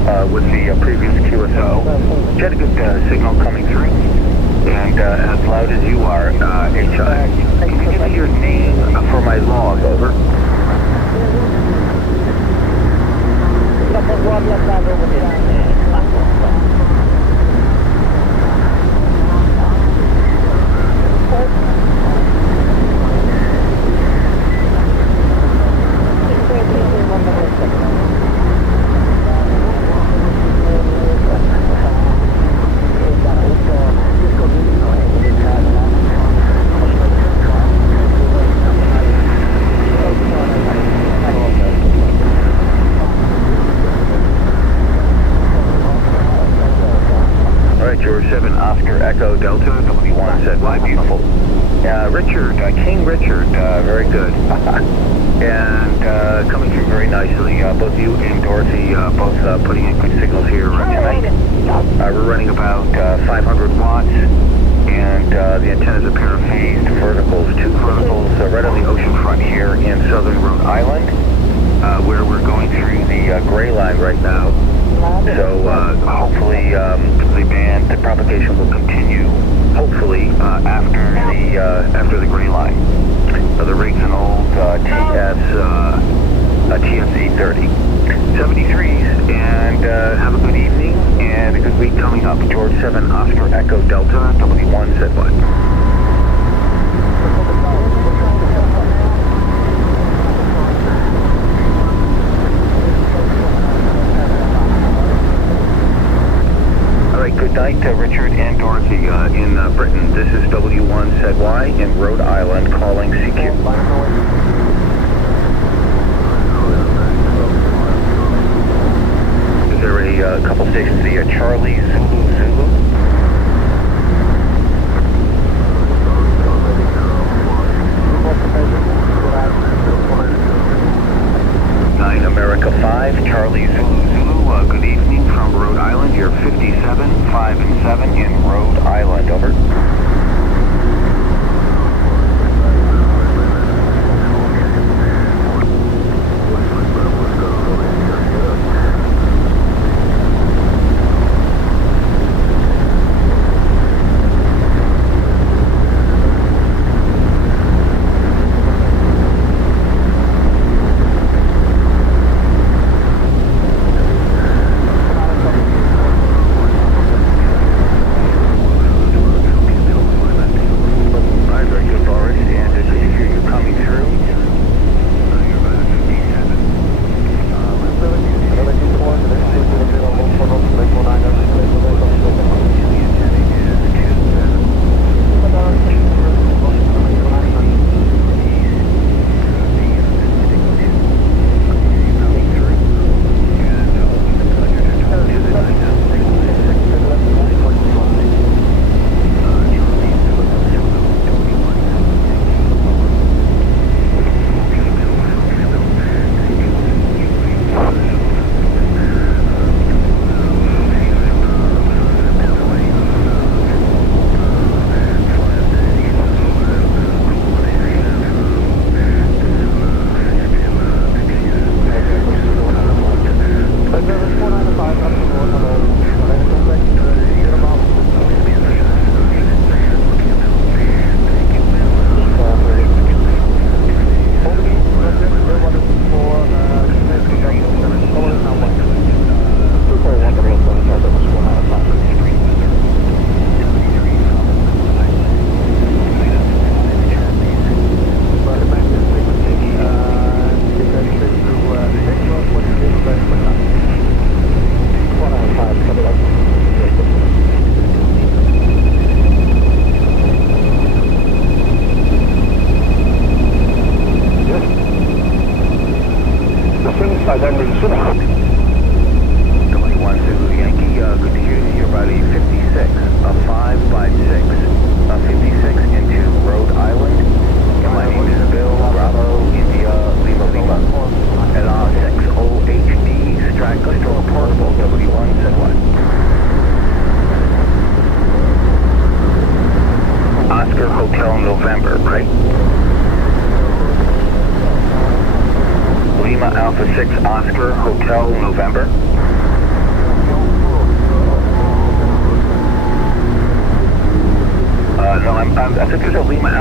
with the previous QSO. You had a good signal coming through, and as loud as you are, HI. Can you give me your name for my log, over? George 7 Oscar Echo Delta W1 ZY, beautiful. Richard, King Richard, very good. And coming through very nicely. Both you and Dorothy both putting in good signals here tonight. We're running about 500 watts, and the antennas are pair of phased verticals. Two verticals right on the ocean front here in southern Rhode Island, where we're going through the gray line right now. So hopefully the propagation will continue, hopefully, after the gray line. The rig's an old TS-830. 73s, and have a good evening and a good week coming up. George 7 Oscar Echo Delta W1 ZY. Good night, Richard and Dorothy in Britain. This is W1ZY in Rhode Island calling CQ. Is there a couple stations, the Charlie Zulu Zulu? Nine America 5, Charlie Zulu Zulu. Good evening from Rhode Island. You're 57, 5 and 7 in Rhode Island. Over.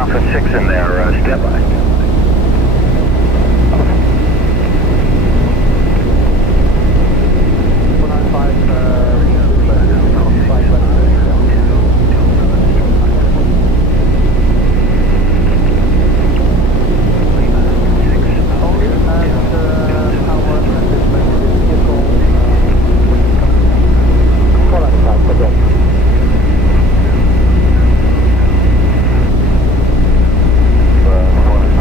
Alpha 6 in there, stand by.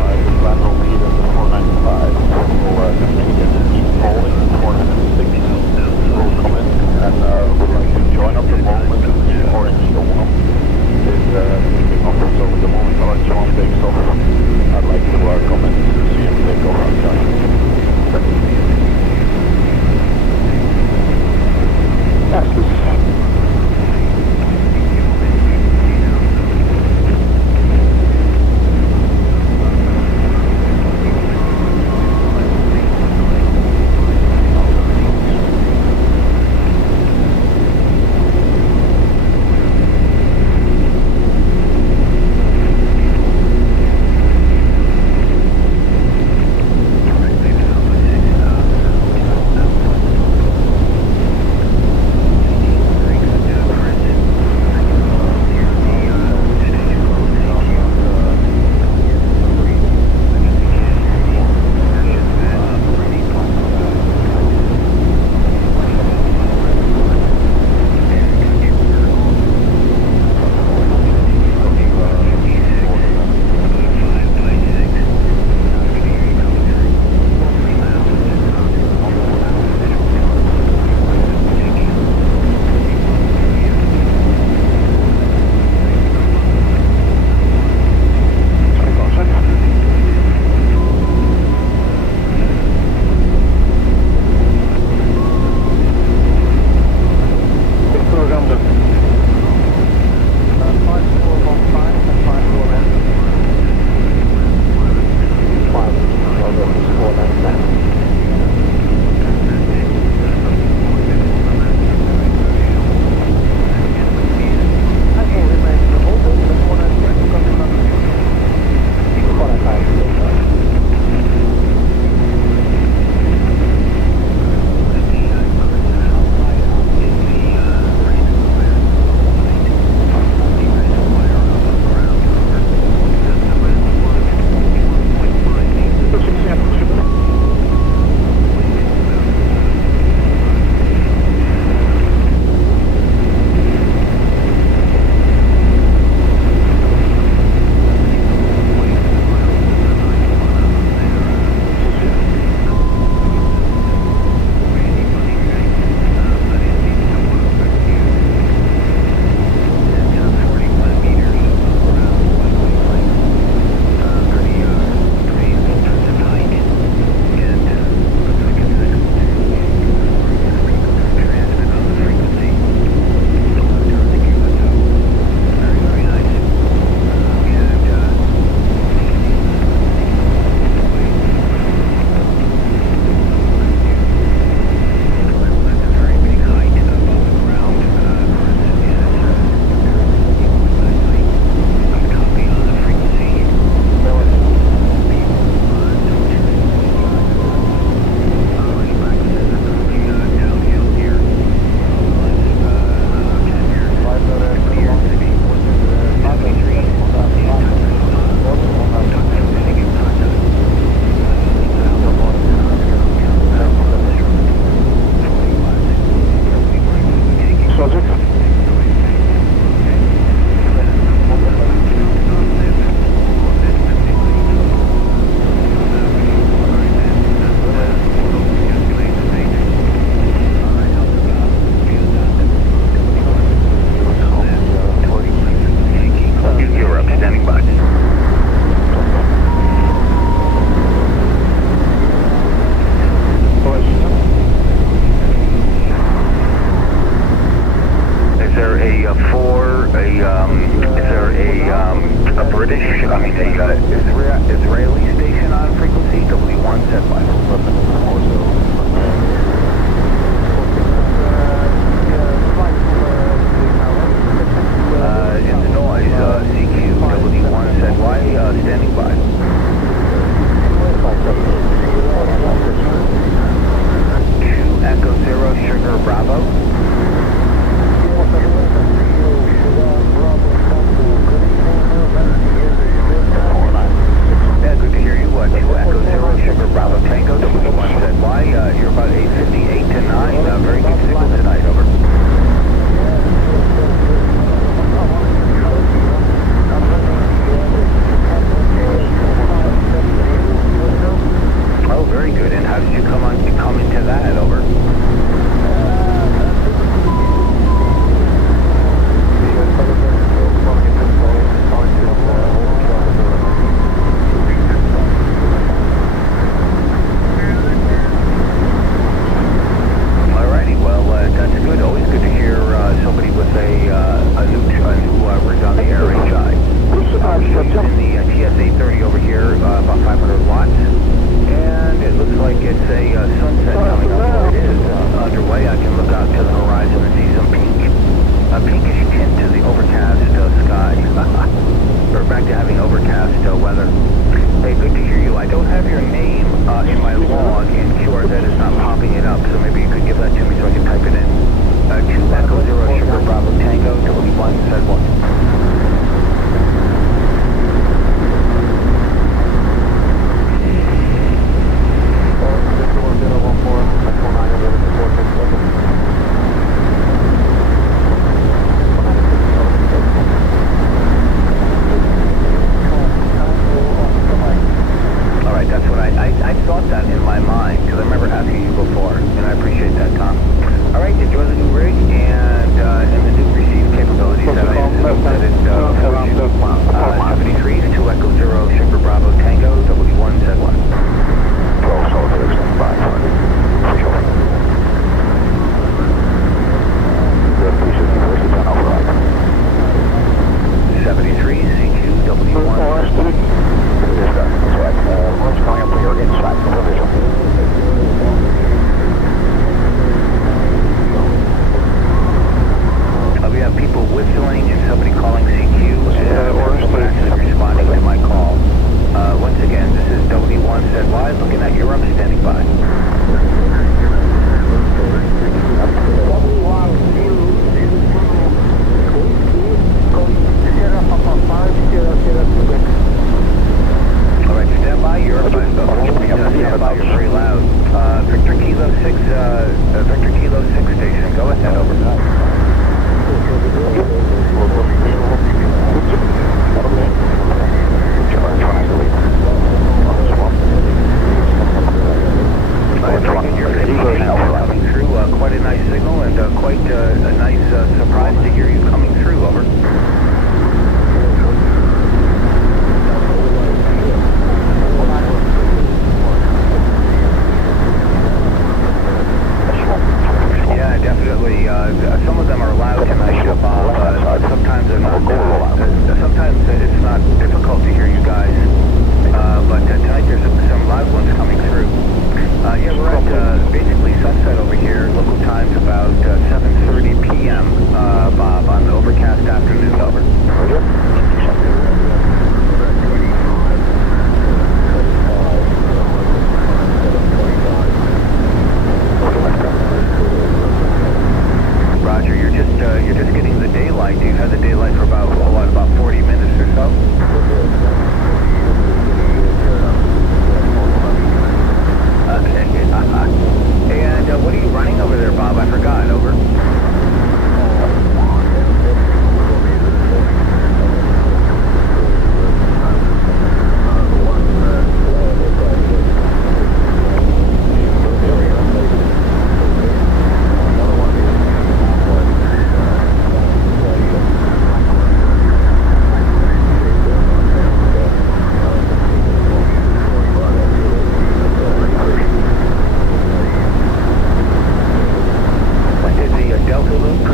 surprised to hear you coming through, over. Yeah, definitely. Some of them are loud tonight, Bob. Sometimes they're not. Sometimes it's not difficult to hear you guys. But tonight there's some loud ones coming through. Yeah, we're at basically sunset over here. Local time's about 7:30 p.m. Bob, on the overcast afternoon. Over. Roger, you're just getting the daylight. You've had the daylight for about 40 minutes or so. Okay. And what are you running over there, Bob? I forgot. Over. Delta loop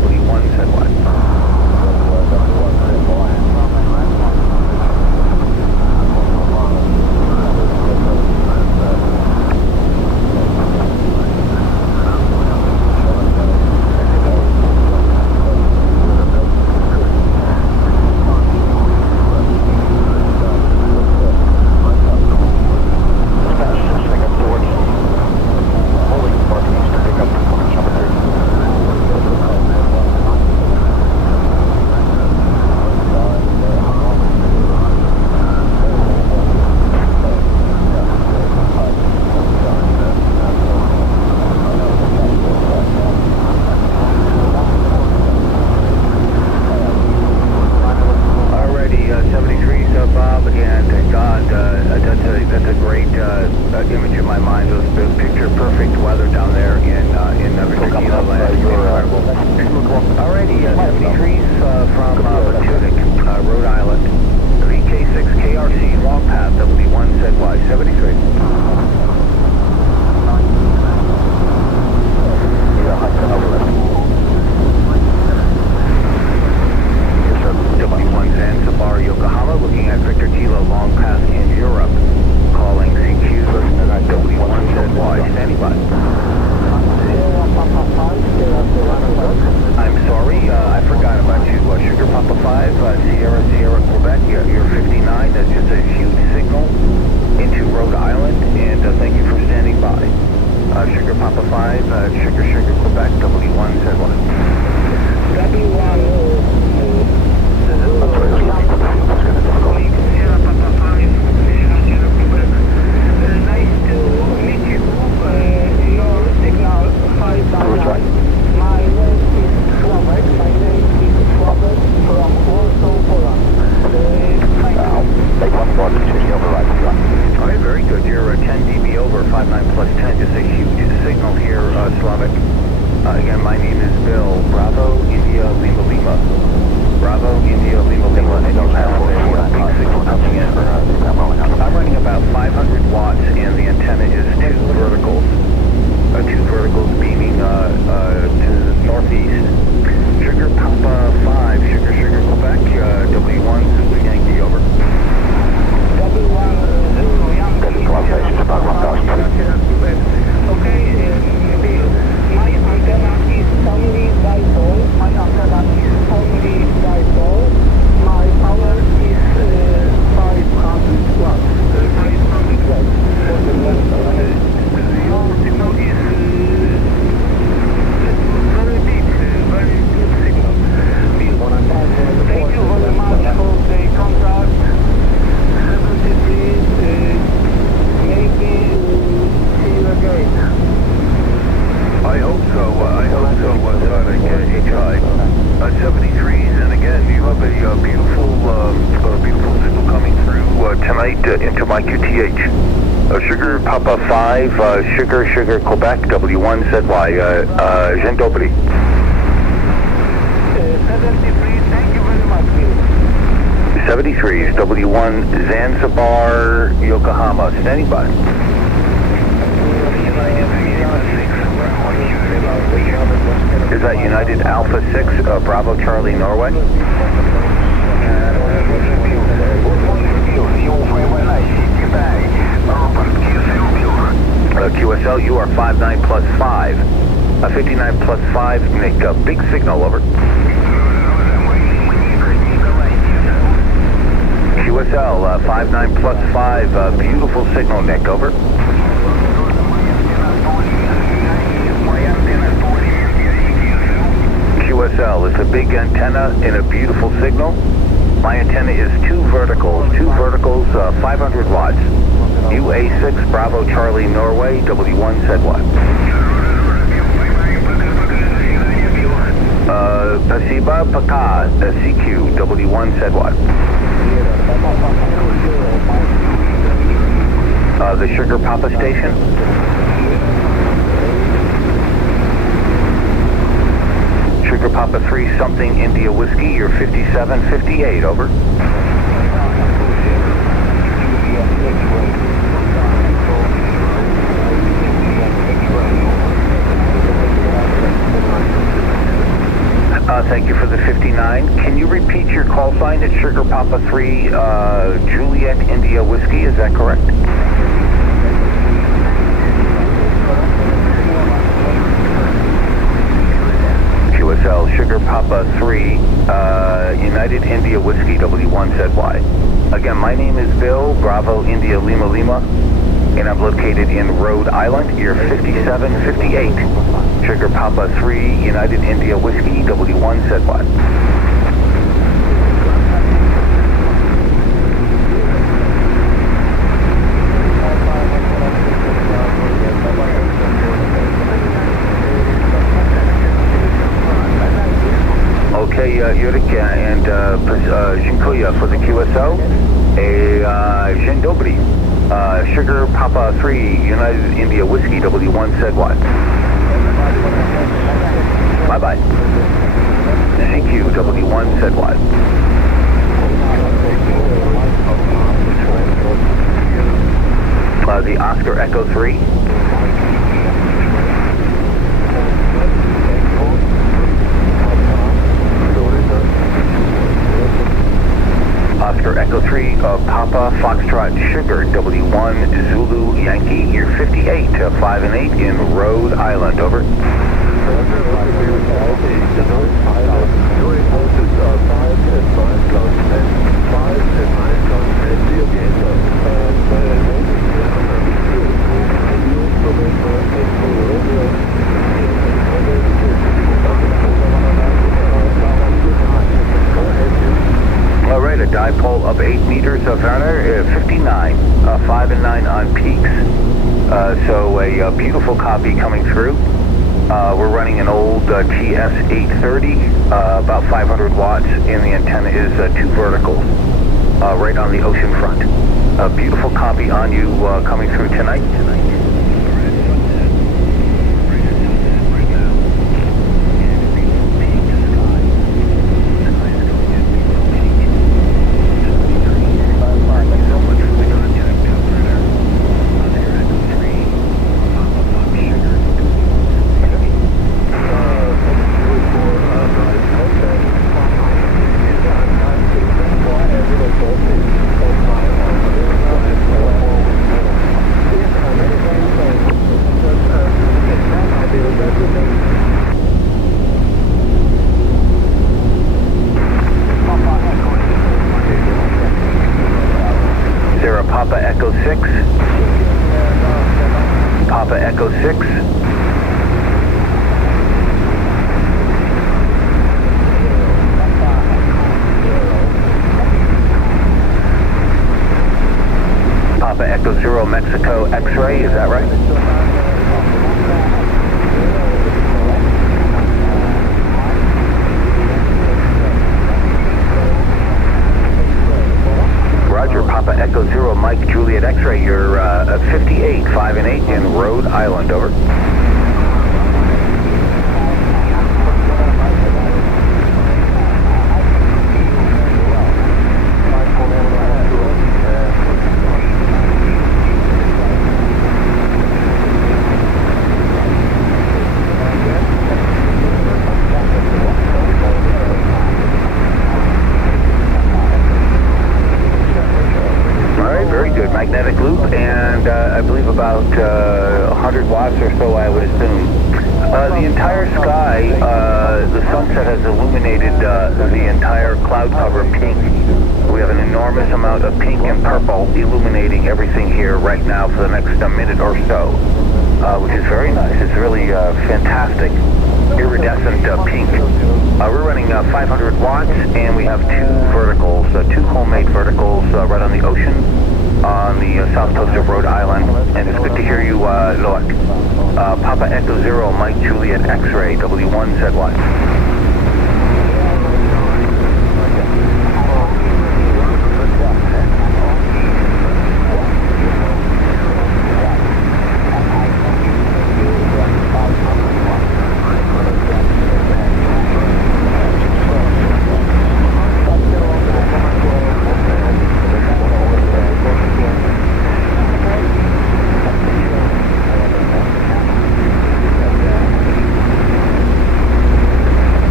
W1 said what? Image in my mind was picture perfect weather down there in Mr. Kilo land. Alrighty, 73s from Tutic, Rhode Island. VK6 KRC long path W1 ZY 73. W1 Zanzibar, Yokohama, looking at Victor Kilo long path in Europe. Calling CQ, W1 ZY, standing by. I'm sorry, I forgot about you. Sugar Papa 5, Sierra, Quebec, you're 59. That's just a huge signal into Rhode Island, and thank you for standing by. Sugar Papa 5, Sugar, Quebec, W1 ZY. Alright, very good. You're 10 dB over, 59 plus 10. Just a huge signal here, Slavic. Again, my name is Bill. Bravo, India, Lima, Lima. Bravo, India, Lima, Lima. And you have a big signal coming in. I'm running about 500 watts, and the antenna is two verticals. Two verticals beaming to the northeast. Sugar Papa 5, Sugar, Quebec, W1 Zulu Yankee, over. W1 Zulu Yankee. About 1,000. Okay, Bill, my antenna is only dipole. My power is 500 watts. 500 watts. Your signal is very big, very good signal. Bill, thank you very much for the contact. 73, maybe see you again. I hope so, Sonic, HI. 73s, and again, you have a beautiful signal coming through tonight into my QTH. Sugar Papa 5, Sugar, Quebec, W1 ZY, Jean Dobry. 73, thank you very much, Bill. 73s, W1 Zanzibar, Yokohama, standing by. Is that United Alpha 6, Bravo Charlie, Norway? QSL, you are 59 plus 5. 59 plus 5, make a big signal, over. QSL, 59 plus 5, beautiful signal, Nick, over. QSL, it's a big antenna and a beautiful signal. My antenna is two verticals, 500 watts. UA6, Bravo Charlie, Norway, W1 ZY. Pasiba Paka, CQ, W1 ZY. The Sugar Papa station. Sugar Papa 3 something India Whiskey, you're 5758, over. Thank you for the 59. Can you repeat your call sign? It's Sugar Papa 3, Juliet India Whiskey, is that correct? QSL, Sugar Papa 3, United India Whiskey, W1ZY. Again, my name is Bill, Bravo India Lima Lima, and I'm located in Rhode Island, year 5758. Sugar Papa 3, United India Whiskey, W1ZY. Okay, Yurik and Dziękuję for the QSO. Dzień dobry. Sugar Papa 3, United India Whiskey, W1ZY. Bye-bye. Thank you, W1ZY. The Oscar Echo 3. Oscar Echo 3, Papa Foxtrot Sugar, W1 Zulu Yankee, year 58, 5 and 8 in Rhode Island, over. All right, a dipole of 8 meters of Werner, 59, 5 and 9 on peaks. So a beautiful copy coming through. We're running an old TS-830, about 500 watts, and the antenna is 2 verticals, right on the ocean front. A beautiful copy on you coming through tonight. Papa Echo 6. Papa Echo 6. Papa Echo 0 Mexico X-ray, is that right? Roger, Papa Echo 0 Mike Juliet X-ray, you're 58, 5 and 8 in Rhode Island, over. Magnetic loop, and I believe about 100 watts or so, I would assume. The entire sky, the sunset has illuminated the entire cloud cover pink. We have an enormous amount of pink and purple illuminating everything here right now for the next minute or so, which is very nice. It's really fantastic, iridescent pink. We're running 500 watts, and we have 2 verticals, 2 homemade verticals right on the ocean, on the south coast of Rhode Island, and it's good to hear you, Loic. Papa Echo 0 Mike Juliet X-ray, W1ZY.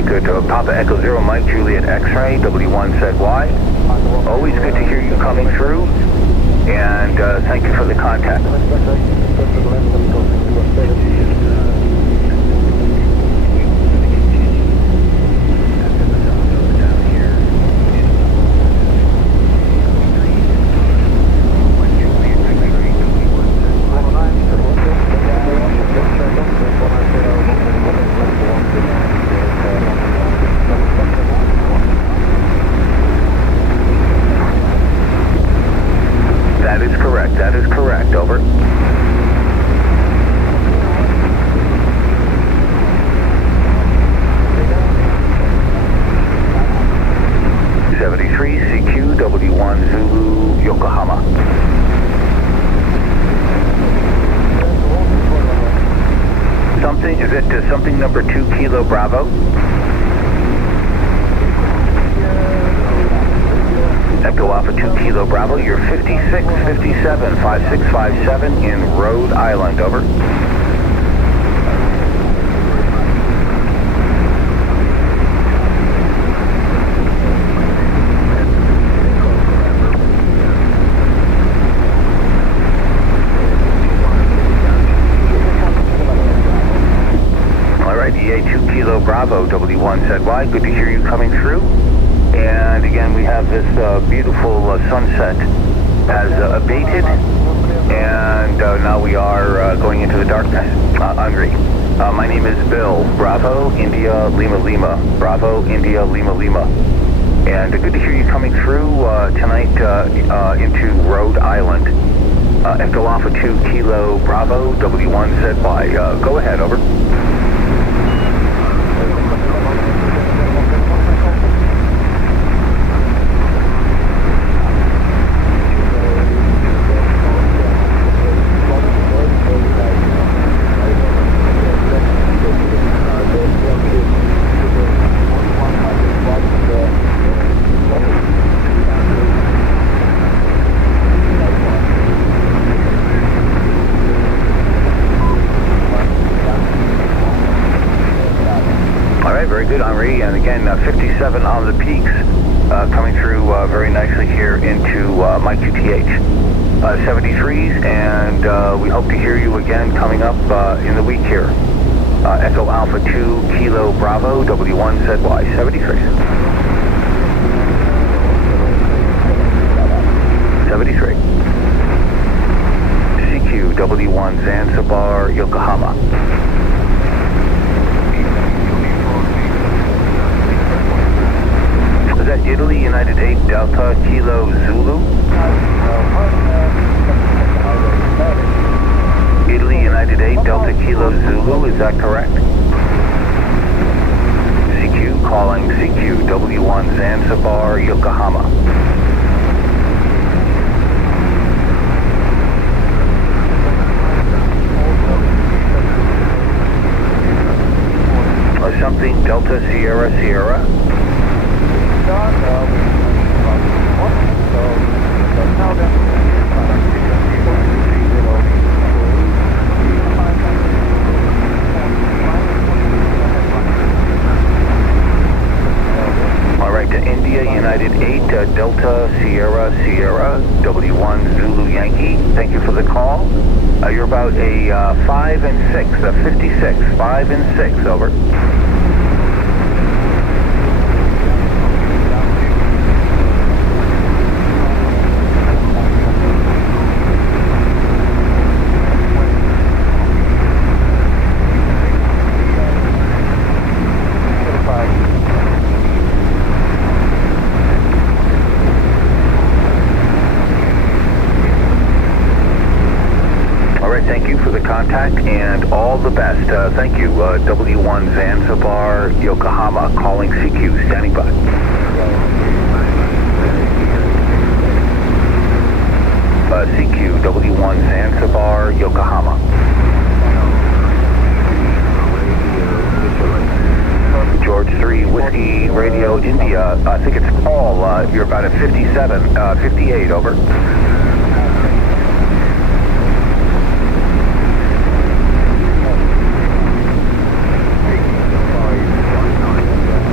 very good. Papa Echo Zero, Mike, Juliet X-Ray, W1 said Y. Always good to hear you coming through, and thank you for the contact. That is correct, over. CQ W1 Zulu Yokohama. Something, is it something number 2 Kilo Bravo? Echo Alpha 2 Kilo Bravo, you're 5657, 5657 in Rhode Island, over. EA2 Kilo Bravo, W1 ZY, good to hear you coming through. And again, we have this beautiful sunset has abated, and now we are going into the darkness. Angry. My name is Bill, Bravo, India, Lima, Lima. Bravo, India, Lima, Lima. And good to hear you coming through tonight into Rhode Island. Echo Alpha 2 Kilo Bravo, W1 ZY. Go ahead, over. Very good, Henri, and again, 57 on the peaks, coming through very nicely here into my QTH. 73s, and we hope to hear you again coming up in the week here. Echo Alpha 2 Kilo Bravo, W1 ZY, 73. 73. CQ W1 Zanzibar, Yokohama. Is that Italy, United 8 Delta Kilo Zulu? Italy, United 8 Delta Kilo Zulu, is that correct? CQ calling CQ W1 Zanzibar, Yokohama. Or something Delta Sierra Sierra. All right, to India, United 8, Delta Sierra Sierra, W1 Zulu Yankee. Thank you for the call. You're about a 5 and 6, a 56, 5 and 6, over. Thank you for the contact and all the best. Thank you. W1 Zanzibar, Yokohama, calling CQ, standing by. CQ, W1 Zanzibar, Yokohama. George 3, Whiskey, Radio, India. I think it's Paul. You're about at 57, 58, over.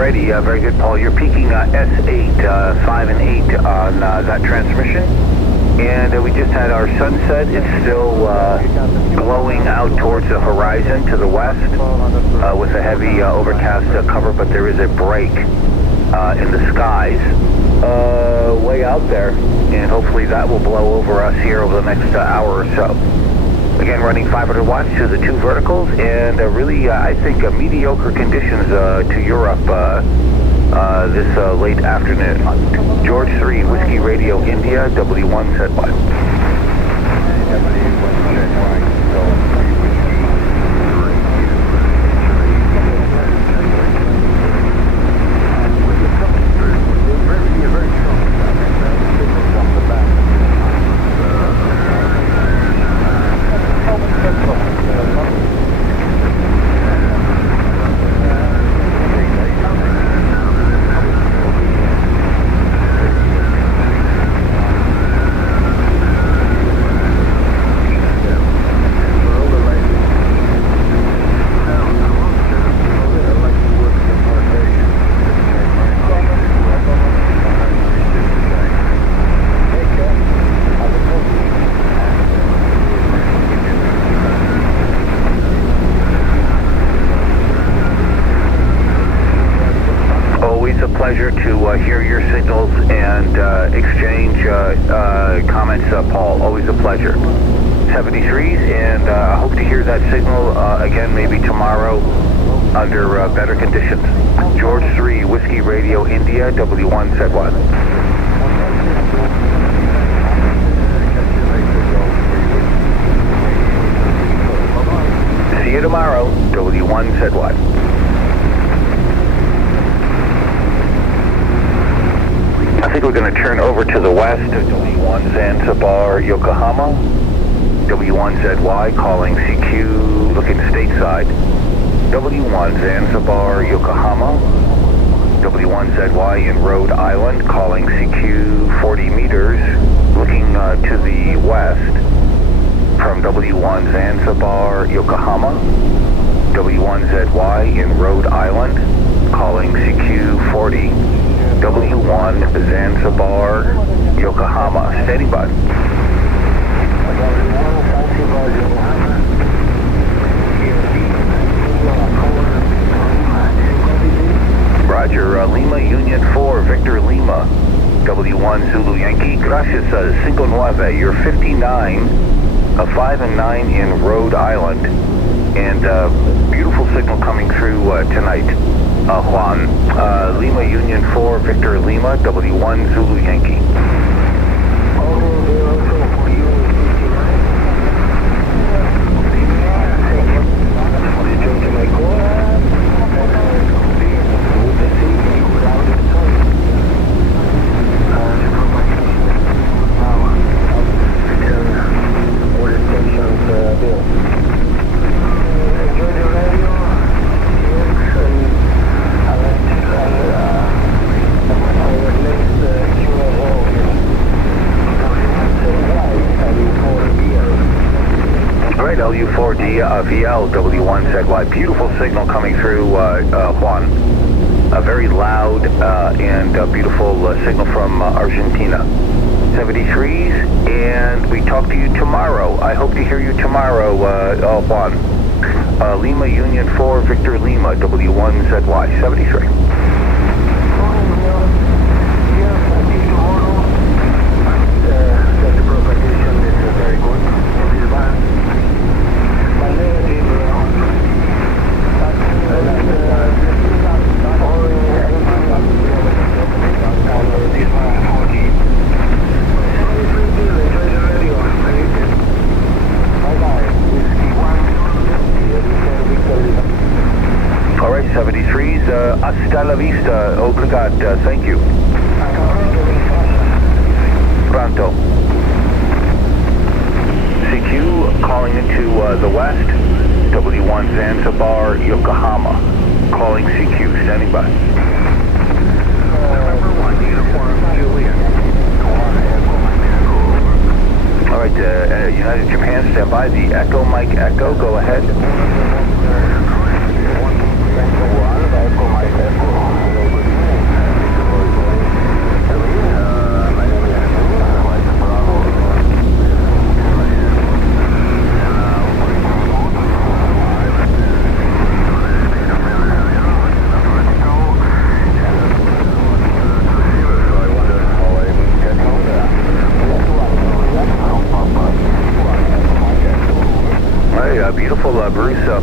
Alrighty, very good, Paul. You're peaking S8, 5 and 8 on that transmission. And we just had our sunset. It's still glowing out towards the horizon to the west with a heavy overcast cover, but there is a break in the skies way out there, and hopefully that will blow over us here over the next hour or so. Again, running 500 watts to the two verticals, and really, I think, mediocre conditions to Europe this late afternoon. George 3, Whiskey Radio India, W1 ZY. Pleasure to hear your signals and exchange comments, Paul. Always a pleasure. 73s, and I hope to hear that signal again maybe tomorrow under better conditions. George 3, Whiskey Radio India, W1 ZY. See you tomorrow, W1 ZY. I think we're going to turn over to the west of W1 Zanzibar, Yokohama. W1 ZY calling CQ, looking stateside. W1 Zanzibar, Yokohama. W1 ZY in Rhode Island calling CQ 40 meters, looking to the west from W1 Zanzibar, Yokohama. W1 ZY in Rhode Island calling CQ 40. W1 Zanzibar, Yokohama. Standing by. Roger, Lima Union 4, Victor Lima. W1 Zulu Yankee. Gracias, 59. You're 59, 5 and 9 in Rhode Island. And beautiful signal coming through tonight. Juan, Lima Union 4, Victor Lima, W1 Zulu Yankee. LU4D VL W1 ZY. Beautiful signal coming through, Juan. A very loud and beautiful signal from Argentina. 73s, and we talk to you tomorrow. I hope to hear you tomorrow, Juan. Lima Union 4, Victor Lima, W1 ZY. 73. All right, 73s, hasta la vista, obrigado, thank you. Pronto. CQ calling into the west, W1 Zanzibar, Yokohama, calling CQ, standing by. November 1, Uniform Juliet. All right, United Japan, stand by. The Echo, Mike Echo, go ahead. Echo Mike Echo.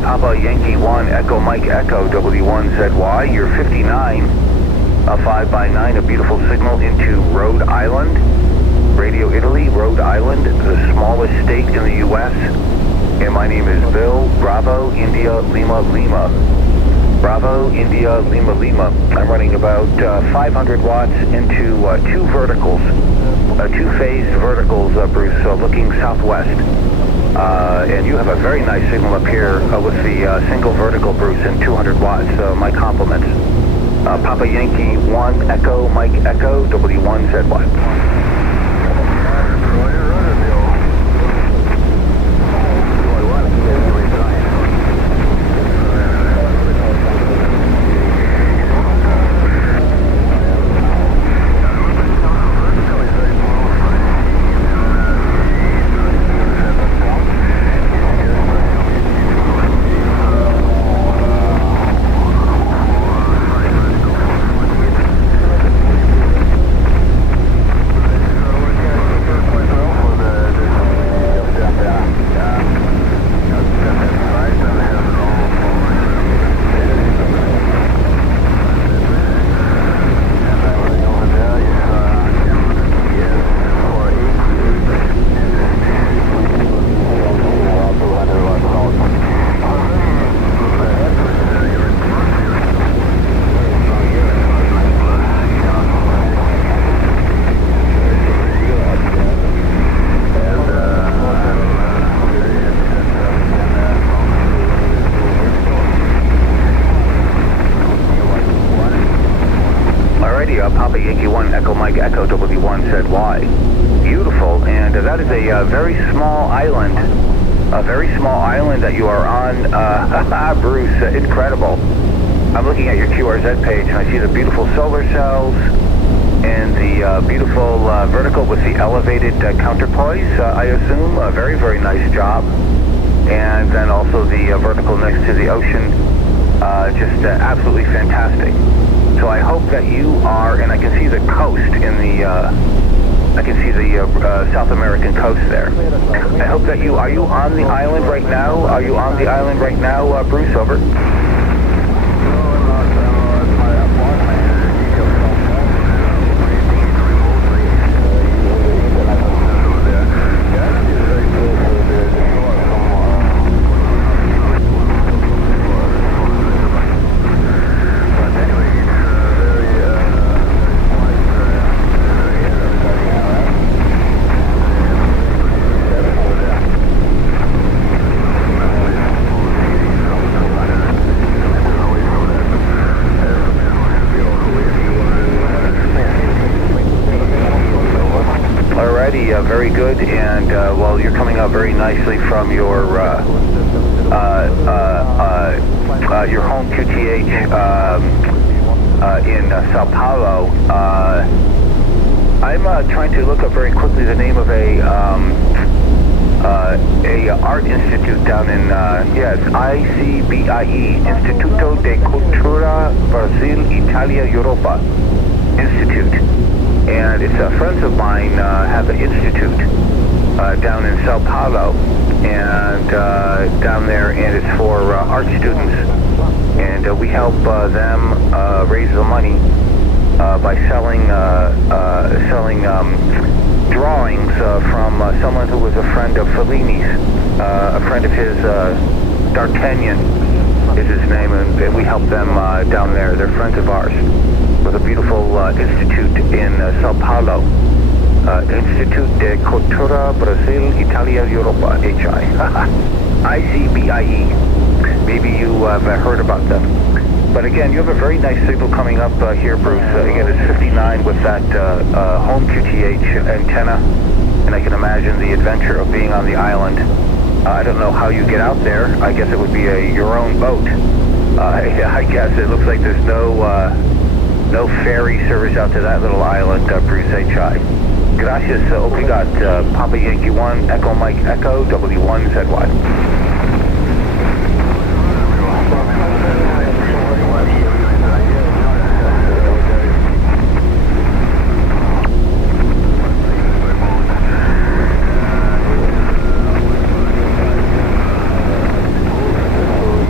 Papa Yankee 1 Echo Mike Echo W1ZY. You're 59, a 5x9, a beautiful signal into Rhode Island. Radio Italy, Rhode Island, the smallest state in the U.S. And my name is Bill, Bravo, India, Lima, Lima. Bravo, India, Lima, Lima. I'm running about 500 watts into two verticals, two-phased verticals, Bruce, looking southwest. And you have a very nice signal up here with the single vertical, Bruce, and 200 watts. My compliments. Papa Yankee 1 Echo Mike Echo W1ZY. Papa Yankee 1 Echo Mike Echo W1ZY. Beautiful, and that is a very small island. A very small island that you are on, Bruce, incredible. I'm looking at your QRZ page and I see the beautiful solar cells and the beautiful vertical with the elevated counterpoise, I assume. A very, very nice job. And then also the vertical next to the ocean, just absolutely fantastic. So I hope that you are, and I can see the coast in the, I can see the South American coast there. I hope that are you on the island right now? Are you on the island right now, Bruce? Over. Very good, and well, you're coming out very nicely from your home QTH in Sao Paulo. I'm trying to look up very quickly the name of a art institute down in yes, ICBIE, Instituto de Cultura Brasil Italia Europa Institute. And it's friends of mine have an institute down in Sao Paulo, and down there, and it's for art students. And we help them raise the money by selling drawings from someone who was a friend of Fellini's, a friend of his, D'Artagnan is his name, and we help them down there. They're friends of ours. With a beautiful institute in Sao Paulo, Instituto de Cultura Brasil Italia Europa, HI, ICBIE. Maybe you have heard about them. But again, you have a very nice signal coming up here, Bruce. Again, it's 59 with that home QTH antenna, and I can imagine the adventure of being on the island. I don't know how you get out there. I guess it would be your own boat. I guess it looks like there's no ferry service out to that little island, Bruce HI. Gracias, obrigado, Papa Yankee 1, Echo Mike Echo, W1ZY.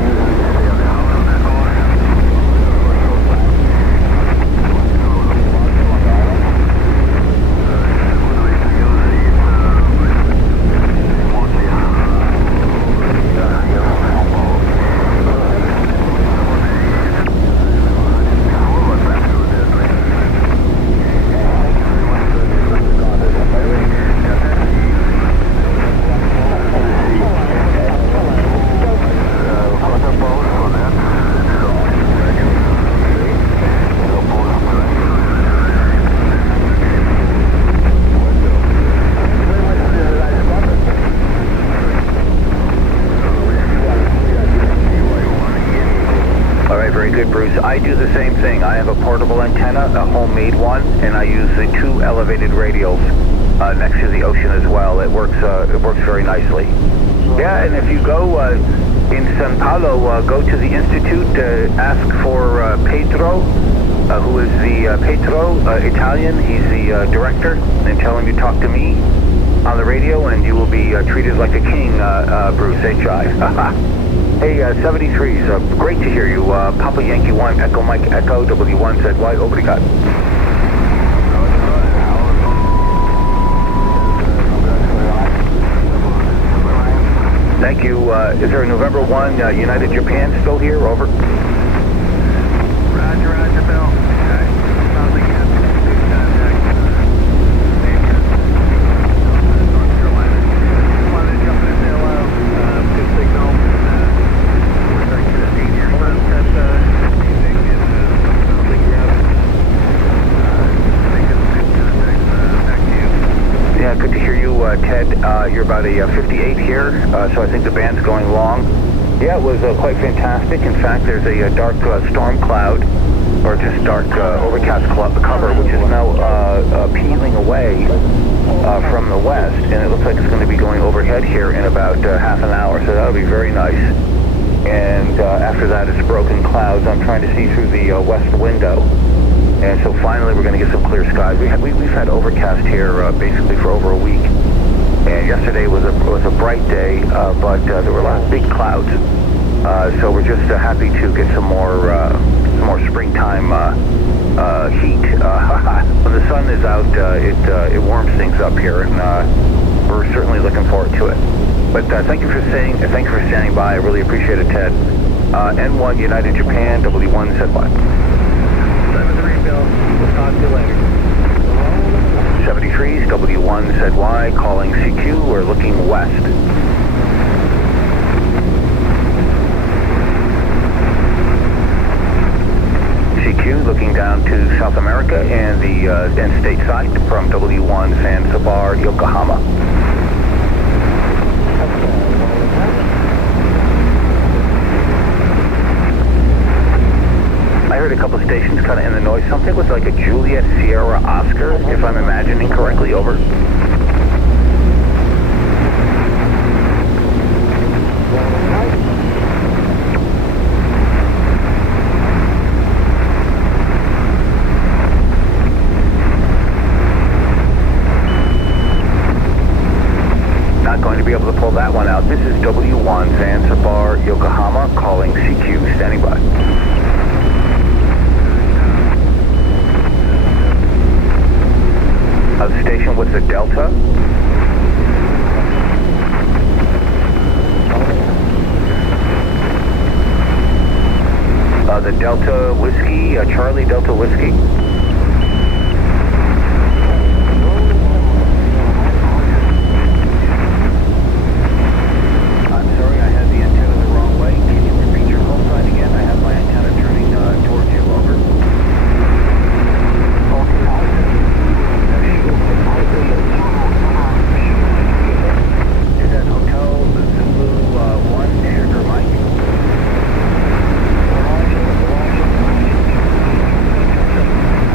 good, Bruce. I do the same thing. I have a portable antenna, a homemade one, and I use the 2 elevated radials next to the ocean as well. It works very nicely. Yeah, and if you go in San Paulo, go to the Institute, ask for Pedro, who is the Pedro, Italian. He's the director, and tell him you talk to me on the radio, and you will be treated like a king, Bruce H.I. Hey, 73s, great to hear you. Papa Yankee 1, Echo Mike Echo, W1ZY, obrigado. Thank you. Is there a November 1 United Japan still here? Over. Roger, Roger, Bill. Okay. Sounds like you have good contact. North Carolina. Just wanted to jump in and say hello. Good signal. We're starting to get a scene here. That music is sounds like you have making some good contact. Back to you. Yeah, good to hear you, Ted. You're about a 58 here, so I think the band's going long. Yeah, it was quite fantastic. In fact, there's a dark storm cloud, or just dark overcast cover, which is now peeling away from the west, and it looks like it's going to be going overhead here in about half an hour, so that'll be very nice. And after that, it's broken clouds. I'm trying to see through the west window. And so finally, we're going to get some clear skies. We've had overcast here basically for over a week. And yesterday was a bright day, but there were a lot of big clouds. So we're just happy to get some more springtime heat. When the sun is out, it warms things up here, and we're certainly looking forward to it. But thank you for standing by. I really appreciate it, Ted. N1 United Japan, W1ZY. 73 Bill. We'll talk to you later. 73s, W1ZY, calling CQ. We're looking west. CQ looking down to South America and the end stateside from W1 Zanzibar, Yokohama. I heard a couple stations kind of in the noise. Something was like a Juliet Sierra Oscar, if I'm imagining correctly. Over. Not going to be able to pull that one out. This is W1 Zanzibar, Yokohama, calling CQ, standing by. The station was the Delta. The Delta Whiskey, Charlie Delta Whiskey. I'm sorry, I had the antenna the wrong way. Can you repeat your call sign again? I have my antenna turning towards you. Over. Is that Hotel Zulu 1 Sugar Mike?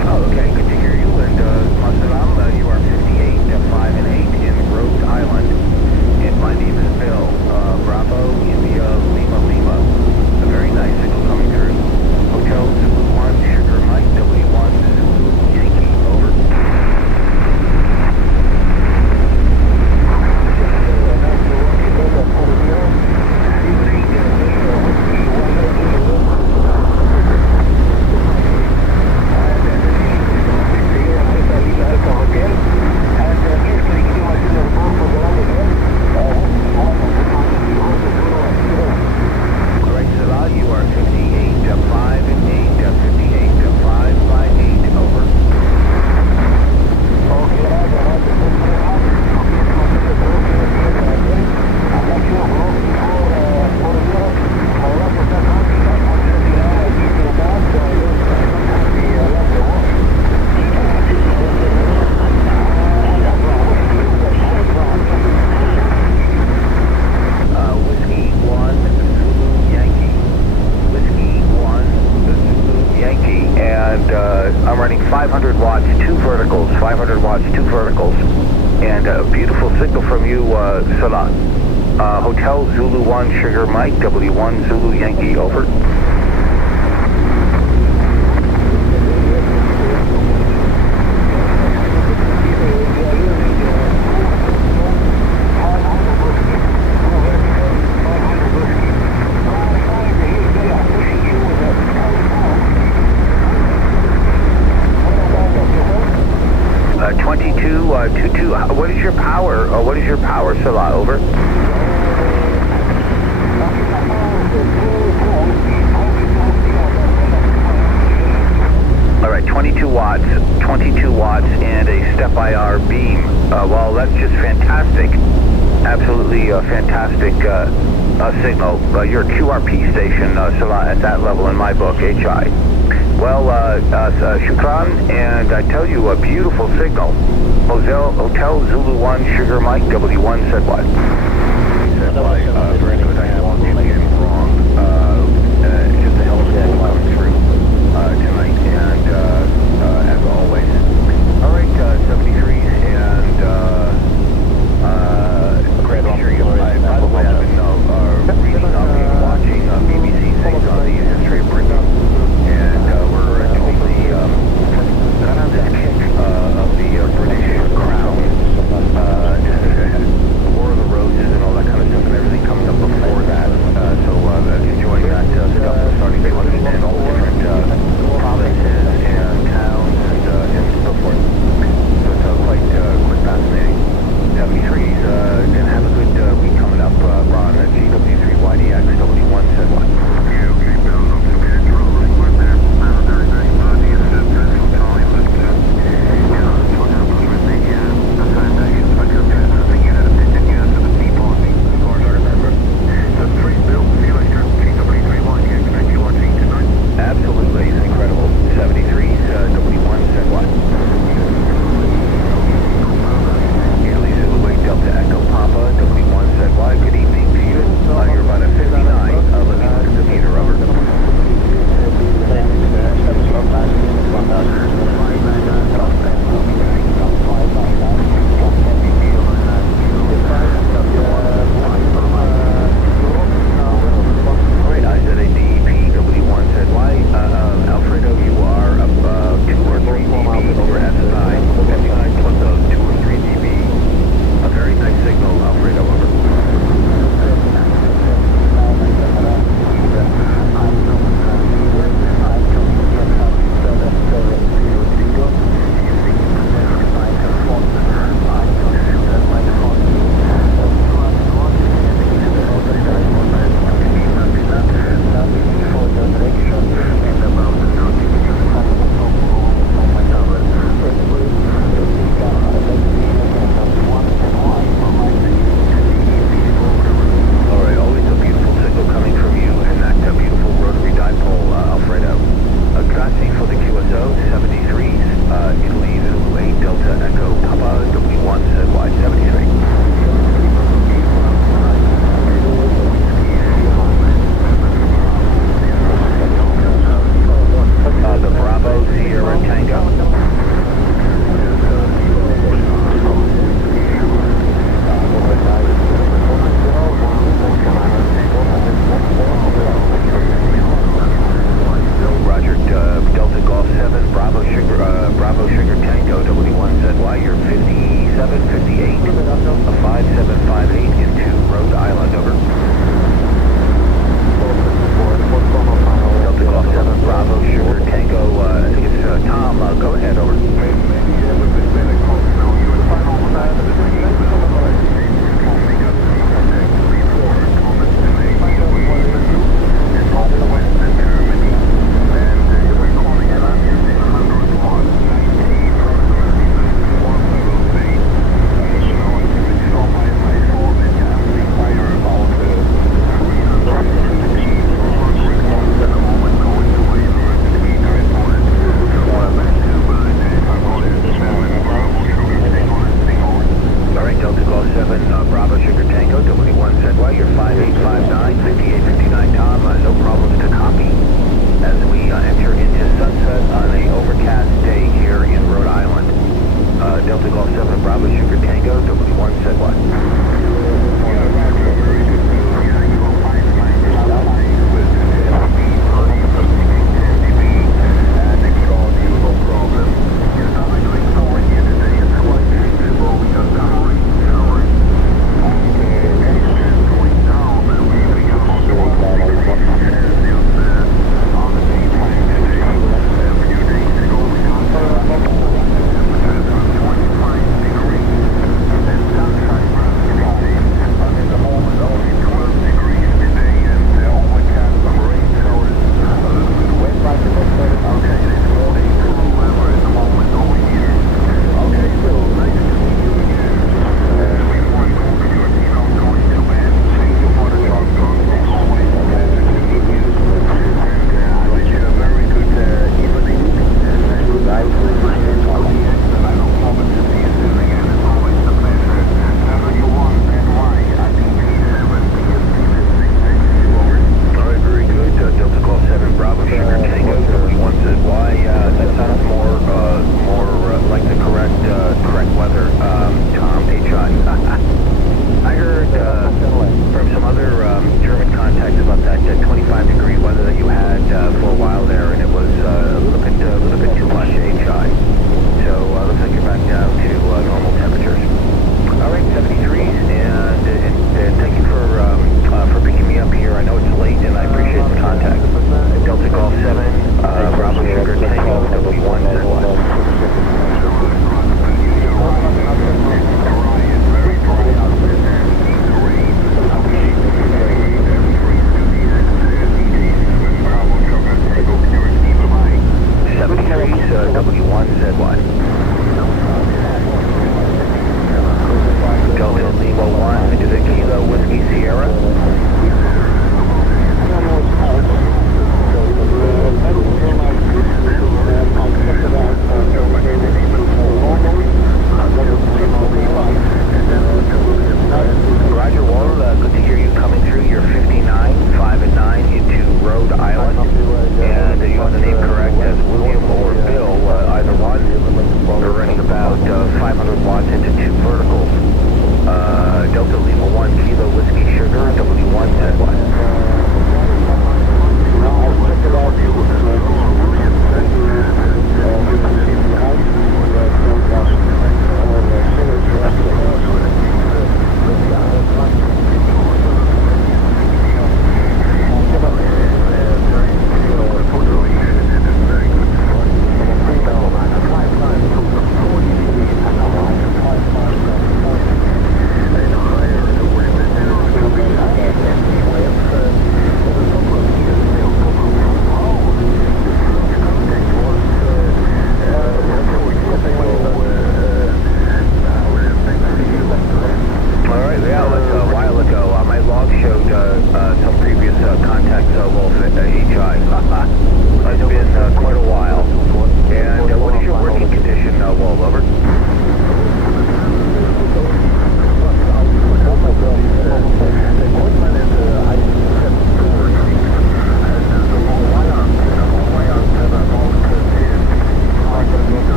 and I'm running 500 watts, 2 verticals, 500 watts, 2 verticals, and a beautiful signal from you, Salah. Hotel Zulu 1, Sugar Mike, W1 Zulu Yankee, over. What is your power? What is your power, Salah? Over. All right, 22 watts, and a step IR beam. Well, that's just fantastic. Absolutely fantastic signal. You're a QRP station, Salah, at that level in my book, HI. Well, shukran, and I tell you, a beautiful signal. Hotel Zulu 1, Sugar Mike, W1 said what? Said why, very good, I have anything wrong. Just a hell of a signal coming through tonight, and as always. All right, 73s, and pretty sure you'll, by the way, I've been reading up and watching BBC things on the history of Britain, and we're told the kick of the British crown, War of the Roses and all that kind of stuff, and everything coming up before that.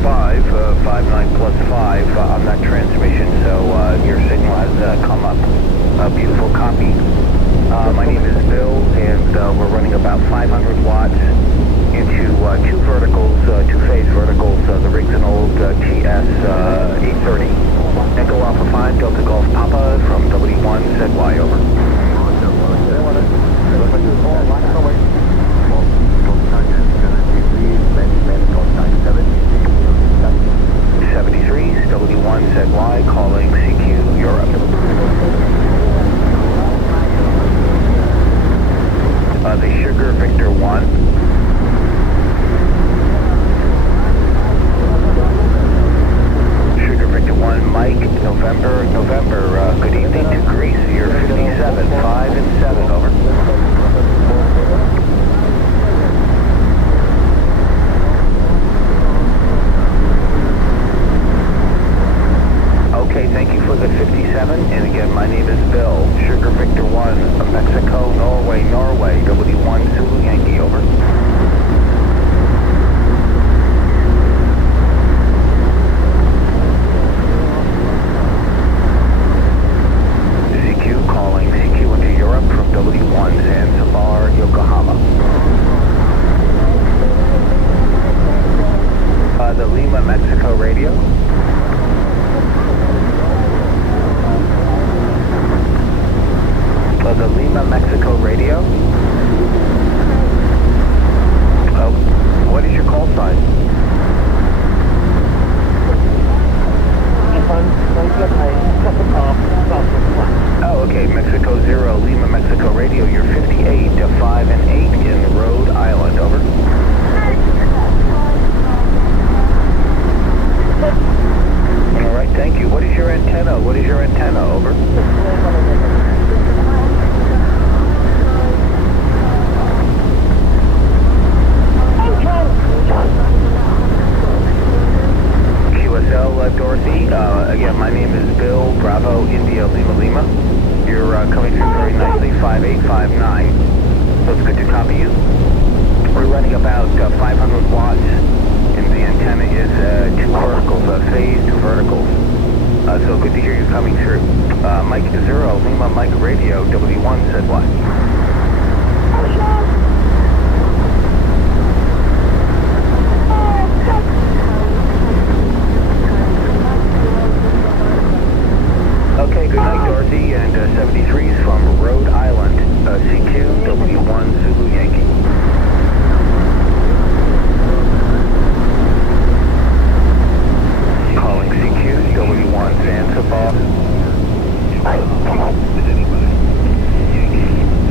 5, 59 plus 5 on that transmission, so your signal has come up. A beautiful copy. My name is Bill, and we're running about 500 watts into two verticals, two-phase verticals. The rig's an old TS 830. Echo Alpha 5, Delta Golf Papa from W1, ZY, over. 73, W1, ZY, calling CQ, Europe. The Sugar Victor 1. Sugar Victor 1, Mike, November, good evening to Greece, you're 57, 5 and 7, over. Okay, thank you for the 57, and again, my name is Bill, Sugar Victor 1, Mexico, Norway, W1, Zulu Yankee, over. CQ calling CQ into Europe from W1, Zanzibar, Yokohama. The Lima, Mexico radio. The Lima, Mexico radio. What is your call sign? Oh, okay, Mexico 0, Lima, Mexico radio. You're 58 to 5 and 8 in Rhode Island, over. All right, thank you. What is your antenna? Over. QSL, Dorothy. Again, my name is Bill, Bravo, India, Lima. You're coming through very nicely, 5859. So it's good to copy you. We're running about 500 watts, and the antenna is two verticals, phase, two verticals. So good to hear you coming through. Mike 0, Lima, Mike radio, W1, said what? Okay, good night, Dorothy, and 73's from Rhode Island, CQ, W1, Zulu Yankee. Calling CQ, W1, Zanzibar. Is anybody? Yankee.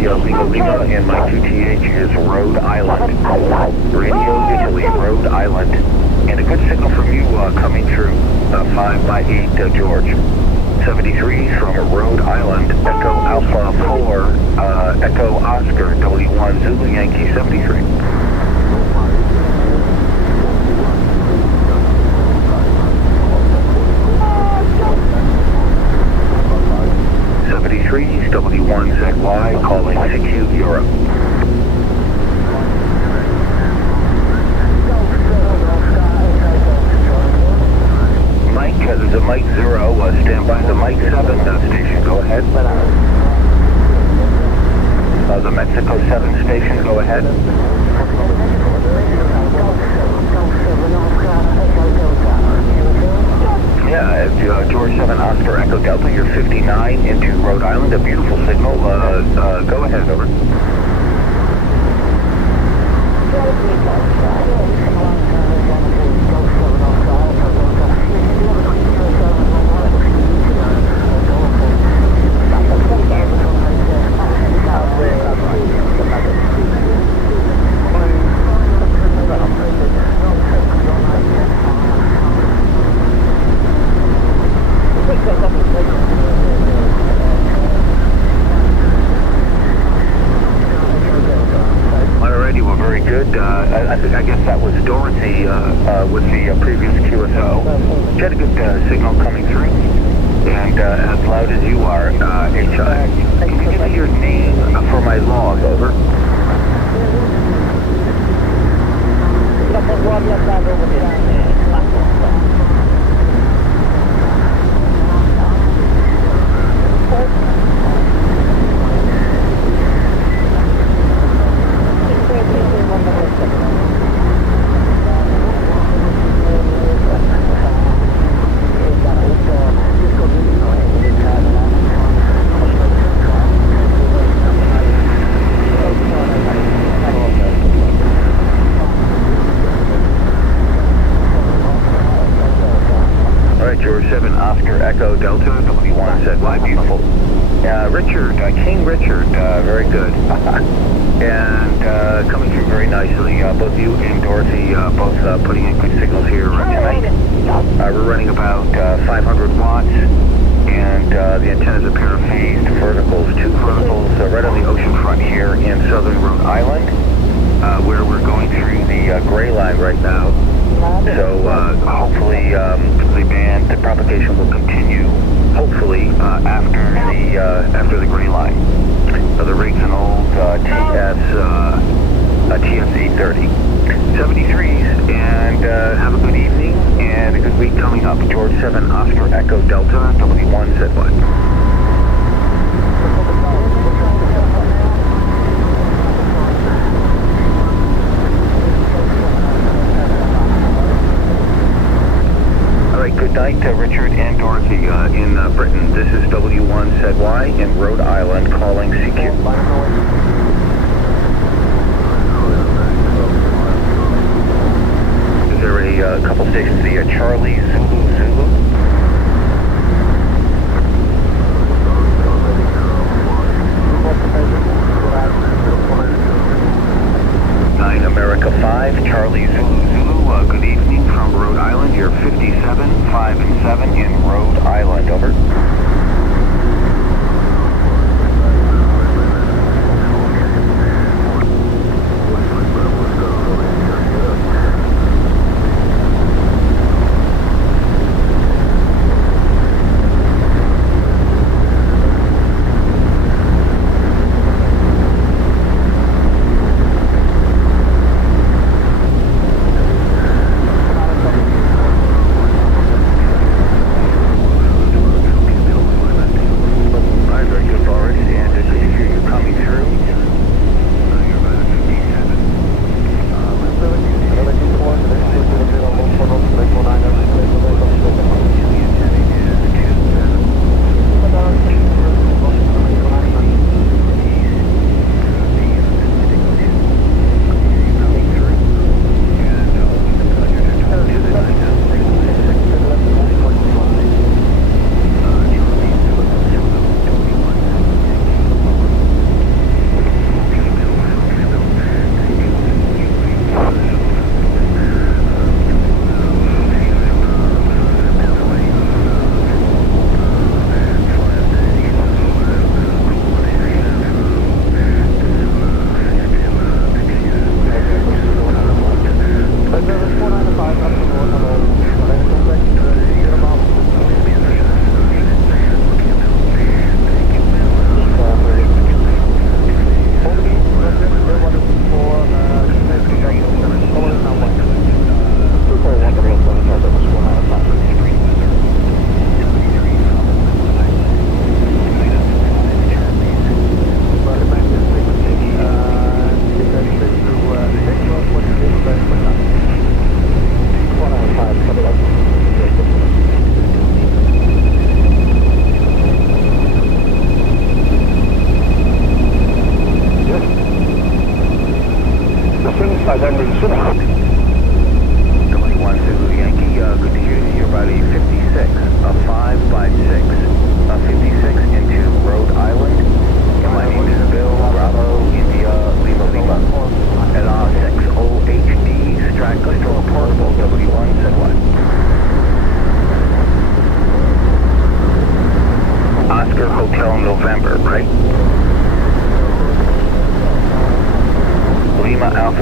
Lima Lima, and my QTH is Rhode Island. Radio Italy, Rhode Island. And a good signal from you coming through 5 by 8 George. 73 from Rhode Island, Echo Alpha 4, Echo Oscar, W1 Zulu Yankee 73. 73, W1ZY, calling CQ Europe. Mike, there's a Mike 0, stand by the Mike 7 station, go ahead. The Mexico 7 station, go ahead. Yeah, George 7 Oscar Echo Delta, you're 59 into Rhode Island, a beautiful signal. Go ahead, over. Alrighty, well, very good. I guess that was Dorothy with the previous QSO. She had a good signal coming through, and as loud as you are, HI. Can you give me your name for my log, over? George 7 Oscar Echo Delta, W1ZY, beautiful. Richard, King Richard, very good. And coming through very nicely. Both you and Dorothy both putting in good signals here tonight. We're running about 500 watts, and the antenna's a pair of phased verticals, 2 verticals right on the ocean front here in southern Rhode Island, where we're going through the gray line right now. So hopefully the propagation will continue. Hopefully after the gray line. The rig's an old TS-830. 73s, and have a good evening and a good week coming up. George 7 Oscar Echo Delta, W1ZY. Good night, Richard and Dorothy in Britain. This is W1ZY in Rhode Island calling CQ. Is there a couple stations, the Charlie Zulu Zulu? America 5, Charlie Zulu Zulu, good evening from Rhode Island. You're 57, 5 and 7 in Rhode Island, over.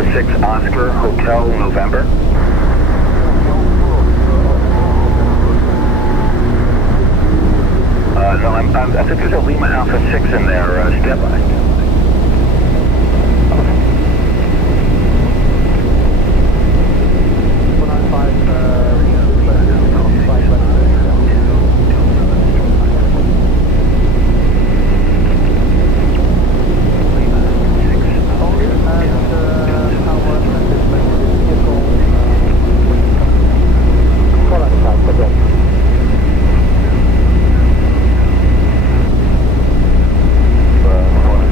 6 Oscar Hotel November. No, I think there's a Lima Alpha 6 in there, step by.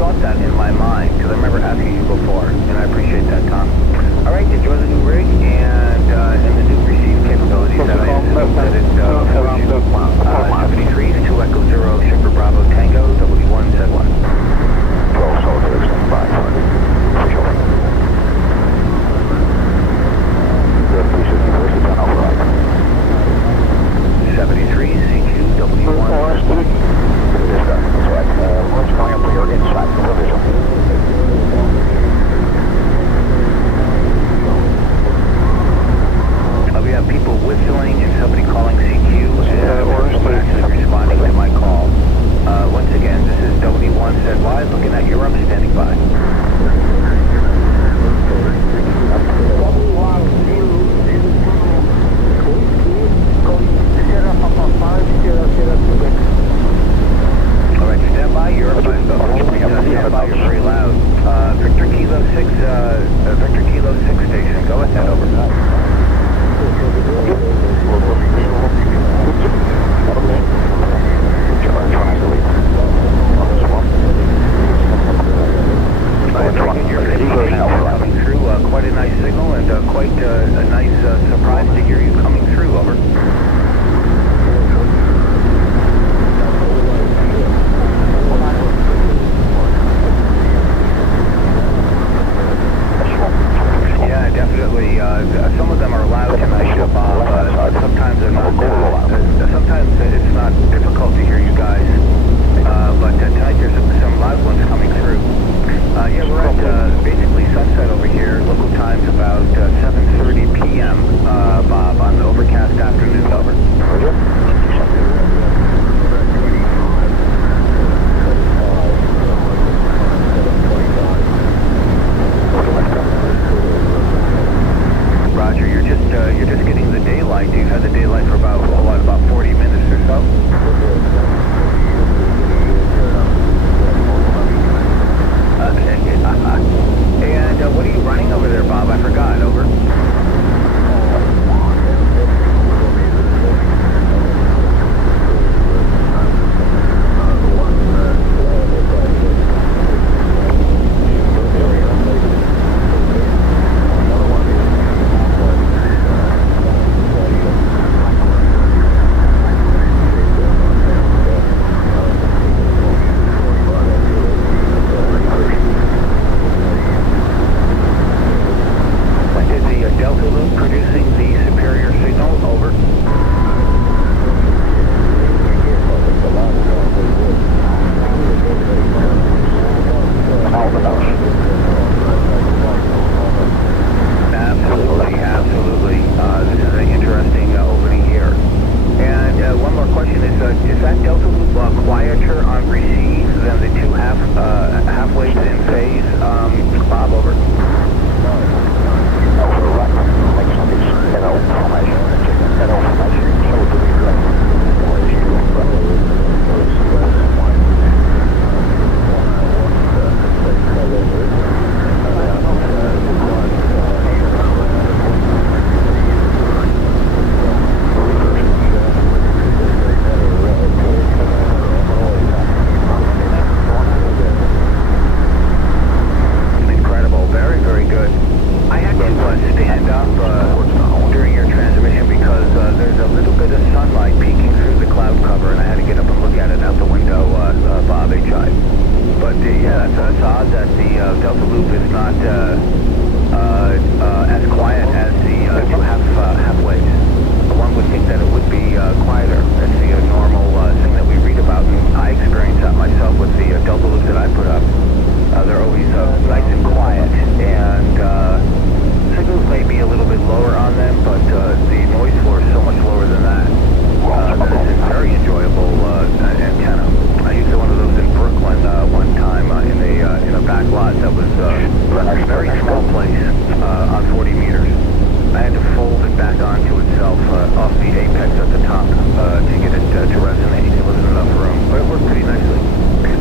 thought that in my mind, because I remember asking you before, and I appreciate that, Tom. All right, enjoy the new rig and the new receive capabilities that I assume that it affords you. 73 to Echo Zero, Sugar Bravo Tango, W1, said what? 12 soldiers, 5. Visual. The 364 is 10 over right. 73 CQ, W1. That's right. Orange going up to your inside, no visual. We have people whistling and somebody calling CQ, and we're actually responding to my call. Once again, this is W1 said live, looking at Europe, standing by. All right, stand by, Europe. Stand by, you're very loud. Victor Kilo 6, Victor Kilo 6 station, go ahead, over. Coming through, quite a nice signal and quite a nice surprise to hear you coming through, over. Yeah, definitely. Some of them are loud tonight, Bob. Sometimes they're not. Sometimes it's not difficult to hear you guys. But tonight there's some loud ones coming through. Yeah, we're at basically sunset over here. Local time's about 7:30 p.m. Bob, on the overcast afternoon. Over. Roger, you're just getting the daylight. You've had the daylight for about 40 minutes or so. And what are you running over there, Bob? I forgot. Over. off the apex at the top to get it to resonate. There wasn't enough room, but it worked pretty nicely.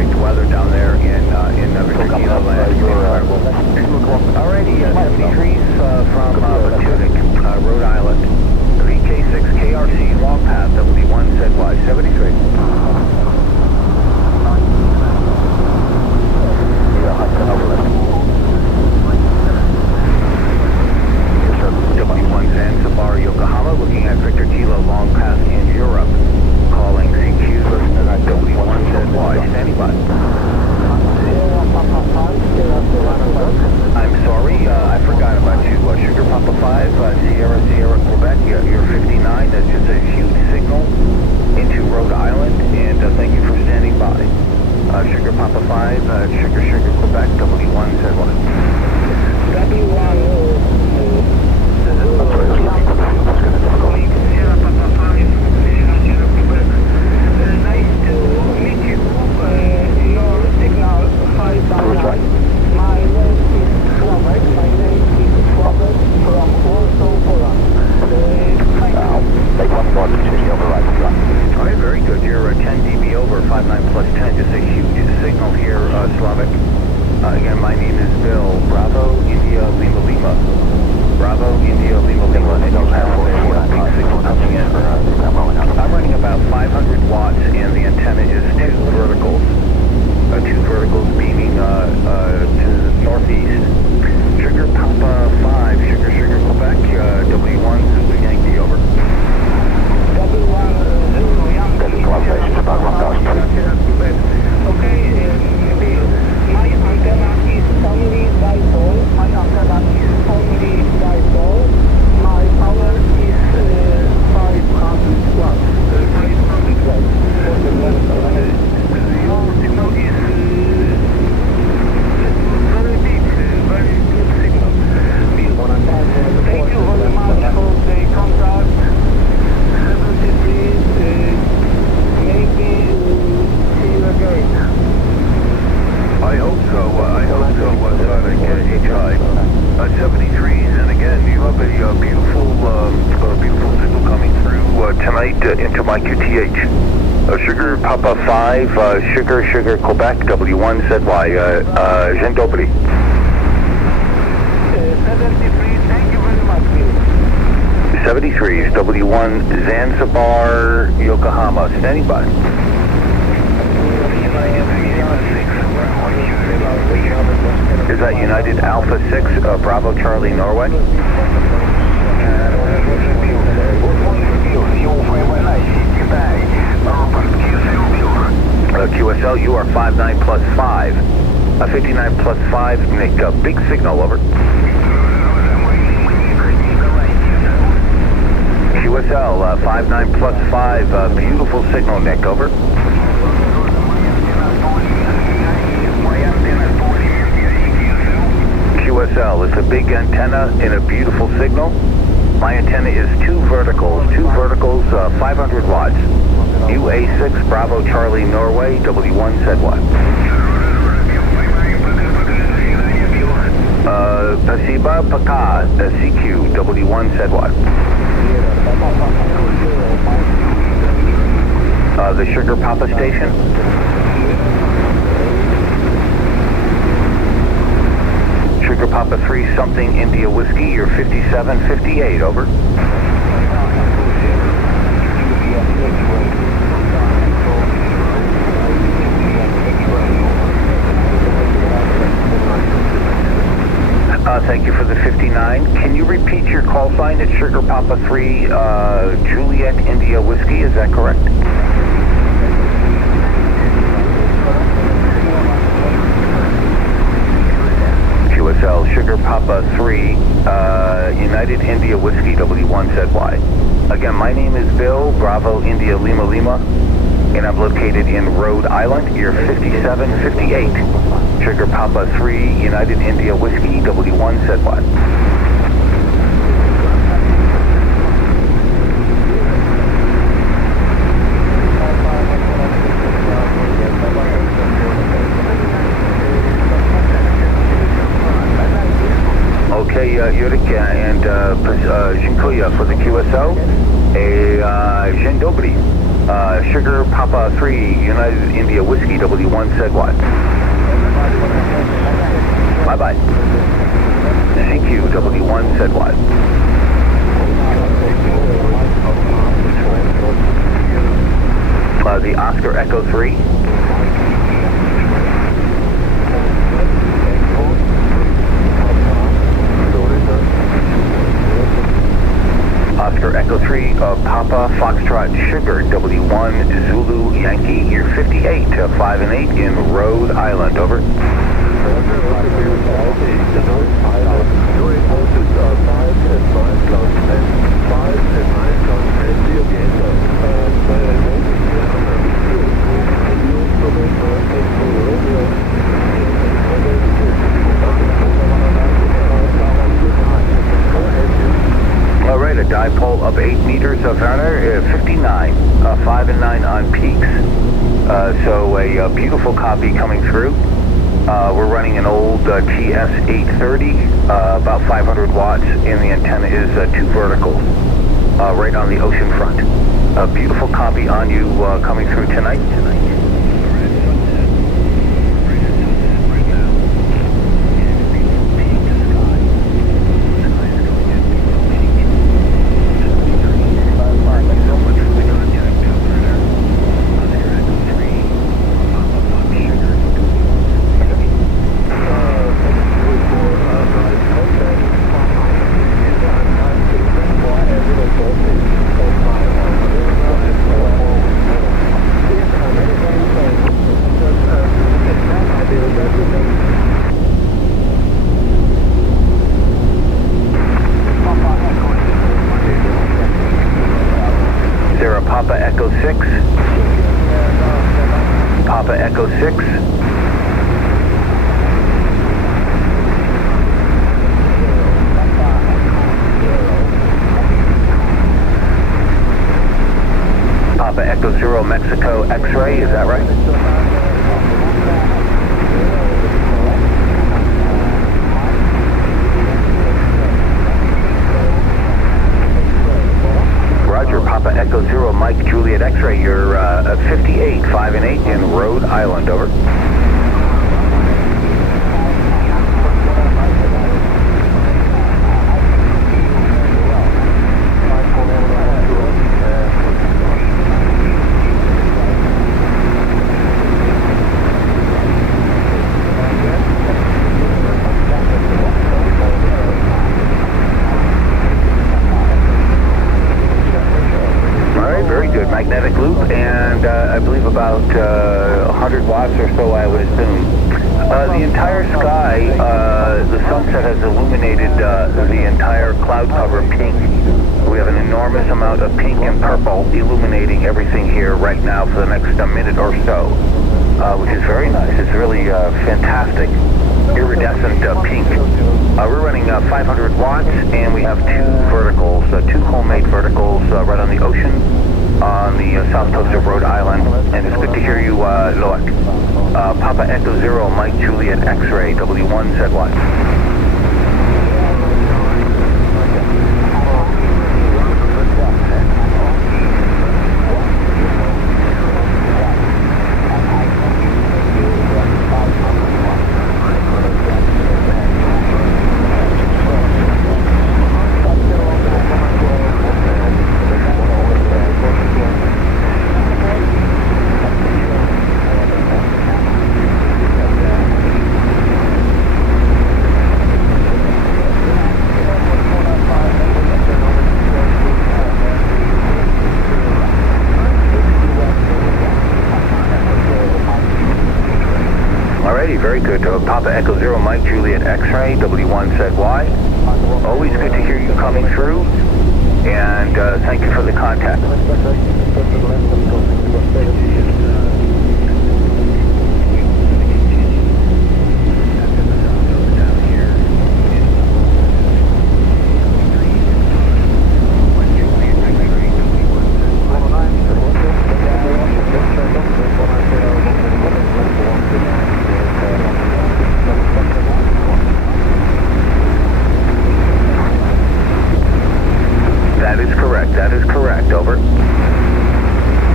perfect weather down there in Victor Kilo land. Alrighty, 73s from Tunic, Rhode Island. VK6 KRC long path W1 ZY 73. W1 Zanzibar, Yokohama, looking at Victor Kilo long path in Europe. Calling CQ, W1 ZY, standing by. I'm sorry, I forgot about you. Sugar Papa 5, Sierra, Quebec, you're 59. That's just a huge signal into Rhode Island, and thank you for standing by. Sugar Papa 5, Sugar, Quebec, W1 ZY. Sierra Papa 5, Sierra Quebec. Nice to meet you. Your signal 5 by 9. My name is Robert. From Warsaw, Poland. Take one more, continue over right. All right, very good. You're 10 dB over, 59 plus 10. Just a huge signal here, Slavic. Again, my name is Bill. Bravo, India, Lima. Bravo, India, Lima. And you'll have a big signal coming in. I'm running about 500 watts, and the antenna is two verticals. Two verticals beaming to the northeast. Sugar Papa 5, Sugar, Quebec, W1 Zulu Yankee, over. W1 Zulu Yankee. About 1,000. Okay, my antenna is only dipole. My power is 500 watts. 500 watts. Your signal is very big, very good signal. Thank you very much for the contact. 73, maybe see you again. I hope so, Sonic, HI. 73s, and again, you have a beautiful signal coming through tonight into my QTH. Sugar Papa 5, Sugar, Quebec, W1 ZY, Dzień dobry. 73, thank you very much, Bill. 73s, W1 Zanzibar, Yokohama, standing by. Is that United Alpha 6, Bravo Charlie, Norway? QSL, you are 59 plus 5. 59 plus 5, Nick, big signal, over. QSL, 59 plus 5, beautiful signal, Nick, over. QSL, it's a big antenna and a beautiful signal. My antenna is two verticals, 500 watts. UA6, Bravo Charlie, Norway, W1 ZY. Pasiba Paka, CQ, W1 ZY. The Sugar Papa station. Sugar Papa 3, something India Whiskey, you're 5758, over. Thank you for the 59. Can you repeat your call sign? It's Sugar Papa 3, Juliet India Whiskey, is that correct? QSL, Sugar Papa 3, United India Whiskey, W1ZY. Again, my name is Bill, Bravo India Lima, and I'm located in Rhode Island, year 5758. Sugar Papa 3, United India Whiskey, W1ZY. Okay, Yurik and Dziękuję for the QSO. Dzień dobry. Sugar Papa 3, United India Whiskey, W1 said what? Bye-bye. CQ, W1 said what? The Oscar Echo 3. Oscar Echo 3, Papa Foxtrot Sugar, W1 Zulu Yankee. You're 58, 5 and 8 in Rhode Island, over. All right, a dipole of 8 meters of Fahrenheit, 59, 5 and 9 on peaks. So a beautiful copy coming through. We're running an old TS-830, about 500 watts, and the antenna is 2 verticals, right on the ocean front. A beautiful copy on you coming through tonight. Papa Echo 6. Papa Echo 6. Papa Echo 0 Mexico X-ray, is that right? Roger, Papa Echo 0 Mike Juliet X-ray, you're 58, 5 and 8 in Rhode Island, over. Magnetic loop, and I believe about 100 watts or so, I would assume. The entire sky, the sunset has illuminated the entire cloud cover pink. We have an enormous amount of pink and purple illuminating everything here right now for the next minute or so, which is very nice. It's really fantastic, iridescent pink. We're running 500 watts, and we have 2 verticals, 2 homemade verticals right on the ocean, on the south coast of Rhode Island, and it's good to hear you, Loic. Papa Echo 0, Mike Juliet X-ray, W1 said what? Very good. Papa Echo 0 Mike Juliet X-ray, W1 said why. Always good to hear you coming through, and thank you for the contact. That is correct, over.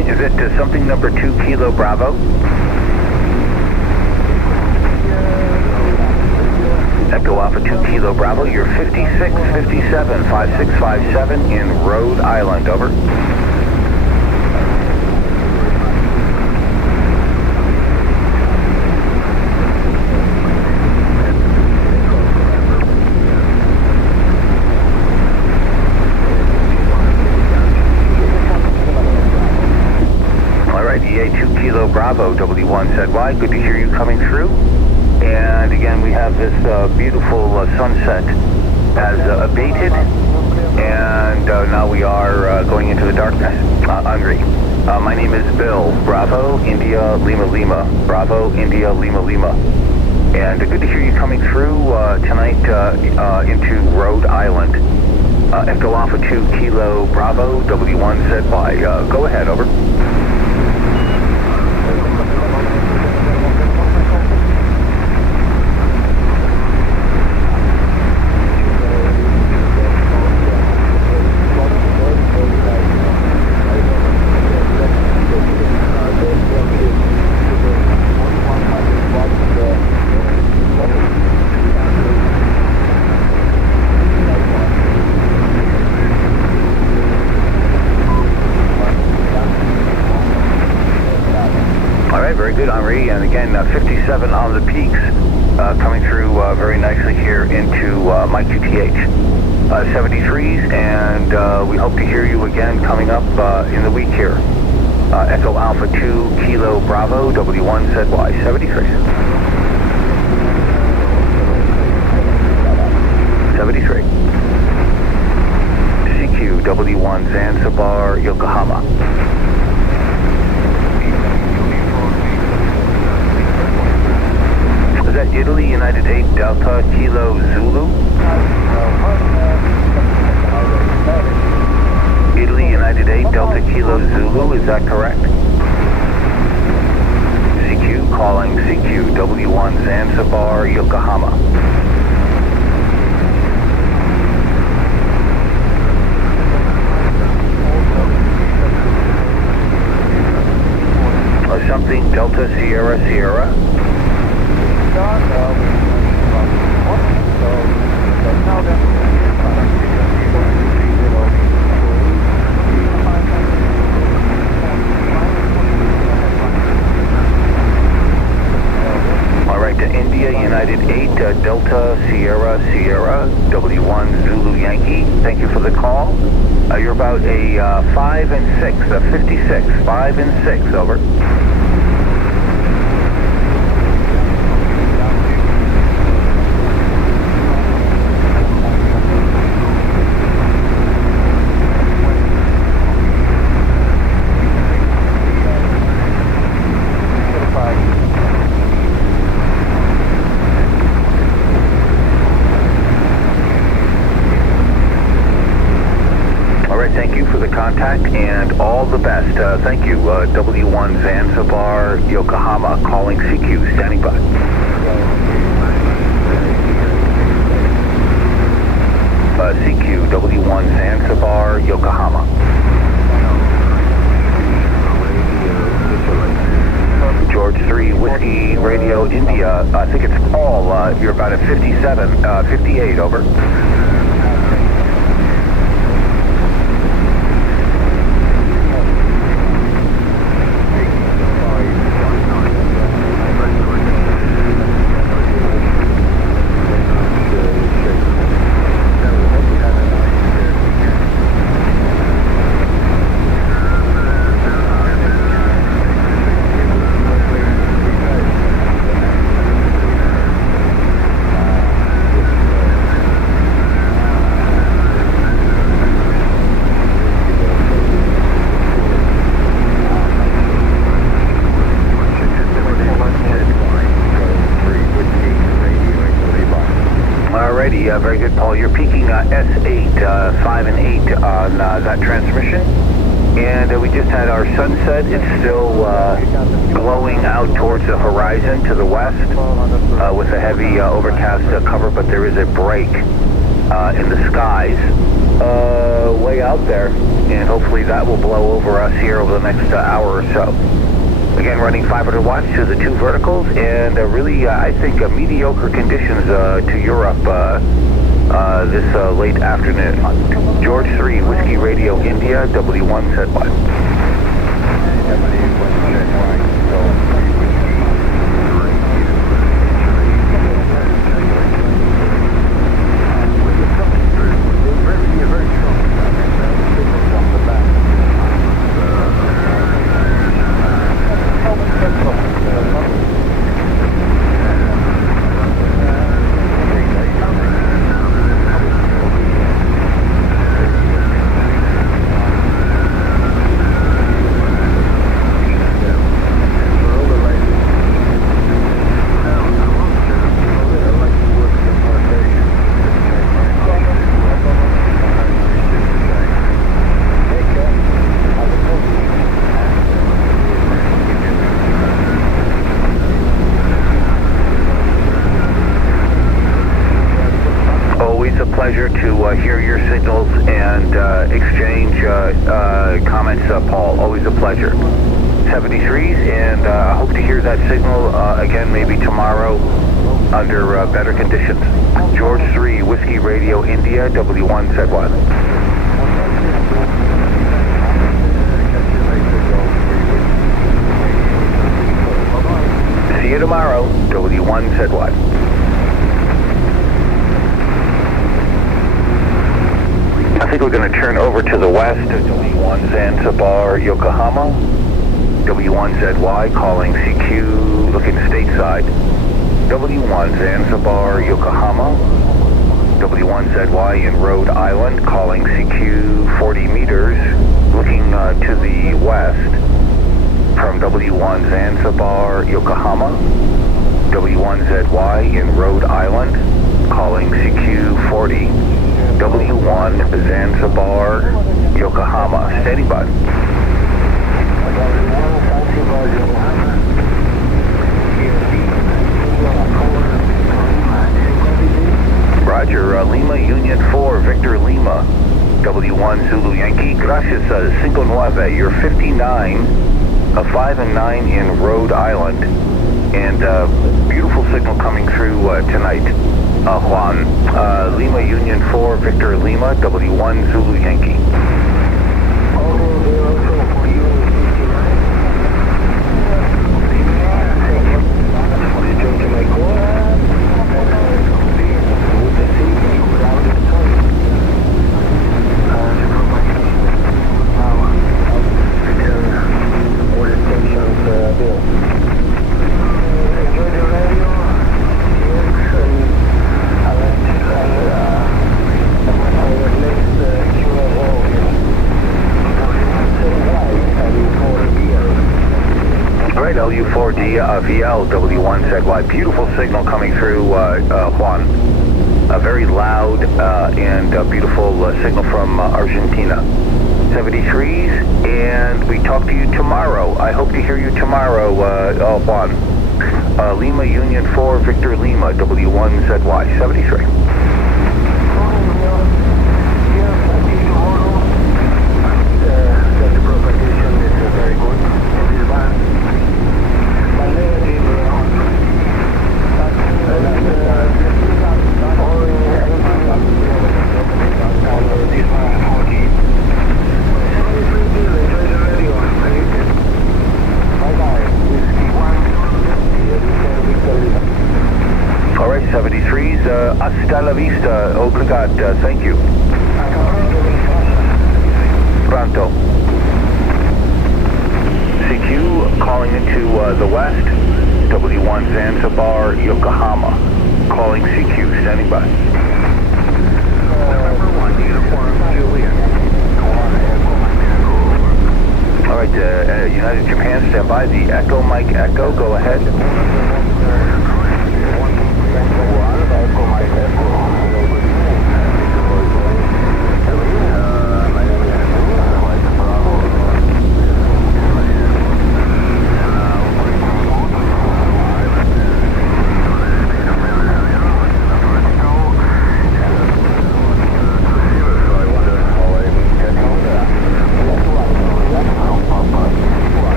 Is it something number 2 Kilo Bravo? Echo Alpha 2 Kilo Bravo, you're 5657, 5657 in Rhode Island, over. All right, EA 2 Kilo Bravo, W1ZY, good to hear you coming through. And again, we have this beautiful sunset has abated, and now we are going into the darkness. Henri. My name is Bill, Bravo, India, Lima, Lima. Bravo, India, Lima, Lima. And good to hear you coming through tonight into Rhode Island. Echo Alpha 2 Kilo Bravo, W1ZY. Go ahead, over. Very good, Henri, and again, 57 on the peaks, coming through very nicely here into my QTH. 73s, and we hope to hear you again coming up in the week here. Echo Alpha 2 Kilo Bravo, W1ZY, 73. 73. CQ W1 Zanzibar, Yokohama. Is that Italy, United 8 Delta Kilo Zulu? Italy, United 8 Delta Kilo Zulu, is that correct? CQ calling CQ W1 Zanzibar, Yokohama. Something Delta Sierra Sierra. All right, to India, United 8, Delta Sierra Sierra, W1 Zulu Yankee. Thank you for the call. You're about a 5 and 6, a 56, 5 and 6, over. Thank you for the contact and all the best. Thank you. W1 Zanzibar, Yokohama, calling CQ, standing by. CQ, W1 Zanzibar, Yokohama. George 3, Whiskey, Radio, India. I think it's Paul. You're about a 57, 58, over. Very good, Paul. You're peaking S8, 5 and 8 on that transmission. And we just had our sunset. It's still glowing out towards the horizon to the west with a heavy overcast cover, but there is a break in the skies way out there, and hopefully that will blow over us here over the next hour or so. Again, running 500 watts to the two verticals, and really, I think, mediocre conditions to Europe this late afternoon. George 3, Whiskey Radio India, W1 said what? Pleasure to hear your signals and exchange comments, Paul. Always a pleasure. 73s, and I hope to hear that signal again maybe tomorrow under better conditions. George 3, Whiskey Radio India, W1 said what? See you tomorrow. W1 said what? I think we're going to turn over to the west of W1 Zanzibar, Yokohama. W1ZY calling CQ, looking stateside. W1 Zanzibar, Yokohama. W1ZY in Rhode Island calling CQ 40 meters, looking to the west from W1 Zanzibar, Yokohama. W1ZY in Rhode Island calling CQ 40. W1 Zanzibar, Yokohama. Standing by. Roger, Lima Union 4, Victor Lima. W1 Zulu Yankee. Gracias, 59. You're 59, 5 and 9 in Rhode Island. And beautiful signal coming through tonight. Juan. Lima Union 4, Victor Lima, W1 Zulu Yankee. LU4D VL, W1 said why. Beautiful signal coming through, Juan. A very loud and beautiful signal from Argentina. 73s, and we talk to you tomorrow. I hope to hear you tomorrow, Juan. Lima Union 4, Victor Lima, W1 ZY, 73. All right, 73s, hasta la vista, obrigado, thank you. Pronto. CQ calling into the west, W1 Zanzibar, Yokohama, calling CQ, standing by. November 1, uniform, Juliet. All right, United Japan, stand by. The Echo, Mike Echo, go ahead.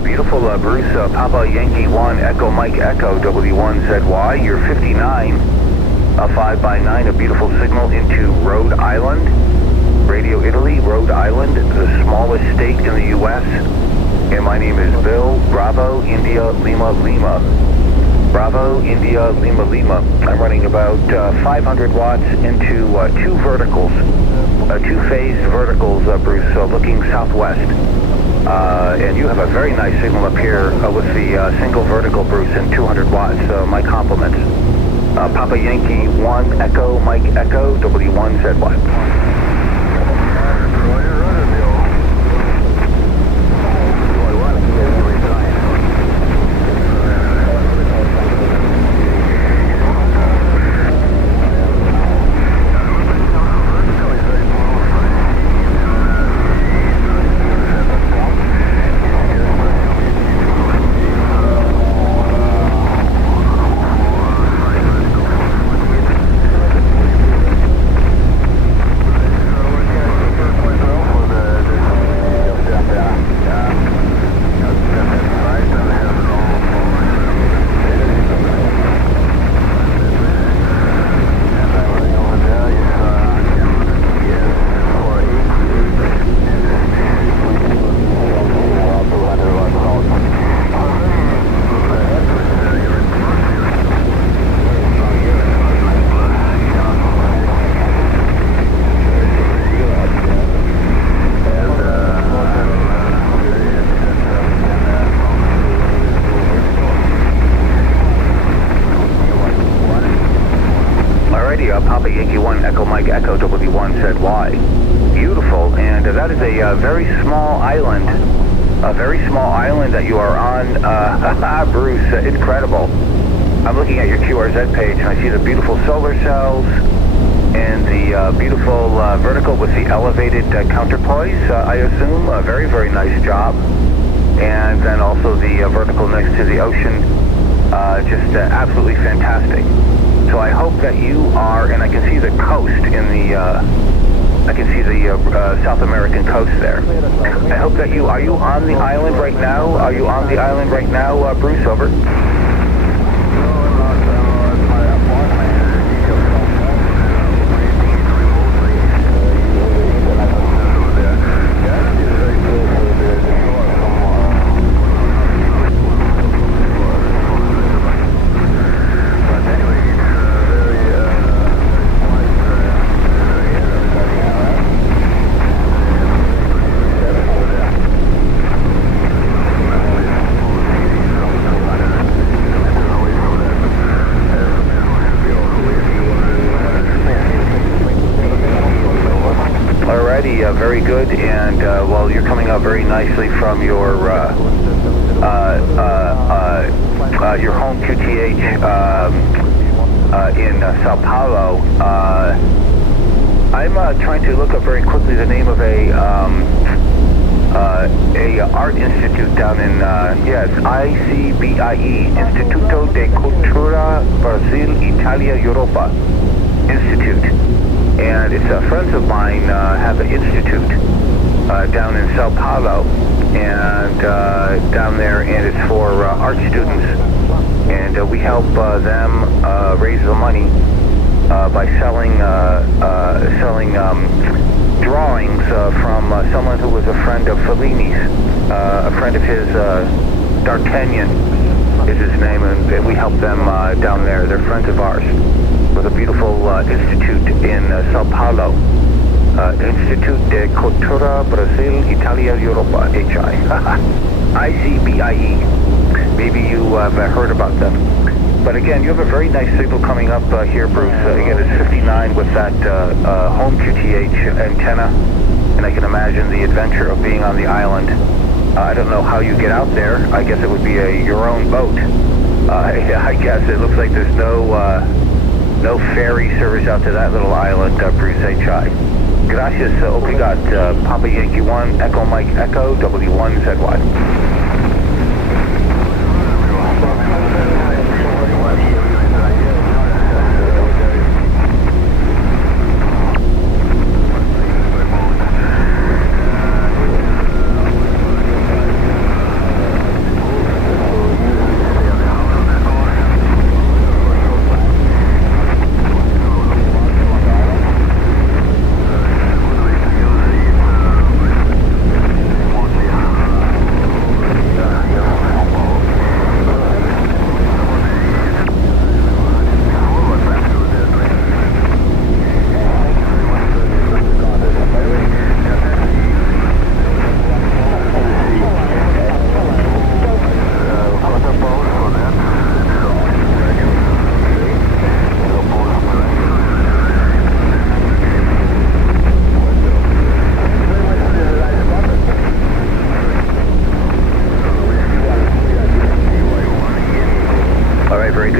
beautiful Bruce, Papa Yankee 1, Echo Mike Echo, W1ZY. You're 59, 5 by 9, a beautiful signal into Rhode Island. Radio Italy, Rhode Island, the smallest state in the U.S. And my name is Bill, Bravo, India, Lima, Lima. Bravo, India, Lima, Lima. I'm running about 500 watts into two verticals, two-phased verticals, Bruce, looking southwest. And you have a very nice signal up here with the single vertical, Bruce, and 200 watts. My compliments. Papa Yankee 1, Echo, Mike Echo, W1ZY. Papa Yankee 1, Echo Mike Echo, W1ZY. Beautiful, and that is a very small island. A very small island that you are on, Bruce, incredible. I'm looking at your QRZ page and I see the beautiful solar cells and the beautiful vertical with the elevated counterpoise, I assume. A very, very nice job. And then also the vertical next to the ocean, just absolutely fantastic. So I hope that you are, and I can see the coast in the, I can see the South American coast there. I hope that are you on the island right now? Are you on the island right now, Bruce? Over. Very good, and well, you're coming up very nicely from your home QTH in Sao Paulo. I'm trying to look up very quickly the name of a art institute down in yes, ICBIE, Instituto de Cultura Brasil Italia Europa Institute. And it's friends of mine have an institute down in Sao Paulo, and down there, and it's for art students. And we help them raise the money by selling drawings from someone who was a friend of Fellini's, a friend of his, D'Artagnan is his name, and we help them down there. They're friends of ours. With a beautiful institute in Sao Paulo, Instituto de Cultura Brasil Italia Europa, HI, ICBIE. Maybe you have heard about them. But again, you have a very nice signal coming up here, Bruce. Again, it's 59 with that home QTH antenna, and I can imagine the adventure of being on the island. I don't know how you get out there. I guess it would be your own boat. I guess it looks like there's no ferry service out to that little island, Bruce HI. Gracias, obrigat, Papa Yankee 1, Echo Mike Echo, W1ZY.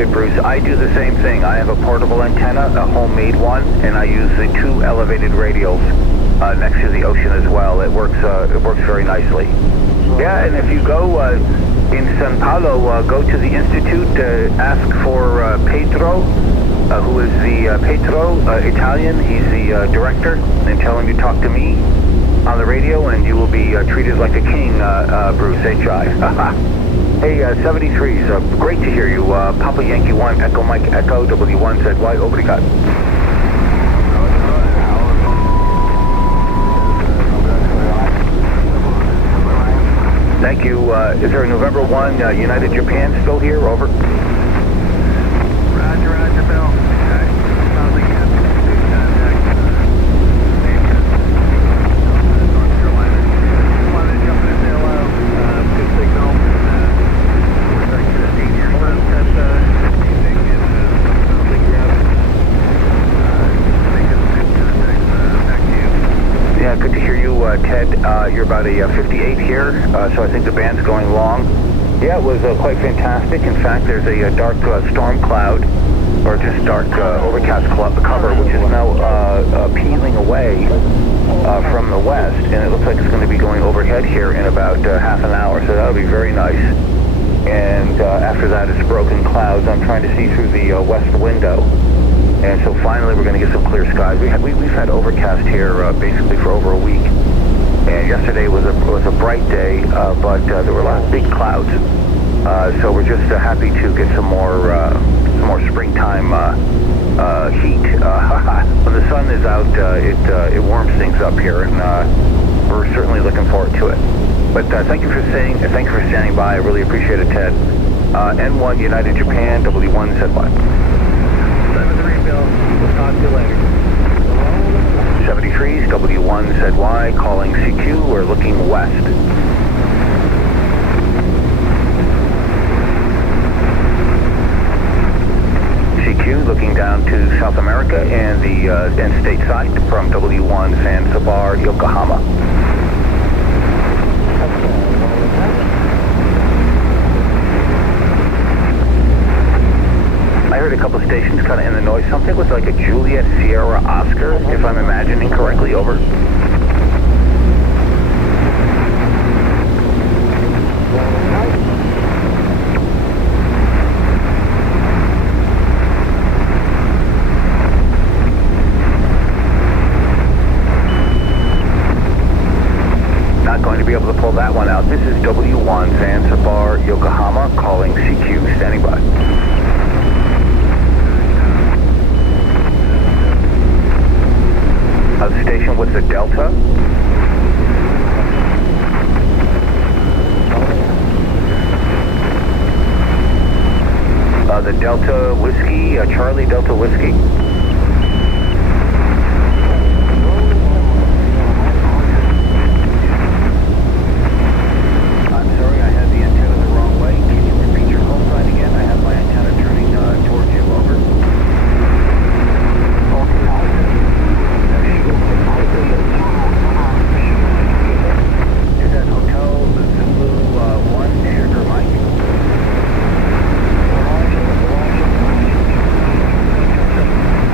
good, Bruce. I do the same thing. I have a portable antenna, a homemade one, and I use the 2 elevated radials next to the ocean as well. It works very nicely. Yeah, and if you go in Sao Paulo, go to the Institute, ask for Pedro, who is the Pedro, Italian. He's the director, and tell him you talk to me on the radio, and you will be treated like a king, Bruce. Safe drive. Hey, 73s, great to hear you. Papa Yankee 1, Echo Mike Echo, W1ZY, obrigado. Thank you. Is there a November 1 United Japan still here? Over. Roger, Roger, Bill. Probably have North Carolina. Wanted to jump in and say hello. Good signal. We're starting to see your sunset evening, and I don't think you have make us good contact. Back to you. Yeah, good to hear you, Ted. You're about a 58 here, so I think the band's going long. Yeah, it was quite fantastic. In fact, there's a dark storm cloud, or just dark overcast cover, which is now peeling away from the west, and it looks like it's going to be going overhead here in about half an hour, so that'll be very nice. And after that, it's broken clouds. I'm trying to see through the west window. And so finally, we're going to get some clear skies. We've had overcast here basically for over a week. And yesterday was a bright day, but there were a lot of big clouds. So we're just happy to get some more springtime heat. When the sun is out, it warms things up here, and we're certainly looking forward to it. But thank you for standing by. I really appreciate it, Ted. N1 United Japan, W1ZY. 73, Bill. We'll talk to you later. 73s, W1ZY, calling CQ. We're looking west. CQ looking down to South America and the end state site from W1 Zanzibar, Yokohama. I heard a couple of stations kind of in the noise. Something was like a Juliet Sierra Oscar, if I'm imagining correctly. Over. Not going to be able to pull that one out. This is W1 Zanzibar, Yokohama, calling CQ, standing by. The station with the Delta. The Delta Whiskey, Charlie Delta Whiskey. I'm sorry, I had the antenna the wrong way. Can you repeat your call sign again? I have my antenna turning towards you. Over. Is that Hotel the Zulu 1 Sugar Mike?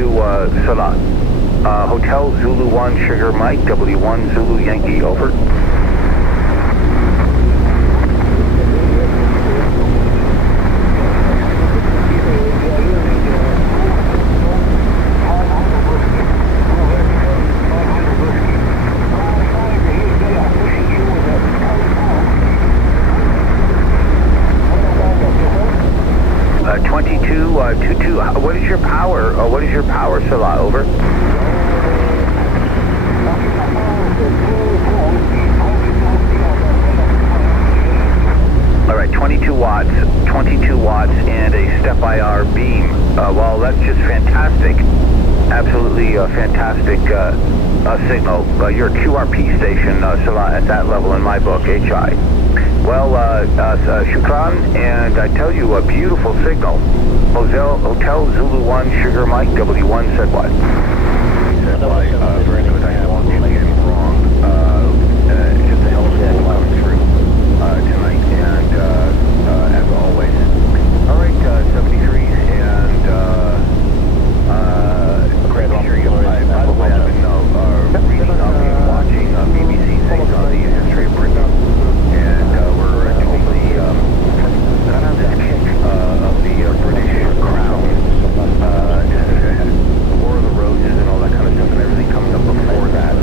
you, Salah. Hotel Zulu 1, Sugar Mike, W1 Zulu Yankee, over. What is your power? What is your power, Salah? Over. All right, 22 watts and a step IR beam. Well, that's just fantastic. Absolutely fantastic signal. You're a QRP station, Salah, at that level in my book, HI. Well, shukran, and I tell you, a beautiful signal. Hotel Zulu 1, Sugar Mike, W1 said what? He said, why, very good, I won't do anything wrong. Just a hell of a plowing through tonight, and as always. All right, 73s, and I'm sure you'll, by the way, I've been reading up and watching BBC things on the history of Britain, and we're totally on this kick of the British crown, War of the Roses and all that kind of stuff, and everything coming up before that.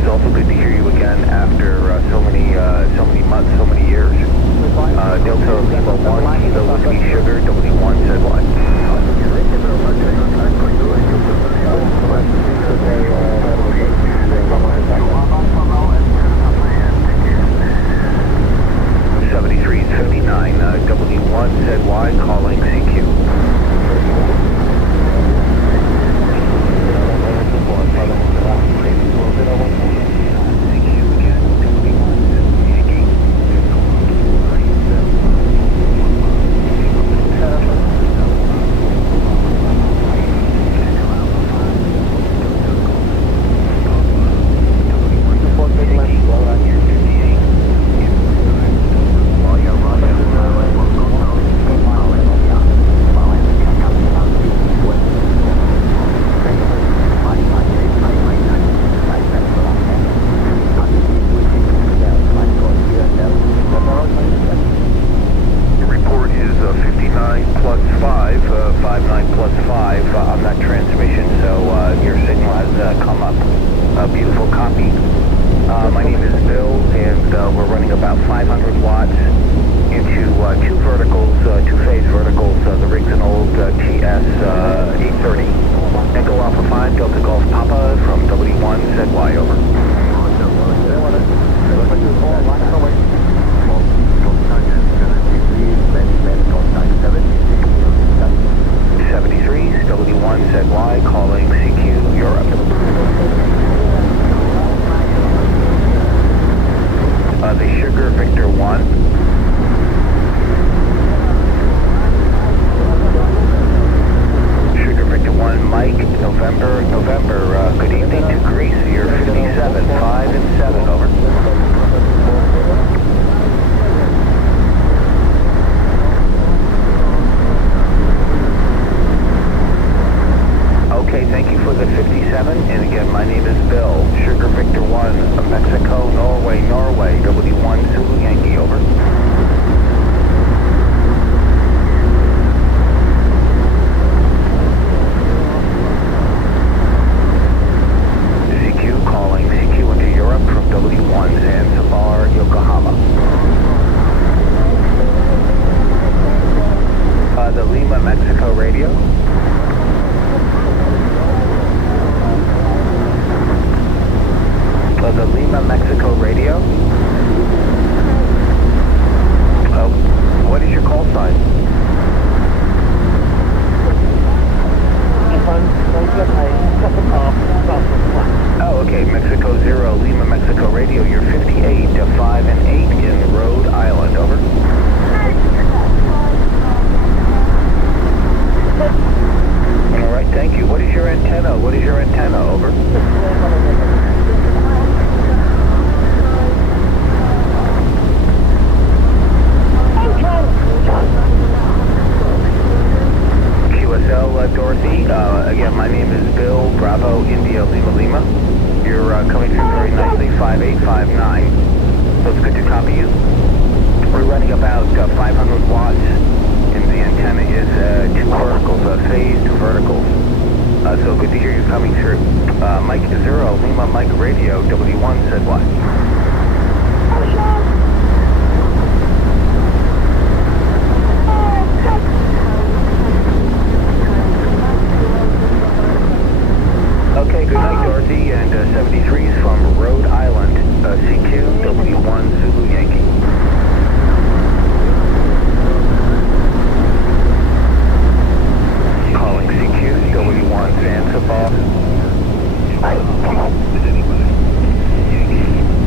it's also good to hear you again after so many months, so many years. Delta Lima 1, Kilo Whiskey Sugar, W1, ZY. W1 ZY calling CQ.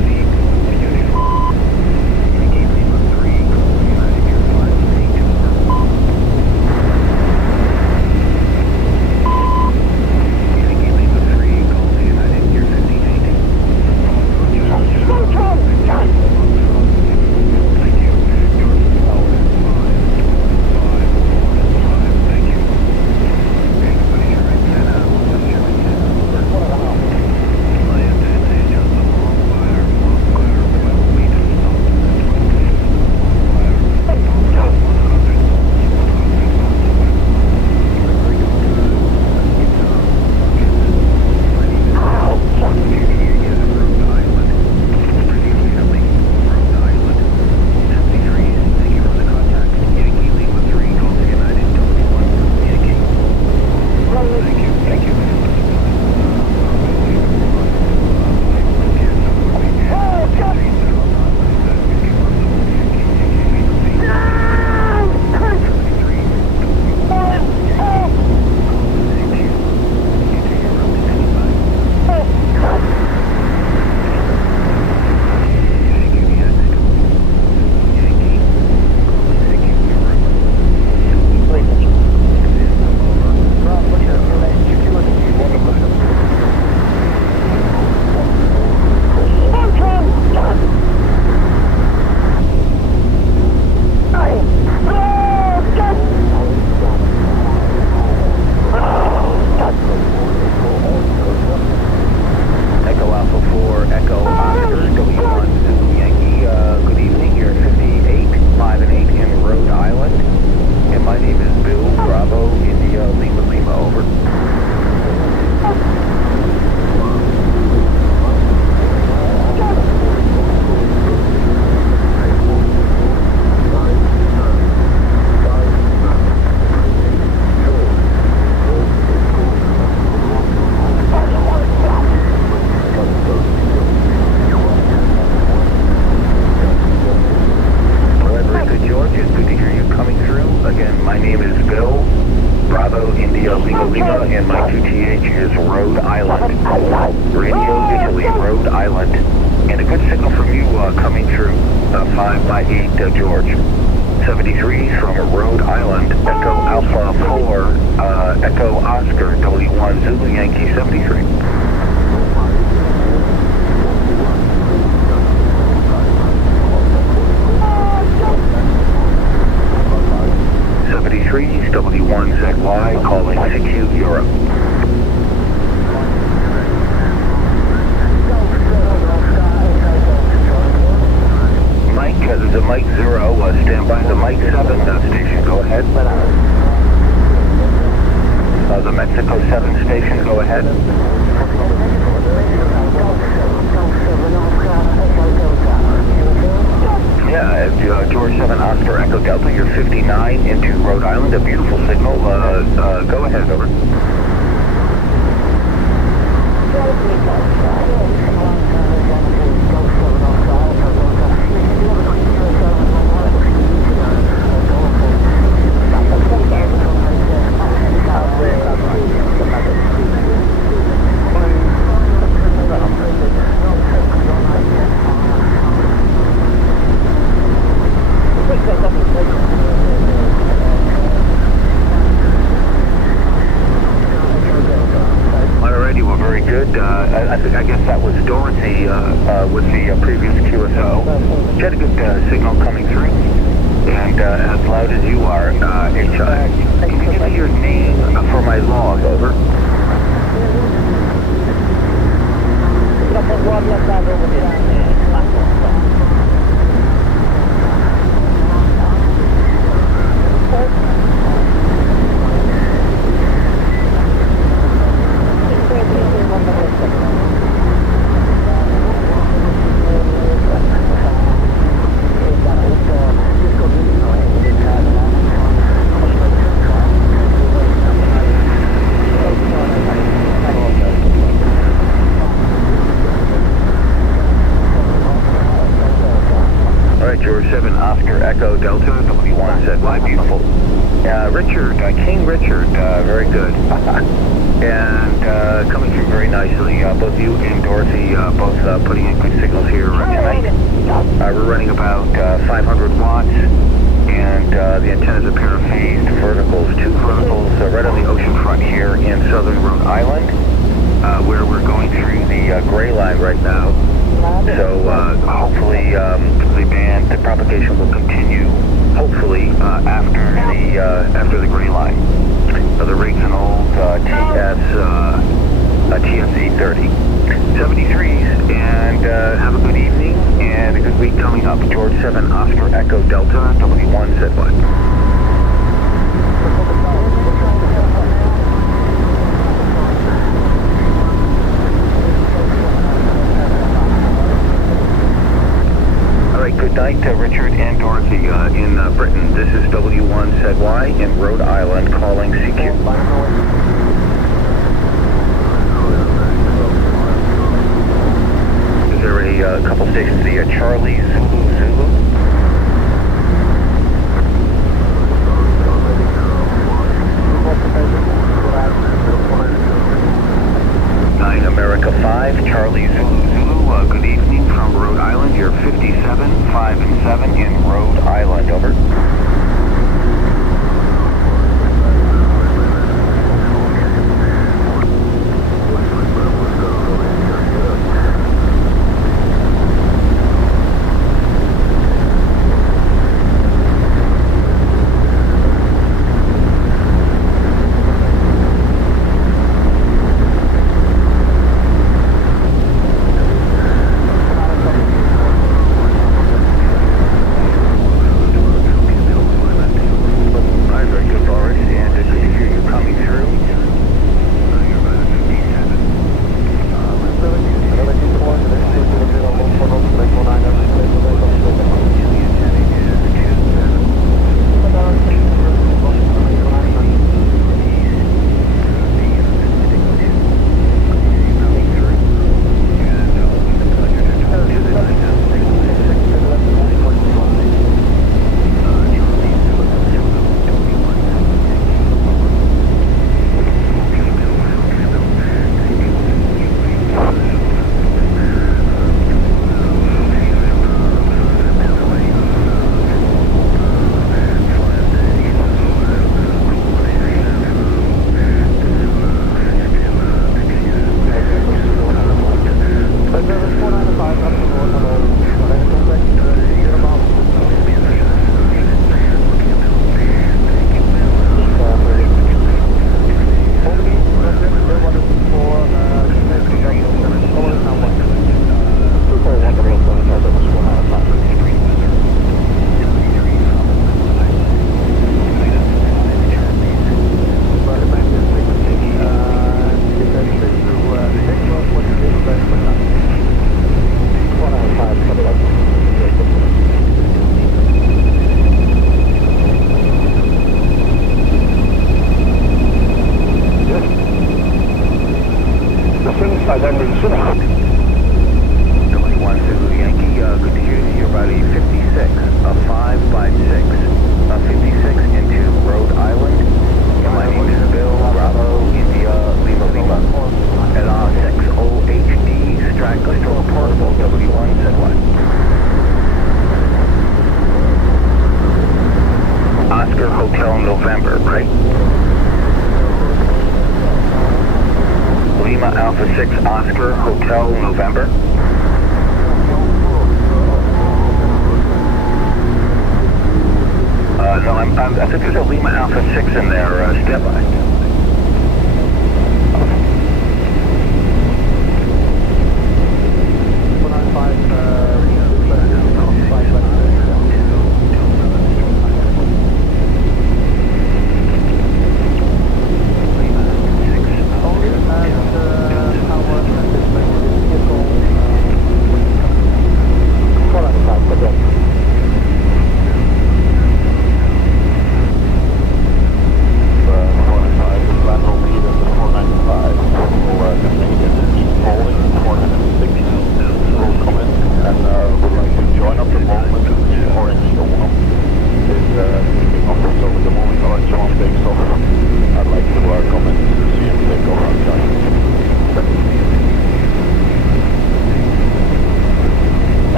5 by 8, George. 73 from Rhode Island, Echo Alpha 4, Echo Oscar, W1 Zulu Yankee 73. 73's W1ZY calling CQ Europe. Mike, there's a Mike 0, stand by the Mike 7 station, go ahead. The Mexico 7 station, go ahead. Yeah, George 7 Oscar Echo Delta, you're 59 into Rhode Island, a beautiful signal. Go ahead, over. I guess that was Dorothy with the previous QSO. She had a good signal coming through, and as loud as you are, HI. Can you give me your name for my log, over? George 7 Oscar Echo Delta, W1ZY, beautiful. Richard, King Richard, very good. And coming through very nicely, both you and Dorothy both putting in good signals here tonight. We're running about 500 watts, and the antenna's a pair of phased verticals, 2 verticals right on the ocean front here in southern Rhode Island, where we're going through the gray line right now. So hopefully the propagation will continue. Hopefully after the gray line. The rig's an old TS 830. 73s, and have a good evening and a good week coming up. George 7 Oscar Echo Delta, W1ZY. Good night, Richard and Dorothy in Britain. This is W1ZY in Rhode Island calling CQ. Is there a couple stations, the Charlie Zulu Zulu? America 5, Charlie Zulu Zulu, good evening from Rhode Island. You're 57, 5 and 7 in Rhode Island, over.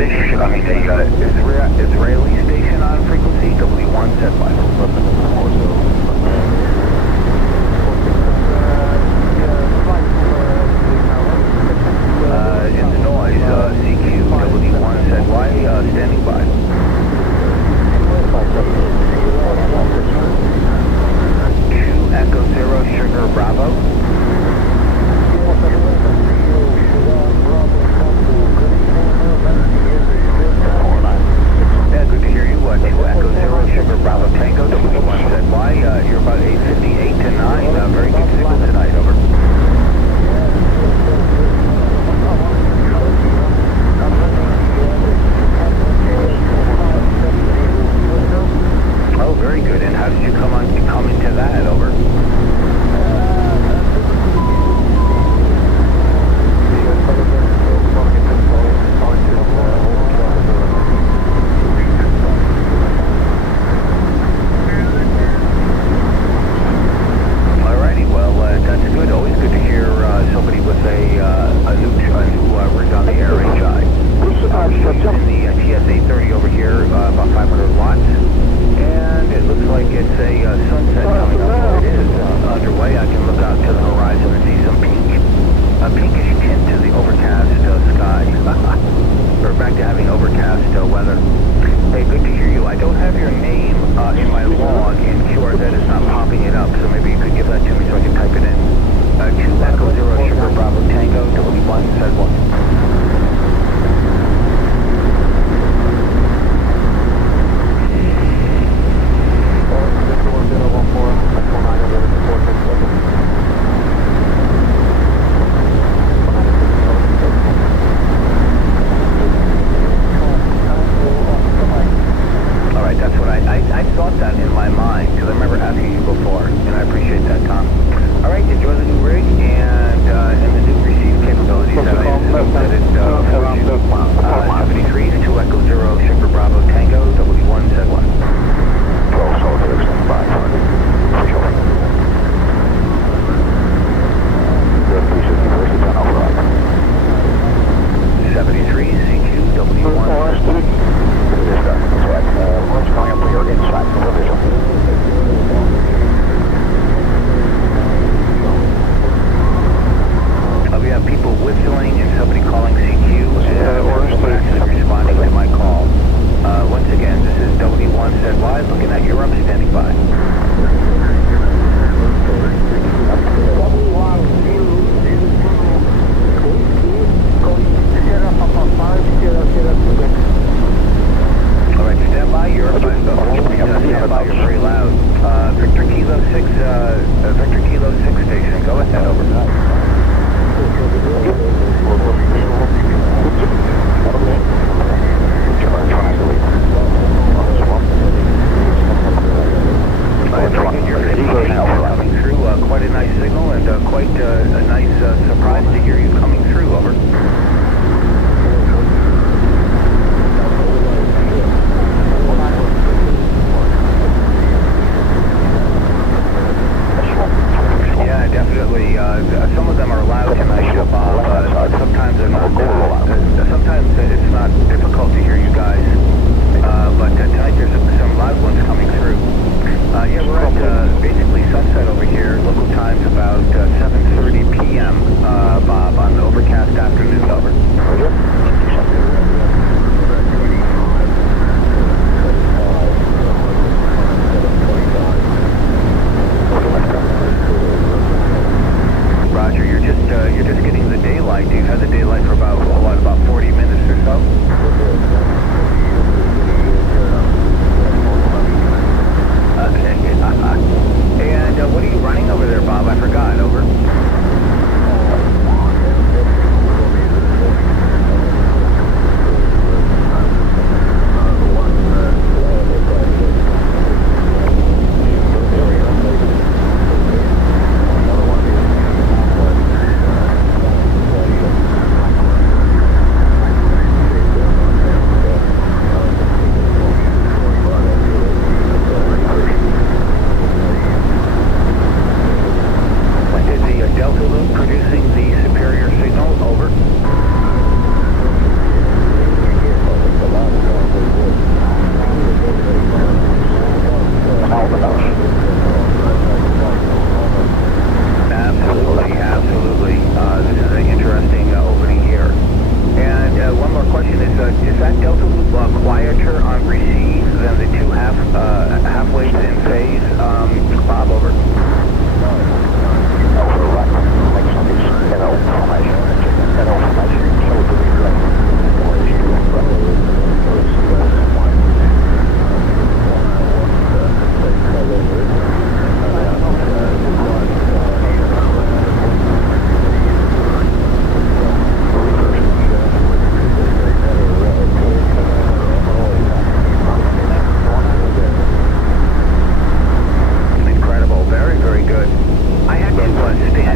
British, Israeli station on frequency, W1 set by. In the noise, CQ, W1 set Y, standing by. 2 Echo Zero Sugar Bravo. Yeah, good to hear you. 2 Echo Zero Sugar Bravo Tango, W1 set Y. You're about 8:58 to 9. Very good signal tonight, over. Oh, very good. And how did you come into that, over? Alrighty, well, that's good. Always good to hear somebody with a new rig on the air, HI. We're using the TS-830 over here, about 500 watts. And it looks like it's a sunset coming up where it is underway. I can look out to the horizon and see some pinkish tint to the overcast sky. We're back to having overcast weather. Hey, good to hear you. I don't have your name in my log in QRZ. It's not popping it up, so maybe you could give that to me so I can type it in. 2 Echo Zero Sugar Bravo Tango, W1 said 1. I thought that in my mind, because I remember asking you before, and I appreciate that, Tom. All right, enjoy the new rig and the new receive capabilities that I assume that it affords you. 73s, 2 Echo Zero Sugar Bravo Tango, W1 set 1. 12 soldiers, 5. Good, 361st is on override. 73, CQ, W1. Coming up for your inside provision. We have people whistling and somebody calling CQ and actually responding to my call. Once again, this is W1 said live, looking at Europe, standing by. All right, stand by, Europe. Stand by, you're very loud. Victor Kilo 6 station, go ahead, over. Coming through, quite a nice signal and quite a nice surprise to hear you coming through, over. Yeah, definitely. Some of them are loud tonight, Bob. Sometimes they're not. Sometimes it's not difficult to hear you guys. But tonight there's some loud ones coming through. Yeah, we're at basically sunset over here. Local time's about 7:30 p.m. Bob, on the overcast afternoon. Over. Roger, you're just getting the daylight. You've had the daylight for about 40 minutes or so. And what are you running over there, Bob? I forgot. Over.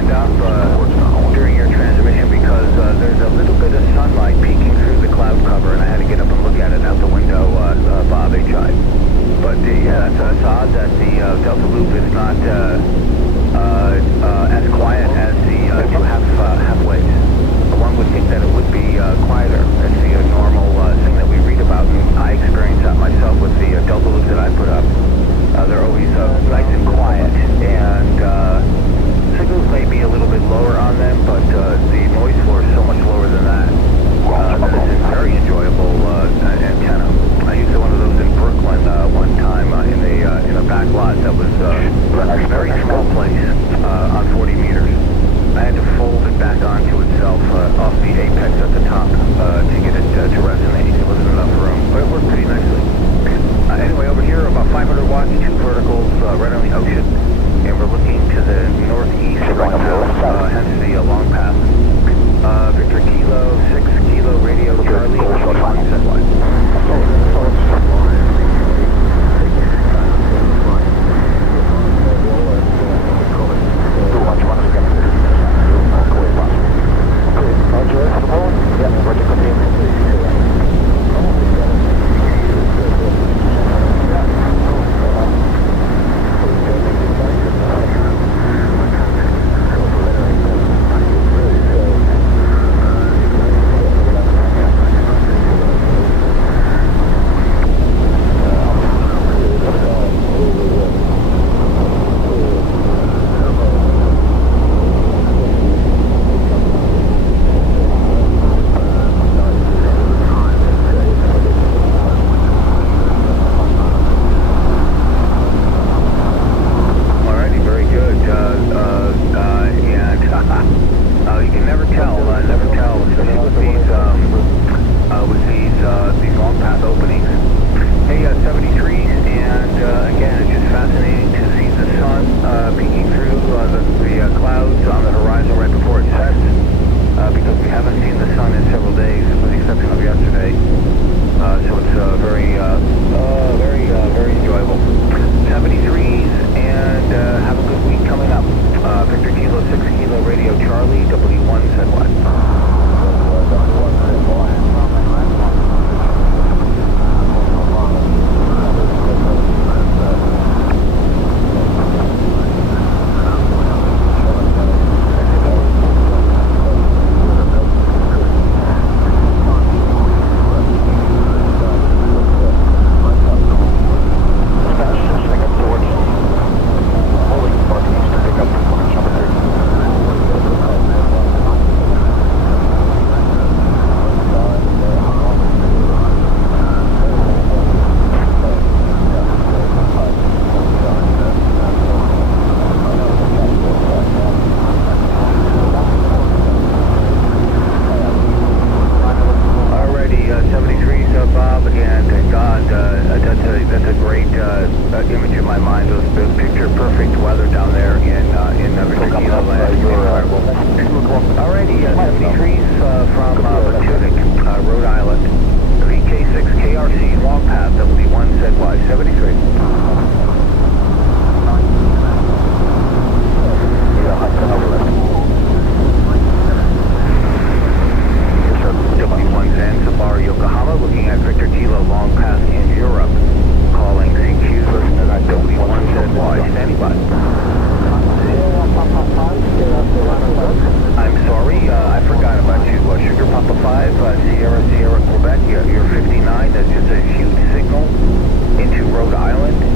stand up during your transmission because there's a little bit of sunlight peeking through the cloud cover, and I had to get up and look at it out the window, Bob HI. But yeah, that's odd that the Delta Loop is not as quiet as the two halfways. One would think that it would be quieter. It's the normal thing that we read about, and I experience that myself with the Delta Loops that I put up. They're always nice and quiet, and signals may be a little bit lower on them, but the noise floor is so much lower than that. That it's a very enjoyable antenna. I used one of those in Brooklyn one time in a back lot that was a very small place on 40 meters. I had to fold it back onto itself off the apex at the top to get it to resonate. There wasn't enough room, but it worked pretty nicely. Anyway, over here, about 500 watts, 2 verticals, right on the ocean, and we're looking to the northeast right now, hence the long path. Victor Kilo, 6 Kilo Radio Charlie, satellite. Sierra, Quebec, you're 59, that's just a huge signal into Rhode Island.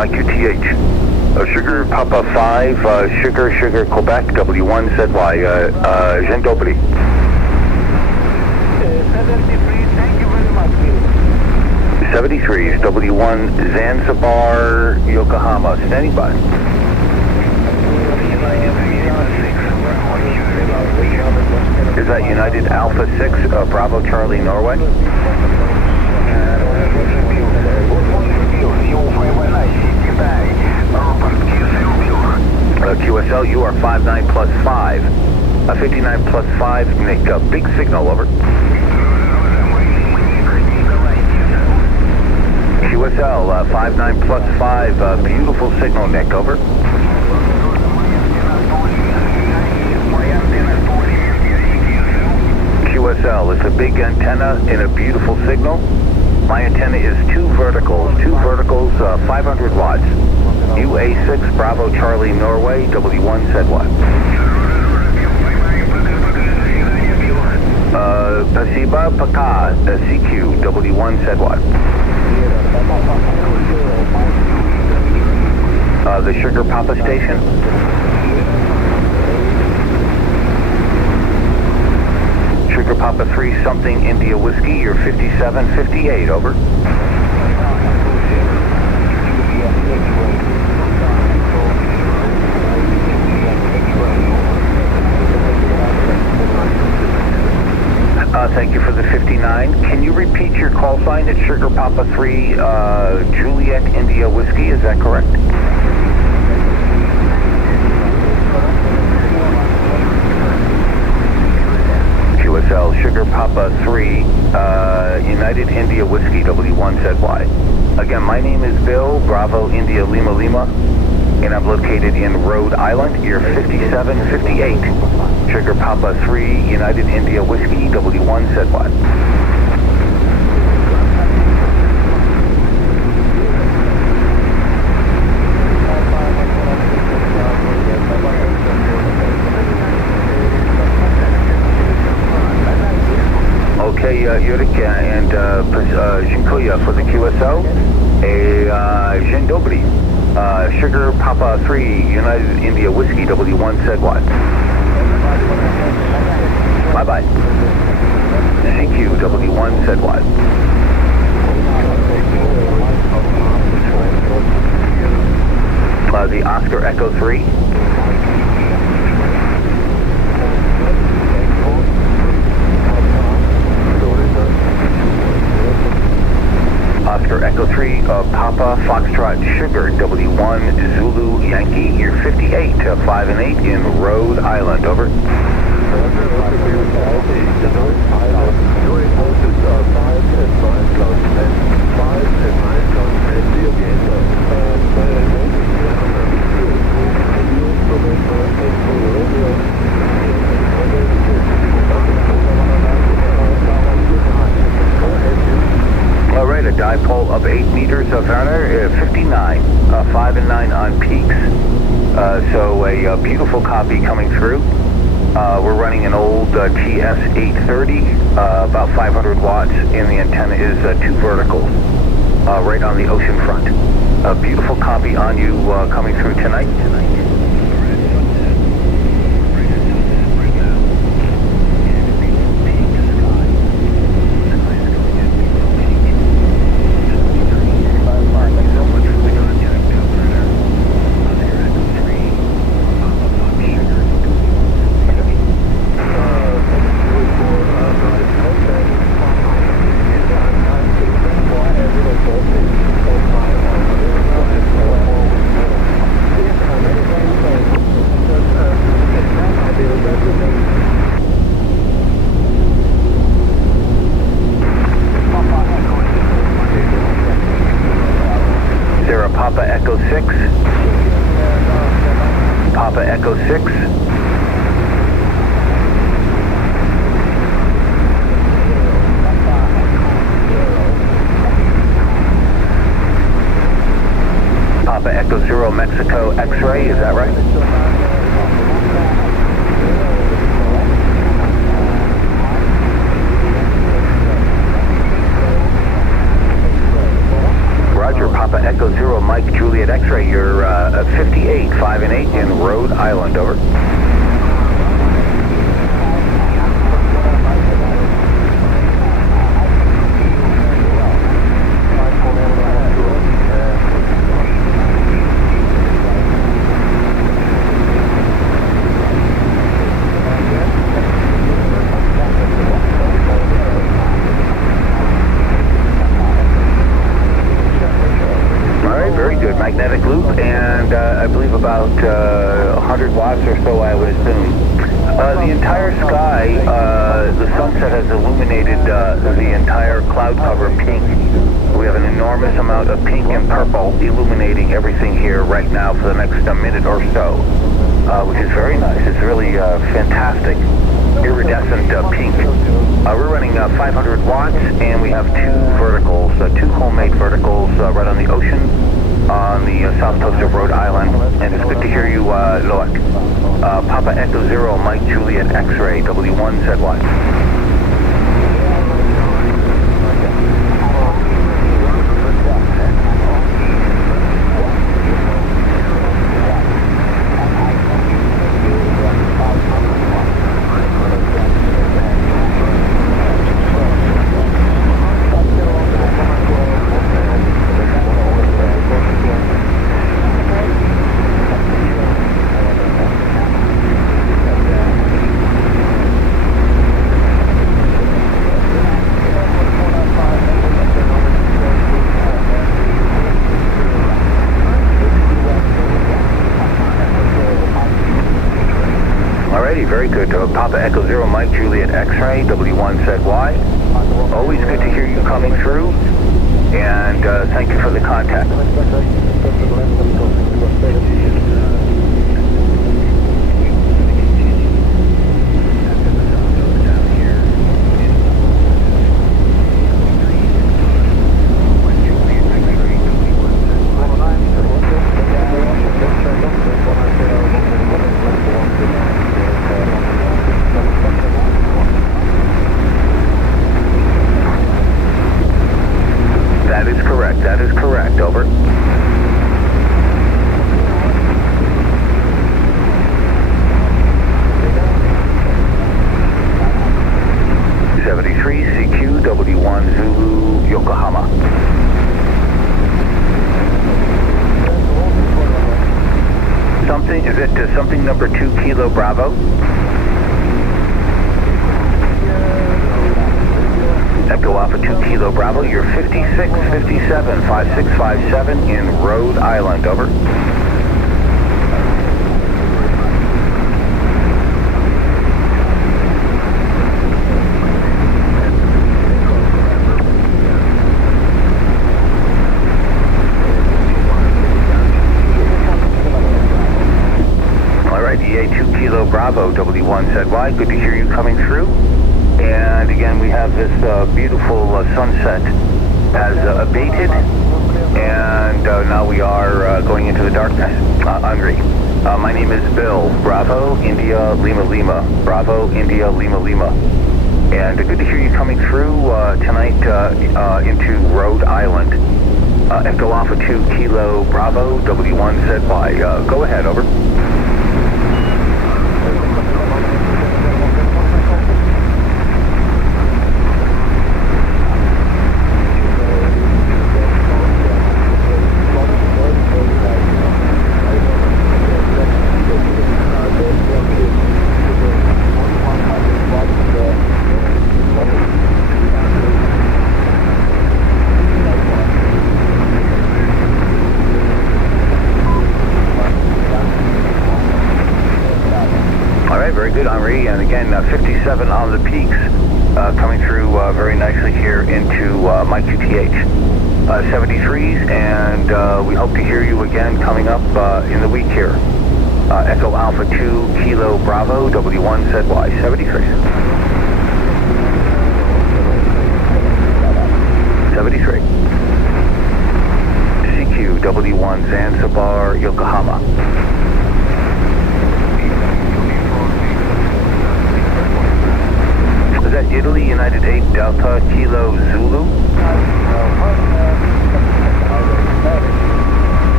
YQTH. Sugar Papa 5, Sugar Quebec, W1ZY, Jean Dobry. 73, thank you very much, Bill. 73 is W1 Zanzibar, Yokohama, standing by. Is that United Alpha 6, Bravo Charlie, Norway? QSL, you are 59 plus 5. 59 plus 5, Nick, big signal, over. QSL, 59 plus 5, beautiful signal, Nick, over. QSL, it's a big antenna and a beautiful signal. My antenna is two verticals, 500 watts. UA6 Bravo Charlie Norway, W1ZY. Pasiba Paka, CQ, W1ZY. The Sugar Papa station. Sugar Papa 3 something India Whiskey, you're 5758, over. Thank you for the 59. Can you repeat your call sign at Sugar Papa 3 Juliet India Whiskey, is that correct? QSL, Sugar Papa 3 United India Whiskey, W1ZY. Again, my name is Bill, Bravo India Lima Lima, and I'm located in Rhode Island. You're 5758. Sugar Papa 3 United India Whiskey, W1ZY. Okay, Yurik and Jinkuya for the QSO. Jean Dobry. Sugar Papa 3 United India Whiskey, W1ZY. Bye-bye. CQ, W1ZY. The Oscar Echo 3. Oscar Echo 3, Papa Foxtrot Sugar, W1 Zulu Yankee, you're 58, 5 and 8 in Rhode Island, over. All right, a dipole of 8 meters of Werner, 59, 5 and 9 on peaks. So a beautiful copy coming through. We're running an old TS830, about 500 watts, and the antenna is two verticals, right on the ocean front. A beautiful copy on you coming through tonight. Papa Echo 6. Papa Echo 6. Papa Echo 0 Mexico X-ray, is that right? Roger, Papa Echo 0 Mike Juliet X-ray, you're 58, 5 and 8 in Rhode Island, over. Magnetic loop, and I believe about 100 watts or so, I would assume. The entire sky, the sunset has illuminated the entire cloud cover pink. We have an enormous amount of pink and purple illuminating everything here right now for the next minute or so, which is very nice. It's really fantastic, iridescent pink. We're running 500 watts, and we have two verticals, two homemade verticals right on the ocean, on the south coast of Rhode Island, and it's good to hear you, Loic. Papa Echo Zero, Mike Juliet X-ray, W1ZY. Very good. Papa Echo Zero, Mike Juliet X-ray, W1ZY. Always good to hear you coming through, and thank you for the contact. That is correct, over. CQ W1 Zulu Yokohama. Something, is it something number 2 Kilo Bravo? Echo Alpha 2 Kilo Bravo, you're 56, 57, 5657 in Rhode Island, over. EA 2 Kilo Bravo, W1ZY, good to hear you coming through. And again, we have this beautiful sunset has abated, and now we are going into the darkness. Angry. My name is Bill, Bravo, India, Lima, Lima. Bravo, India, Lima, Lima. And good to hear you coming through tonight into Rhode Island. Echo Alpha 2 Kilo Bravo, W1ZY. Go ahead, over. Very good, Henri, and again, 57 on the peaks, coming through very nicely here into my QTH. 73s, and we hope to hear you again coming up in the week here. Echo Alpha 2 Kilo Bravo, W1ZY, 73. 73. CQ W1 Zanzibar, Yokohama. Is that Italy, United 8 Delta Kilo Zulu?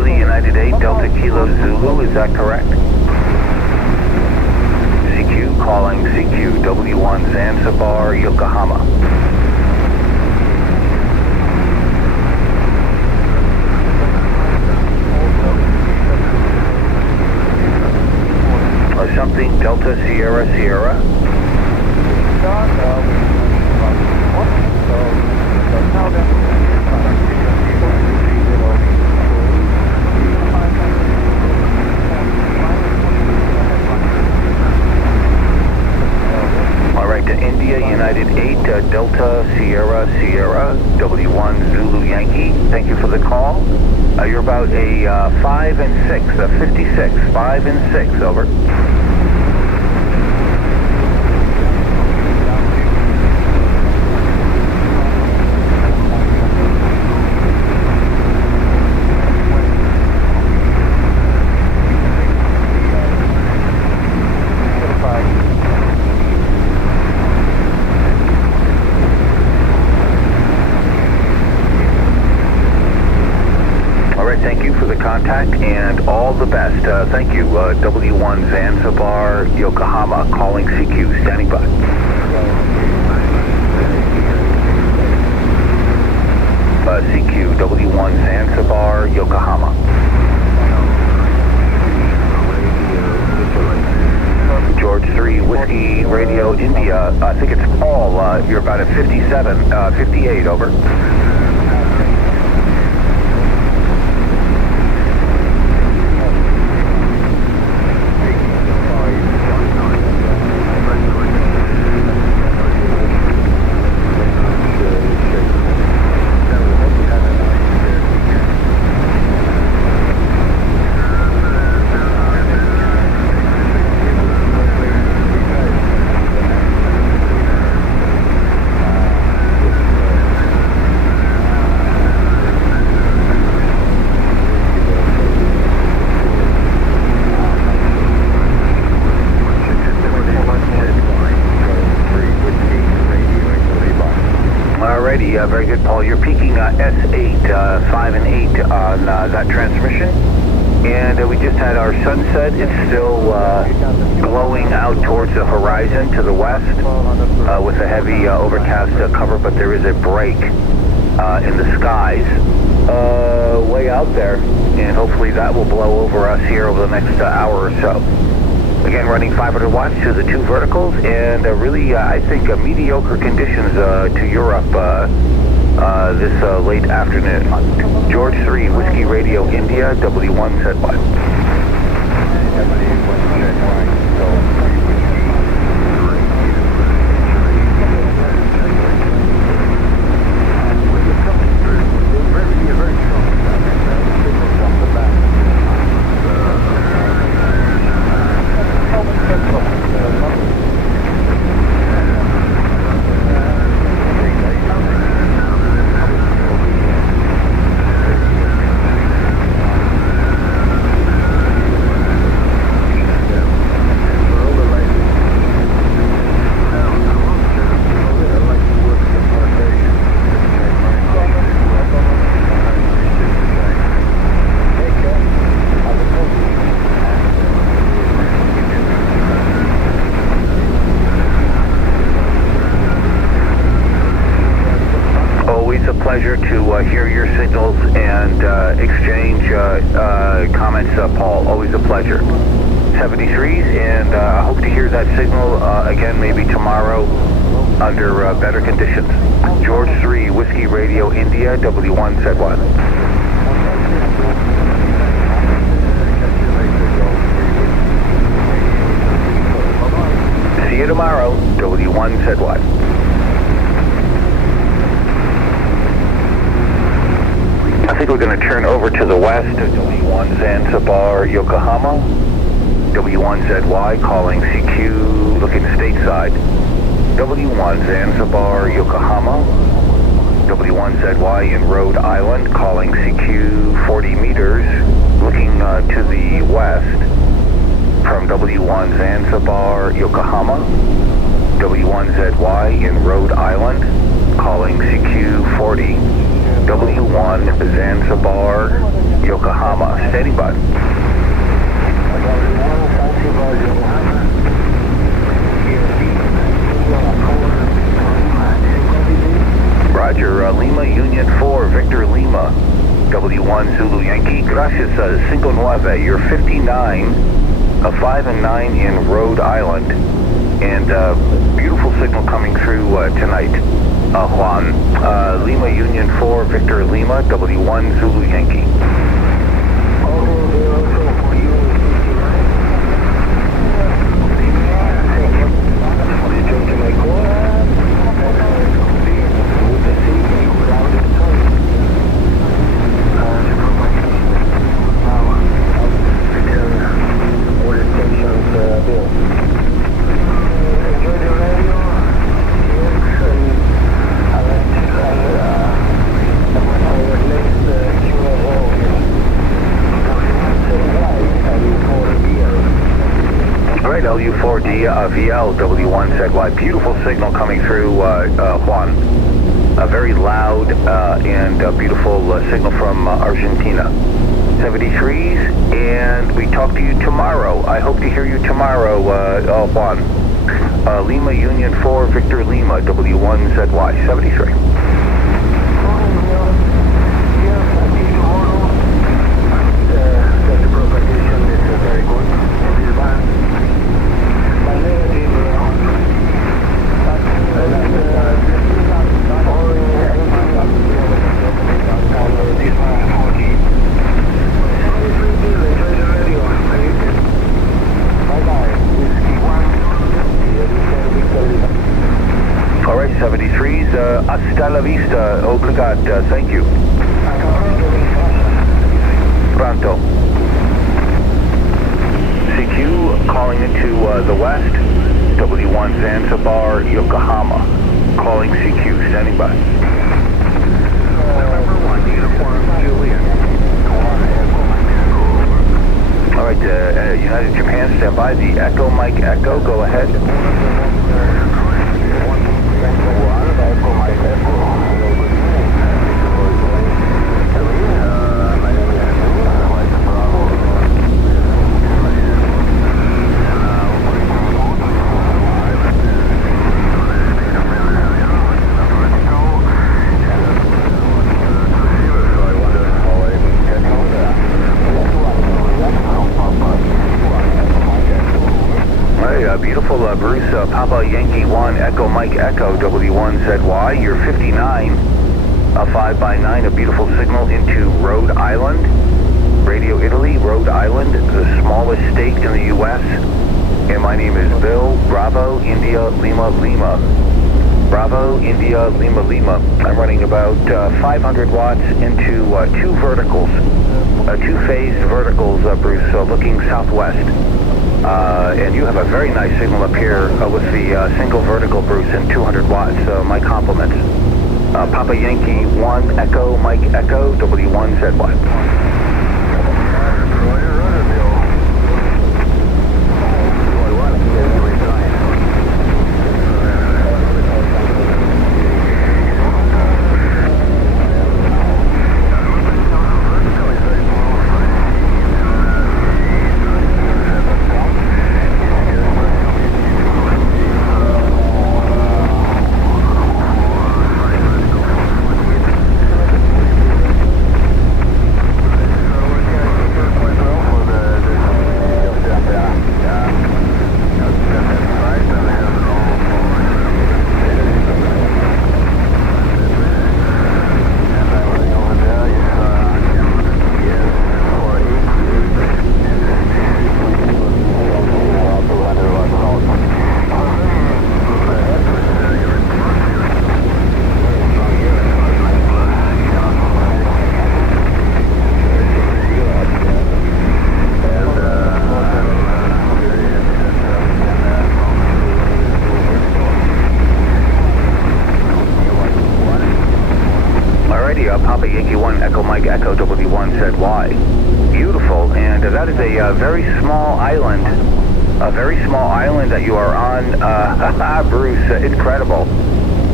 India United 8, Delta Kilo Zulu, is that correct? CQ calling CQ, W1 Zanzibar, Yokohama. Something Delta Sierra Sierra. All right, to India United 8, Delta Sierra Sierra, W1 Zulu Yankee. Thank you for the call. You're about a 5 and 6, 56, 5 and 6, over. Thank you for the contact and all the best. Thank you. W1 Zanzibar, Yokohama, calling CQ, standing by. CQ, W1 Zanzibar, Yokohama. George 3, Whiskey, Radio, India. I think it's Paul. You're about at 57, 58, over. Very good, Paul. You're peaking S8, 5 and 8 on that transmission. And we just had our sunset. It's still glowing out towards the horizon to the west with a heavy overcast cover, but there is a break in the skies way out there. And hopefully that will blow over us here over the next hour or so. Again, running 500 watts to the 2 verticals, and really, I think, mediocre conditions to Europe this late afternoon. George 3, Whiskey Radio, India, W1 Z1. Pleasure to hear your signals and exchange comments, Paul. Always a pleasure. 73s, and I hope to hear that signal again maybe tomorrow under better conditions. George 3, Whiskey Radio, India, W1 Z1. See you tomorrow, W1 Z1. I think we're going to turn over to the west of W1 Zanzibar, Yokohama. W1ZY calling CQ, looking stateside. W1 Zanzibar, Yokohama. W1ZY in Rhode Island calling CQ 40 meters, looking to the west from W1 Zanzibar, Yokohama. W1ZY in Rhode Island calling CQ 40. W1 Zanzibar, Yokohama. Standing by. Roger, Lima Union 4, Victor Lima, W1 Zulu Yankee. Gracias, 59. You're 59, 5 and 9 in Rhode Island. And beautiful signal coming through tonight, Juan. Lima Union 4, Victor Lima, W1 Zulu Yankee. LU4D VL W1 ZY. Beautiful signal coming through, Juan. A very loud and beautiful signal from Argentina. 73s, and we talk to you tomorrow. I hope to hear you tomorrow, Juan. Lima Union 4, Victor Lima, W1 ZY. 73. All right, 73s, hasta la vista, obligat, thank you. Pronto. CQ calling into the west, W1 Zanzibar, Yokohama. Calling CQ, standing by. November 1, Uniform Juliet. All right, United Japan, stand by. The Echo, Mike Echo, go ahead. Beautiful Bruce, Papa Yankee 1, Echo Mike Echo, W1 ZY. You're 59, 5 by 9, a beautiful signal into Rhode Island. Radio Italy, Rhode Island, the smallest state in the U.S. And my name is Bill, Bravo, India, Lima, Lima. Bravo, India, Lima, Lima. I'm running about 500 watts into two verticals, two-phased verticals, Bruce, looking southwest. And you have a very nice signal up here with the single vertical, Bruce, and 200 watts. My compliments. Papa Yankee 1, Echo, Mike Echo, W1 ZY. Papa Yankee 1, Echo Mike Echo, W1 ZY. Beautiful, and that is a very small island. A very small island that you are on. Bruce, incredible.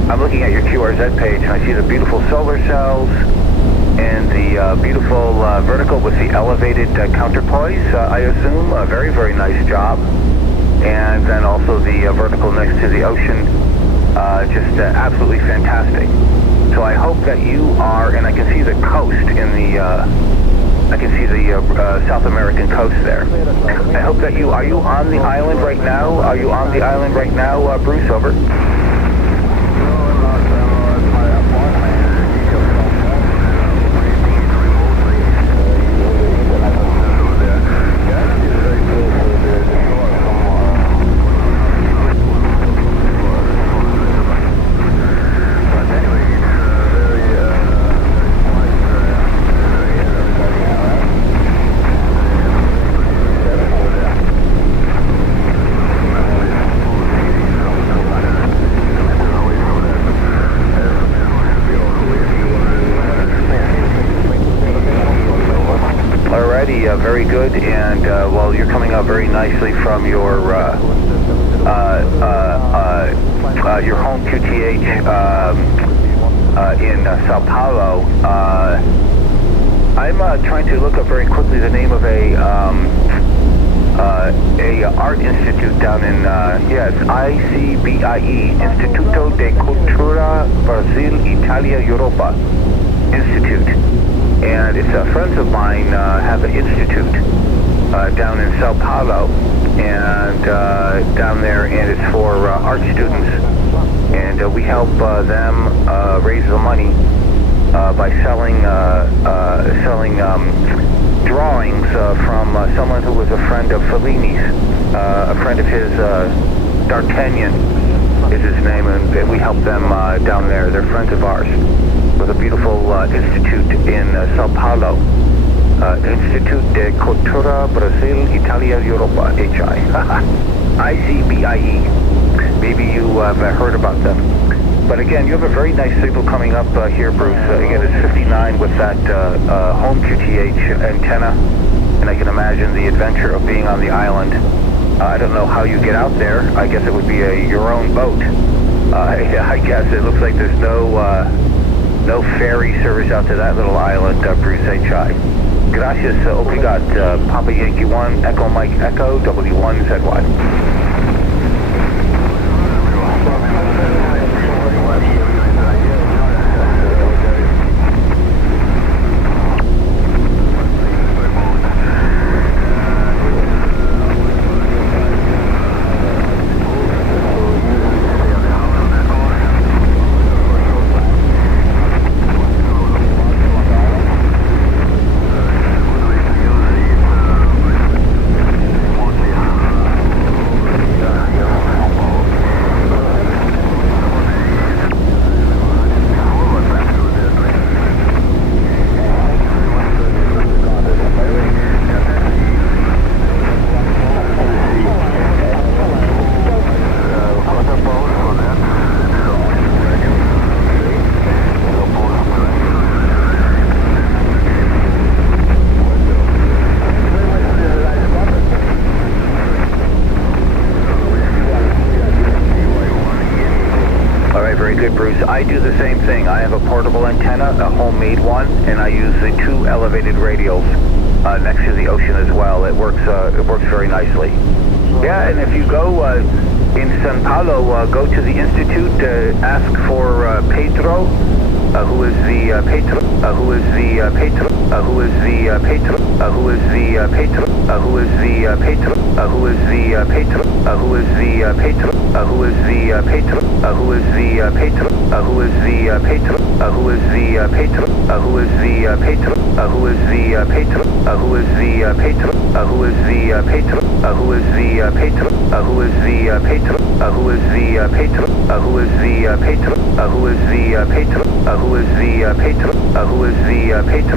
I'm looking at your QRZ page, and I see the beautiful solar cells and the beautiful vertical with the elevated counterpoise, I assume. A very, very nice job. And then also the vertical next to the ocean, just absolutely fantastic. So I hope that you are, and I can see the coast in the, I can see the South American coast there. I hope that are you on the island right now? Are you on the island right now, Bruce? Over. Very good, and well, you're coming up very nicely from your home QTH in Sao Paulo. I'm trying to look up very quickly the name of a art institute down in yes, ICBIE, Instituto de Cultura Brasil Italia Europa Institute. And it's friends of mine have an institute down in Sao Paulo, and down there, and it's for art students. And we help them raise the money by selling drawings from someone who was a friend of Fellini's, a friend of his, D'Artagnan is his name, and we help them down there. They're friends of ours. With a beautiful institute in Sao Paulo, Instituto de Cultura Brasil Italia Europa, HI, ICBIE. Maybe you have heard about them. But again, you have a very nice signal coming up here, Bruce. Again, it's 59 with that home QTH antenna, and I can imagine the adventure of being on the island. I don't know how you get out there. I guess it would be your own boat. I guess it looks like there's no ferry service out to that little island, Bruce H.I. Gracias, obrigat, Papa Yankee 1, Echo Mike Echo, W1ZY. Bruce, I do the same thing. I have a portable antenna, a homemade one, and I use the 2 elevated radials next to the ocean as well. It works very nicely. Yeah, and if you go in Sao Paulo, go to the institute, ask for Pedro, who is the patron, who is the patron, who is the patron, who is the patron, who is the patron, who is the patron, who is the patron, who is the patron, who is the patron, who is the patron, who is the patron, who is the patron, who is the patron, who is the patron, who is the patron, who is the patron, who is the patron, who is the patron, who is the patron, who is the patron, who is the patron, who is the patron,